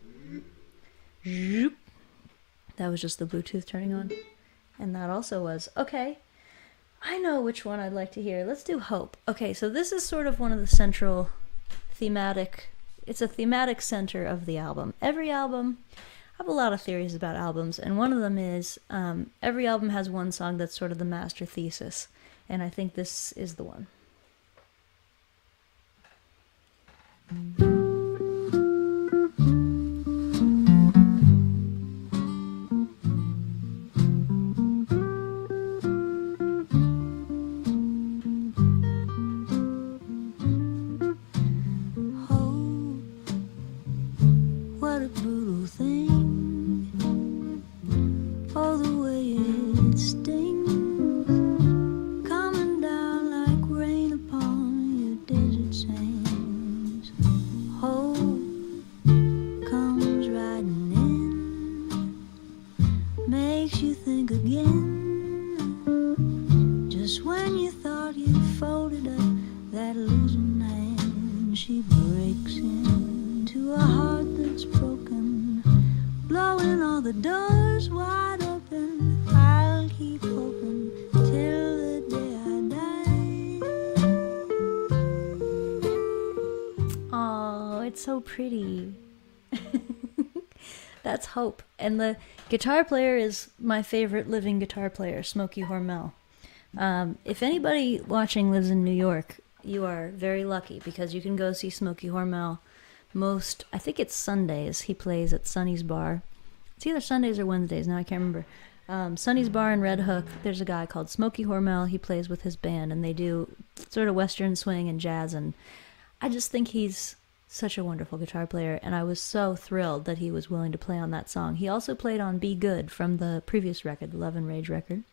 That was just the Bluetooth turning on. And that also was. Okay, I know which one I'd like to hear. Let's do Hope. Okay, so this is sort of one of the central thematic, it's a thematic center of the album. Every album, I have a lot of theories about albums, and one of them is every album has one song that's sort of the master thesis, and I think this is the one. What a brutal thing. Oh, the way it stings, coming down like rain upon your desert sands. Hope comes riding in, makes you think again. Just when you thought you folded up that losing hand, she breaks into a heart that's broken, blowing all the doors wide open. I'll keep hoping till the day I die. Oh, it's so pretty. That's Hope. And the guitar player is my favorite living guitar player, Smokey Hormel. If anybody watching lives in New York, you are very lucky because you can go see Smokey Hormel I think it's Sundays. He plays at Sonny's Bar. It's either Sundays or Wednesdays, now I can't remember. Sonny's Bar in Red Hook, there's a guy called Smokey Hormel. He plays with his band, and they do sort of Western swing and jazz, and I just think he's such a wonderful guitar player, and I was so thrilled that he was willing to play on that song. He also played on Be Good from the previous record, the Love and Rage record.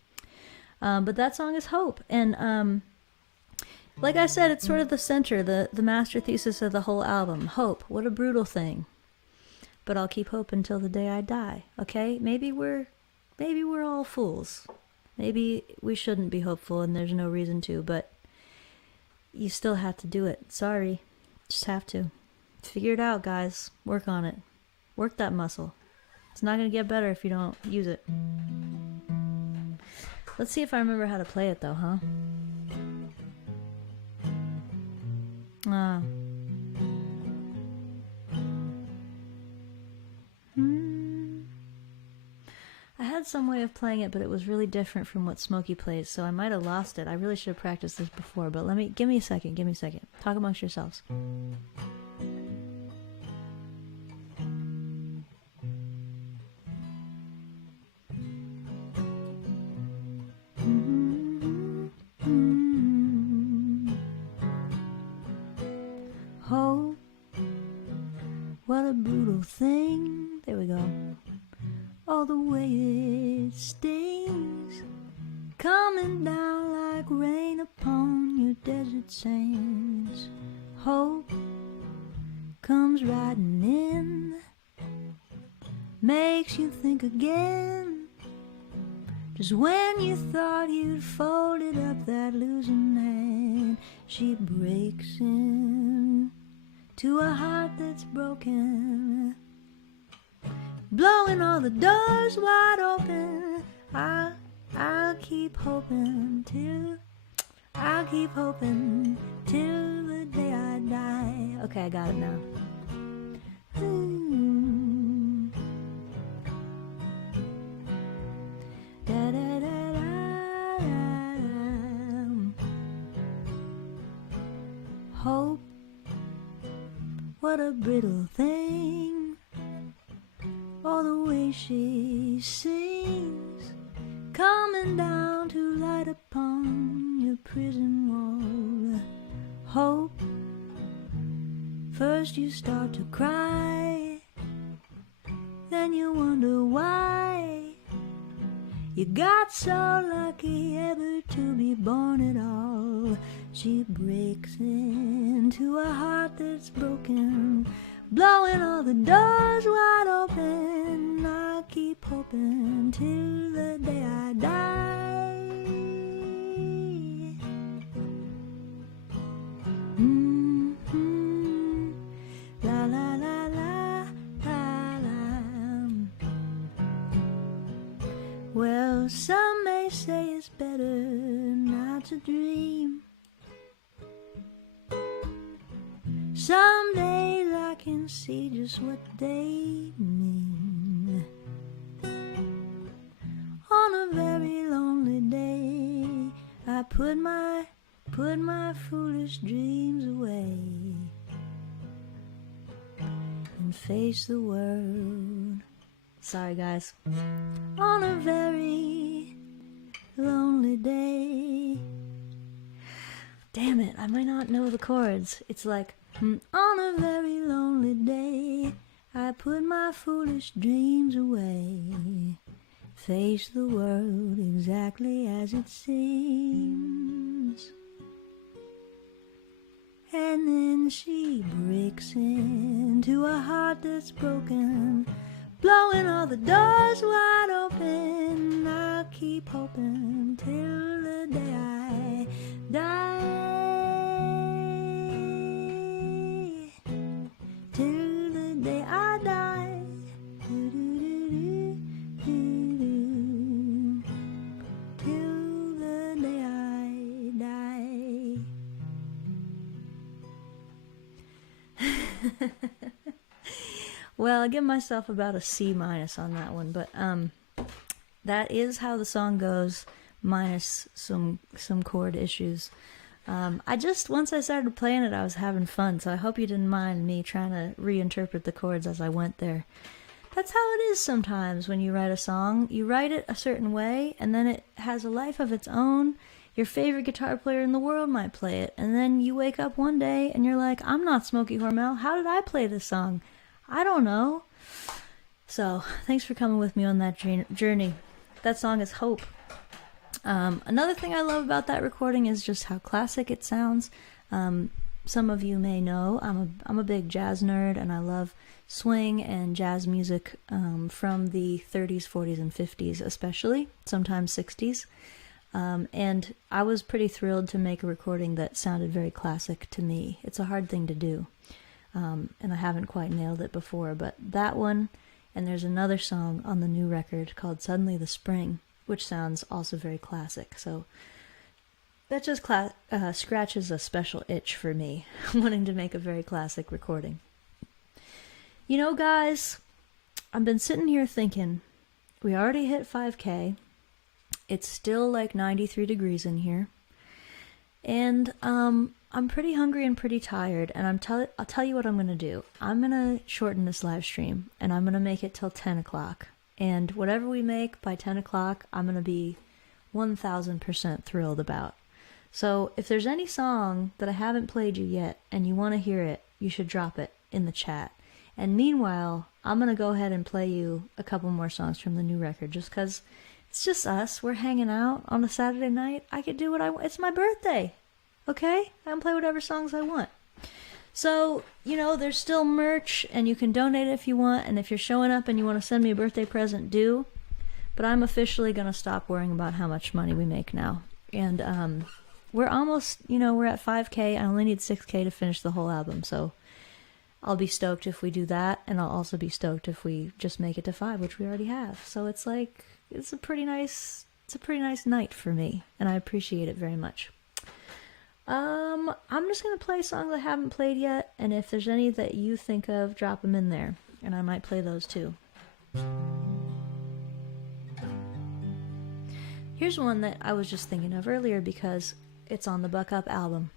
But that song is Hope, and like I said, it's sort of the center, the master thesis of the whole album. Hope, what a brutal thing. But I'll keep hope until the day I die, okay? Maybe we're all fools. Maybe we shouldn't be hopeful and there's no reason to, but you still have to do it. Sorry. Just have to. Figure it out, guys. Work on it. Work that muscle. It's not going to get better if you don't use it. Let's see if I remember how to play it, though, huh? I had some way of playing it, but it was really different from what Smokey plays, so I might have lost it. I really should have practiced this before, but give me a second. Talk amongst yourselves. Hope, what a brutal thing. There we go. All the way it stings, coming down like rain upon your desert sands. Hope comes riding in, makes you think again. Just when you thought you'd folded up that losing hand, she breaks in to a heart that's broken, blowing all the doors wide open. I'll keep hoping till the day I die. Okay, I got it now. Da, da, da, da, da. Hope, what a brittle thing. All the way she sings, coming down to light upon your prison wall. Hope, first you start to cry, then you wonder why you got so lucky ever to be born at all. She breaks into a heart that's broken, blowing all the doors wide open. I'll keep hoping till the day I die. La la la la la la. Well, some may say it's better not to dream. Some days I can see just what they mean. On a very lonely day, I put my foolish dreams away and face the world. Sorry, guys. On a very lonely day. Damn it, I might not know the chords. It's like, on a very lonely day, I put my foolish dreams away, face the world exactly as it seems. And then she breaks into a heart that's broken, blowing all the doors wide open. I'll keep hoping till the day I die. Till the day I die. Till the day I die. Well, I give myself about a C- on that one, but that is how the song goes, minus some chord issues. Once I started playing it, I was having fun, so I hope you didn't mind me trying to reinterpret the chords as I went there. That's how it is sometimes when you write a song. You write it a certain way, and then it has a life of its own. Your favorite guitar player in the world might play it, and then you wake up one day and you're like, I'm not Smokey Hormel. How did I play this song? I don't know. So, thanks for coming with me on that journey. That song is Hope. Another thing I love about that recording is just how classic it sounds. some of you may know, I'm a big jazz nerd, and I love swing and jazz music from the 30s, 40s, and 50s especially, sometimes 60s. And I was pretty thrilled to make a recording that sounded very classic to me. It's a hard thing to do, and I haven't quite nailed it before, but that one, and there's another song on the new record called Suddenly the Spring, which sounds also very classic. So that just scratches a special itch for me, wanting to make a very classic recording. You know, guys, I've been sitting here thinking, we already hit 5K. It's still like 93 degrees in here. And I'm pretty hungry and pretty tired, and I'll tell you what I'm going to do. I'm going to shorten this live stream, and I'm going to make it till 10 o'clock. And whatever we make by 10 o'clock, I'm going to be 1,000% thrilled about. So if there's any song that I haven't played you yet, and you want to hear it, you should drop it in the chat. And meanwhile, I'm going to go ahead and play you a couple more songs from the new record, just because it's just us. We're hanging out on a Saturday night. I could do what I want. It's my birthday, okay? I can play whatever songs I want. So, you know, there's still merch, and you can donate if you want, and if you're showing up and you want to send me a birthday present, do. But I'm officially going to stop worrying about how much money we make now. And we're almost, we're at 5K. I only need 6K to finish the whole album, so I'll be stoked if we do that, and I'll also be stoked if we just make it to 5, which we already have. So it's like, it's a pretty nice night for me, and I appreciate it very much. I'm just gonna play songs I haven't played yet, and if there's any that you think of, drop them in there, and I might play those too. Here's one that I was just thinking of earlier because it's on the Buck Up album.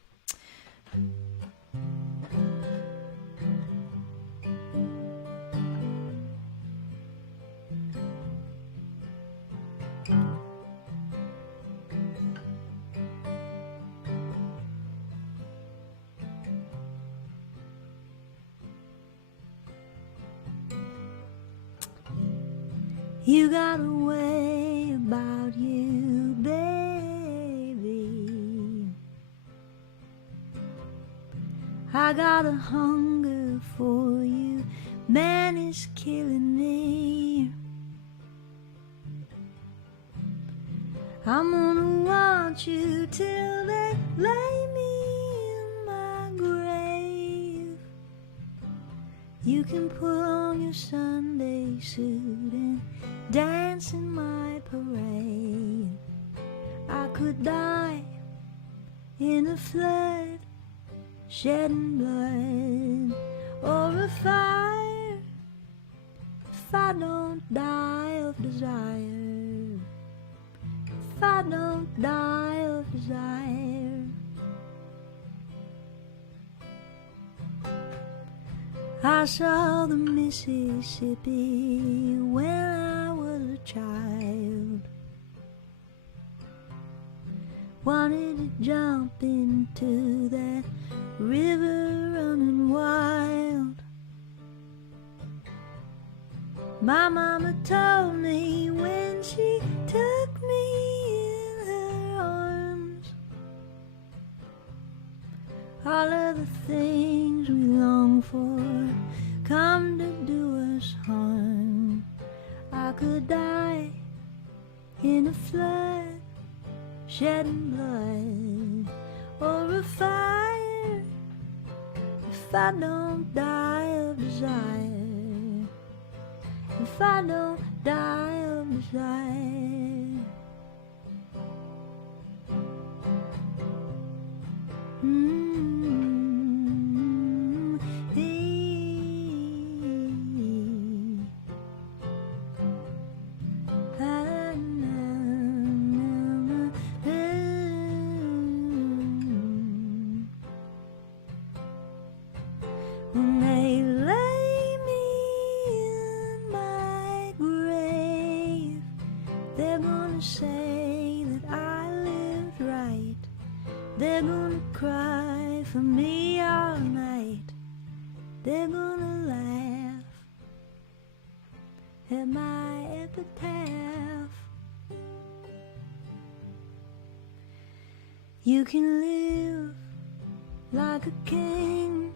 You got a way about you, baby. I got a hunger for you, man, it's killing me. I'm gonna want you till they lay me in my grave. You can put on your Sunday suit and dance in my parade. I could die in a flood, shedding blood, or a fire, if I don't die of desire, if I don't die of desire. I saw the Mississippi when I was a child. Wanted to jump into that river running wild. My mama told me when she took me in her arms, all of the things we long for come to do us harm. I could die in a flood, shedding blood, or a fire, if I don't die of desire, if I don't die of desire. When they lay me in my grave, they're gonna say that I lived right. They're gonna cry for me all night. They're gonna laugh at my epitaph. You can live like a king.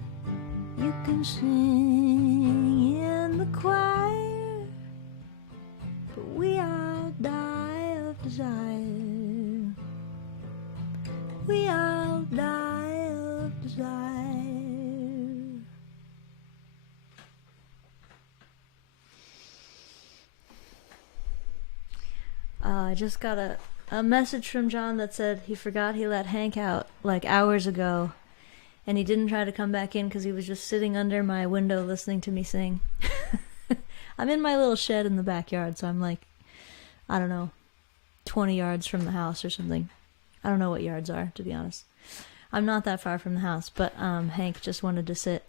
You can sing in the choir, but we all die of desire. We all die of desire. I just got a message from John that said he forgot he let Hank out like hours ago, and he didn't try to come back in because he was just sitting under my window listening to me sing. I'm in my little shed in the backyard, so I'm like, I don't know, 20 yards from the house or something. I don't know what yards are, to be honest. I'm not that far from the house, but Hank just wanted to sit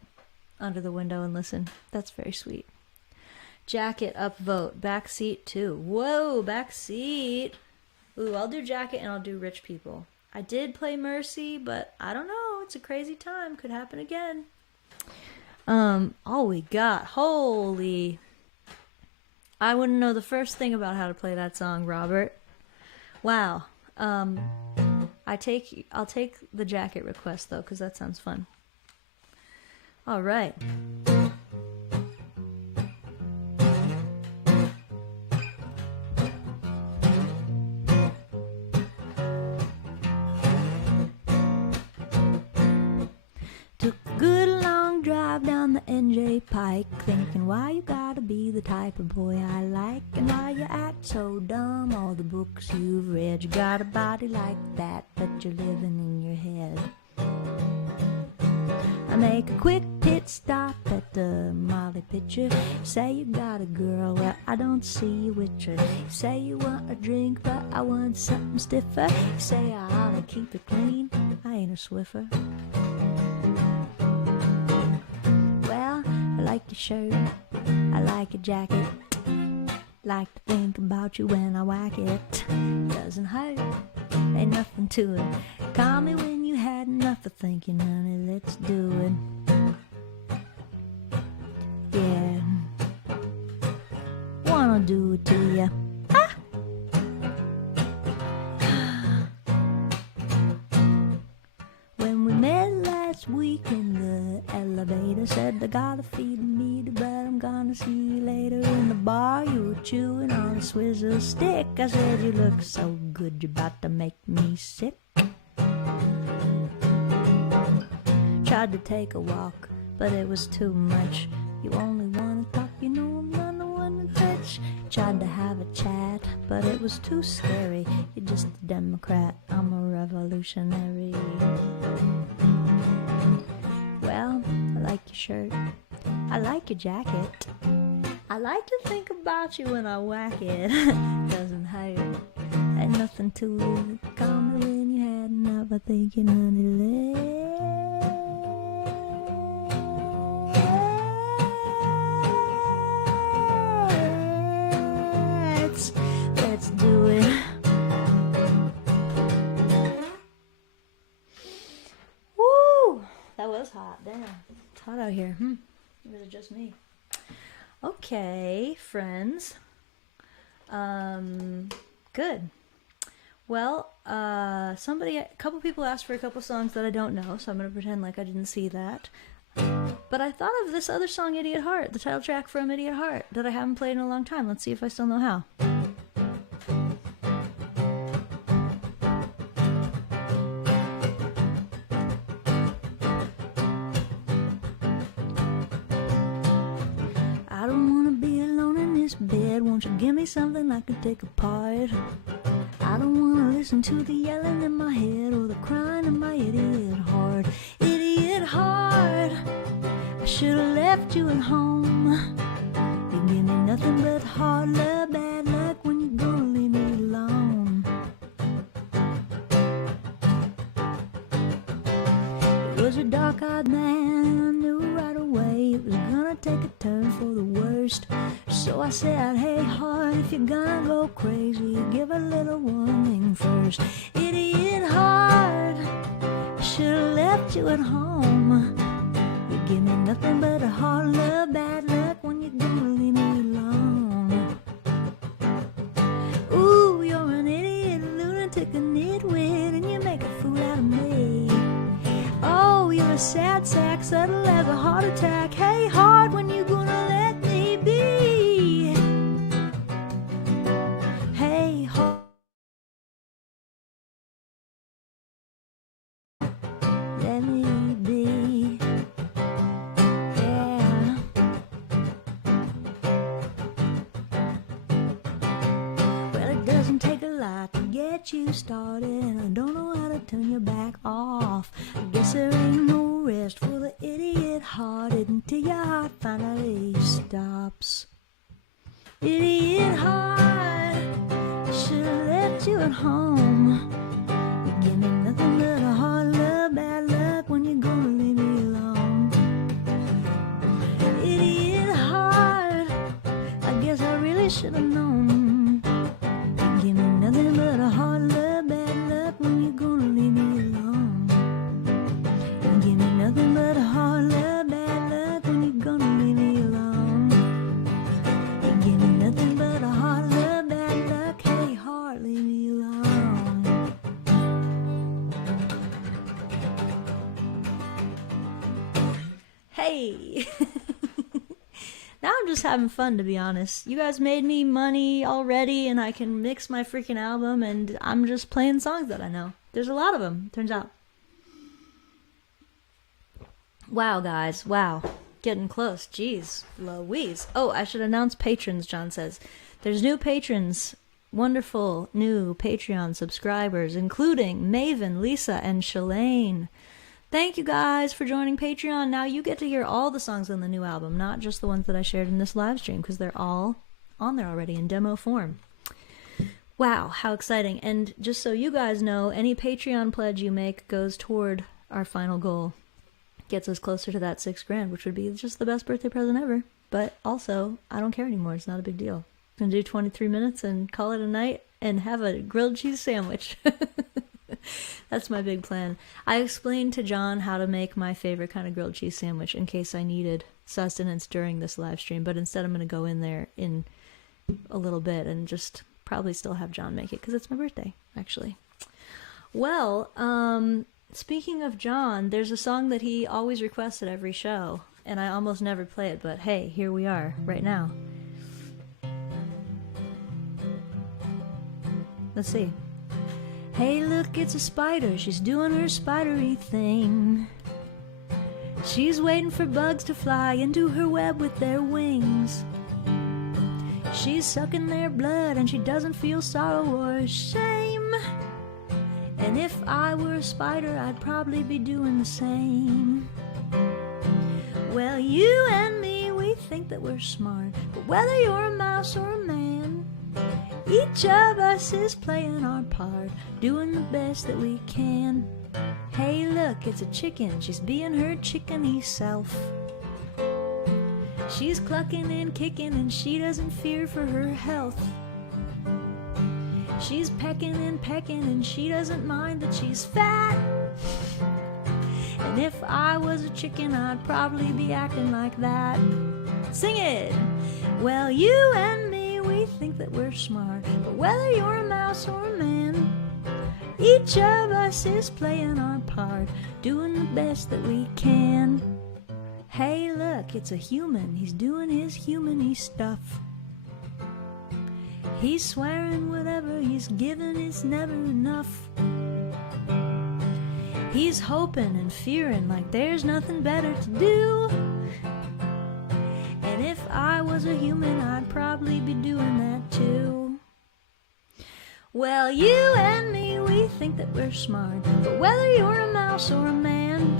under the window and listen. That's very sweet. Jacket upvote. Backseat too. Whoa, backseat. Ooh, I'll do jacket and I'll do rich people. I did play Mercy, but I don't know. It's a crazy time. Could happen again. All we got. Holy. I wouldn't know the first thing about how to play that song, Robert. Wow. I'll take the jacket request though, because that sounds fun. All right. Took a good long drive down the NJ Pike, thinking why you gotta be the type of boy I like, and why you act so dumb. All the books you've read, you got a body like that, but you're living in your head. I make a quick pit stop at the Molly Pitcher. Say you got a girl, well I don't see you with her. Say you want a drink, but I want something stiffer. Say I ought to keep it clean, I ain't a Swiffer. Well, I like your shirt, I like your jacket. Like to think about you when I whack it. Doesn't hurt, ain't nothing to it. Call me when you had enough of thinking, honey, let's do it. Yeah, wanna do it to ya. Ah! When we met last week in the elevator, said I gotta feed the meter, but I'm gonna see you later. In the bar you were chewing on a swizzle stick. I said you look so good, you're about to make me sick. Tried to take a walk, but it was too much. You only wanna talk, you know I'm not the one to touch. Tried to have a chat, but it was too scary. You're just a Democrat, I'm a revolutionary. Well, I like your shirt, I like your jacket. I like to think about you when I whack it. Doesn't hurt, ain't nothing to it. Call me when you had enough of thinking, honey, let's do it. Woo! That was hot. Damn. It's hot out here. Or was it just me? Okay, friends. Good. Well, a couple people asked for a couple songs that I don't know, so I'm gonna pretend like I didn't see that. But I thought of this other song, Idiot Heart, the title track from Idiot Heart, that I haven't played in a long time. Let's see if I still know how. I don't wanna be alone in this bed. Won't you give me something I can take apart? I don't wanna listen to the yelling in my head or the crying in my idiot heart. Idiot heart, I should've left you at home. You give me nothing but hard love, bad luck when you gonna leave me alone. It was a dark-eyed man, I knew right away it was gonna take a turn for the worst. So I said, hey heart, if you're gonna go crazy, give a little warning first. Idiot heart, I should've left you at home. You give me nothing but a hard love, bad luck when you're gonna leave me alone. Ooh, you're an idiot, a lunatic, a nitwit, and you make a fool out of me. Oh, you're a sad sack, subtle as a heart attack. Hey, heart, when you gonna let me be? Hey, heart, let me be. Yeah. Well, it doesn't take a lot to get you started, and I don't know how to turn your back off. I guess there ain't no rest for the idiot-hearted until your heart finally stops. Idiot heart, should've left you at home. You give me nothing but a hard love, bad luck. When you gonna leave me alone? Idiot heart, I guess I really should've known. You give me nothing but a hard love, bad luck. When you gonna leave me alone? You give me nothing but a hard love, bad luck. When you gonna leave me alone? You give me nothing but a hard love, bad luck. Hey, heart, leave me alone. Hey. Now I'm just having fun, to be honest. You guys made me money already, and I can mix my freaking album, and I'm just playing songs that I know. There's a lot of them, turns out. Wow, guys. Wow. Getting close. Jeez. Louise. Oh, I should announce patrons, John says. There's new patrons. Wonderful new Patreon subscribers, including Maven, Lisa, and Shalane. Thank you guys for joining Patreon. Now you get to hear all the songs on the new album, not just the ones that I shared in this live stream, because they're all on there already in demo form. Wow, how exciting. And just so you guys know, any Patreon pledge you make goes toward our final goal. Gets us closer to that $6,000, which would be just the best birthday present ever. But also, I don't care anymore. It's not a big deal. I'm going to do 23 minutes and call it a night and have a grilled cheese sandwich. That's my big plan. I explained to John how to make my favorite kind of grilled cheese sandwich in case I needed sustenance during this live stream, but instead I'm going to go in there in a little bit and just probably still have John make it because it's my birthday, actually. Well, speaking of John, there's a song that he always requests at every show, and I almost never play it, but hey, here we are, right now. Let's see. Hey, look, it's a spider. She's doing her spidery thing. She's waiting for bugs to fly into her web with their wings. She's sucking their blood and she doesn't feel sorrow or shame. And if I were a spider, I'd probably be doing the same. Well, you and me, we think that we're smart, but whether you're a mouse or a man, each of us is playing our part, doing the best that we can. Hey, look, it's a chicken. She's being her chickeny self. She's clucking and kicking and she doesn't fear for her health. She's pecking and she doesn't mind that she's fat. And if I was a chicken, I'd probably be acting like that. Sing it! Well, you and me, we think that we're smart, but whether you're a mouse or a man, each of us is playing our part, doing the best that we can. Hey, look, it's a human. He's doing his human-y stuff. He's swearing whatever he's given is never enough. He's hoping and fearing like there's nothing better to do. And if I was a human, I'd probably be doing that too. Well, you and me, we think that we're smart, but whether you're a mouse or a man,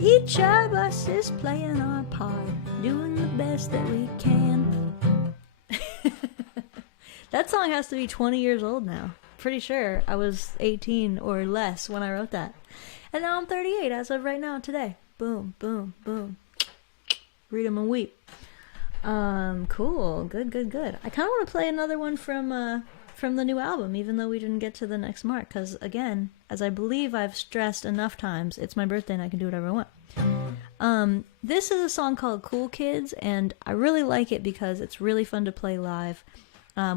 each of us is playing our part, doing the best that we can. That song has to be 20 years old now. Pretty sure I was 18 or less when I wrote that. And now I'm 38 as of right now, today. Boom, boom, boom. Read 'em and weep. Cool. Good, good, good. I kind of want to play another one from the new album, even though we didn't get to the next mark. Because, again, as I believe I've stressed enough times, it's my birthday and I can do whatever I want. This is a song called Cool Kids, and I really like it because it's really fun to play live.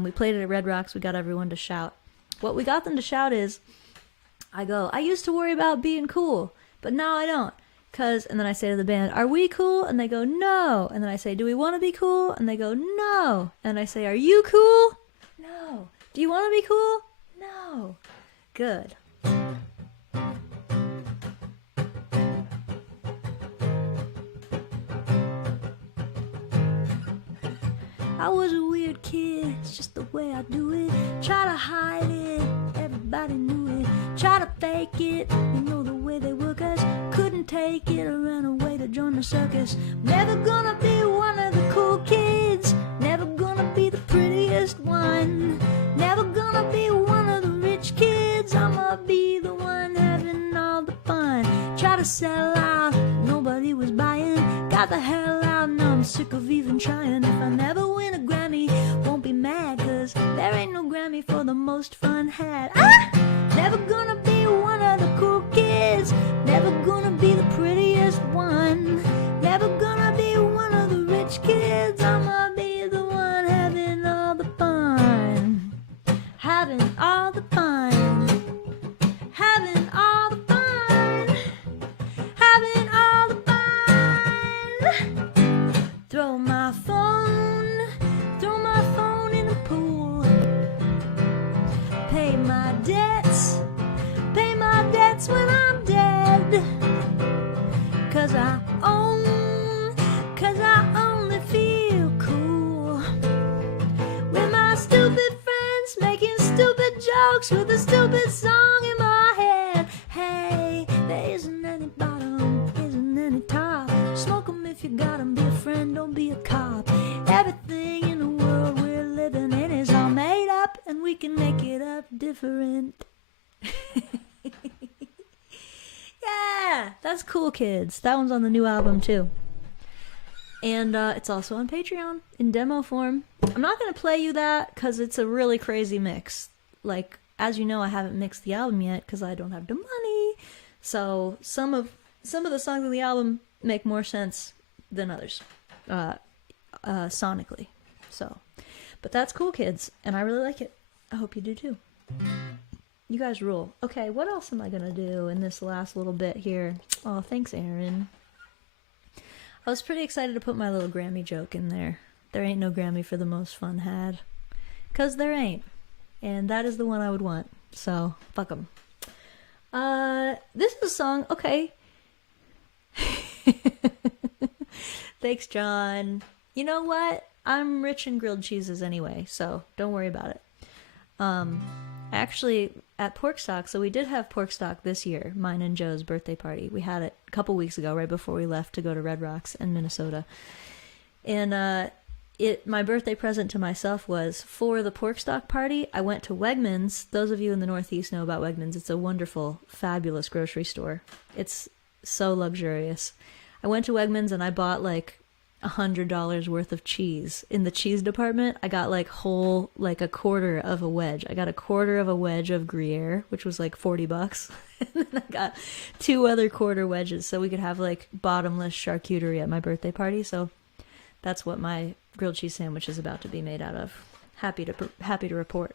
We played it at Red Rocks. We got everyone to shout. What we got them to shout is, I used to worry about being cool, but now I don't. And then I say to the band, are we cool? And they go, no. And then I say, do we want to be cool? And they go, no. And I say, are you cool? No. Do you want to be cool? No. Good. I was a weird kid, it's just the way I do it. Try to hide it, everybody knew it. Try to fake it, you know the way they work us. Couldn't take it, I ran away to join the circus. Never gonna be one of the cool kids. Never gonna be the prettiest one. Never gonna be one of the rich kids. I'ma be the one having all the fun. Try to sell out, nobody was buying. Got the hell out, now I'm sick of even trying. If I never win a Grammy, won't be mad, cause there ain't no Grammy for the most fun had. Never gonna be one of the cool kids. Never gonna be the prettiest one. Never gonna be one of the rich kids. I'ma be the one having all the fun. Having all the fun. Having all the fun. Having all the fun. Throw my phone in the pool. Pay my debts when I'm dead. Cause I only feel cool with my stupid friends making stupid jokes with a stupid song in my head. Hey, there isn't any bottom, isn't any top. Smoke 'em if you got 'em, be a friend, don't be a cop. Everything in the world we're living in is all made up, and we can make it up different. Yeah, that's cool, kids. That one's on the new album too. And it's also on Patreon in demo form. I'm not going to play you that because it's a really crazy mix. Like, as you know, I haven't mixed the album yet because I don't have the money. So some of the songs on the album make more sense than others, sonically. So, but that's cool, kids, and I really like it. I hope you do too. You guys rule. Okay, what else am I gonna do in this last little bit here? Oh, thanks, Aaron. I was pretty excited to put my little Grammy joke in there. There ain't no Grammy for the most fun had. 'Cause there ain't. And that is the one I would want. So, fuck 'em. This is a song, okay. Thanks, John. You know what? I'm rich in grilled cheeses anyway, so don't worry about it. Actually, at Porkstock, so we did have Porkstock this year, mine and Joe's birthday party. We had it a couple weeks ago, right before we left to go to Red Rocks in Minnesota. And my birthday present to myself was, for the Porkstock party, I went to Wegmans. Those of you in the Northeast know about Wegmans. It's a wonderful, fabulous grocery store. It's so luxurious. I went to Wegmans and I bought like $100 worth of cheese. In the cheese department, I got like a quarter of a wedge. I got a quarter of a wedge of Gruyere, which was like $40. And then I got 2 other quarter wedges so we could have like bottomless charcuterie at my birthday party. So that's what my grilled cheese sandwich is about to be made out of. Happy to report.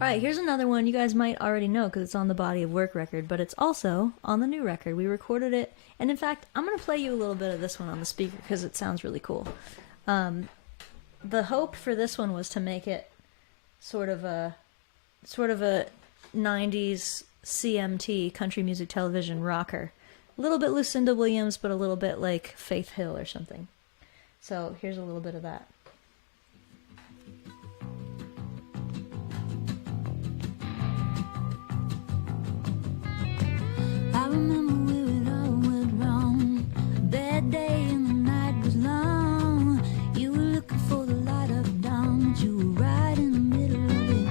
Alright, here's another one you guys might already know because it's on the Body of Work record, but it's also on the new record. We recorded it, and in fact, I'm going to play you a little bit of this one on the speaker because it sounds really cool. The hope for this one was to make it sort of a 90s CMT, country music television rocker. A little bit Lucinda Williams, but a little bit like Faith Hill or something. So here's a little bit of that. I remember where it all went wrong. A bad day and the night was long. You were looking for the light of dawn, but you were right in the middle of it.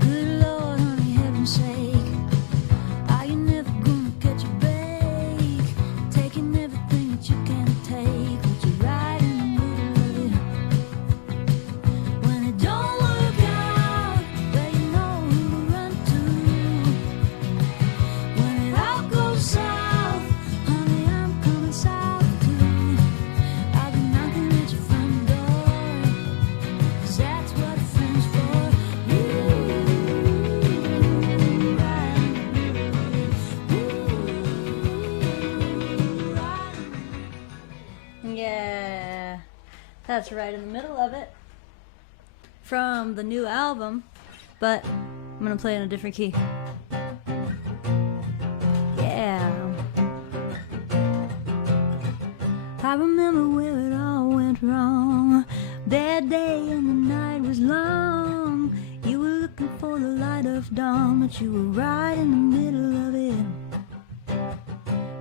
Good Lord, honey, heaven's sake, are you never gonna catch a break? Taking everything that you can take, but you're right in the middle. That's right in the middle of it. From the new album, but I'm gonna play in a different key. Yeah. I remember where it all went wrong. Bad day and the night was long. You were looking for the light of dawn, but you were right in the middle of it.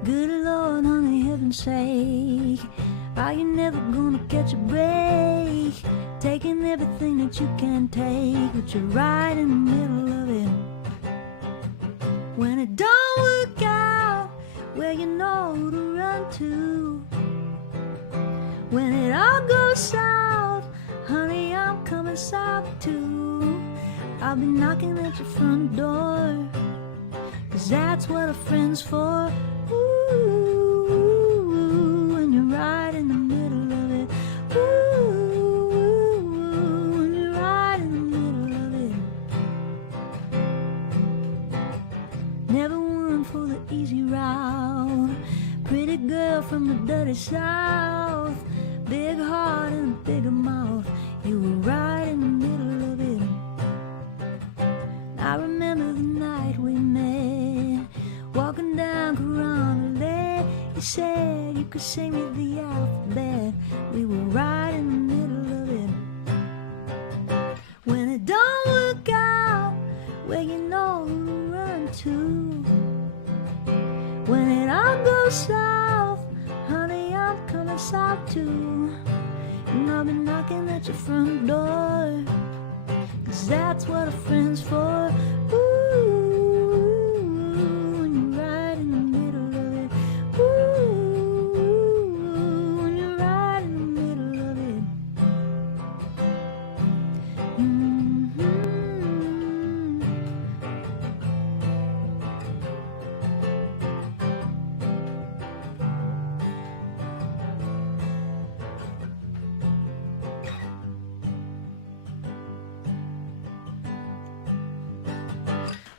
Good Lord, honey, heaven's sake, are you never gonna catch a break? Taking everything that you can take, but you're right in the middle of it. When it don't work out, where you know who to run to. When it all goes south, honey, I'm coming south too. I'll be knocking at your front door, 'cause that's what a friend's for. Ooh, when you're right in the middle of it. Ooh, when you're right in the middle of it. Never one for the easy route. Pretty girl from the dirty south. Big heart and a bigger mouth. You were right in the middle of it. I remember the night we met, walking down Corona Lane. You said you could sing me the alphabet. We were right in the middle of it. When it don't work out, where you know who to run to. When it all goes south, honey, I'm coming south too. And I'll be knocking at your front door, 'cause that's what a friend's for. Ooh, when you're right in the middle of it. Ooh, when you're right in the middle of it.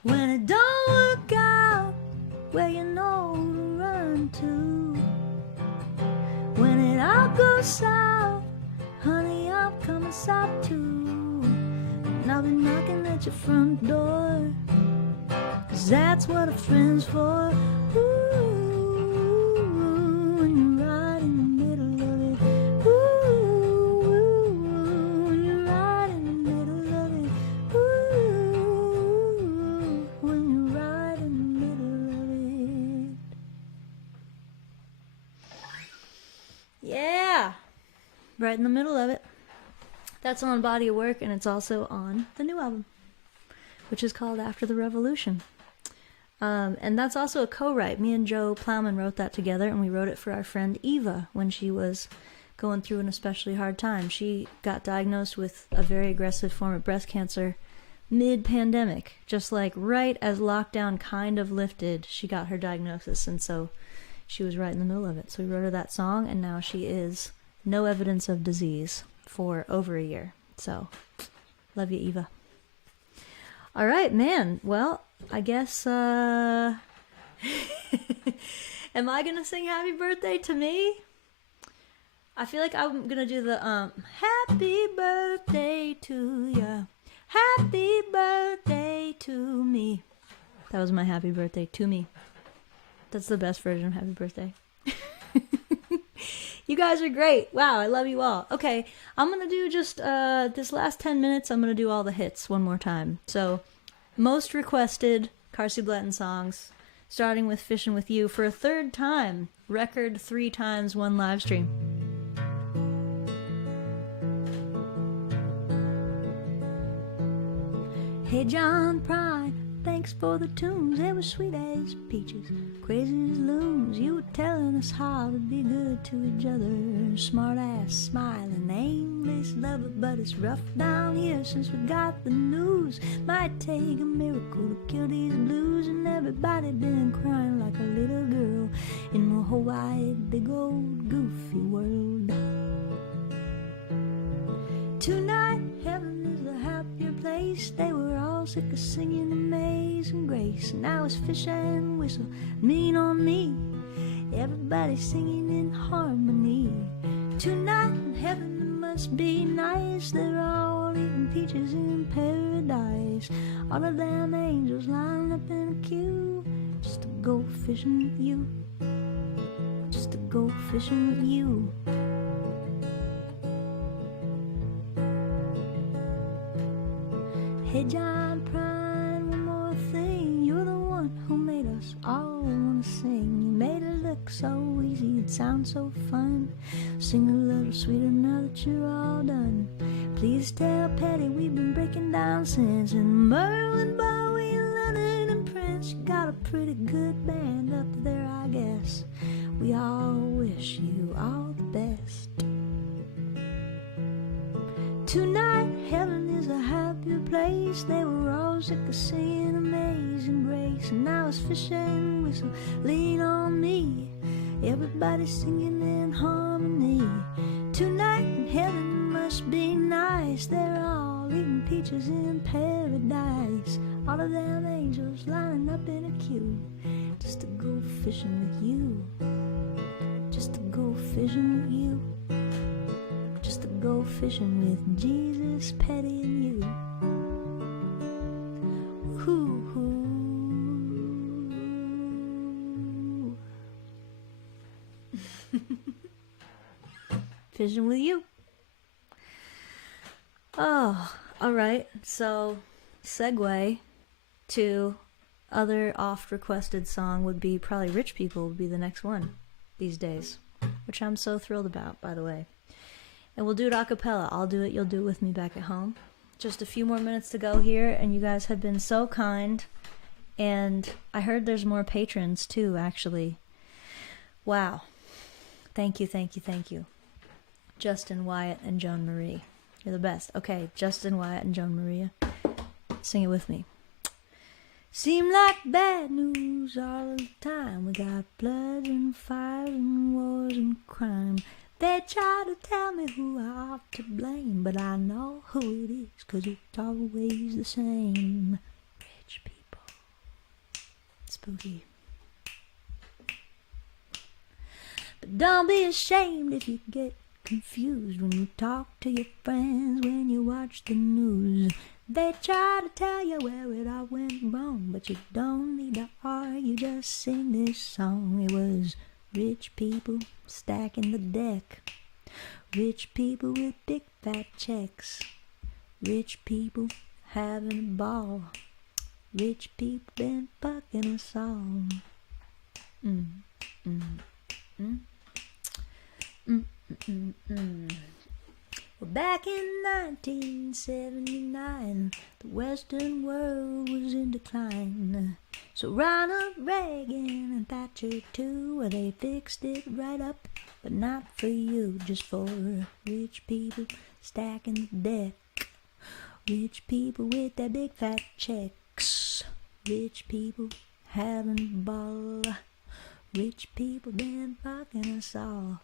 When it don't work out, where you know who to run to. When it all goes south, honey, I'm coming south too. And I'll be knocking at your front door, 'cause that's what a friend's for. Ooh, when you're right in the middle of it. Ooh, when you're right in the middle of it. Ooh, when you're right in the middle of it. Yeah, right in the middle of it. That's on Body of Work, and it's also on the new album, which is called After the Revolution. And that's also a co-write. Me and Joe Plowman wrote that together, and we wrote it for our friend Eva when she was going through an especially hard time. She got diagnosed with a very aggressive form of breast cancer mid-pandemic, just like right as lockdown kind of lifted, she got her diagnosis, and so she was right in the middle of it. So we wrote her that song, and now she is no evidence of disease for over a year. So, love you, Eva. All right, man. Well, I guess, am I gonna sing Happy Birthday to Me? I feel like I'm gonna do the, Happy Birthday to ya. Happy birthday to me. That was my happy birthday to me. That's the best version of Happy Birthday. You guys are great. Wow, I love you all. Okay, I'm going to do just this last 10 minutes, I'm going to do all the hits one more time. So, most requested Carsey Bletton songs, starting with Fishin' With You for a third time. Record 3 times, 1 live stream. Hey John Prine, thanks for the tunes. They were sweet as peaches, crazy as loons. You were telling us how to be good to each other. Smart ass, smiling, aimless lover. But it's rough down here since we got the news. Might take a miracle to kill these blues. And everybody been crying like a little girl in the whole wide, big old goofy world. Tonight, heaven is a happier place. They were all sick of singing Amazing Grace. Now it's fish and whistle, mean on me. Everybody singing in harmony. Tonight in heaven, the must be nice. They're all eating peaches in paradise. All of them angels lined up in a queue just to go fishing with you. Just to go fishing with you. Hey John Prine, one more thing. You're the one who made us all wanna sing. You made it look so easy, it sounds so fun. Sing a little sweeter now that you're all done. Please tell Patty we've been breaking down since. And Merlin, Bowie, Leonard, and Prince, you got a pretty good band up there, I guess. We all wish you all the best. Tonight, heaven is a happier place. They were all sick of singing Amazing Grace. And I was fishing with some Lean on Me. Everybody singing in harmony. Tonight in heaven must be nice. They're all eating peaches in paradise. All of them angels lining up in a queue just to go fishing with you. Just to go fishing with you. Just to go fishing with Jesus, Petty, and you. Woo-hoo. Fishing with you. Oh, all right. So, segue to other oft-requested song would be probably Rich People would be the next one these days, which I'm so thrilled about, by the way. And we'll do it a cappella. I'll do it, you'll do it with me back at home. Just a few more minutes to go here, and you guys have been so kind. And I heard there's more patrons too, actually. Wow. Thank you, thank you, thank you. Justin, Wyatt, and Joan Marie. You're the best. Okay, Justin, Wyatt, and Joan Maria. Sing it with me. Seem like bad news all the time. We got blood and fire and wars and crime. They try to tell me who I ought to blame, but I know who it is, 'cause it's always the same. Rich people. Spooky. But don't be ashamed if you get confused when you talk to your friends, when you watch the news. They try to tell you where it all went wrong, but you don't need to argue, just sing this song. It was rich people stacking the deck. Rich people with big fat checks. Rich people having a ball. Rich people been fucking us all. Well, back in 1979, the Western world was in decline. So Ronald Reagan and Thatcher too, well, they fixed it right up, but not for you, just for rich people stacking the deck. Rich people with their big fat checks. Rich people having a ball. Rich people been fucking us all.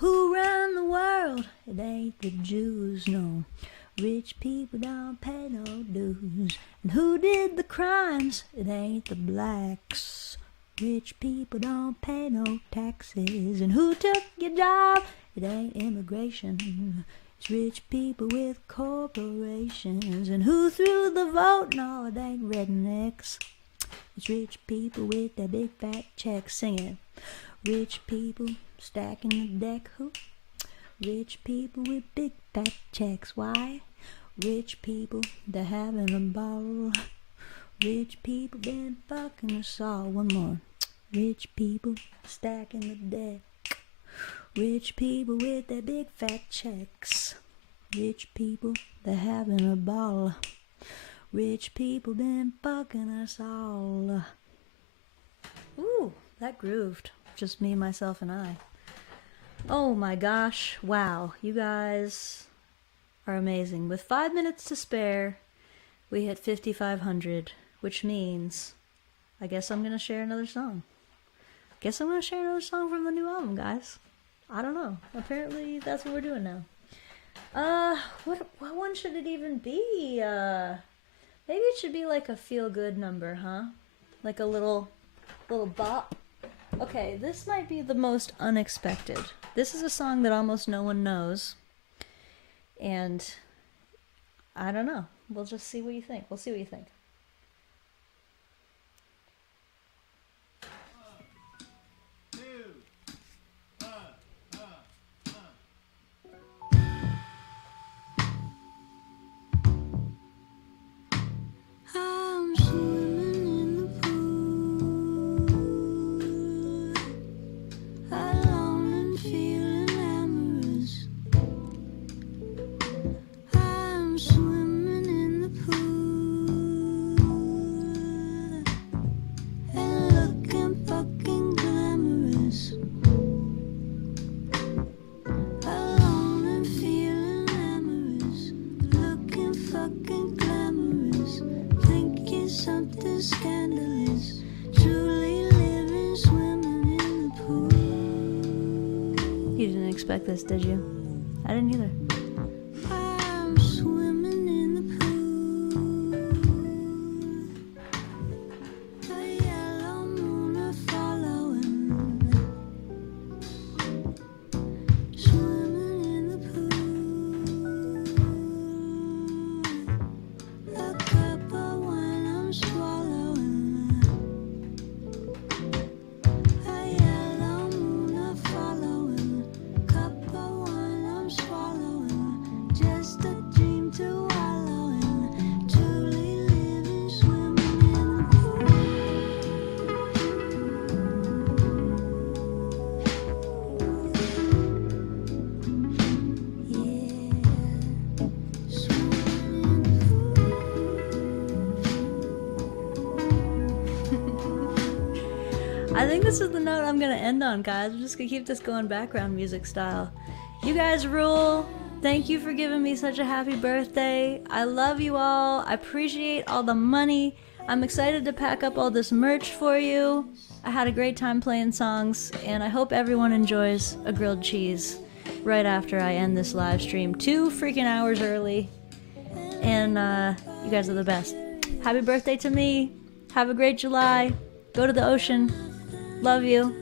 Who run the world? It ain't the Jews, no. Rich people don't pay no dues. And who did the crimes? It ain't the blacks. Rich people don't pay no taxes. And who took your job? It ain't immigration. It's rich people with corporations. And who threw the vote? No, it ain't rednecks. It's rich people with their big fat checks. Sing it. Rich people stacking the deck. Who? Rich people with big fat checks. Why? Rich people, they're having a ball. Rich people been fucking us all. One more. Rich people stacking the deck. Rich people with their big fat checks. Rich people, they're having a ball. Rich people been fucking us all. Ooh, that grooved. Just me, myself, and I. Oh my gosh. Wow. You guys are amazing. With 5 minutes to spare, we hit 5,500, which means I guess I'm going to share another song. Guess I'm going to share another song from the new album, guys. I don't know. Apparently, that's what we're doing now. What one should it even be? Maybe it should be like a feel-good number, huh? Like a little bop. Okay, this might be the most unexpected. This is a song that almost no one knows. And I don't know. We'll just see what you think. We'll see what you think. I'm swimming in the pool, alone and feeling amorous. I'm swimming in the pool and looking fucking glamorous. Alone and feeling amorous, looking fucking glamorous. Thinking something scandalous, truly living, swimming in the pool. You didn't expect this, did you? I didn't either. I'm swimming in the pool, a yellow moon a following. Swimming in the pool, a cup of wine I'm swallowing. A yellow moon a following, cup of wine I'm swallowing. Just a dream to wallow in, truly living, swimming in the pool. Yeah, swimming in the I think this is the note I'm gonna end on, guys. I'm just gonna keep this going background music style. You guys rule. Thank you for giving me such a happy birthday. I love you all. I appreciate all the money. I'm excited to pack up all this merch for you. I had a great time playing songs, and I hope everyone enjoys a grilled cheese right after I end this live stream 2 freaking hours early. And you guys are the best. Happy birthday to me. Have a great July. Go to the ocean. Love you.